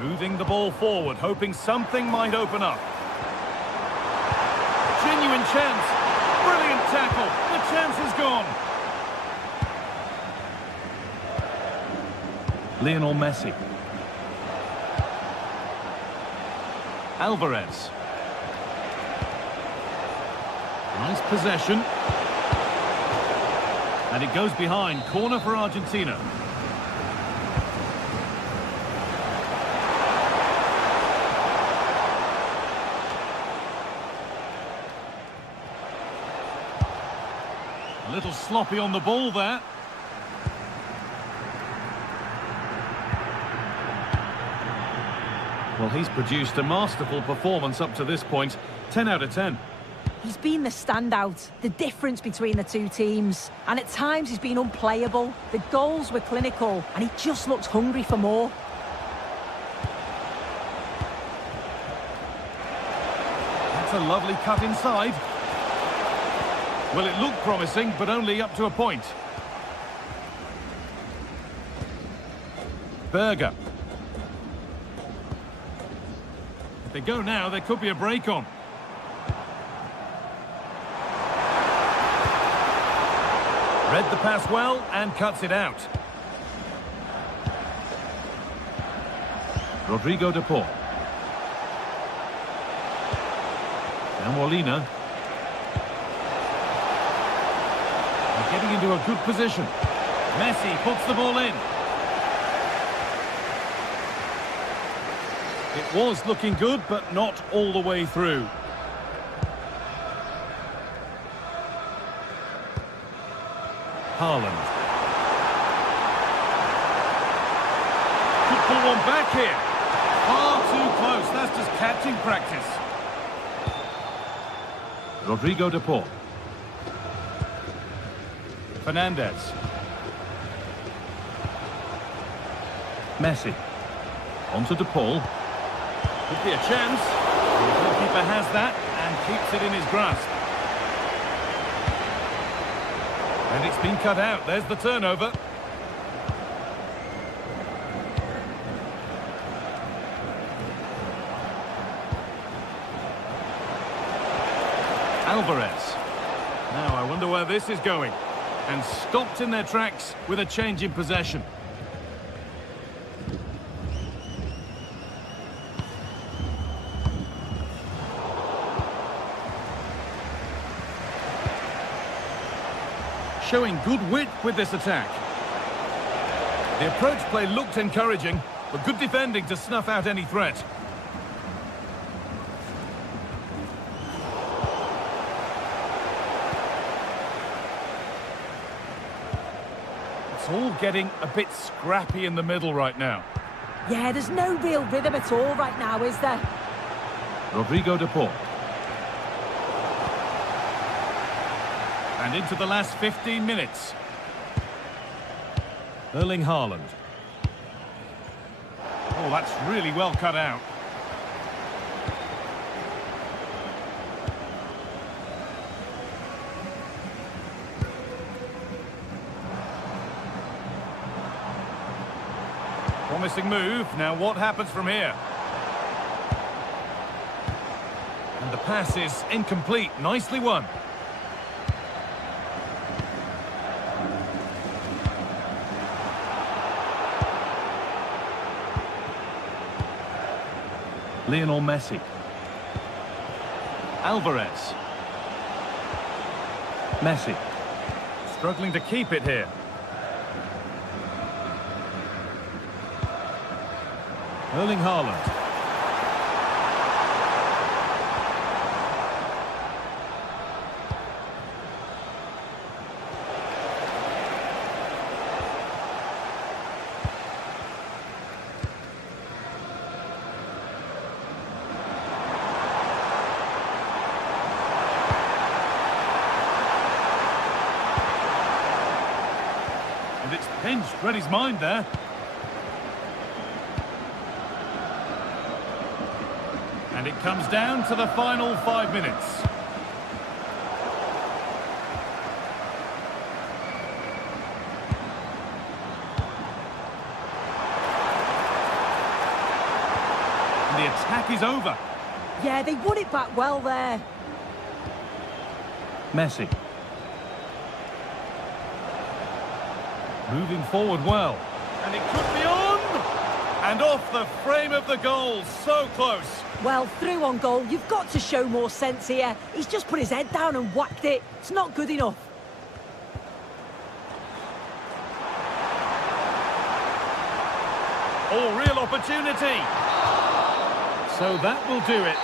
Moving the ball forward, hoping something might open up. Genuine chance. Brilliant tackle. The chance is gone. Lionel Messi. Alvarez. Nice possession. And it goes behind. Corner for Argentina. A little sloppy on the ball there. Well, he's produced a masterful performance up to this point. 10 out of 10. He's been the standout, the difference between the two teams. And at times he's been unplayable. The goals were clinical and he just looks hungry for more. That's a lovely cut inside. Well, it looked promising, but only up to a point. Berger. If they go now, there could be a break on. Read the pass well and cuts it out. Rodrigo de Paul. Now Molina. They're getting into a good position. Messi puts the ball in. It was looking good, but not all the way through. Haaland. Could pull one back here. Far too close. That's just catching practice. Rodrigo de Paul. Fernandez. Messi. On to de Paul. Could be a chance. The goalkeeper has that and keeps it in his grasp. And it's been cut out. There's the turnover. Alvarez. Now I wonder where this is going. And stopped in their tracks with a change in possession. Showing good wit with this attack. The approach play looked encouraging, but good defending to snuff out any threat. It's all getting a bit scrappy in the middle right now. Yeah, there's no real rhythm at all right now, is there? Rodrigo de Paul. And into the last 15 minutes. Erling Haaland. Oh, that's really well cut out. Promising move. Now what happens from here? And the pass is incomplete. Nicely won. Lionel Messi. Alvarez. Messi. Struggling to keep it here. Erling Haaland. And it's pinched Reddy's mind there. And it comes down to the final 5 minutes. And the attack is over. Yeah, they won it back well there. Messi. Moving forward well. And it could be on! And off the frame of the goal. So close. Well, through on goal, you've got to show more sense here. He's just put his head down and whacked it. It's not good enough. Oh, real opportunity. So that will do it.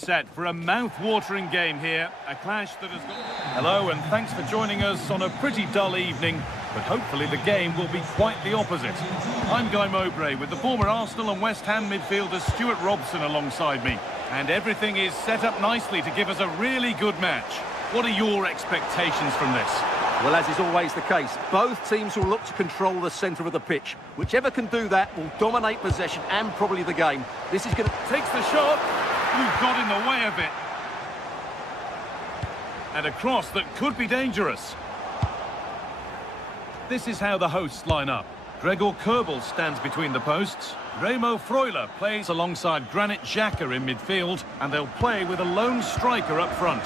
Set for a mouth-watering game here, a clash that has gone... Hello and thanks for joining us on a pretty dull evening, but hopefully the game will be quite the opposite. I'm Guy Mowbray with the former Arsenal and West Ham midfielder Stuart Robson alongside me, and everything is set up nicely to give us a really good match. What are your expectations from this? Well, as is always the case, both teams will look to control the centre of the pitch. Whichever can do that will dominate possession and probably the game. This is going to... Takes the shot. We've got in the way of it. And a cross that could be dangerous. This is how the hosts line up. Gregor Kerbel stands between the posts. Remo Freuler plays alongside Granit Xhaka in midfield, and they'll play with a lone striker up front.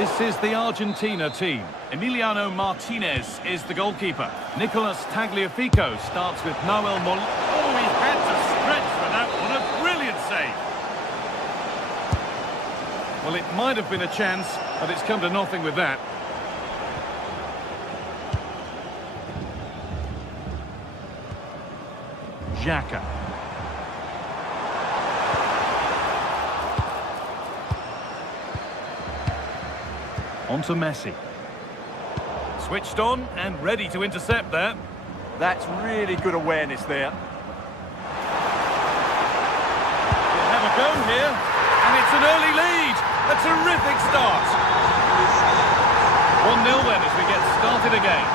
This is the Argentina team. Emiliano Martinez is the goalkeeper. Nicolas Tagliafico starts with Noel Mol... Oh, he had to stretch for that one. A brilliant save. Well, it might have been a chance, but it's come to nothing with that. Xhaka. On to Messi. Switched on and ready to intercept there. That's really good awareness there. We'll have a go here, and it's an early lead. A terrific start. 1-0 then as we get started again.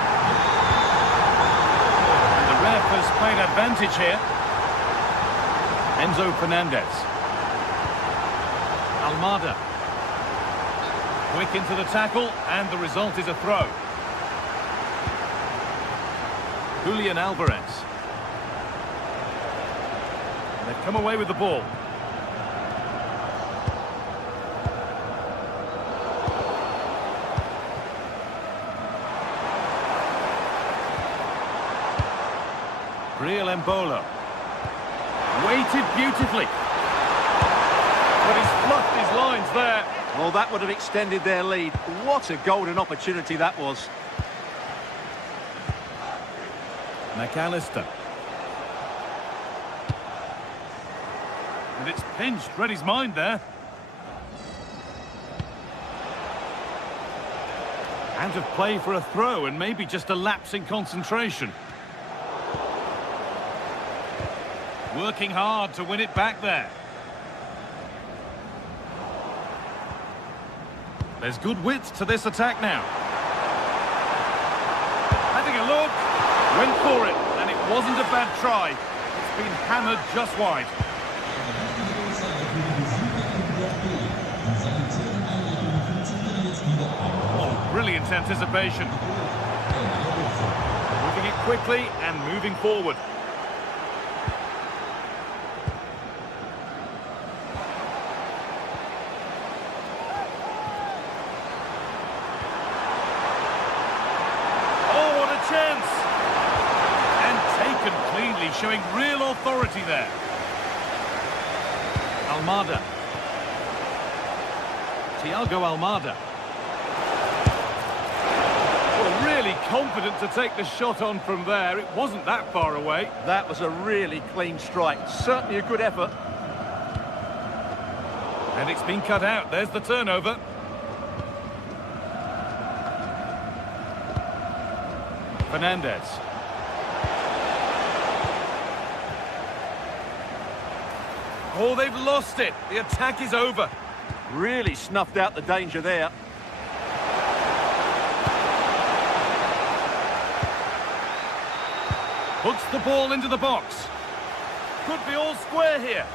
And the ref has played advantage here. Enzo Fernandez. Almada. Quick into the tackle, and the result is a throw. Julian Alvarez. They've come away with the ball. Real Embolo. Weighted beautifully. But he's fluffed his lines there. Well, that would have extended their lead. What a golden opportunity that was. McAllister. And it's pinched, read his mind there. Out of play for a throw and maybe just a lapse in concentration. Working hard to win it back there. There's good width to this attack now. Having a look. Went for it, and it wasn't a bad try. It's been hammered just wide. Oh, brilliant anticipation. Moving it quickly and moving forward. Oh, what a chance! Cleanly, showing real authority there. Almada. Thiago Almada. Well, really confident to take the shot on from there. It wasn't that far away. That was a really clean strike. Certainly a good effort. And it's been cut out. There's the turnover. Fernandez. Oh, they've lost it. The attack is over. Really snuffed out the danger there. Puts the ball into the box. Could be all square here.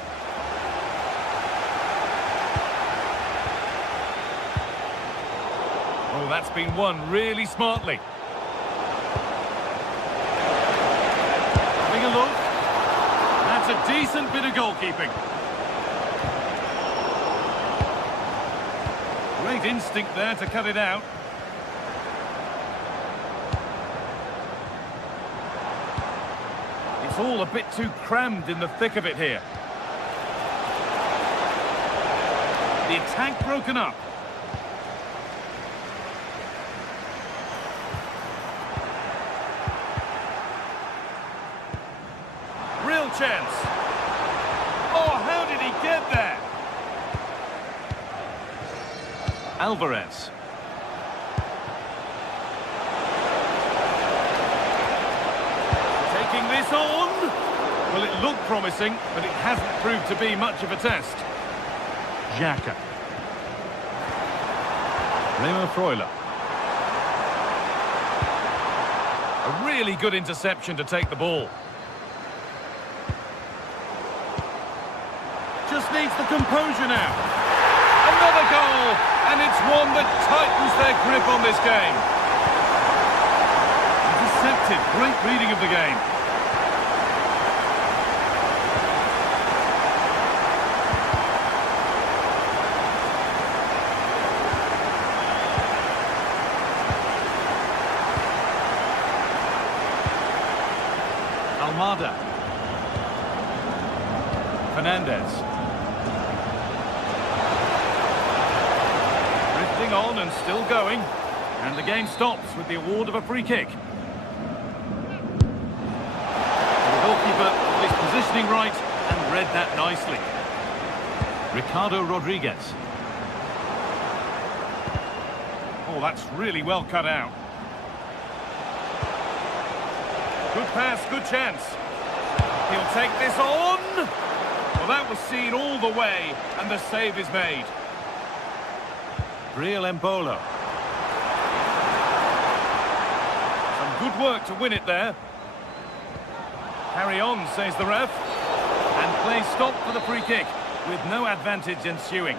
Oh, that's been won really smartly. Having a look. That's a decent bit of goalkeeping. Great instinct there to cut it out. It's all a bit too crammed in the thick of it here. The attack broken up. Real chance. Oh, how did he get there? Alvarez. Taking this on. Well, it looked promising, but it hasn't proved to be much of a test. Xhaka. Remo Freuler. A really good interception to take the ball. Just needs the composure now. Another goal, and it's one that tightens their grip on this game. Intercepted, great reading of the game. Almada. Fernandez. On and still going, and the game stops with the award of a free kick. The goalkeeper is positioning right and read that nicely. Ricardo Rodriguez. Oh, that's really well cut out. Good pass, good chance. He'll take this on. Well, that was seen all the way, and the save is made. Real Embolo. Some good work to win it there. Carry on, says the ref. And play stopped for the free kick, with no advantage ensuing.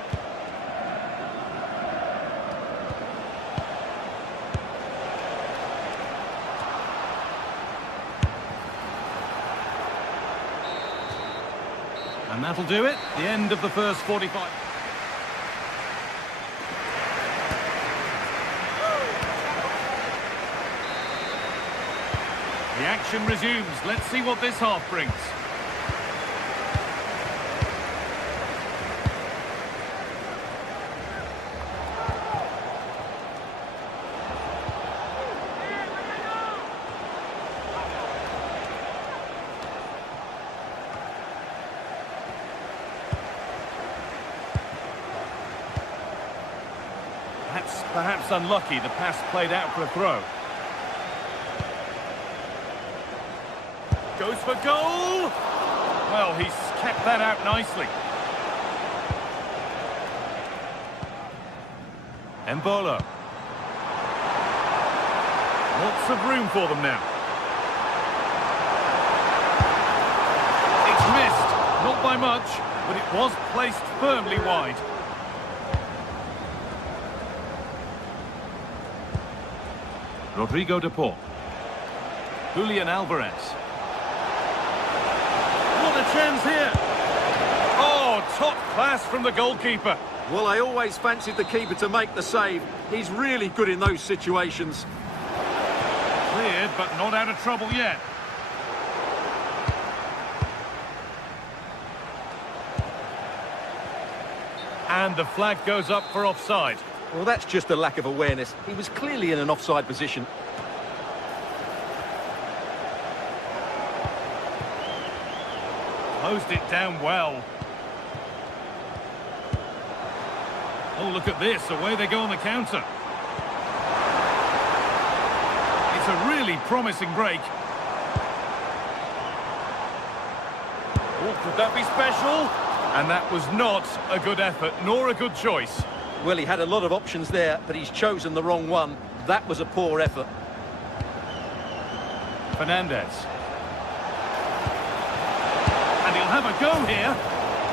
And that'll do it. The end of the first 45. The action resumes. Let's see what this half brings. That's perhaps unlucky. The pass played out for a throw. Goes for goal! Well, he's kept that out nicely. Embolo. Lots of room for them now. It's missed. Not by much, but it was placed firmly wide. Rodrigo de Paul. Julian Alvarez. What a chance here. Oh, top class from the goalkeeper. Well, I always fancied the keeper to make the save. He's really good in those situations. Cleared, but not out of trouble yet. And the flag goes up for offside. Well, that's just a lack of awareness. He was clearly in an offside position. Closed it down well. Oh, look at this. Away they go on the counter. It's a really promising break. Oh, could that be special? And that was not a good effort, nor a good choice. Well, he had a lot of options there, but he's chosen the wrong one. That was a poor effort. Fernandez. And he'll have a go here.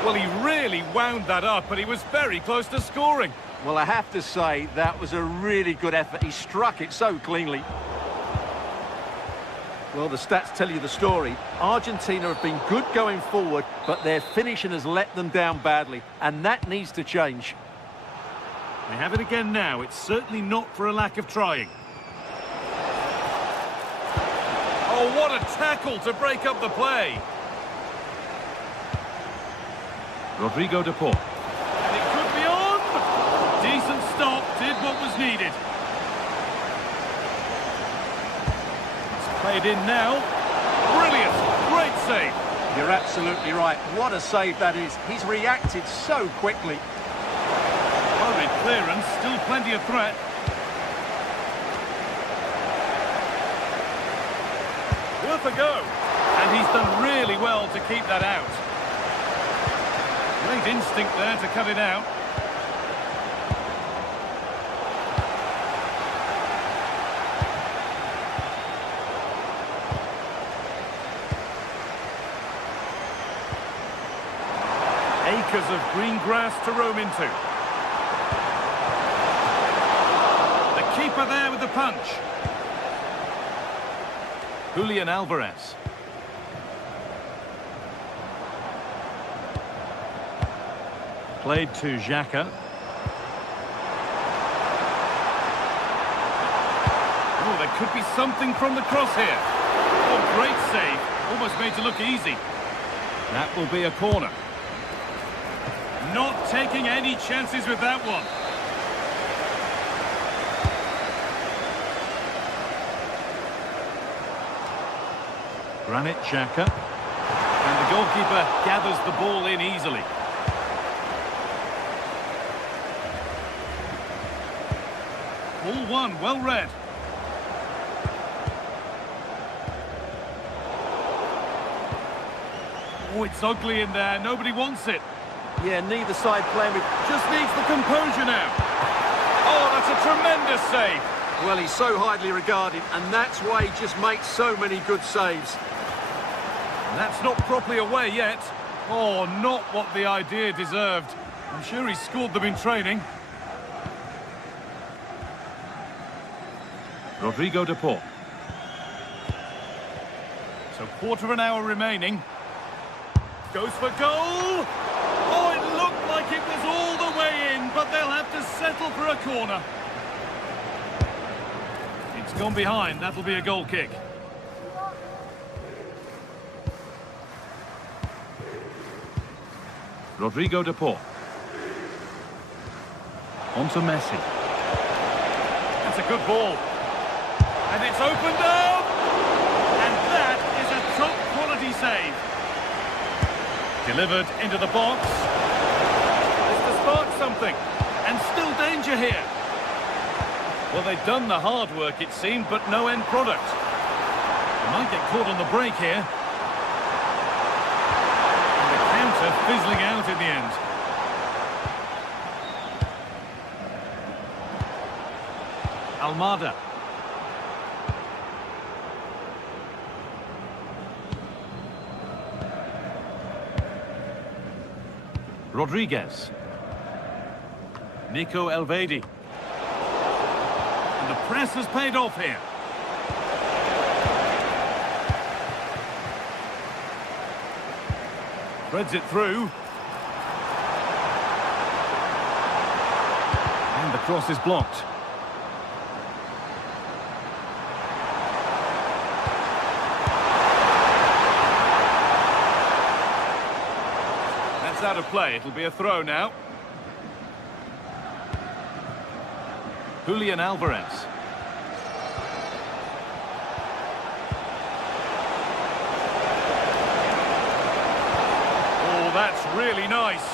Well, he really wound that up, but he was very close to scoring. Well, I have to say, that was a really good effort. He struck it so cleanly. Well, the stats tell you the story. Argentina have been good going forward, but their finishing has let them down badly, and that needs to change. We have it again now. It's certainly not for a lack of trying. Oh, what a tackle to break up the play. Rodrigo de Paul. And it could be on. Decent stop, did what was needed. It's played in now. Brilliant, great save. You're absolutely right. What a save that is. He's reacted so quickly. Hurried clearance, still plenty of threat. Worth a go. And he's done really well to keep that out. Great instinct there to cut it out. Acres of green grass to roam into. The keeper there with the punch. Julian Alvarez. Played to Xhaka. Oh, there could be something from the cross here. Oh, great save. Almost made to look easy. That will be a corner. Not taking any chances with that one. Granit Xhaka. And the goalkeeper gathers the ball in easily. All one, well read. Oh, it's ugly in there. Nobody wants it. Yeah, neither side playing with... Just needs the composure now. Oh, that's a tremendous save. Well, he's so highly regarded, and that's why he just makes so many good saves. That's not properly away yet. Oh, not what the idea deserved. I'm sure he scored them in training. Rodrigo de Paul. So quarter of an hour remaining. Goes for goal! Oh, it looked like it was all the way in, but they'll have to settle for a corner. It's gone behind, that'll be a goal kick. Rodrigo de Paul. On to Messi. That's a good ball. And it's opened up! And that is a top quality save. Delivered into the box. This to spark something. And still danger here. Well, they've done the hard work, it seemed, but no end product. They might get caught on the break here. And the counter fizzling out in the end. Almada. Rodriguez. Nico Elvedi. And the press has paid off here. Threads it through. And the cross is blocked. That's out of play. It'll be a throw now. Julian Alvarez. Oh, that's really nice.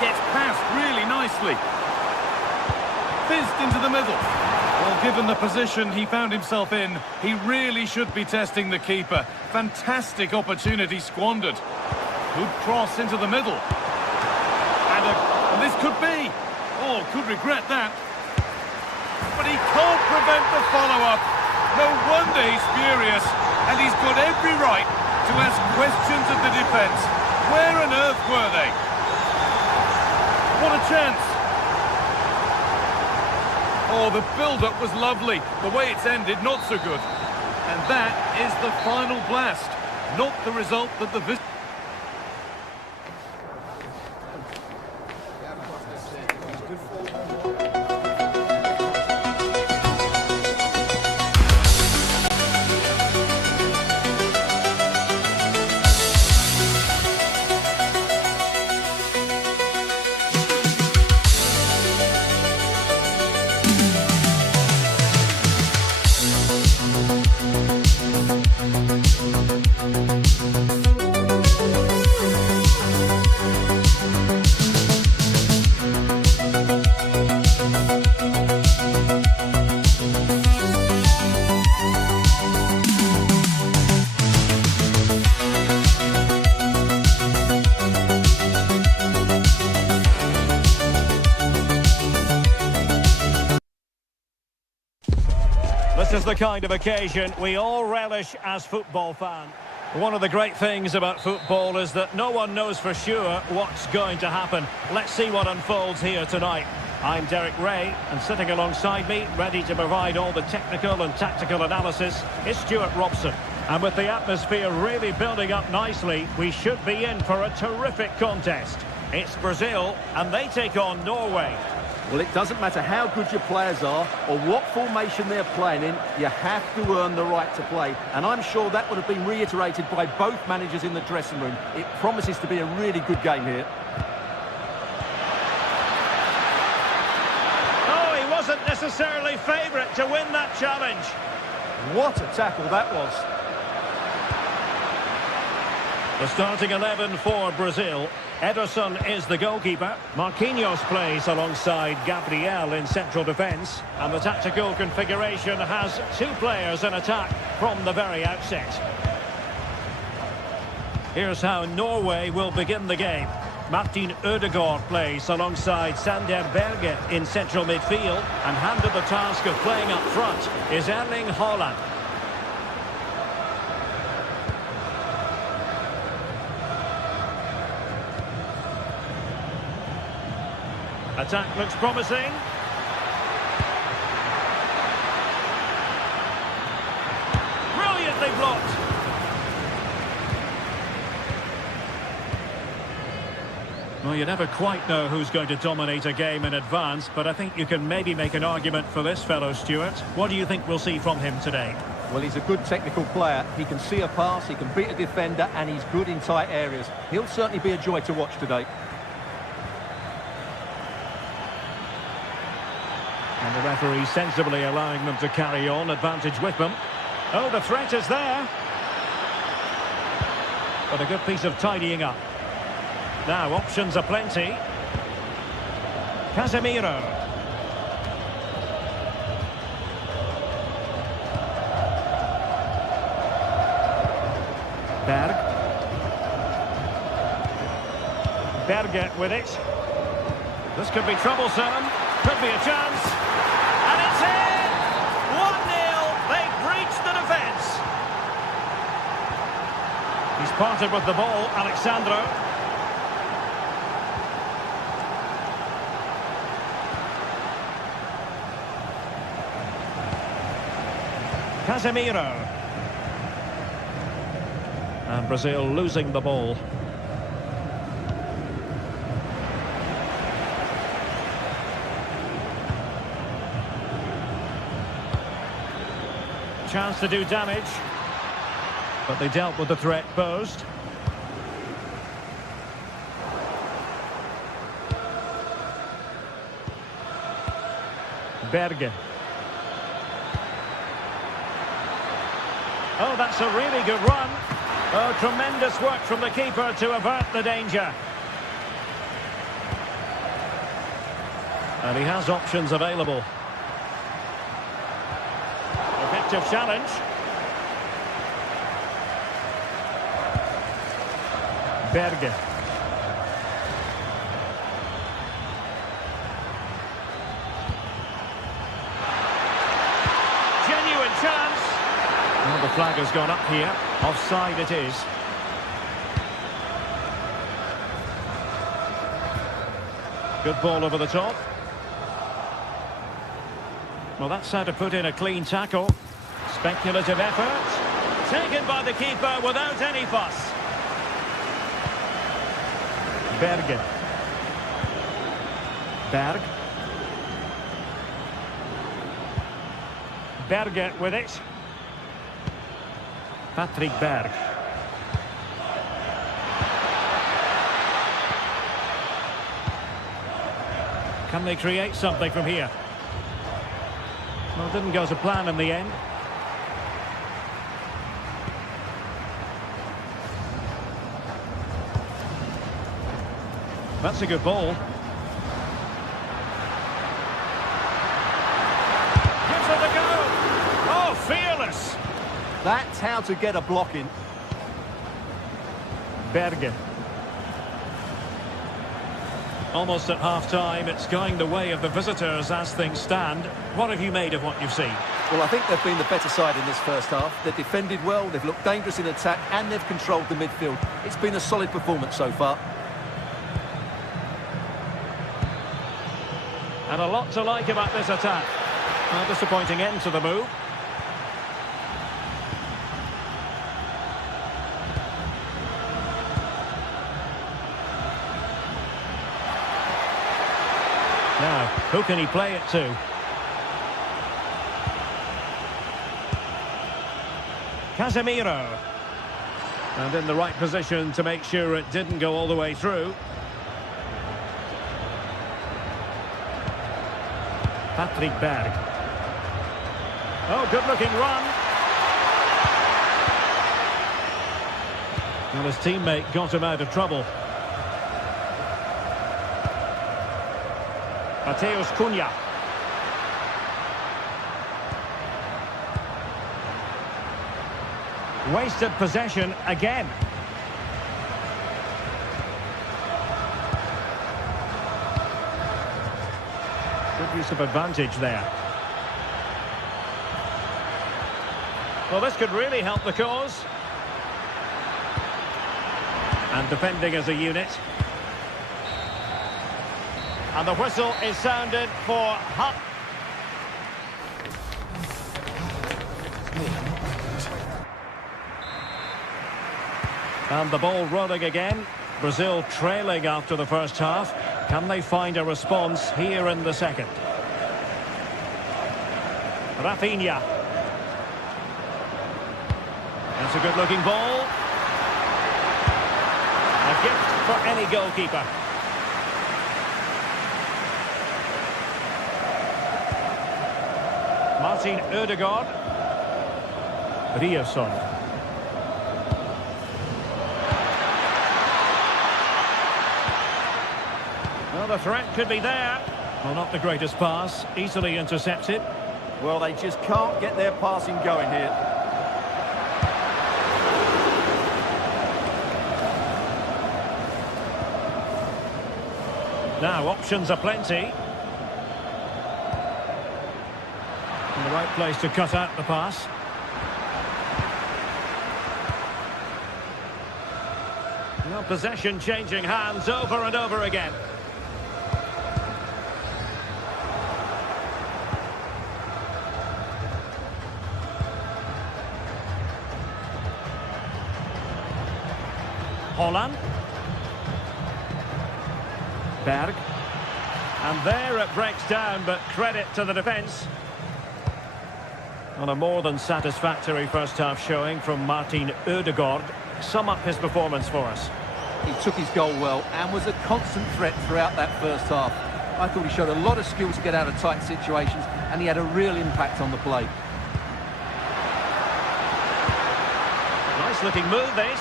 Gets past really nicely. Fizzed into the middle. Well, given the position he found himself in, he really should be testing the keeper. Fantastic opportunity squandered. Good cross into the middle. And this could be. Oh, could regret that. But he can't prevent the follow-up. No wonder he's furious. And he's got every right to ask questions of the defence. Where on earth were they? What a chance. Oh, the build-up was lovely. The way it's ended, not so good. And that is the final blast. Not the result that the... This is the kind of occasion we all relish as football fans. One of the great things about football is that no one knows for sure what's going to happen. Let's see what unfolds here tonight. I'm Derek Ray, and sitting alongside me, ready to provide all the technical and tactical analysis, is Stuart Robson. And with the atmosphere really building up nicely, we should be in for a terrific contest. It's Brazil, and they take on Norway. Well, it doesn't matter how good your players are or what formation they're playing in, you have to earn the right to play. And I'm sure that would have been reiterated by both managers in the dressing room. It promises to be a really good game here. Oh, he wasn't necessarily favourite to win that challenge. What a tackle that was. The starting 11 for Brazil. Ederson is the goalkeeper. Marquinhos plays alongside Gabriel in central defence. And the tactical configuration has two players in attack from the very outset. Here's how Norway will begin the game. Martin Ødegaard plays alongside Sander Berge in central midfield. And handed the task of playing up front is Erling Haaland. Attack looks promising. Brilliantly blocked. Well, you never quite know who's going to dominate a game in advance, but I think you can maybe make an argument for this fellow, Stuart. What do you think we'll see from him today? Well, he's a good technical player. He can see a pass, he can beat a defender, and he's good in tight areas. He'll certainly be a joy to watch today. And the referee sensibly allowing them to carry on, advantage with them. Oh, the threat is there. But a good piece of tidying up. Now, options are plenty. Casemiro. Berge with it. This could be troublesome. Could be a chance. And it's in! 1-0. They've breached the defence. He's parted with the ball, Alexandro. Casemiro. And Brazil losing the ball. Chance to do damage, but they dealt with the threat posed. Berge. Oh, that's a really good run. Oh, tremendous work from the keeper to avert the danger. And he has options available. Effective challenge. Berge. Genuine chance. Well, the flag has gone up here. Offside it is. Good ball over the top. Well, that's how to put in a clean tackle. Speculative effort. Taken by the keeper without any fuss. Berge. Berg. Berge with it. Patrick Berg. Can they create something from here? Well, it didn't go to plan in the end. That's a good ball. Gives it a go. Oh, fearless. That's how to get a block in. Berge. Almost at half-time, it's going the way of the visitors as things stand. What have you made of what you've seen? Well, I think they've been the better side in this first half. They've defended well, they've looked dangerous in attack, and they've controlled the midfield. It's been a solid performance so far. And a lot to like about this attack. A disappointing end to the move. Now, who can he play it to? Casemiro. And in the right position to make sure it didn't go all the way through. Patrick Berg. Oh, good-looking run. Well, his teammate got him out of trouble. Mateus Cunha. Wasted possession again. Good use of advantage there. Well, this could really help the cause. And defending as a unit. And the whistle is sounded for Hutt. And the ball rolling again. Brazil trailing after the first half. Can they find a response here in the second? Rafinha. That's a good-looking ball. A gift for any goalkeeper. Martin Ødegaard. Riasson. Well, the threat could be there. Well, not the greatest pass. Easily intercepted. Well, they just can't get their passing going here. Now, options are plenty. In the right place to cut out the pass. Well, possession changing hands over and over again. Holland. Berg. And there it breaks down, but credit to the defence. On a more than satisfactory first half showing from Martin Ødegaard. Sum up his performance for us. He took his goal well and was a constant threat throughout that first half. I thought he showed a lot of skill to get out of tight situations, and he had a real impact on the play. Nice looking move, this.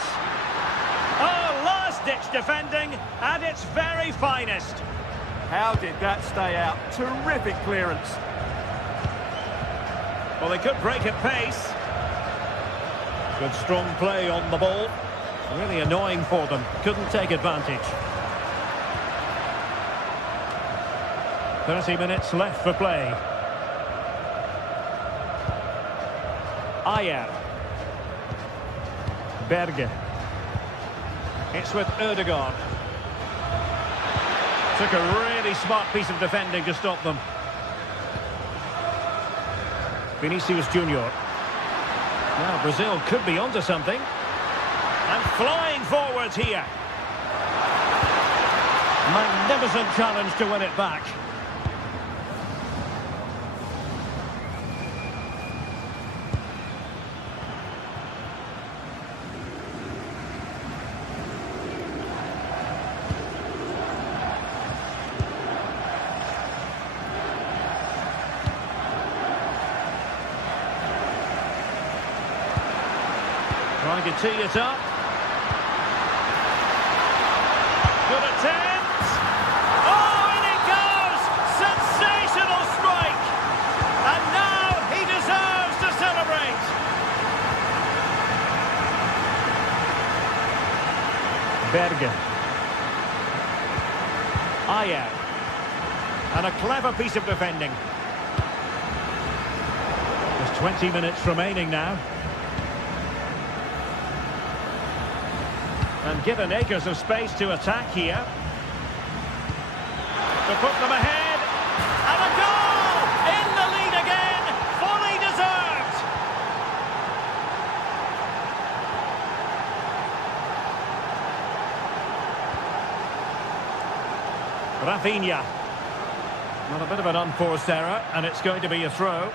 Oh, last-ditch defending at its very finest. How did that stay out? Terrific clearance. Well, they could break at pace. Good strong play on the ball. Really annoying for them. Couldn't take advantage. 30 minutes left for play. Ayer. Berge. It's with Ødegaard. Took a really smart piece of defending to stop them. Vinicius Junior. Now Brazil could be onto something. And flying forwards here. Magnificent challenge to win it back. Trying to tee it up. Good attempt. Oh, in it goes! Sensational strike! And now he deserves to celebrate. Berge. Ayer. And a clever piece of defending. There's 20 minutes remaining now. And given acres of space to attack here. To put them ahead. And a goal! In the lead again! Fully deserved! Rafinha. Well, a bit of an unforced error, and it's going to be a throw.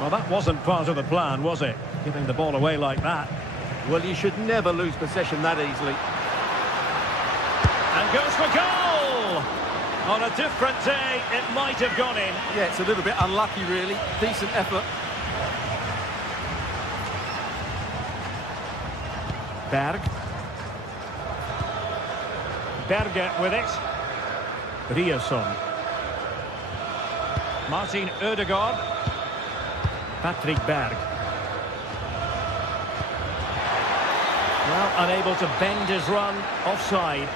Well, that wasn't part of the plan, was it? Giving the ball away like that. Well, you should never lose possession that easily. And goes for goal! On a different day, it might have gone in. Yeah, it's a little bit unlucky, really. Decent effort. Berg. Berger with it. Ryerson. Martin Ødegaard. Patrick Berg. Well, unable to bend his run. Offside.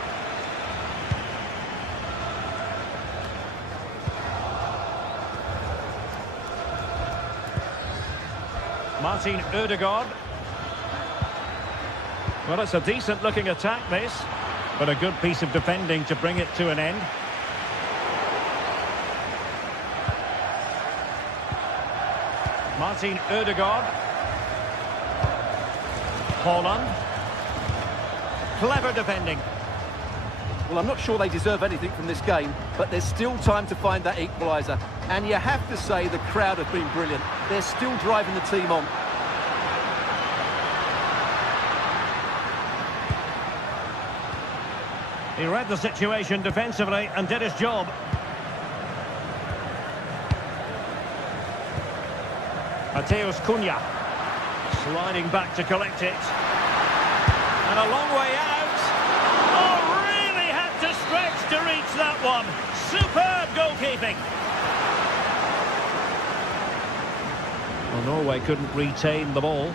Martin Ødegaard. Well, it's a decent-looking attack, this. But a good piece of defending to bring it to an end. Martin Ødegaard. Haaland. Clever defending. Well, I'm not sure they deserve anything from this game, but there's still time to find that equaliser. And you have to say the crowd have been brilliant. They're still driving the team on. He read the situation defensively and did his job. Mateus Cunha. Sliding back to collect it. And a long way out. Oh, really had to stretch to reach that one. Superb goalkeeping. Well, Norway couldn't retain the ball.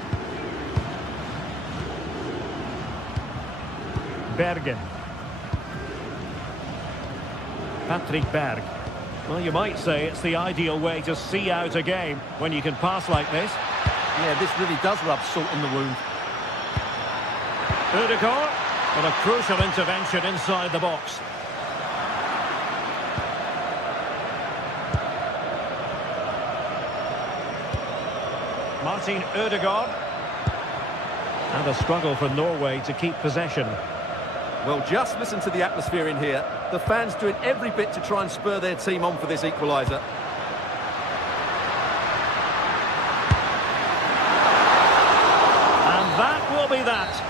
Bergen. Patrick Berg. Well, you might say it's the ideal way to see out a game when you can pass like this. Yeah, this really does rub salt in the wound. Ødegaard, but a crucial intervention inside the box. Martin Ødegaard. And a struggle for Norway to keep possession. Well, just listen to the atmosphere in here. The fans doing every bit to try and spur their team on for this equaliser. And that will be that.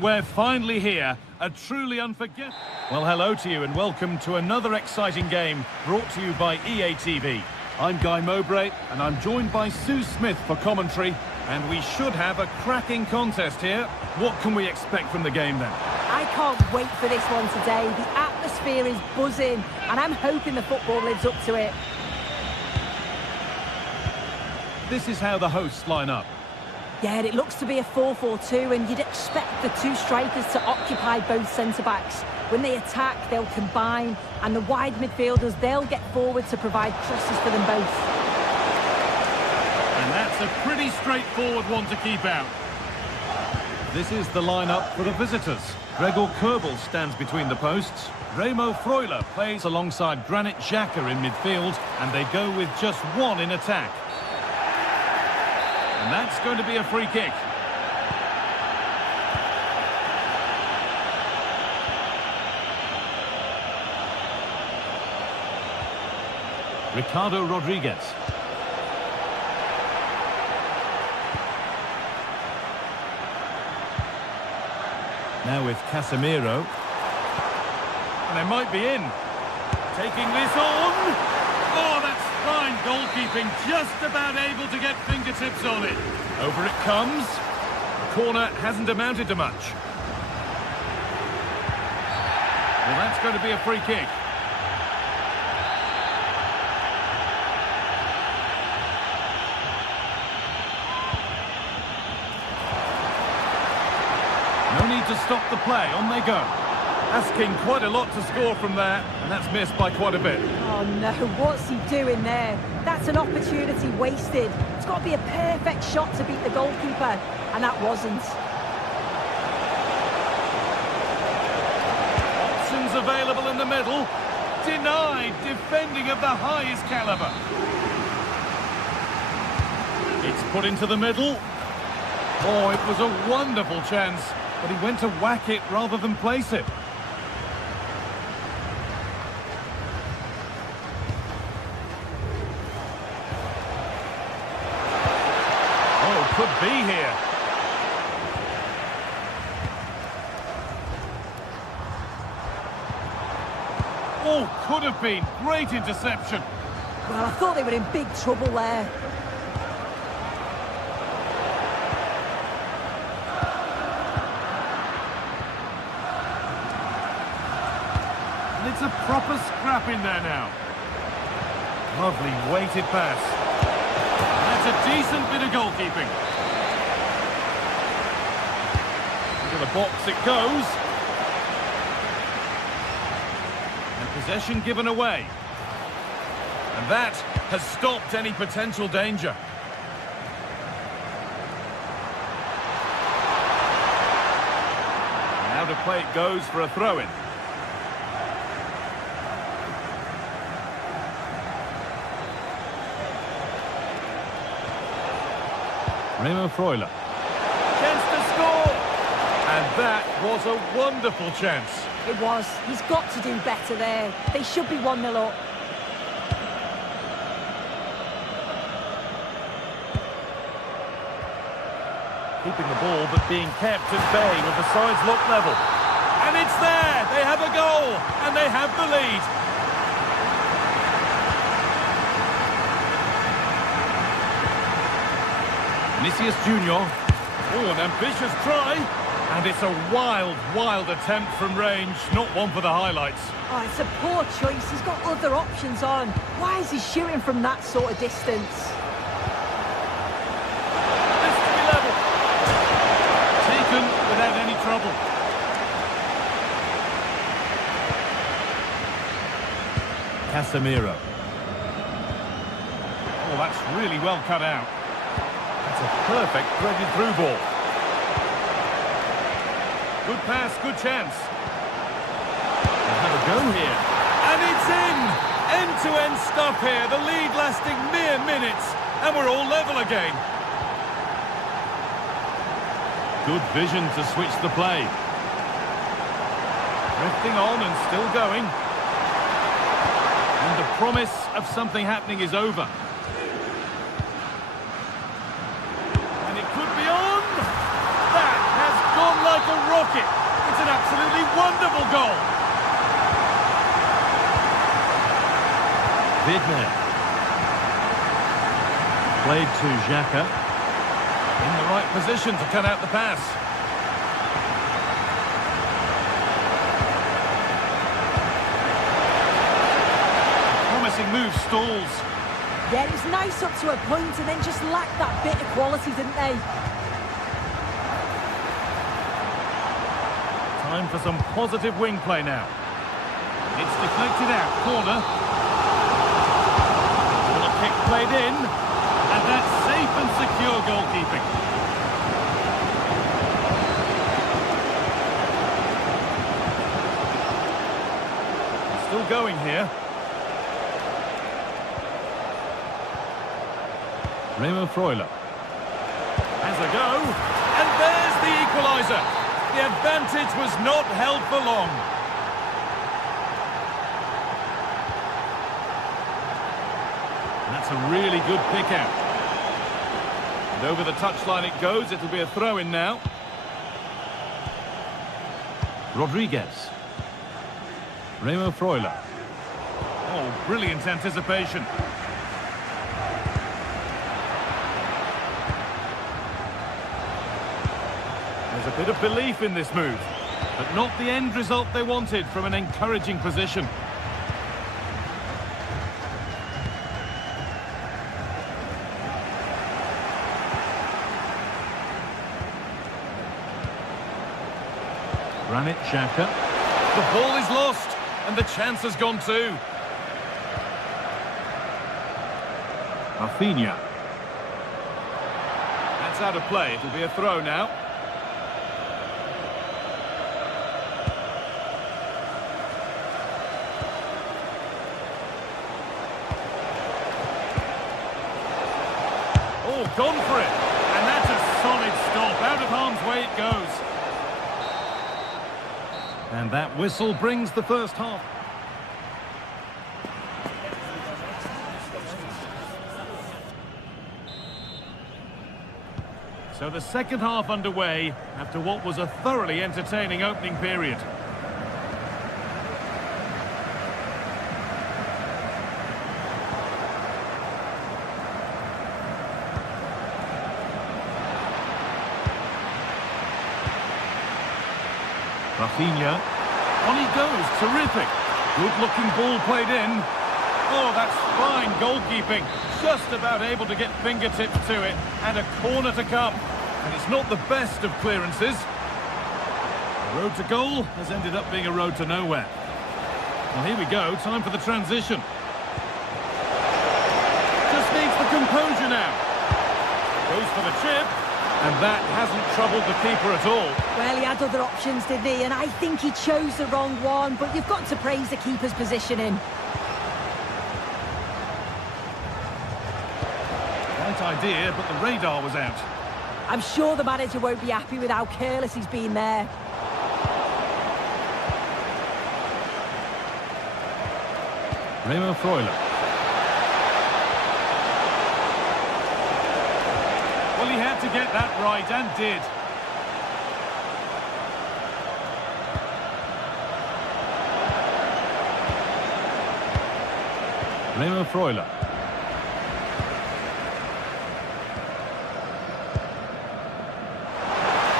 We're finally here, a truly unforgettable. Well, hello to you and welcome to another exciting game brought to you by EA TV. I'm Guy Mowbray and I'm joined by Sue Smith for commentary, and we should have a cracking contest here. What can we expect from the game then? I can't wait for this one today. The atmosphere is buzzing and I'm hoping the football lives up to it. This is how the hosts line up. Yeah, it looks to be a 4-4-2, and you'd expect the two strikers to occupy both centre-backs. When they attack, they'll combine, and the wide midfielders, they'll get forward to provide crosses for them both. And that's a pretty straightforward one to keep out. This is the lineup for the visitors. Gregor Köbel stands between the posts. Remo Freuler plays alongside Granit Xhaka in midfield, and they go with just one in attack. And that's going to be a free kick. Ricardo Rodriguez. Now with Casemiro. And they might be in. Taking this on. Oh, that's fine goalkeeping. Just about able to get fingertips on it. Over it comes. The corner hasn't amounted to much. Well, that's going to be a free kick. No need to stop the play. On they go. Asking quite a lot to score from there, and that's missed by quite a bit. Oh no, what's he doing there? That's an opportunity wasted. It's got to be a perfect shot to beat the goalkeeper, and that wasn't. Options available in the middle. Denied, defending of the highest caliber. It's put into the middle. Oh, it was a wonderful chance, but he went to whack it rather than place it. Could be here. Oh, could have been. Great interception. Well, I thought they were in big trouble there. And it's a proper scrap in there now. Lovely weighted pass. That's a decent bit of goalkeeping. Into the box it goes. And possession given away. And that has stopped any potential danger. Now to play it goes for a throw-in. Remo Freuler. Chance to score! And that was a wonderful chance. It was. He's got to do better there. They should be 1-0 up. Keeping the ball, but being kept at bay with the sides locked level. And it's there! They have a goal! And they have the lead. Vinicius Junior. Oh, an ambitious try. And it's a wild, wild attempt from range. Not one for the highlights. Oh, it's a poor choice. He's got other options on. Why is he shooting from that sort of distance? This to be level. Taken without any trouble. Casemiro. Oh, that's really well cut out. That's a perfect threaded through ball. Good pass, good chance. They'll have a go here. And it's in! End-to-end stuff here. The lead lasting mere minutes. And we're all level again. Good vision to switch the play. Drifting on and still going. And the promise of something happening is over. And it could be on! That has gone like a rocket. It's an absolutely wonderful goal. Vidmer. Played to Xhaka. In the right position to cut out the pass. Promising move stalls. Yeah, it was nice up to a point and then just lacked that bit of quality, didn't they? Time for some positive wing play now. It's deflected out, corner. Well, a kick played in, and that's safe and secure goalkeeping. Still going here. Remo Freuler has a go, and there's the equaliser. The advantage was not held for long. That's a really good pick out. And over the touchline it goes. It'll be a throw-in now. Rodriguez. Remo Freuler. Oh, brilliant anticipation. There's a bit of belief in this move, but not the end result they wanted from an encouraging position. Granit Xhaka. The ball is lost, and the chance has gone too. Rafinha. That's out of play. It'll be a throw now. Oh, gone for it. And that's a solid stop. Out of harm's way it goes. And that whistle brings the first half. So the second half underway after what was a thoroughly entertaining opening period. Rafinha. On he goes, terrific. Good-looking ball played in. Oh, that's fine goalkeeping. Just about able to get fingertips to it. And a corner to come. And it's not the best of clearances. The road to goal has ended up being a road to nowhere. Well, here we go. Time for the transition. Just needs the composure now. Goes for the chip. And that hasn't troubled the keeper at all. Well, he had other options, didn't he? And I think he chose the wrong one, but you've got to praise the keeper's positioning. Right idea, but the radar was out. I'm sure the manager won't be happy with how careless he's been there. Remo Freuler. Well, he had to get that right, and did. Remo Freuler.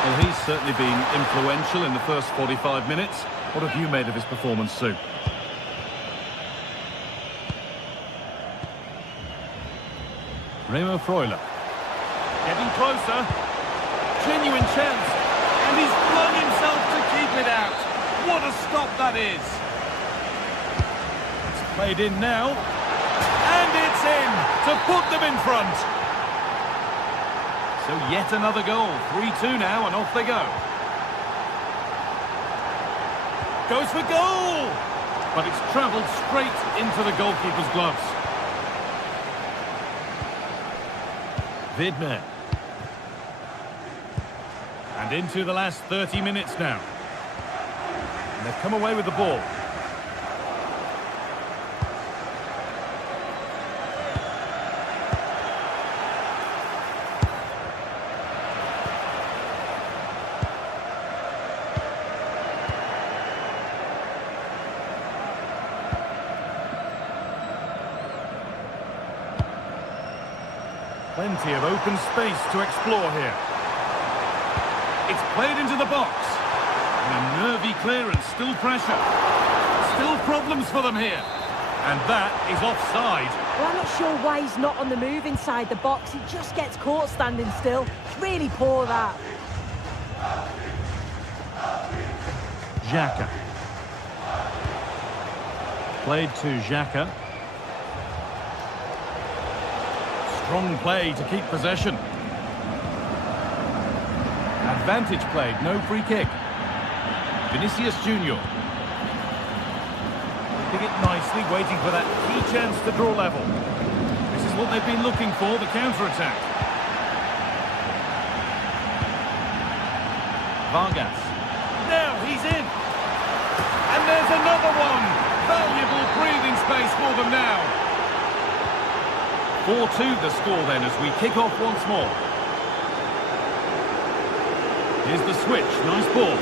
Well, he's certainly been influential in the first 45 minutes. What have you made of his performance, Sue? Remo Freuler. Getting closer. Genuine chance. And he's flung himself to keep it out. What a stop that is. It's played in now. And it's in to put them in front. So yet another goal. 3-2 now and off they go. Goes for goal. But it's travelled straight into the goalkeeper's gloves. Vidmer. And into the last 30 minutes now. And they've come away with the ball. Plenty of open space to explore here. It's played into the box. And a nervy clearance, still pressure. Still problems for them here. And that is offside. Well, I'm not sure why he's not on the move inside the box. He just gets caught standing still. It's really poor, that. Xhaka. Played to Xhaka. Strong play to keep possession. Advantage played, no free kick. Vinicius Junior. Did it nicely, waiting for that key chance to draw level. This is what they've been looking for, the counter-attack. Vargas. Now he's in. And there's another one. Valuable breathing space for them now. 4-2 the score then as we kick off once more. Here's the switch, nice ball.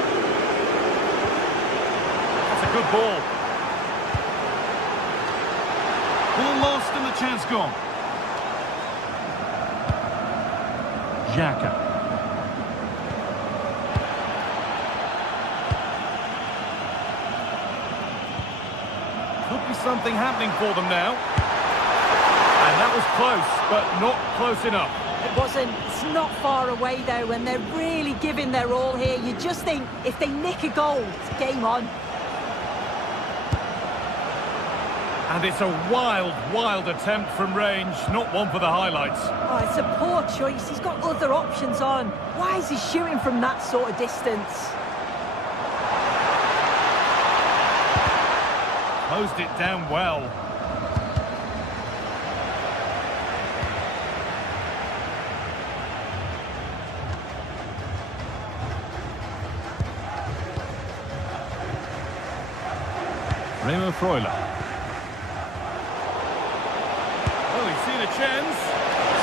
good ball. Ball lost and the chance gone. Xhaka. Could be something happening for them now. And that was close, but not close enough. It wasn't. It's not far away, though, and they're really giving their all here. You just think, if they nick a goal, it's game on. And it's a wild, wild attempt from range, not one for the highlights. Oh, it's a poor choice. He's got other options on. Why is he shooting from that sort of distance? Closed it down well. Remo Freuler. Well, he's seen a chance.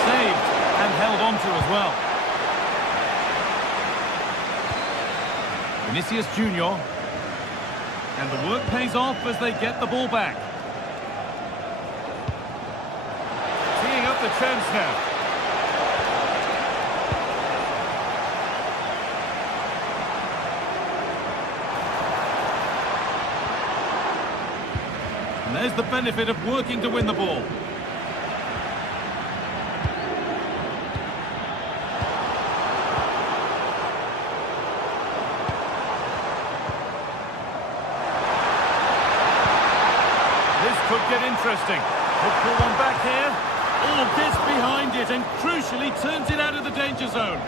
Saved and held on to as well. Vinicius Junior. And the work pays off as they get the ball back. Teeing up the chance now. And there's the benefit of working to win the ball. This could get interesting. He'll pull one back here. All this behind it and crucially turns it out of the danger zone.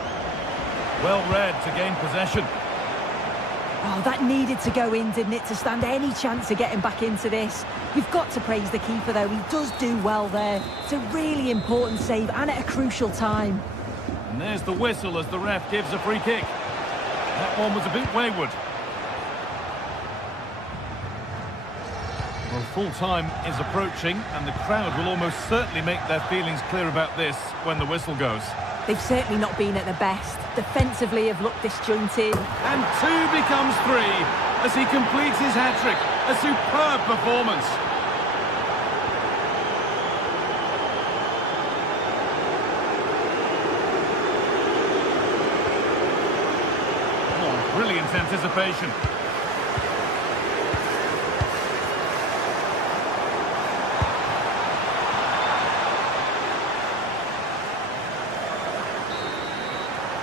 Well read to gain possession. Oh, that needed to go in, didn't it, to stand any chance of getting back into this. You've got to praise the keeper, though. He does do well there. It's a really important save and at a crucial time. And there's the whistle as the ref gives a free kick. That one was a bit wayward. Well, full-time is approaching, and the crowd will almost certainly make their feelings clear about this when the whistle goes. They've certainly not been at their best. Defensively have looked disjointed. And 2 becomes 3 as he completes his hat-trick. A superb performance. Oh, brilliant anticipation.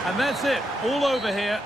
And that's it, all over here.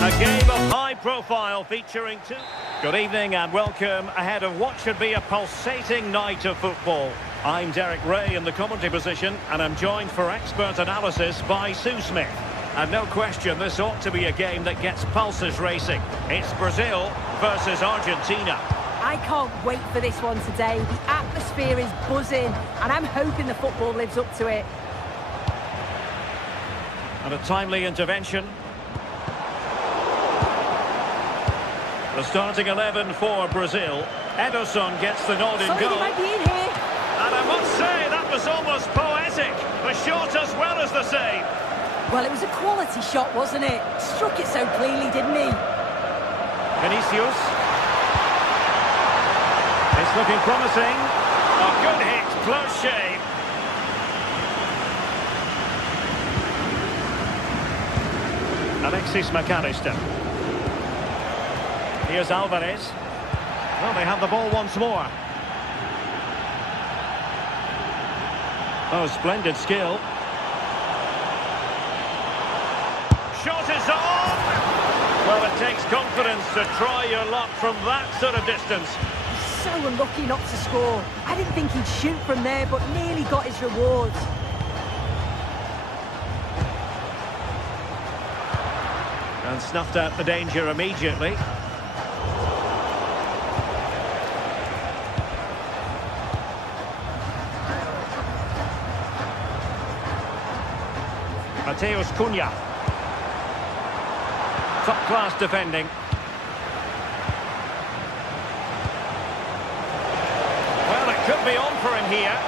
A game of high profile featuring 2. Good evening and welcome ahead of what should be a pulsating night of football. I'm Derek Ray in the commentary position and I'm joined for expert analysis by Sue Smith. And no question, this ought to be a game that gets pulses racing. It's Brazil versus Argentina. I can't wait for this one today. The atmosphere is buzzing and I'm hoping the football lives up to it. And a timely intervention. The starting 11 for Brazil. Ederson gets the nod in goal. He might be in here. And I must say, that was almost poetic. The shot as well as the save. Well, it was a quality shot, wasn't it? Struck it so cleanly, didn't he? Vinicius. It's looking promising. A good hit, close shave. Alexis McAllister. Here's Alvarez. Well, they have the ball once more. Oh, splendid skill. Shot is on! Well, it takes confidence to try your luck from that sort of distance. So unlucky not to score. I didn't think he'd shoot from there, but nearly got his reward. And snuffed out the danger immediately. Mateus Cunha. Top-class defending. Well, it could be on for him here.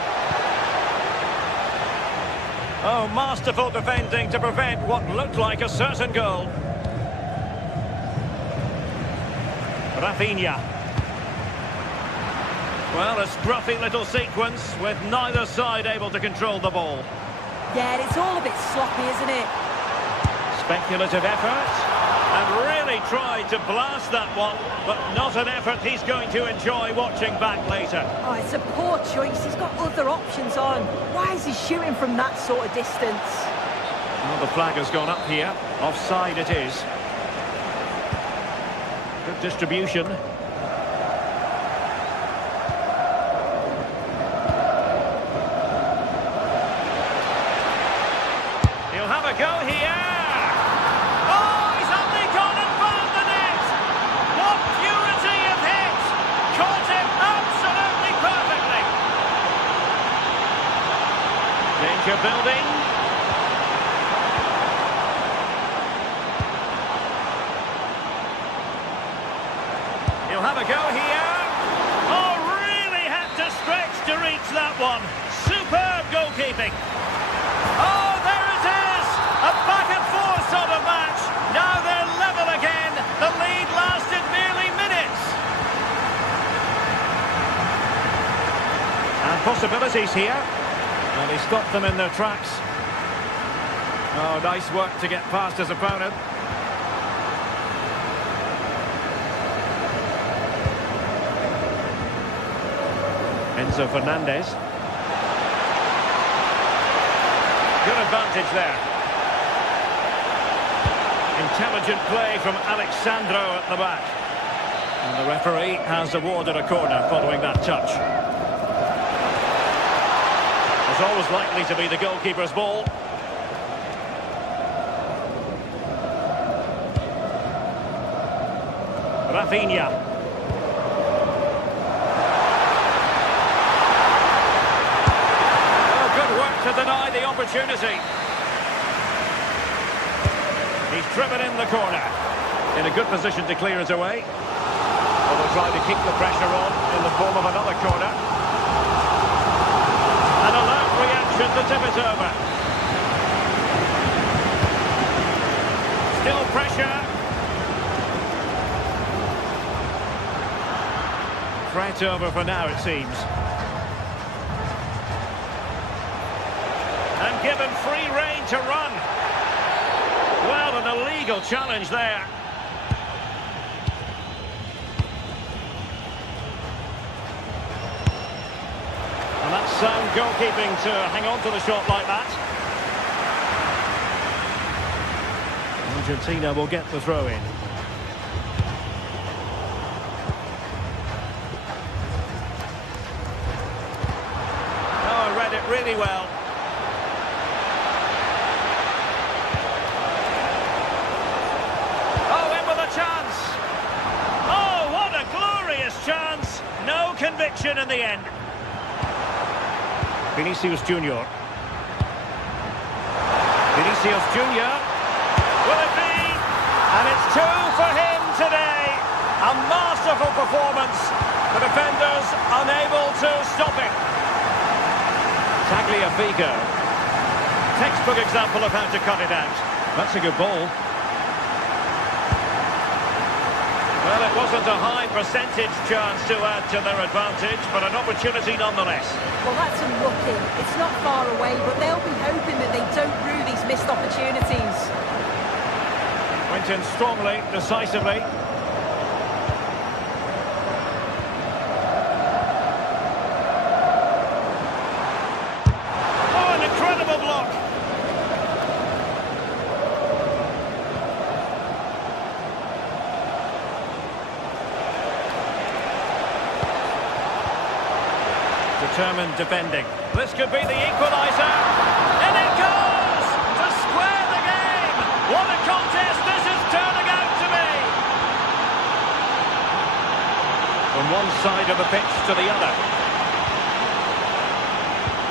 Oh, masterful defending to prevent what looked like a certain goal. Rafinha. Well, a scruffy little sequence with neither side able to control the ball. Yeah, it's all a bit sloppy, isn't it? Speculative effort, and really tried to blast that one, but not an effort he's going to enjoy watching back later. Oh, it's a poor choice. He's got other options on. Why is he shooting from that sort of distance? Well, the flag has gone up here. Offside it is. Good distribution. He'll have a go here. Oh, he's only gone and found the net. What purity of hit. Caught him absolutely perfectly. Danger building. He'll have a go here. Oh, really had to stretch to reach that one. Superb goalkeeping. Oh, there it is! A back-and-forth sort of match. Now they're level again. The lead lasted merely minutes. And possibilities here. Well, he stopped them in their tracks. Oh, nice work to get past his opponent. Enzo Fernandez. Good advantage there. Intelligent play from Alexandro at the back. And the referee has awarded a corner following that touch. It's always likely to be the goalkeeper's ball. Rafinha. To deny the opportunity. He's driven in the corner. In a good position to clear it away. Well, they'll try to keep the pressure on in the form of another corner. An alert reaction to tip it over. Still pressure. Threat over for now, it seems. And given free rein to run. Well, an illegal challenge there. And that's sound goalkeeping to hang on to the shot like that. Argentina will get the throw in. Oh, read it really well. Chance, no conviction in the end. Vinicius Junior. Vinicius Junior. Will it be? And it's 2 for him today. A masterful performance. The defenders unable to stop it. Tagliafico. Textbook example of how to cut it out. That's a good ball. Well, it wasn't a high percentage chance to add to their advantage, but an opportunity nonetheless. Well, that's unlucky. It's not far away, but they'll be hoping that they don't rue these missed opportunities. Went in strongly, decisively. determined defending. This could be the equaliser. In it goes! To square the game! What a contest this is turning out to be! From one side of the pitch to the other.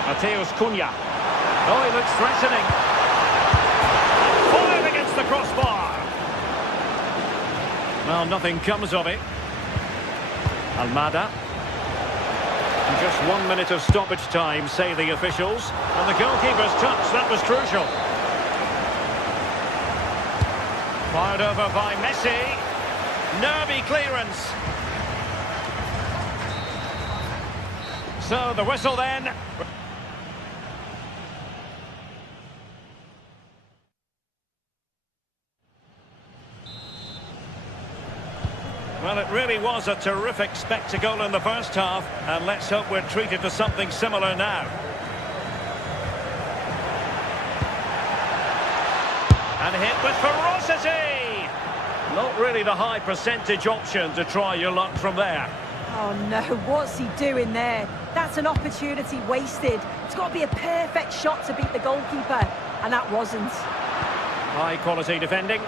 Mateus Cunha. Oh, he looks threatening. And fired against the crossbar. Well, nothing comes of it. Almada. And just 1 minute of stoppage time, say the officials. And the goalkeeper's touch, that was crucial. Fired over by Messi. Nervy clearance. So the whistle then. Well, it really was a terrific spectacle in the first half, and let's hope we're treated to something similar now. And hit with ferocity! Not really the high percentage option to try your luck from there. Oh no, what's he doing there? That's an opportunity wasted. It's got to be a perfect shot to beat the goalkeeper, and that wasn't. High quality defending.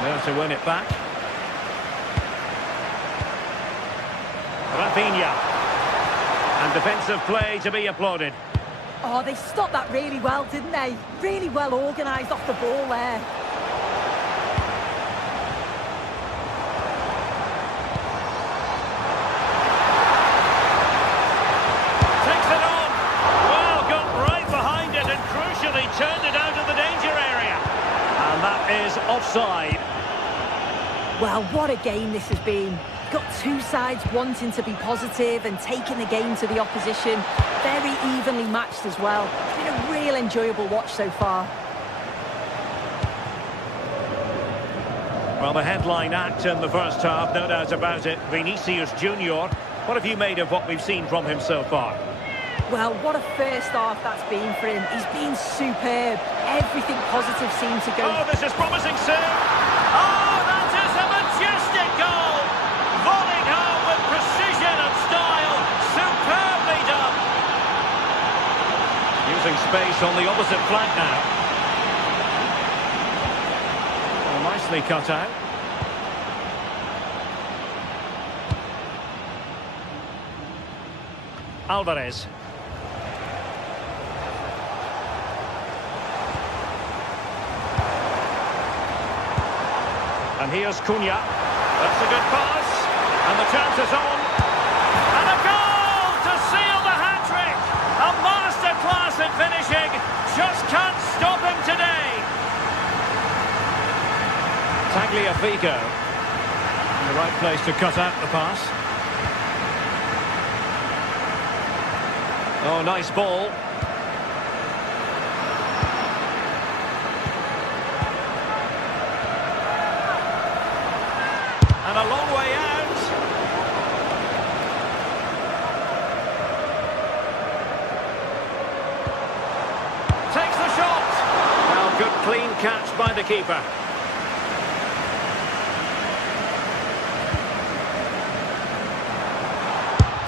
There to win it back. Rafinha. And defensive play to be applauded. Oh, they stopped that really well, didn't they? Really well organised off the ball there. Takes it on. Well, got right behind it and crucially turned it out of the danger area. And that is offside. Well, what a game this has been. Got two sides wanting to be positive and taking the game to the opposition. Very evenly matched as well. It's been a real enjoyable watch so far. Well, the headline act in the first half, no doubt about it. Vinicius Junior. What have you made of what we've seen from him so far? Well, what a first half that's been for him. He's been superb. Everything positive seemed to go. Oh, this is promising soon. Oh, that is a majestic goal. Volleying home with precision and style. Superbly done. Using space on the opposite flank now. Well, nicely cut out. Alvarez. And here's Cunha. That's a good pass. And the chance is on. And a goal to seal the hat-trick. A masterclass in finishing. Just can't stop him today. Tagliafico. In the right place to cut out the pass. Oh, nice ball. And a long way out. Takes the shot. Well, good clean catch by the keeper.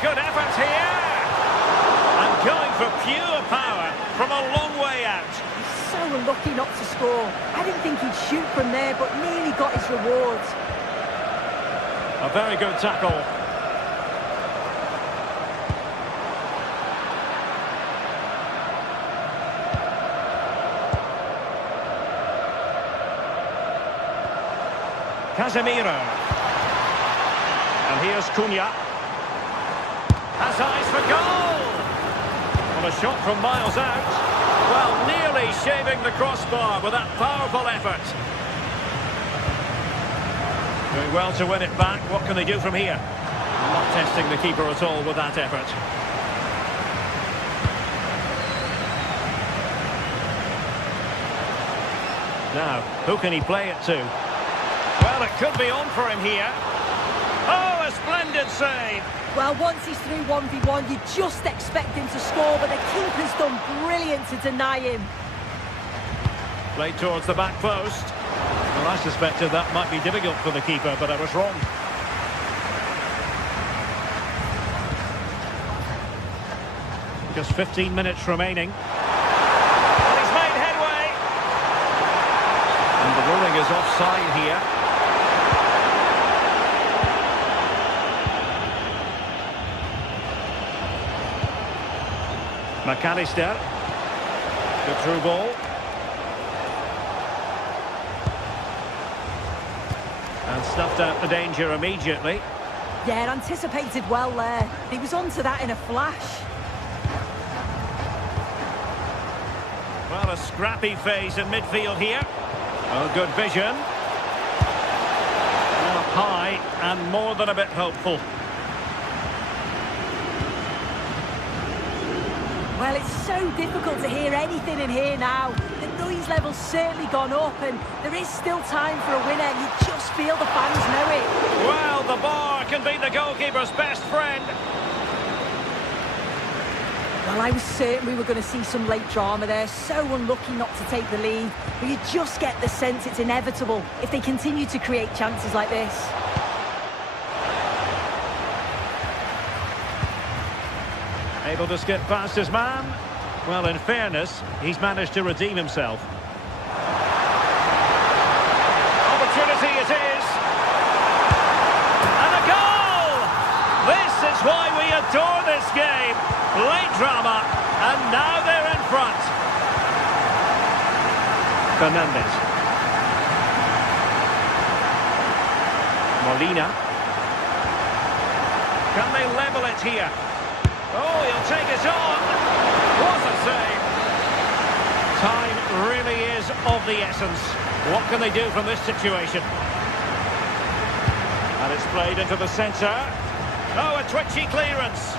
Good effort here. And going for pure power from a long way out. He's so unlucky not to score. I didn't think he'd shoot from there, but nearly got his rewards. A very good tackle. Casemiro. And here's Cunha. Has eyes for goal. On a shot from miles out. Well, nearly shaving the crossbar with that powerful effort. Doing well to win it back. What can they do from here? Not testing the keeper at all with that effort. Now, who can he play it to? Well, it could be on for him here. Oh, a splendid save. Well, once he's through 1v1, you just expect him to score, but the keeper's done brilliant to deny him. Played towards the back post. Well, I suspected that might be difficult for the keeper, but I was wrong. Just 15 minutes remaining. And he's made headway. And the ruling is offside here. McAllister. Good through ball. And snuffed out the danger immediately. Yeah, anticipated well there. He was onto that in a flash. Well, a scrappy phase in midfield here. Oh, good vision. Well, up high and more than a bit hopeful. Well, it's so difficult to hear anything in here now. The noise level's certainly gone up and there is still time for a winner. You just feel the fans know it. Well, the bar can be the goalkeeper's best friend. Well, I was certain we were going to see some late drama there. So unlucky not to take the lead. But you just get the sense it's inevitable if they continue to create chances like this. Able to skip past his man. Well, in fairness, he's managed to redeem himself. Opportunity it is. And a goal! This is why we adore this game. Late drama, and now they're in front. Fernandez. Molina. Can they level it here? Oh, he'll take it on. What a save. Time really is of the essence. What can they do from this situation? And it's played into the centre. Oh, a twitchy clearance.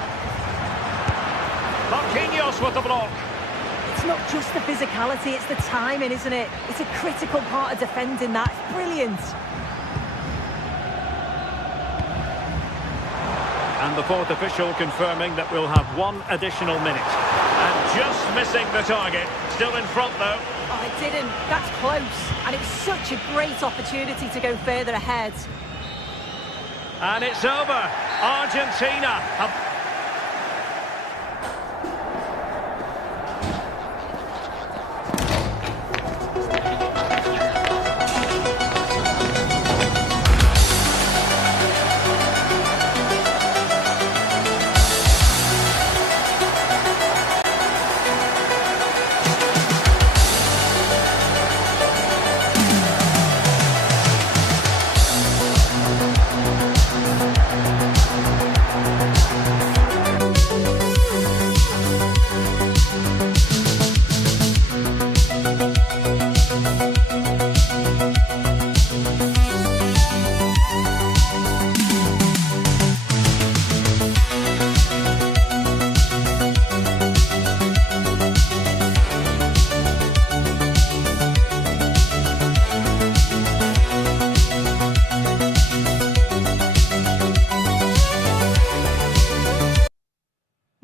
Marquinhos with the block. It's not just the physicality, it's the timing, isn't it? It's a critical part of defending that. It's brilliant. And the fourth official confirming that we'll have one additional minute. And just missing the target. Still in front, though. Oh, it didn't. That's close. And it was such a great opportunity to go further ahead. And it's over. Argentina have...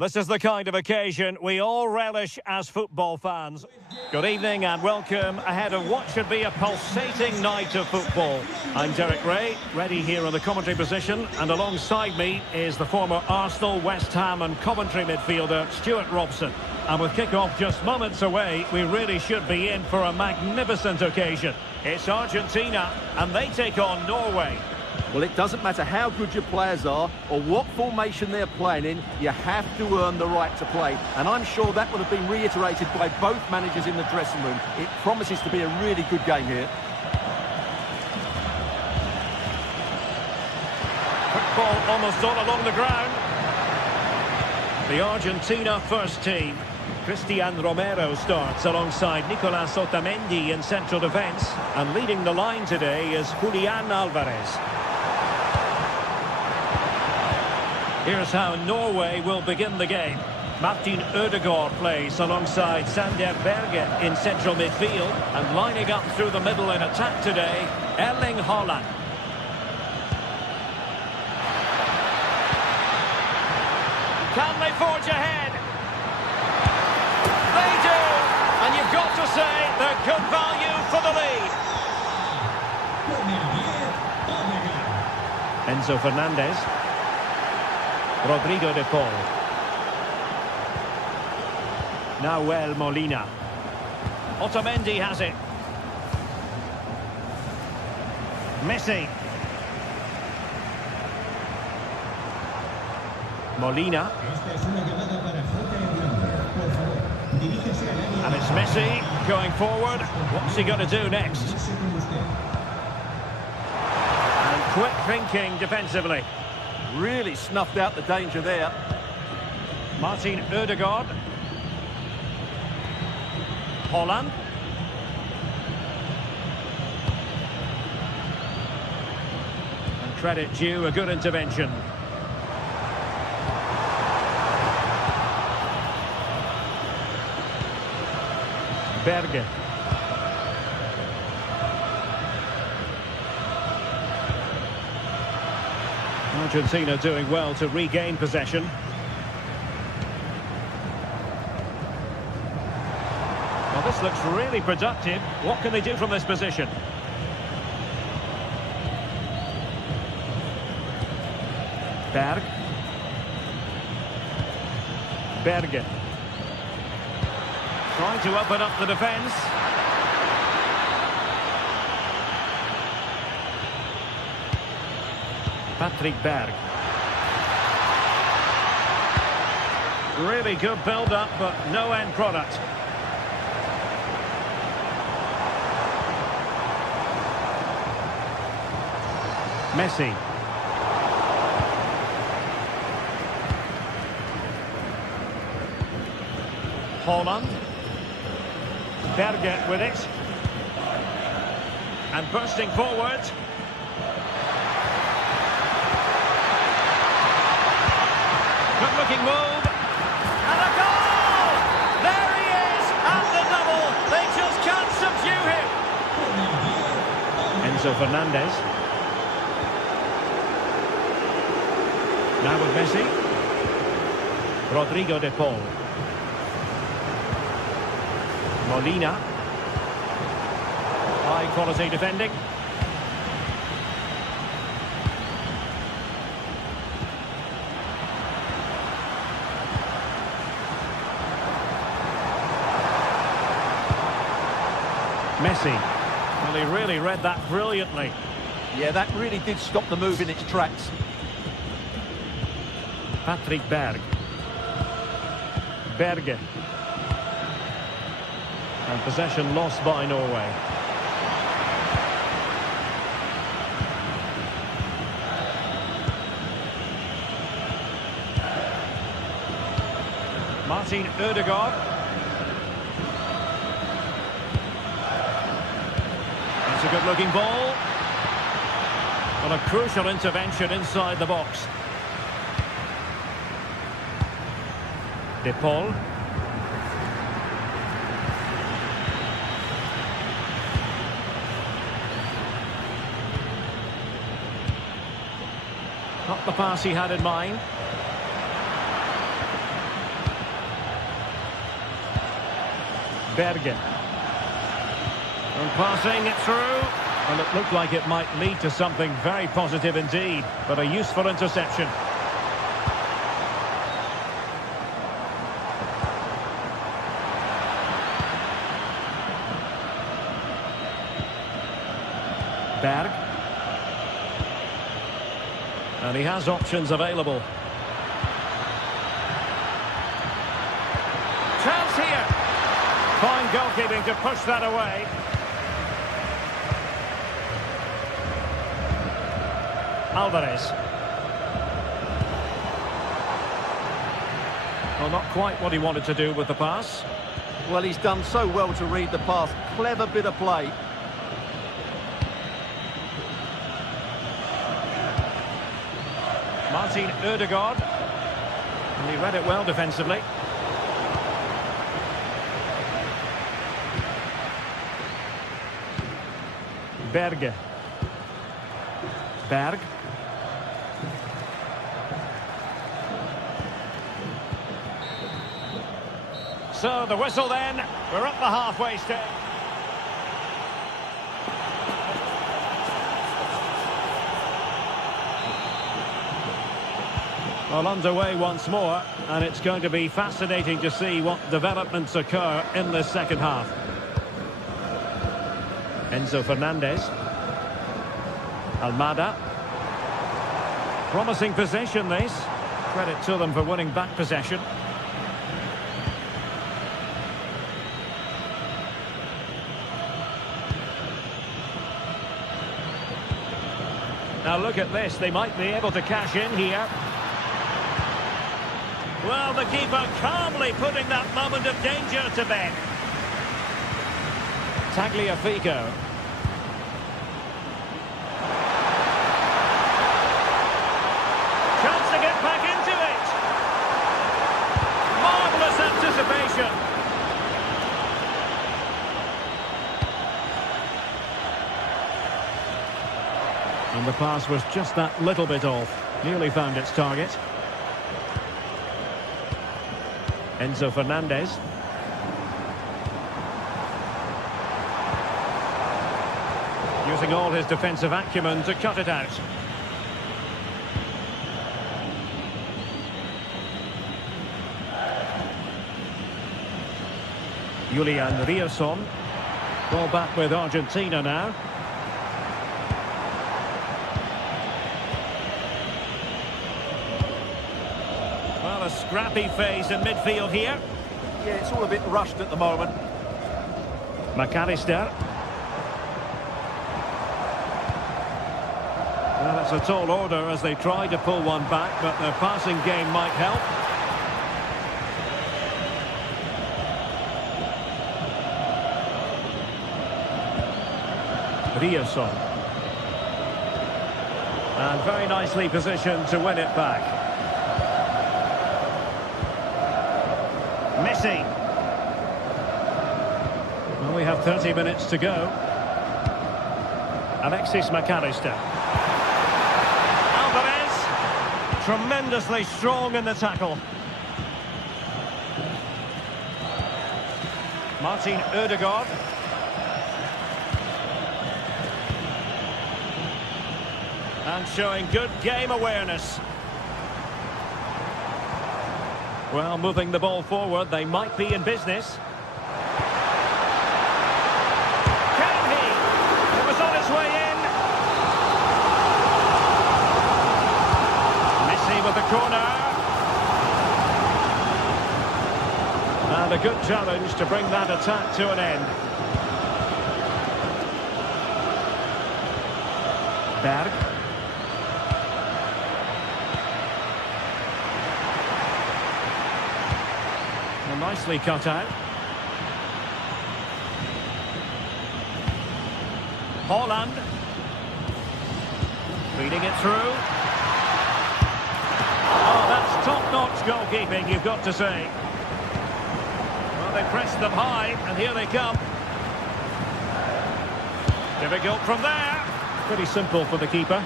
This is the kind of occasion we all relish as football fans. Good evening and welcome ahead of what should be a pulsating night of football. I'm Derek Ray, ready here in the commentary position, and alongside me is the former Arsenal, West Ham and Coventry midfielder Stuart Robson. And with kick-off just moments away, we really should be in for a magnificent occasion. It's Argentina and they take on Norway. Well, it doesn't matter how good your players are or what formation they're playing in, you have to earn the right to play. And I'm sure that would have been reiterated by both managers in the dressing room. It promises to be a really good game here. Quick ball almost all along the ground. The Argentina first team. Cristian Romero starts alongside Nicolas Otamendi in central defence. And leading the line today is Julian Alvarez. Here's how Norway will begin the game. Martin Ødegaard plays alongside Sander Berge in central midfield. And lining up through the middle in attack today, Erling Haaland. forge ahead. They do, and you've got to say they're good value for the lead. Enzo Fernandez. Rodrigo de Paul. Nahuel Molina. Otamendi has it. Messi. Molina. And it's Messi going forward. What's he going to do next? And quick thinking defensively. Really snuffed out the danger there. Martin Ødegaard. Holland. And credit due, a good intervention. Berge. Argentina doing well to regain possession. Well, this looks really productive. What can they do from this position? Berg. Berge. Trying to open up the defence. Patrick Berg. Really good build-up, but no end product. Messi. Holland. Berge with it. And bursting forward. Good looking move. And a goal! There he is! And the double! They just can't subdue him! Enzo Fernandez. Now with Messi. Rodrigo de Paul. Molina. High quality defending. Messi. Well, he really read that brilliantly. Yeah, that really did stop the move in its tracks. Patrick Berg. Berge. And possession lost by Norway. Martin Ødegaard. It's a good-looking ball. Well, a crucial intervention inside the box. De Paul. Not the pass he had in mind. Berge. And passing it through. Well, it looked like it might lead to something very positive indeed, but a useful interception. Berg. And he has options available. Chance here. Fine goalkeeping to push that away. Alvarez. Well, not quite what he wanted to do with the pass. Well, he's done so well to read the pass. Clever bit of play. Martin Ødegaard. And he read it well defensively. Berge. Berg. So the whistle then, we're at the halfway stage. Well, underway once more, and it's going to be fascinating to see what developments occur in the second half. Enzo Fernandez. Almada. Promising possession, this. Credit to them for winning back possession. Now look at this, they might be able to cash in here. Well, the keeper calmly putting that moment of danger to bed. Tagliafico. Chance to get back into it. Marvellous anticipation. And the pass was just that little bit off. Nearly found its target. Enzo Fernandez. Using all his defensive acumen to cut it out. Julian Rierson. Ball back with Argentina now. Well, a scrappy phase in midfield here. Yeah, it's all a bit rushed at the moment. McAllister. Well, it's a tall order as they try to pull one back, but their passing game might help. Rierson. And very nicely positioned to win it back. Messi. Well, we have 30 minutes to go. Alexis McAllister. Alvarez. Tremendously strong in the tackle. Martin Ødegaard. And showing good game awareness. Well, moving the ball forward, they might be in business. Can he? It was on its way in. Messi with the corner. And a good challenge to bring that attack to an end. Berg. Nicely cut out. Haaland. Feeding it through. Oh, that's top-notch goalkeeping, you've got to say. Well, they pressed them high, and here they come. Difficult from there. Pretty simple for the keeper.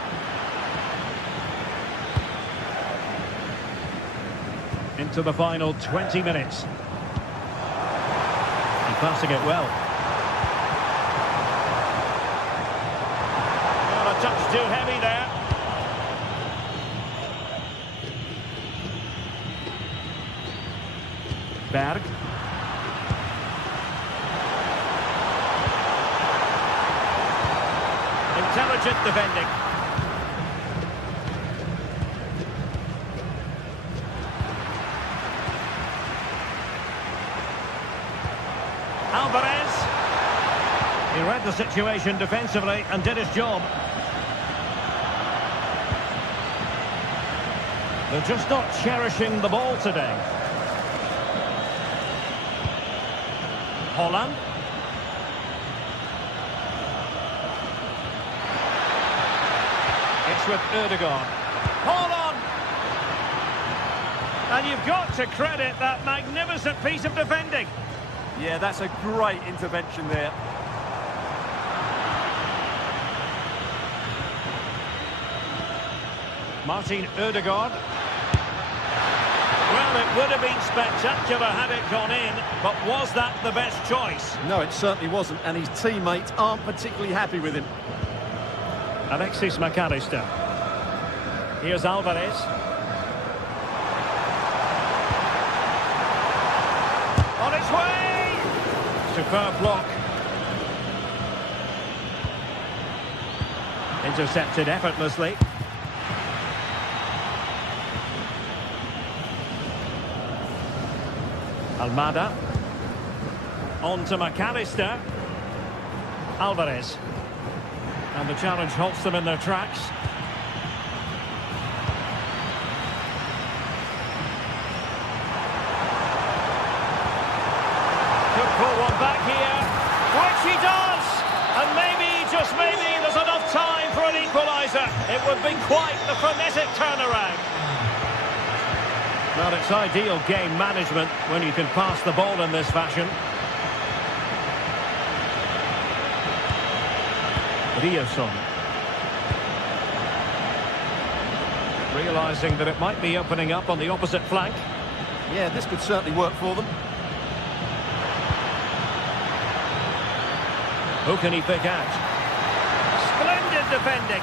Into the final 20 minutes. Passing it well. Well, a touch too heavy there. Berg. Intelligent defending. Alvarez. He read the situation defensively and did his job. They're just not cherishing the ball today. Haaland. It's with Ødegaard. Haaland! And you've got to credit that magnificent piece of defending. Yeah, that's a great intervention there. Martin Ødegaard. Well, Well, it would have been spectacular had it gone in, but was that the best choice? No, it certainly wasn't, and his teammates aren't particularly happy with him. Alexis McAllister. Here's Alvarez. On its way! Superb block. Intercepted effortlessly. Almada. On to McAllister. Alvarez. And the challenge halts them in their tracks. Could pull one back here, which he does! And maybe, just maybe, there's enough time for an equaliser. It would be quite the frenetic turnaround. Well, it's ideal game management when you can pass the ball in this fashion. Riosson. Realising that it might be opening up on the opposite flank. Yeah, this could certainly work for them. Who can he pick out? Splendid defending.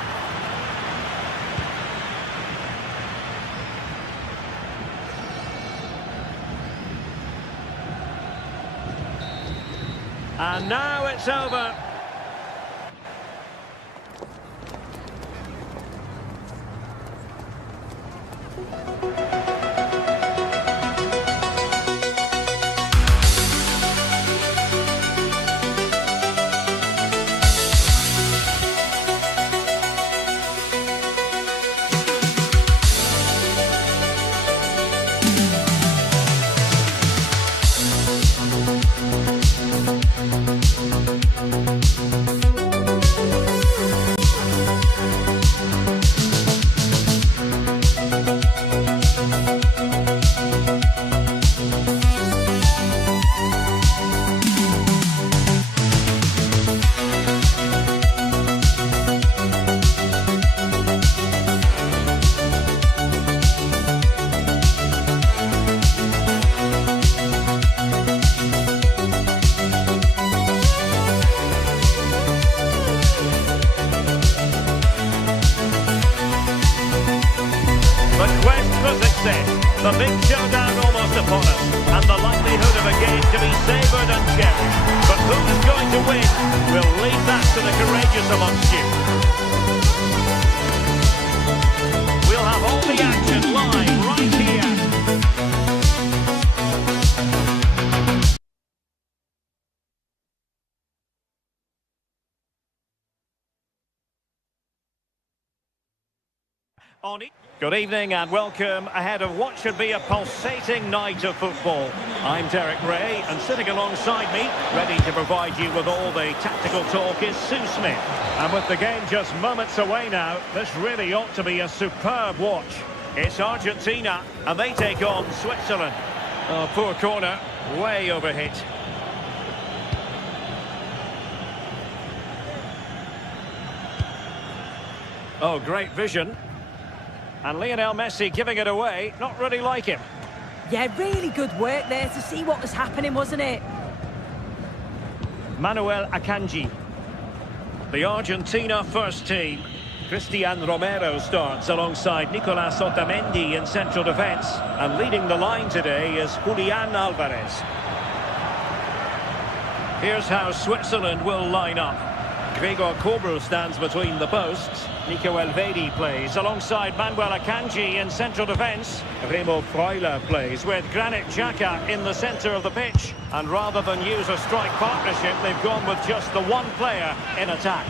And now it's over. The big showdown almost upon us, and the likelihood of a game to be savoured and cherished. But who's going to win? We'll leave that to the courageous amongst you. We'll have all the action live right here. Good evening and welcome ahead of what should be a pulsating night of football. I'm Derek Ray, and sitting alongside me, ready to provide you with all the tactical talk, is Sue Smith. And with the game just moments away now, this really ought to be a superb watch. It's Argentina, and they take on Switzerland. Oh, poor corner, way overhit. Oh, great vision. And Lionel Messi giving it away, not really like him. Yeah, really good work there to see what was happening, wasn't it? Manuel Akanji. The Argentina first team. Cristian Romero starts alongside Nicolas Otamendi in central defence. And leading the line today is Julian Alvarez. Here's how Switzerland will line up. Gregor Kobel stands between the posts. Nico Elvedi plays alongside Manuel Akanji in central defence. Remo Freuler plays with Granit Xhaka in the centre of the pitch. And rather than use a strike partnership, they've gone with just the one player in attack.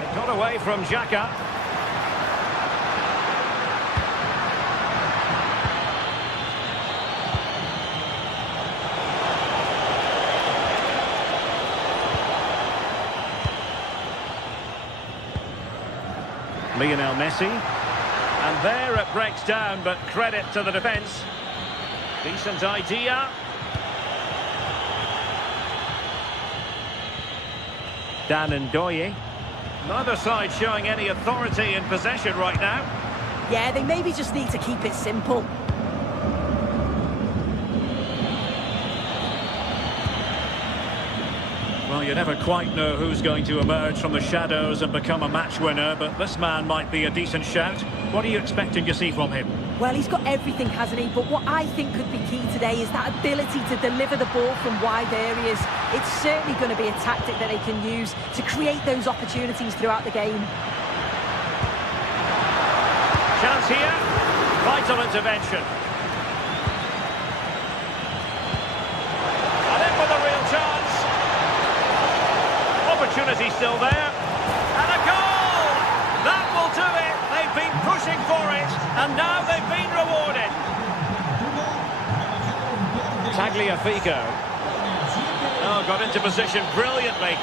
It got away from Xhaka. Lionel Messi, and there it breaks down, but credit to the defence. Decent idea. Dan Ndoye. Neither side showing any authority in possession right now. Yeah, they maybe just need to keep it simple. Well, you never quite know who's going to emerge from the shadows and become a match winner, but this man might be a decent shout. What are you expecting to see from him? Well, he's got everything, hasn't he? But what I think could be key today is that ability to deliver the ball from wide areas. It's certainly going to be a tactic that they can use to create those opportunities throughout the game. Chance here. Vital intervention. And in with a real chance. Opportunity still there. And a goal! That will do it. They've been pushing for it, and now they've been rewarded. Tagliafico. Oh, got into position brilliantly.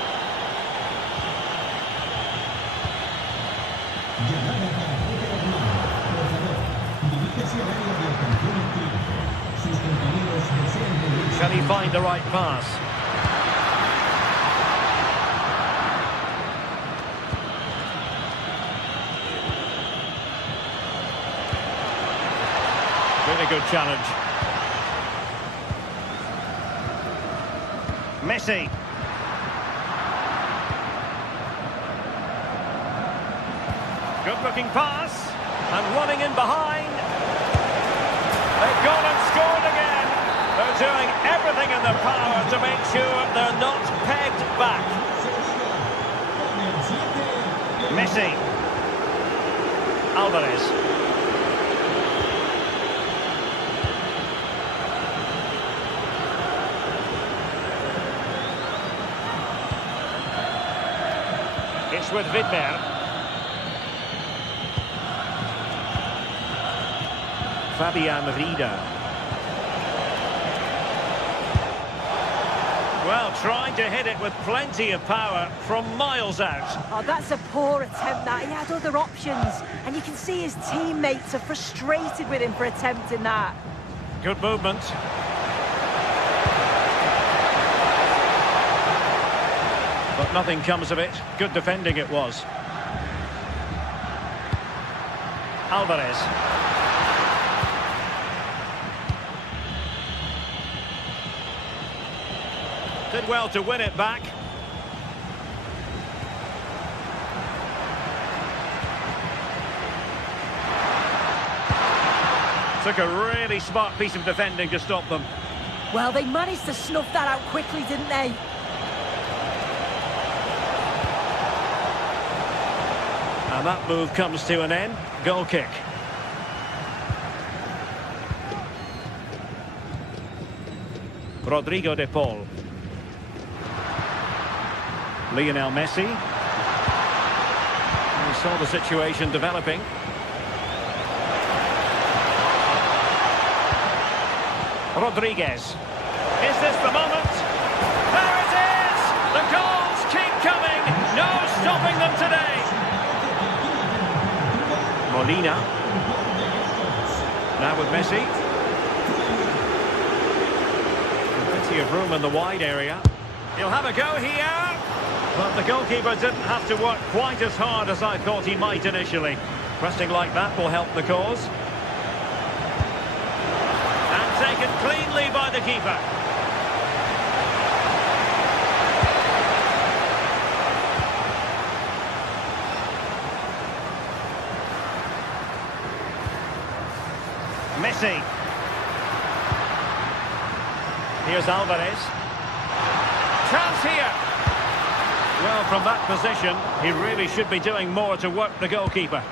Can he find the right pass? Really good challenge. Messi. Good looking pass. And running in behind. They've gone and scored again. They're doing everything in their power to make sure they're not pegged back. Messi. Alvarez. It's with Vidmer. Fabian Rieder. Well, trying to hit it with plenty of power from miles out. Oh, that's a poor attempt, that. He had other options. And you can see his teammates are frustrated with him for attempting that. Good movement. But nothing comes of it. Good defending it was. Alvarez. Did well to win it back. Took a really smart piece of defending to stop them. Well, they managed to snuff that out quickly, didn't they? And that move comes to an end. Goal kick. Rodrigo de Paul. Lionel Messi. We saw the situation developing. Rodriguez. Is this the moment? There it is! The goals keep coming. No stopping them today. Molina. Now with Messi. Plenty of room in the wide area. He'll have a go here. But the goalkeeper didn't have to work quite as hard as I thought he might initially. Pressing like that will help the cause. And taken cleanly by the keeper. Messi. Here's Alvarez. Chance here. Well, from that position, he really should be doing more to work the goalkeeper.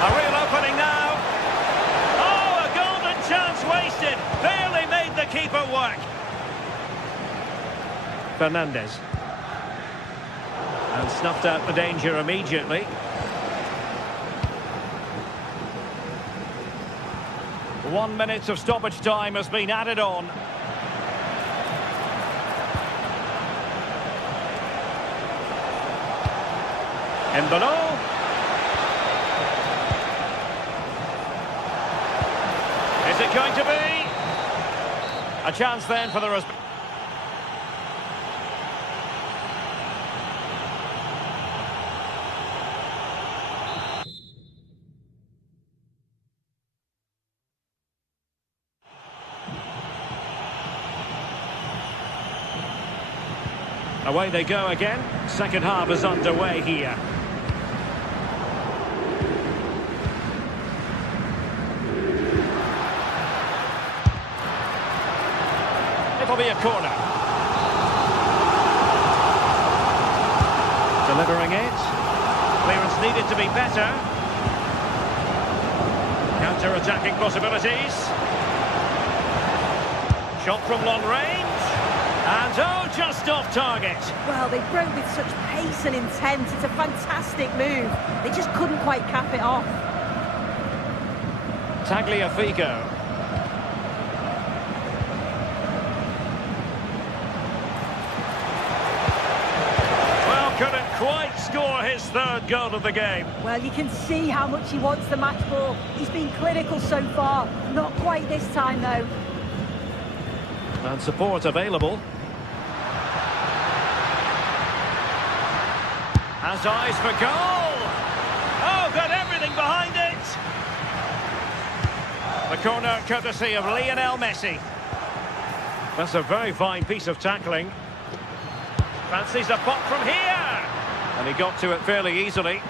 A real opening now. Oh, a golden chance wasted. Barely made the keeper work. Fernandez. And snuffed out the danger immediately. One minute of stoppage time has been added on. Embolo. Is it going to be? A chance then for the respect. Away they go again. Second half is underway here. It'll be a corner. Delivering it. Clearance needed to be better. Counter-attacking possibilities. Shot from long range. And oh, just off target. Well, they broke with such pace and intent. It's a fantastic move. They just couldn't quite cap it off. Tagliafico. Well, couldn't quite score his third goal of the game. Well, you can see how much he wants the match ball. He's been clinical so far. Not quite this time, though. And support available. Has eyes for goal. Oh, got everything behind it. The corner courtesy of Lionel Messi. That's a very fine piece of tackling. Fancies a pop from here. And he got to it fairly easily.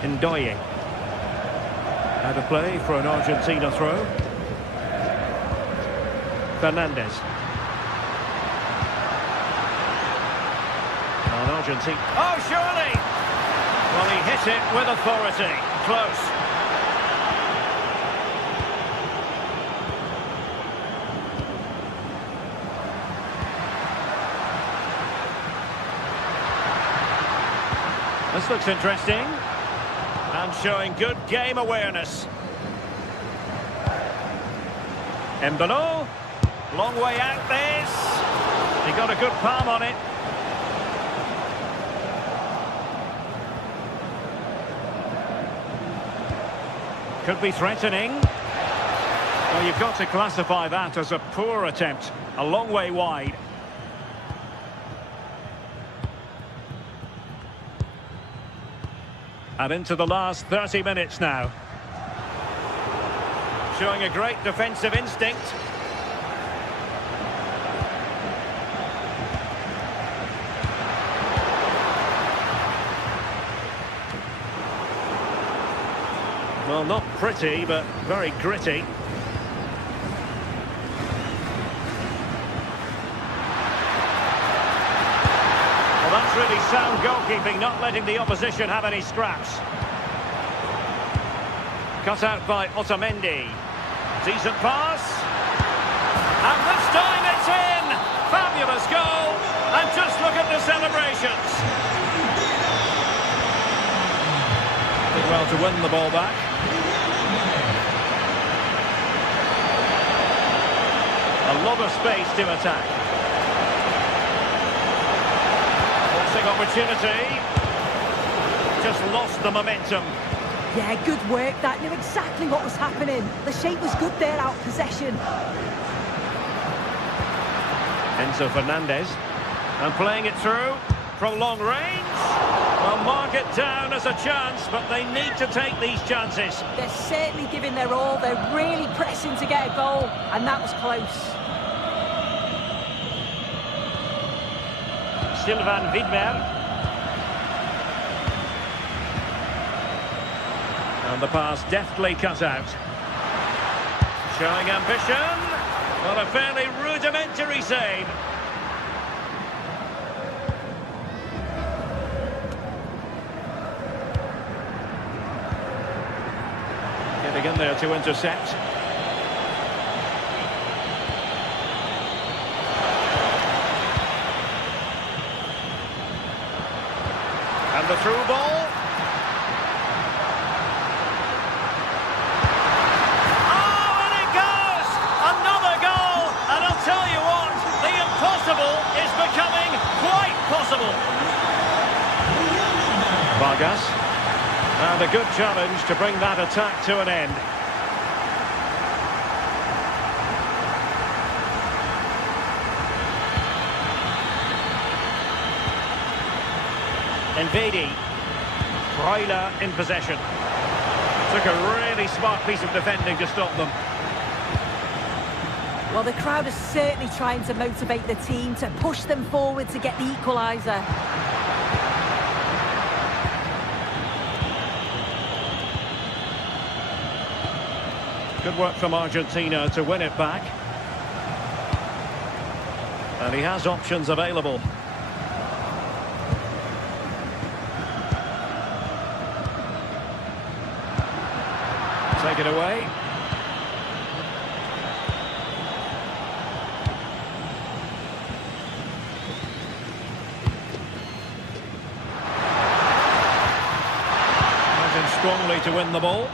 Ndoye. Out of play for an Argentina throw. Fernandez. An Argentina. Oh, surely! Well, he hit it with authority. Close. This looks interesting. And showing good game awareness. Embolo. Long way out this. He got a good palm on it. Could be threatening. Well, you've got to classify that as a poor attempt. A long way wide. And into the last 30 minutes now. Showing a great defensive instinct. Well, not pretty, but very gritty. Well, that's really sound goalkeeping, not letting the opposition have any scraps. Cut out by Otamendi. Decent pass. And this time it's in! Fabulous goal! And just look at the celebrations. Did well to win the ball back. A lot of space to attack. Forcing opportunity. Just lost the momentum. Yeah, good work. That knew exactly what was happening. The shape was good there, out of possession. Enzo Fernandez. And playing it through from long range. Well, mark it down as a chance, but they need to take these chances. They're certainly giving their all. They're really pressing to get a goal, and that was close. Sylvain Widmer. And the pass deftly cut out. Showing ambition. Well, a fairly rudimentary save. Getting in there to intercept. And the through ball. Oh, and it goes! Another goal! And I'll tell you what, the impossible is becoming quite possible. Vargas. And a good challenge to bring that attack to an end. Invedi. Freuler in possession. Took a really smart piece of defending to stop them. Well, the crowd is certainly trying to motivate the team to push them forward to get the equaliser. Good work from Argentina to win it back. And he has options available. Take it away. Martin strongly to win the ball.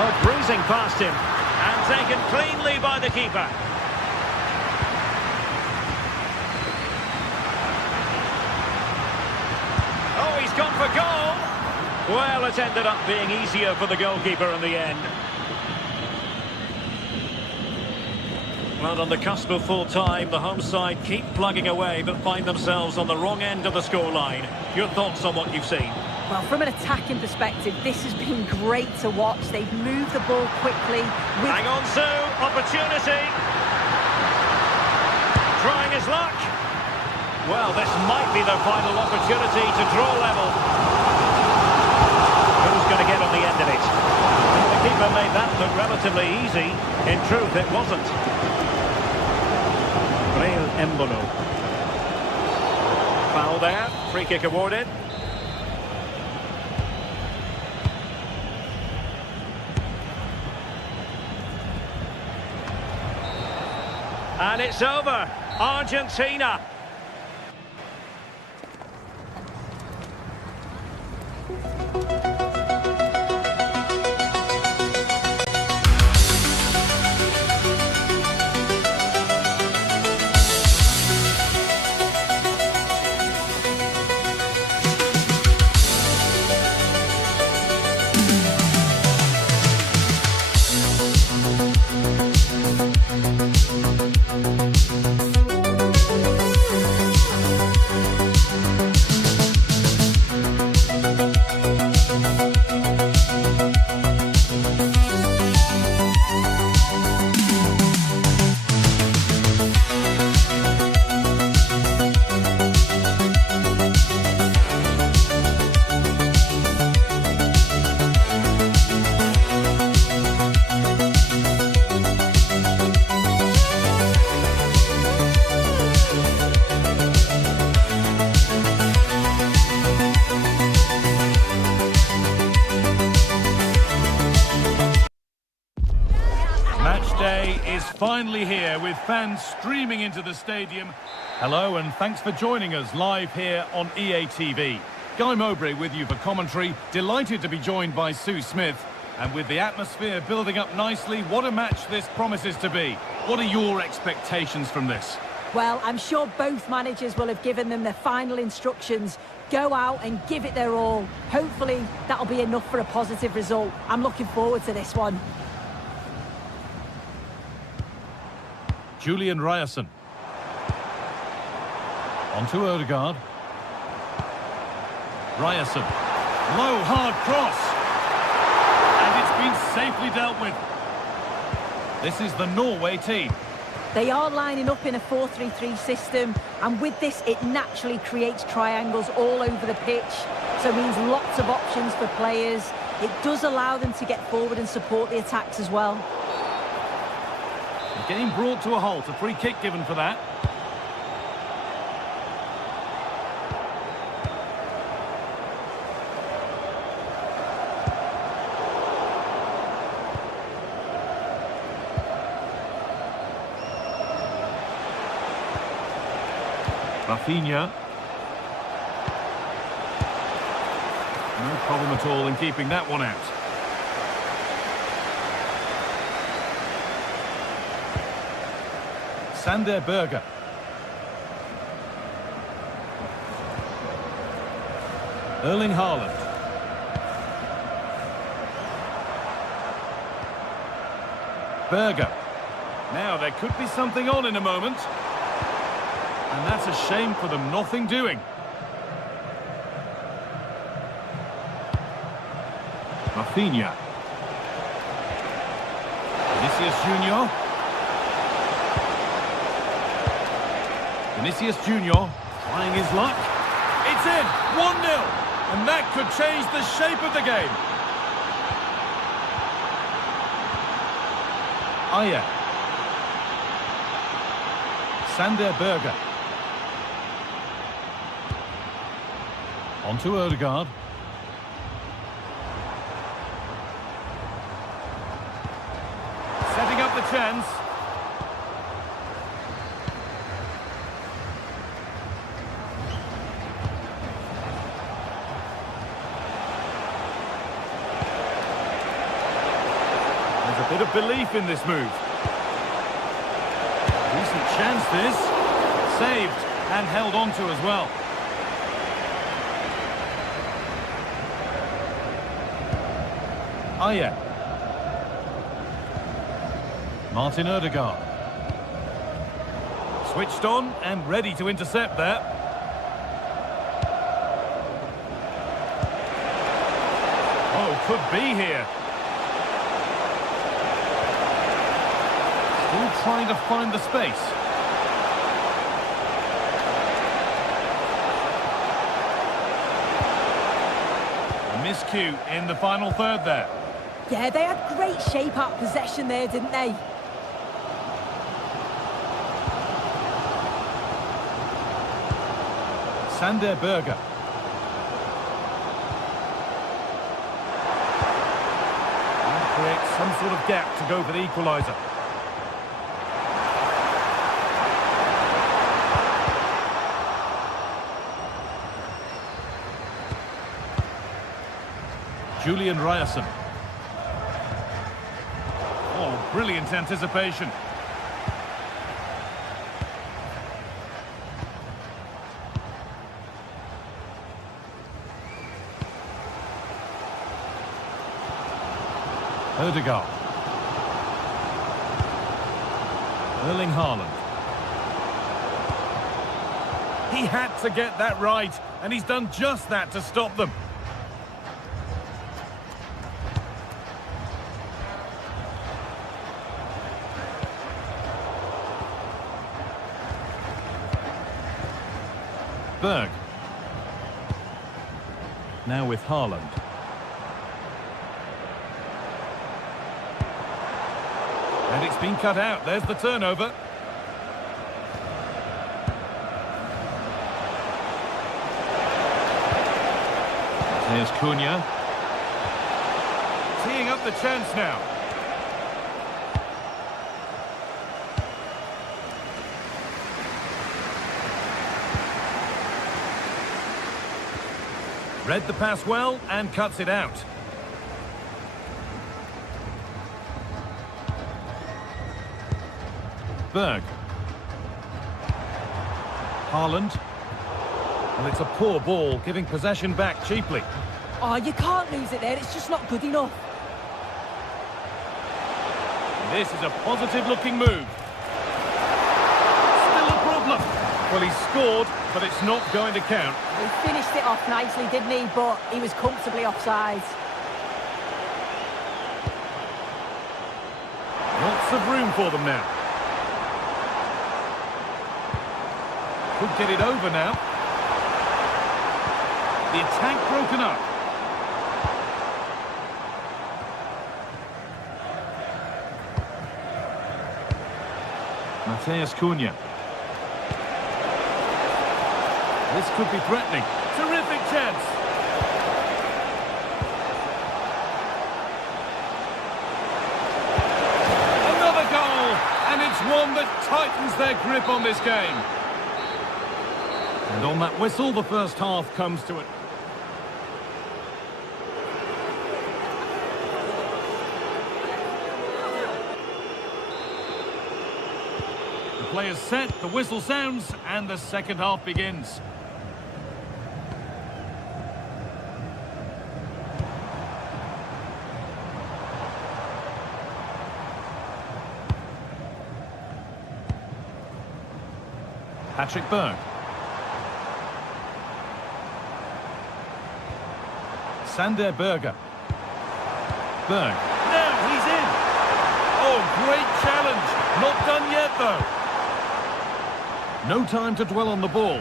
Oh, breezing past him. And taken cleanly by the keeper. Oh, he's gone for goal. Well, it's ended up being easier for the goalkeeper in the end. Well, on the cusp of full time, the home side keep plugging away but find themselves on the wrong end of the scoreline. Your thoughts on what you've seen? Well, from an attacking perspective, this has been great to watch. They've moved the ball quickly. Hang on, Sue. Opportunity. Trying his luck. Well, this might be their final opportunity to draw level. Who's going to get on the end of it? The keeper made that look relatively easy. In truth, it wasn't. Real Embolo. Foul there. Free kick awarded. And it's over. Argentina. Is finally here with fans streaming into the stadium. Hello and thanks for joining us live here on EA TV. Guy Mowbray with you for commentary. Delighted to be joined by Sue Smith. And with the atmosphere building up nicely, what a match this promises to be. What are your expectations from this? Well, I'm sure both managers will have given them their final instructions. Go out and give it their all. Hopefully that'll be enough for a positive result. I'm looking forward to this one. Julian Ryerson. On to Odegaard. Ryerson. Low, hard cross. And it's been safely dealt with. This is the Norway team. They are lining up in a 4-3-3 system, and with this it naturally creates triangles all over the pitch, so it means lots of options for players. It does allow them to get forward and support the attacks as well. The game brought to a halt, a free kick given for that. Rafinha. No problem at all in keeping that one out. Sander Berger. Erling Haaland. Berger. Now, there could be something on in a moment. And that's a shame for them, nothing doing. Rafinha. Vinicius Junior. Vinicius Junior trying his luck. It's in, 1-0. And that could change the shape of the game. Aya. Sander Berger. On to Odegaard. Setting up the chance. There's a bit of belief in this move. Decent chance this. Saved and held on to as well. Aya. Martin Odegaard. Switched on and ready to intercept there. Oh, could be here. Still trying to find the space. A miscue in the final third there. Yeah, they had great shape out possession there, didn't they? Sander Berger. And creates some sort of gap to go for the equaliser. Julian Ryerson. Oh, brilliant anticipation. Odegaard. Erling Haaland. He had to get that right, and he's done just that to stop them. Berg. Now with Haaland. And it's been cut out. There's the turnover. Here's Cunha. Teeing up the chance now. Read the pass well and cuts it out. Berg. Haaland. And it's a poor ball, giving possession back cheaply. Oh, you can't lose it there. It's just not good enough. This is a positive-looking move. Still a problem. Well, he scored, but it's not going to count. He finished it off nicely, didn't he? But he was comfortably offside. Lots of room for them now. Could get it over now. The attack broken up. Matheus Cunha. This could be threatening. Terrific chance. Another goal, and it's one that tightens their grip on this game. And on that whistle, the first half comes to it. The players set, the whistle sounds, and the second half begins. Patrick Berg. Sander Berger. Berg. Now he's in. Oh, great challenge. Not done yet, though. No time to dwell on the ball.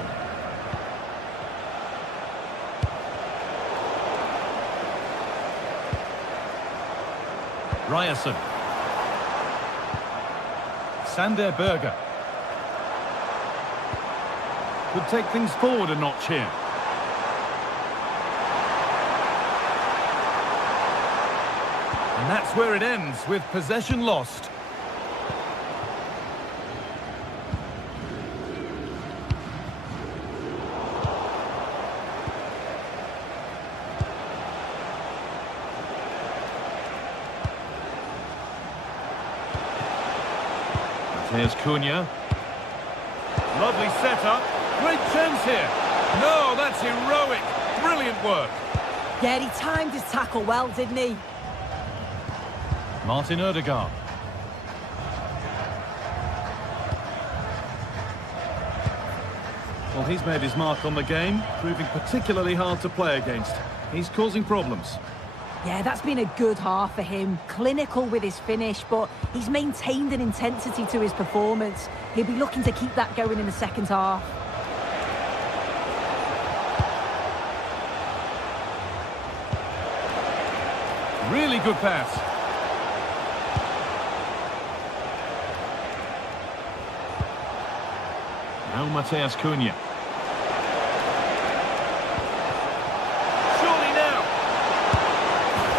Ryerson. Sander Berger. Could take things forward a notch here. And that's where it ends, with possession lost. Here's Cunha. Lovely setup. Great chance here. No, that's heroic. Brilliant work. Yeah, he timed his tackle well, didn't he? Martin Odegaard. Well, he's made his mark on the game, proving particularly hard to play against. He's causing problems. Yeah, that's been a good half for him. Clinical with his finish, but he's maintained an intensity to his performance. He'll be looking to keep that going in the second half. Really good pass. Now Mateus Cunha. Surely now.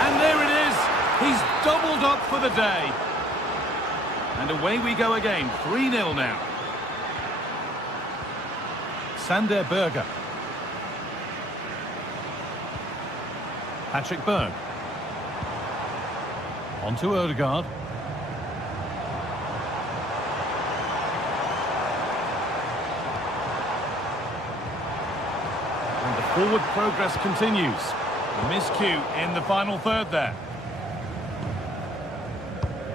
And there it is. He's doubled up for the day. And away we go again. 3-0 now. Sander Berger. Patrick Berg. On to Odegaard. And the forward progress continues. A miscue in the final third there.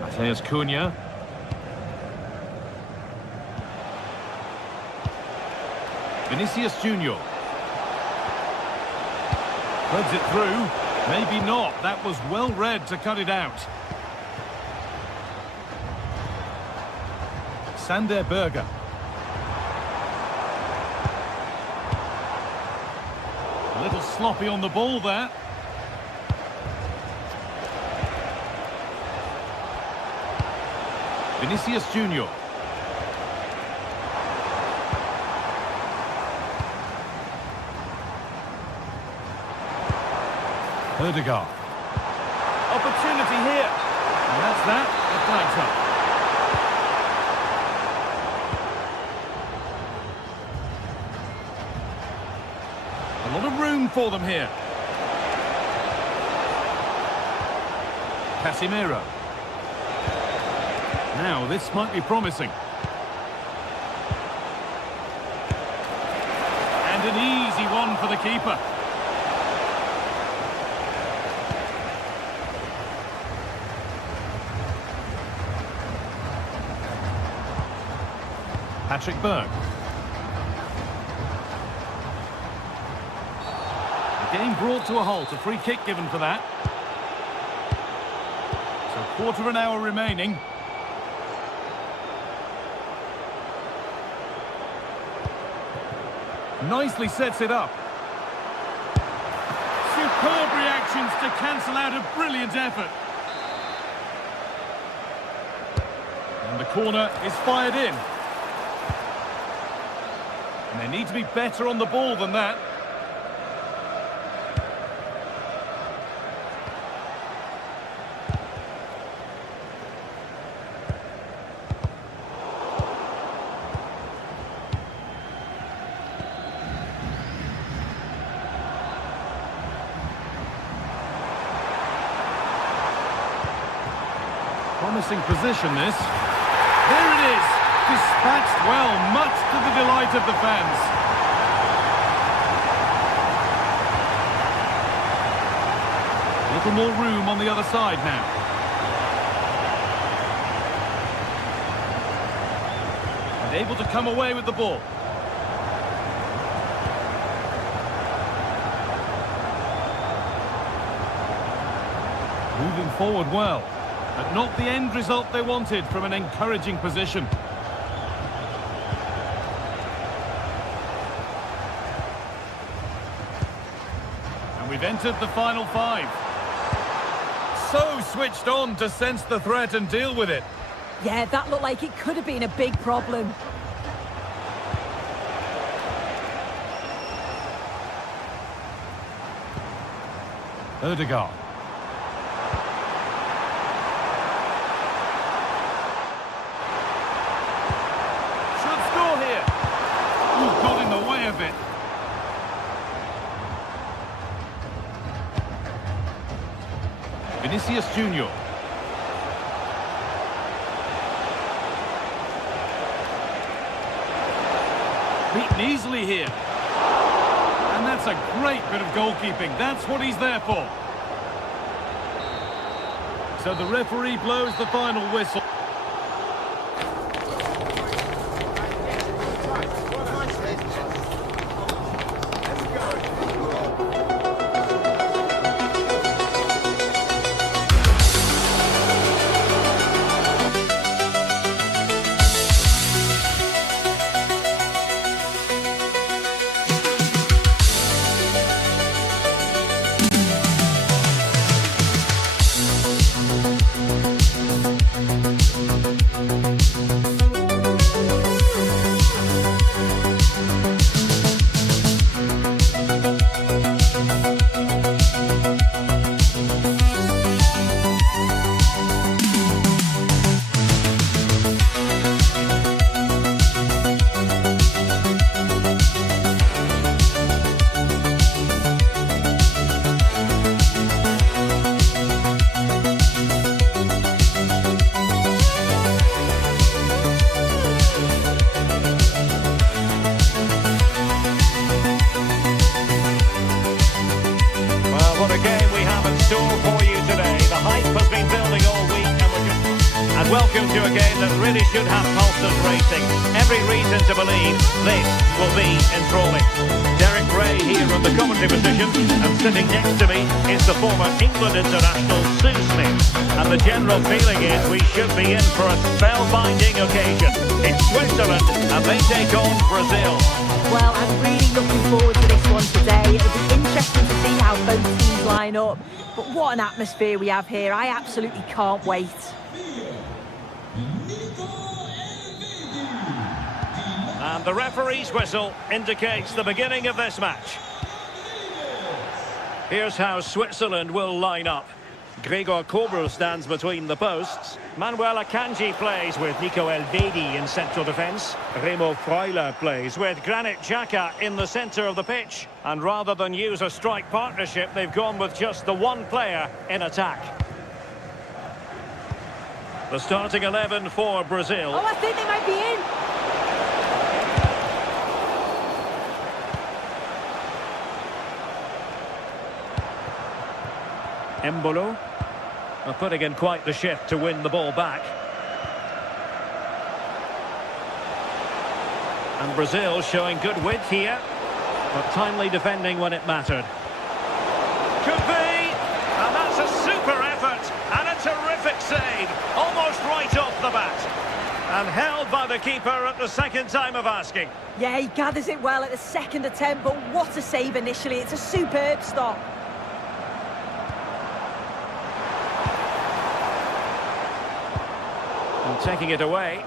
Mateus Cunha. Vinicius Junior. Threads it through. Maybe not. That was well read to cut it out. Sander Berger. A little sloppy on the ball there. Vinicius Junior. Odegaard. Opportunity here. And that's that. The flag's up. A lot of room for them here. Casemiro. Now, this might be promising. And an easy one for the keeper. Patrick Berg. The game brought to a halt, a free kick given for that. So quarter of an hour remaining. Nicely sets it up. Superb reactions to cancel out a brilliant effort. And the corner is fired in. And they need to be better on the ball than that. Promising position, this. There it is. Dispatched well, much to the delight of the fans. A little more room on the other side now. And able to come away with the ball. moving forward well, but not the end result they wanted from an encouraging position. And we've entered the final 5. So switched on to sense the threat and deal with it. Yeah, that looked like it could have been a big problem. Odegaard. Should score here. Ooh, got in the way of it. Vinicius Junior. Beaten easily here. And that's a great bit of goalkeeping. That's what he's there for. So the referee blows the final whistle. Welcome to a game that really should have pulses racing. Every reason to believe this will be enthralling. Derek Ray here on the commentary position, and sitting next to me is the former England international Sue Smith. And the general feeling is we should be in for a spellbinding occasion. It's Switzerland, and they take on Brazil. Well, I'm really looking forward to this one today. It'll be interesting to see how both teams line up. But what an atmosphere we have here. I absolutely can't wait. And the referee's whistle indicates the beginning of this match. Here's how Switzerland will line up. Gregor Kobel stands between the posts. Manuel Akanji plays with Nico Elvedi in central defence. Remo Freuler plays with Granit Xhaka in the centre of the pitch. And rather than use a strike partnership, they've gone with just the one player in attack. The starting 11 for Brazil. Oh, I think they might be in. Embolo are putting in quite the shift to win the ball back. And Brazil showing good width here, but timely defending when it mattered. Could be! And that's a super effort and a terrific save, almost right off the bat. And held by the keeper at the second time of asking. Yeah, he gathers it well at the second attempt, but what a save initially. It's a superb stop. And taking it away.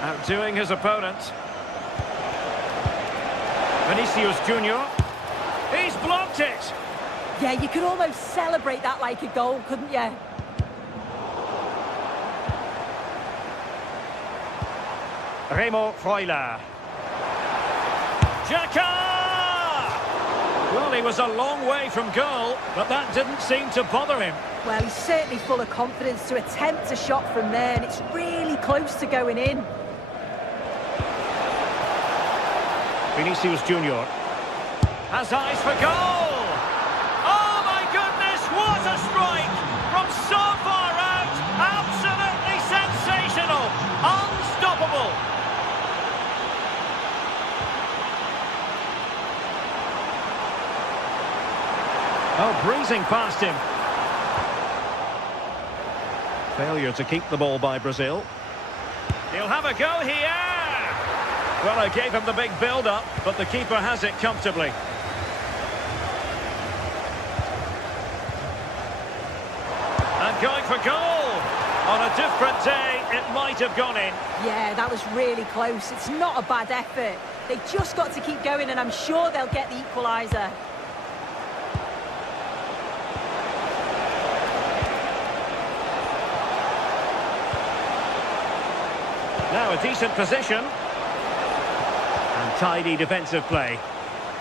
Outdoing his opponent. Vinicius Junior. He's blocked it! Yeah, you could almost celebrate that like a goal, couldn't you? Remo Freuler. Xhaka! Well, he was a long way from goal, but that didn't seem to bother him. Well, he's certainly full of confidence to attempt a shot from there, and it's really close to going in. Vinicius Junior has eyes for goal! Oh my goodness, what a strike! From so far out, absolutely sensational! Unstoppable! Oh, breezing past him. Failure to keep the ball by Brazil. He'll have a go here. Well, I gave him the big build-up, but the keeper has it comfortably. And going for goal. On a different day, it might have gone in. Yeah, that was really close. It's not a bad effort. They just got to keep going, and I'm sure they'll get the equaliser. Now a decent position. And tidy defensive play.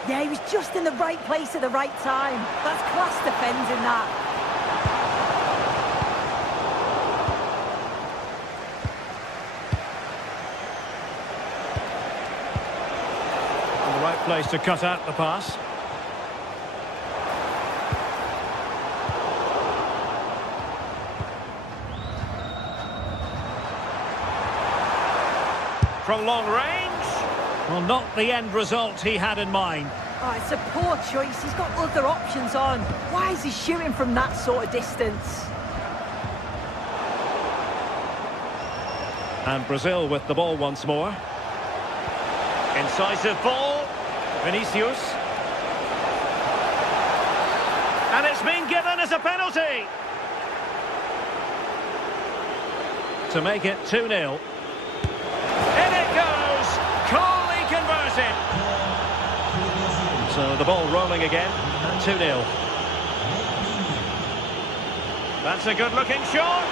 Yeah, he was just in the right place at the right time. That's class defending, that. The right place to cut out the pass. From long range. Well, not the end result he had in mind. Oh, it's a poor choice. He's got other options on. Why is he shooting from that sort of distance? And Brazil with the ball once more. Incisive ball. Vinicius. And it's been given as a penalty. To make it 2-0. In it goes. Coolly converted. So the ball rolling again. 2-0. That's a good-looking shot.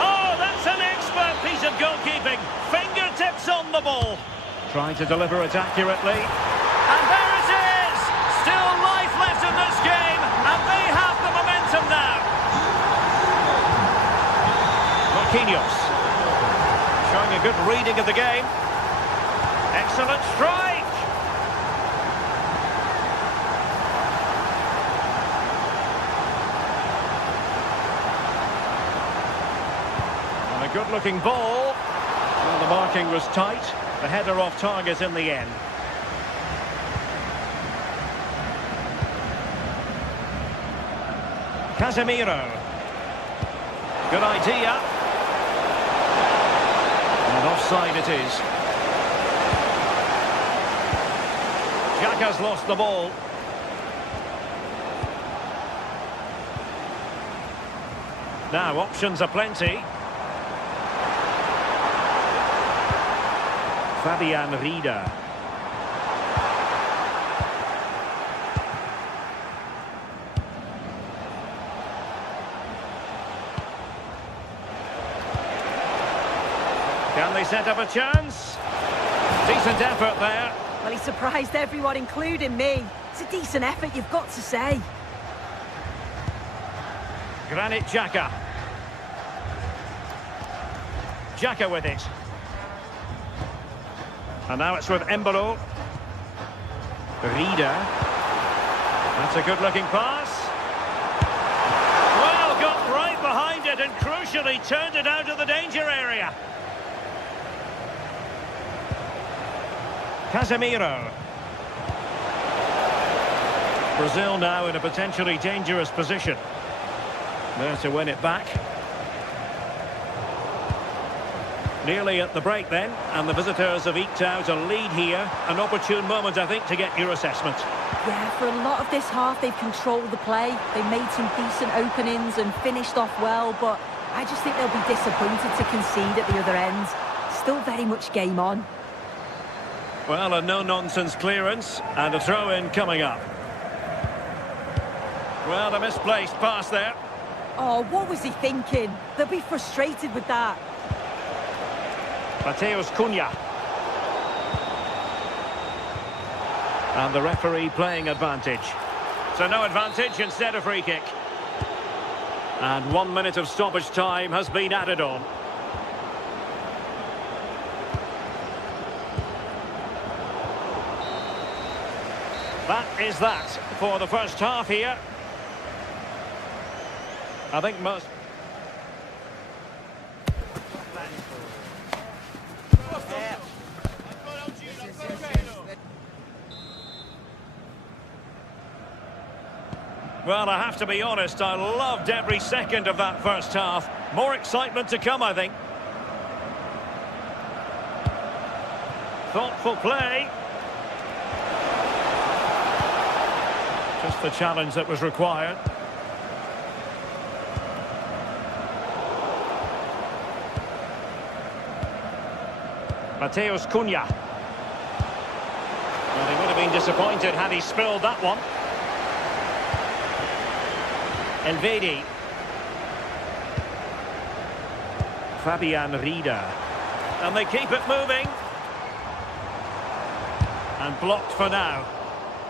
Oh, that's an expert piece of goalkeeping. Fingertips on the ball. Trying to deliver it accurately. And there it is! Still life left in this game, and they have the momentum now. Marquinhos. Showing a good reading of the game. Excellent strike! And a good-looking ball. Well, the marking was tight. The header off target in the end. Casemiro. Good idea. And offside it is. Xhaka's lost the ball. Now options are plenty. Fabian Rieder. Can they set up a chance? Decent effort there. Well, he surprised everyone, including me. It's a decent effort, you've got to say. Granit Xhaka. Xhaka with it. And now it's with Embolo. Rieder. That's a good-looking pass. Well, got right behind it and crucially turned it out of the danger area. Casemiro. Brazil now in a potentially dangerous position. There to win it back. Nearly at the break then, and the visitors have eked out a lead here. An opportune moment, I think, to get your assessment. Yeah, for a lot of this half, they've controlled the play. They made some decent openings and finished off well, but I just think they'll be disappointed to concede at the other end. Still very much game on. Well, a no-nonsense clearance, and a throw-in coming up. Well, a misplaced pass there. Oh, what was he thinking? They'll be frustrated with that. Mateus Cunha. And the referee playing advantage. So no advantage, instead a free kick. And 1 minute of stoppage time has been added on. That is that for the first half here. I think most... Well, I have to be honest, I loved every second of that first half. More excitement to come, I think. Thoughtful play. Just the challenge that was required. Mateus Cunha. Well, he would have been disappointed had he spilled that one. Elvedi. Fabian Rieder. And they keep it moving. And blocked for now.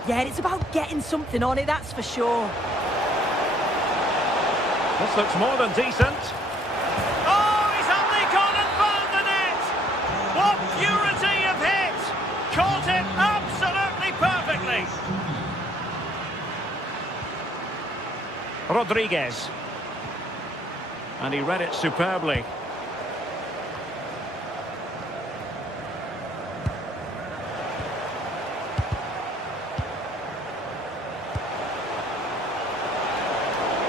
Yeah, it's about getting something on it, that's for sure. This looks more than decent. Oh, he's only gone and found the net! What purity of hit! Caught it absolutely perfectly! Rodriguez. And he read it superbly.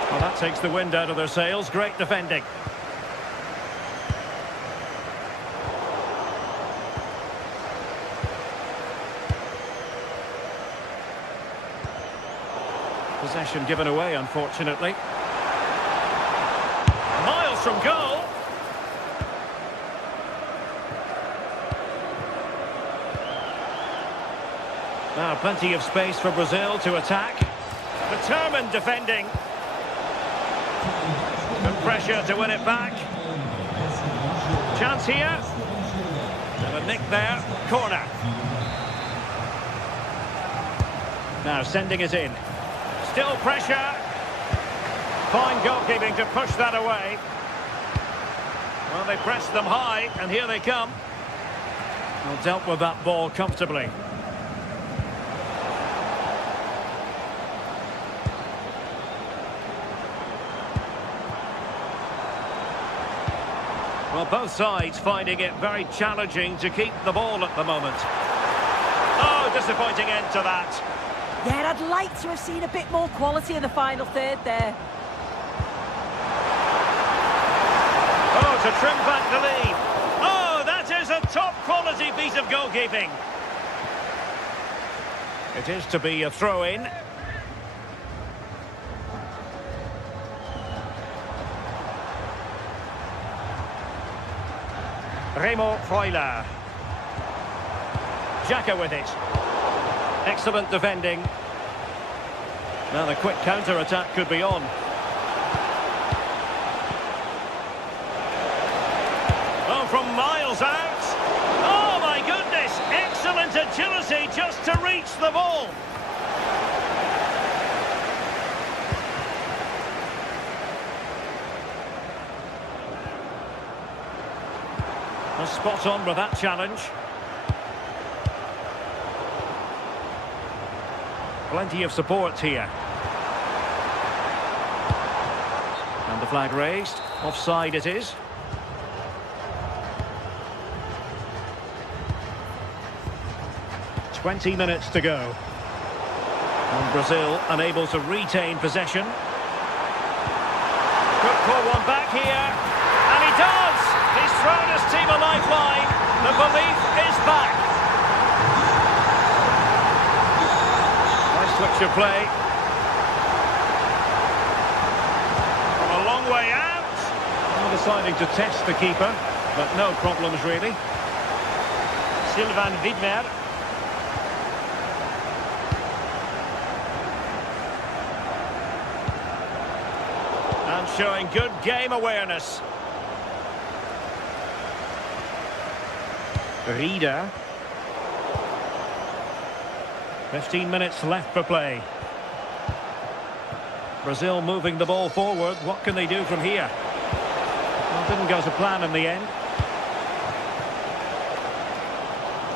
Well, that takes the wind out of their sails. Great defending. Possession given away, unfortunately. Miles from goal. Now, plenty of space for Brazil to attack. Determined defending. Good pressure to win it back. Chance here. And a nick there. Corner. Now sending it in. Still pressure. Fine goalkeeping to push that away. Well, they pressed them high, and here they come. Well, dealt with that ball comfortably. Well, both sides finding it very challenging to keep the ball at the moment. Oh, disappointing end to that. Yeah, I'd like to have seen a bit more quality in the final third there. Oh, to trim back the lead. Oh, that is a top-quality piece of goalkeeping. It is to be a throw-in. Remo Freuler. Xhaka with it. Excellent defending. Now the quick counter-attack could be on. Oh, from miles out. Oh, my goodness. Excellent agility just to reach the ball. Spot on with that challenge. Plenty of support here. And the flag raised. Offside it is. "20 minutes to go. And Brazil unable to retain possession. Could pull one back here. And he does! He's thrown his team a lifeline. The belief is back. Nice switch of play. From a long way out. Well, deciding to test the keeper, but no problems really. Sylvain Widmer. And showing good game awareness. Rieder. 15 minutes left for play. Brazil moving the ball forward. What can they do from here? Well, didn't go to plan in the end.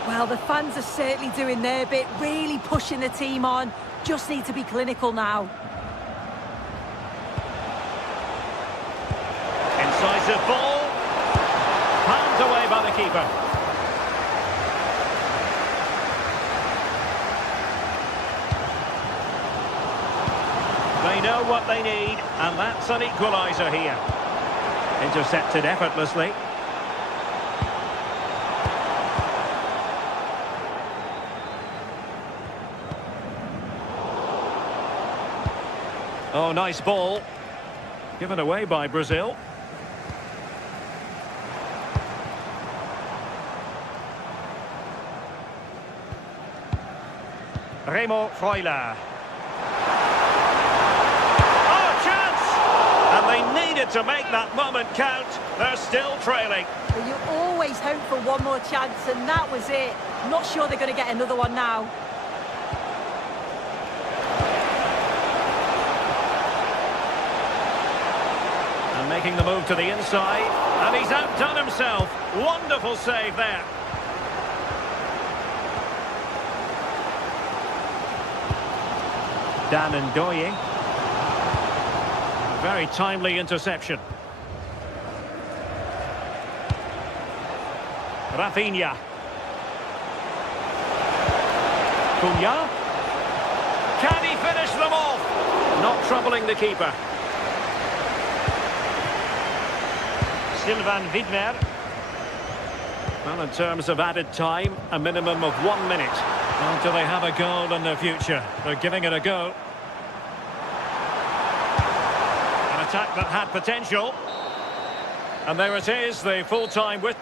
Well, the fans are certainly doing their bit, really pushing the team on. Just need to be clinical now. Incisive ball. Palmed away by the keeper. They know what they need, and that's an equaliser here. Intercepted effortlessly. Oh, nice ball. Given away by Brazil. Remo Freuler. Oh, chance! And they needed to make that moment count. They're still trailing. Well, you always hope for one more chance, and that was it. Not sure they're going to get another one now. And making the move to the inside. And he's outdone himself. Wonderful save there. Dan Ndoye. Very timely interception. Rafinha. Cunha. Can he finish them off? Not troubling the keeper. Sylvain Widmer. Well, in terms of added time, a minimum of 1 minute. Well, do they have a goal in their future? They're giving it a go. An attack that had potential. And there it is, the full-time with...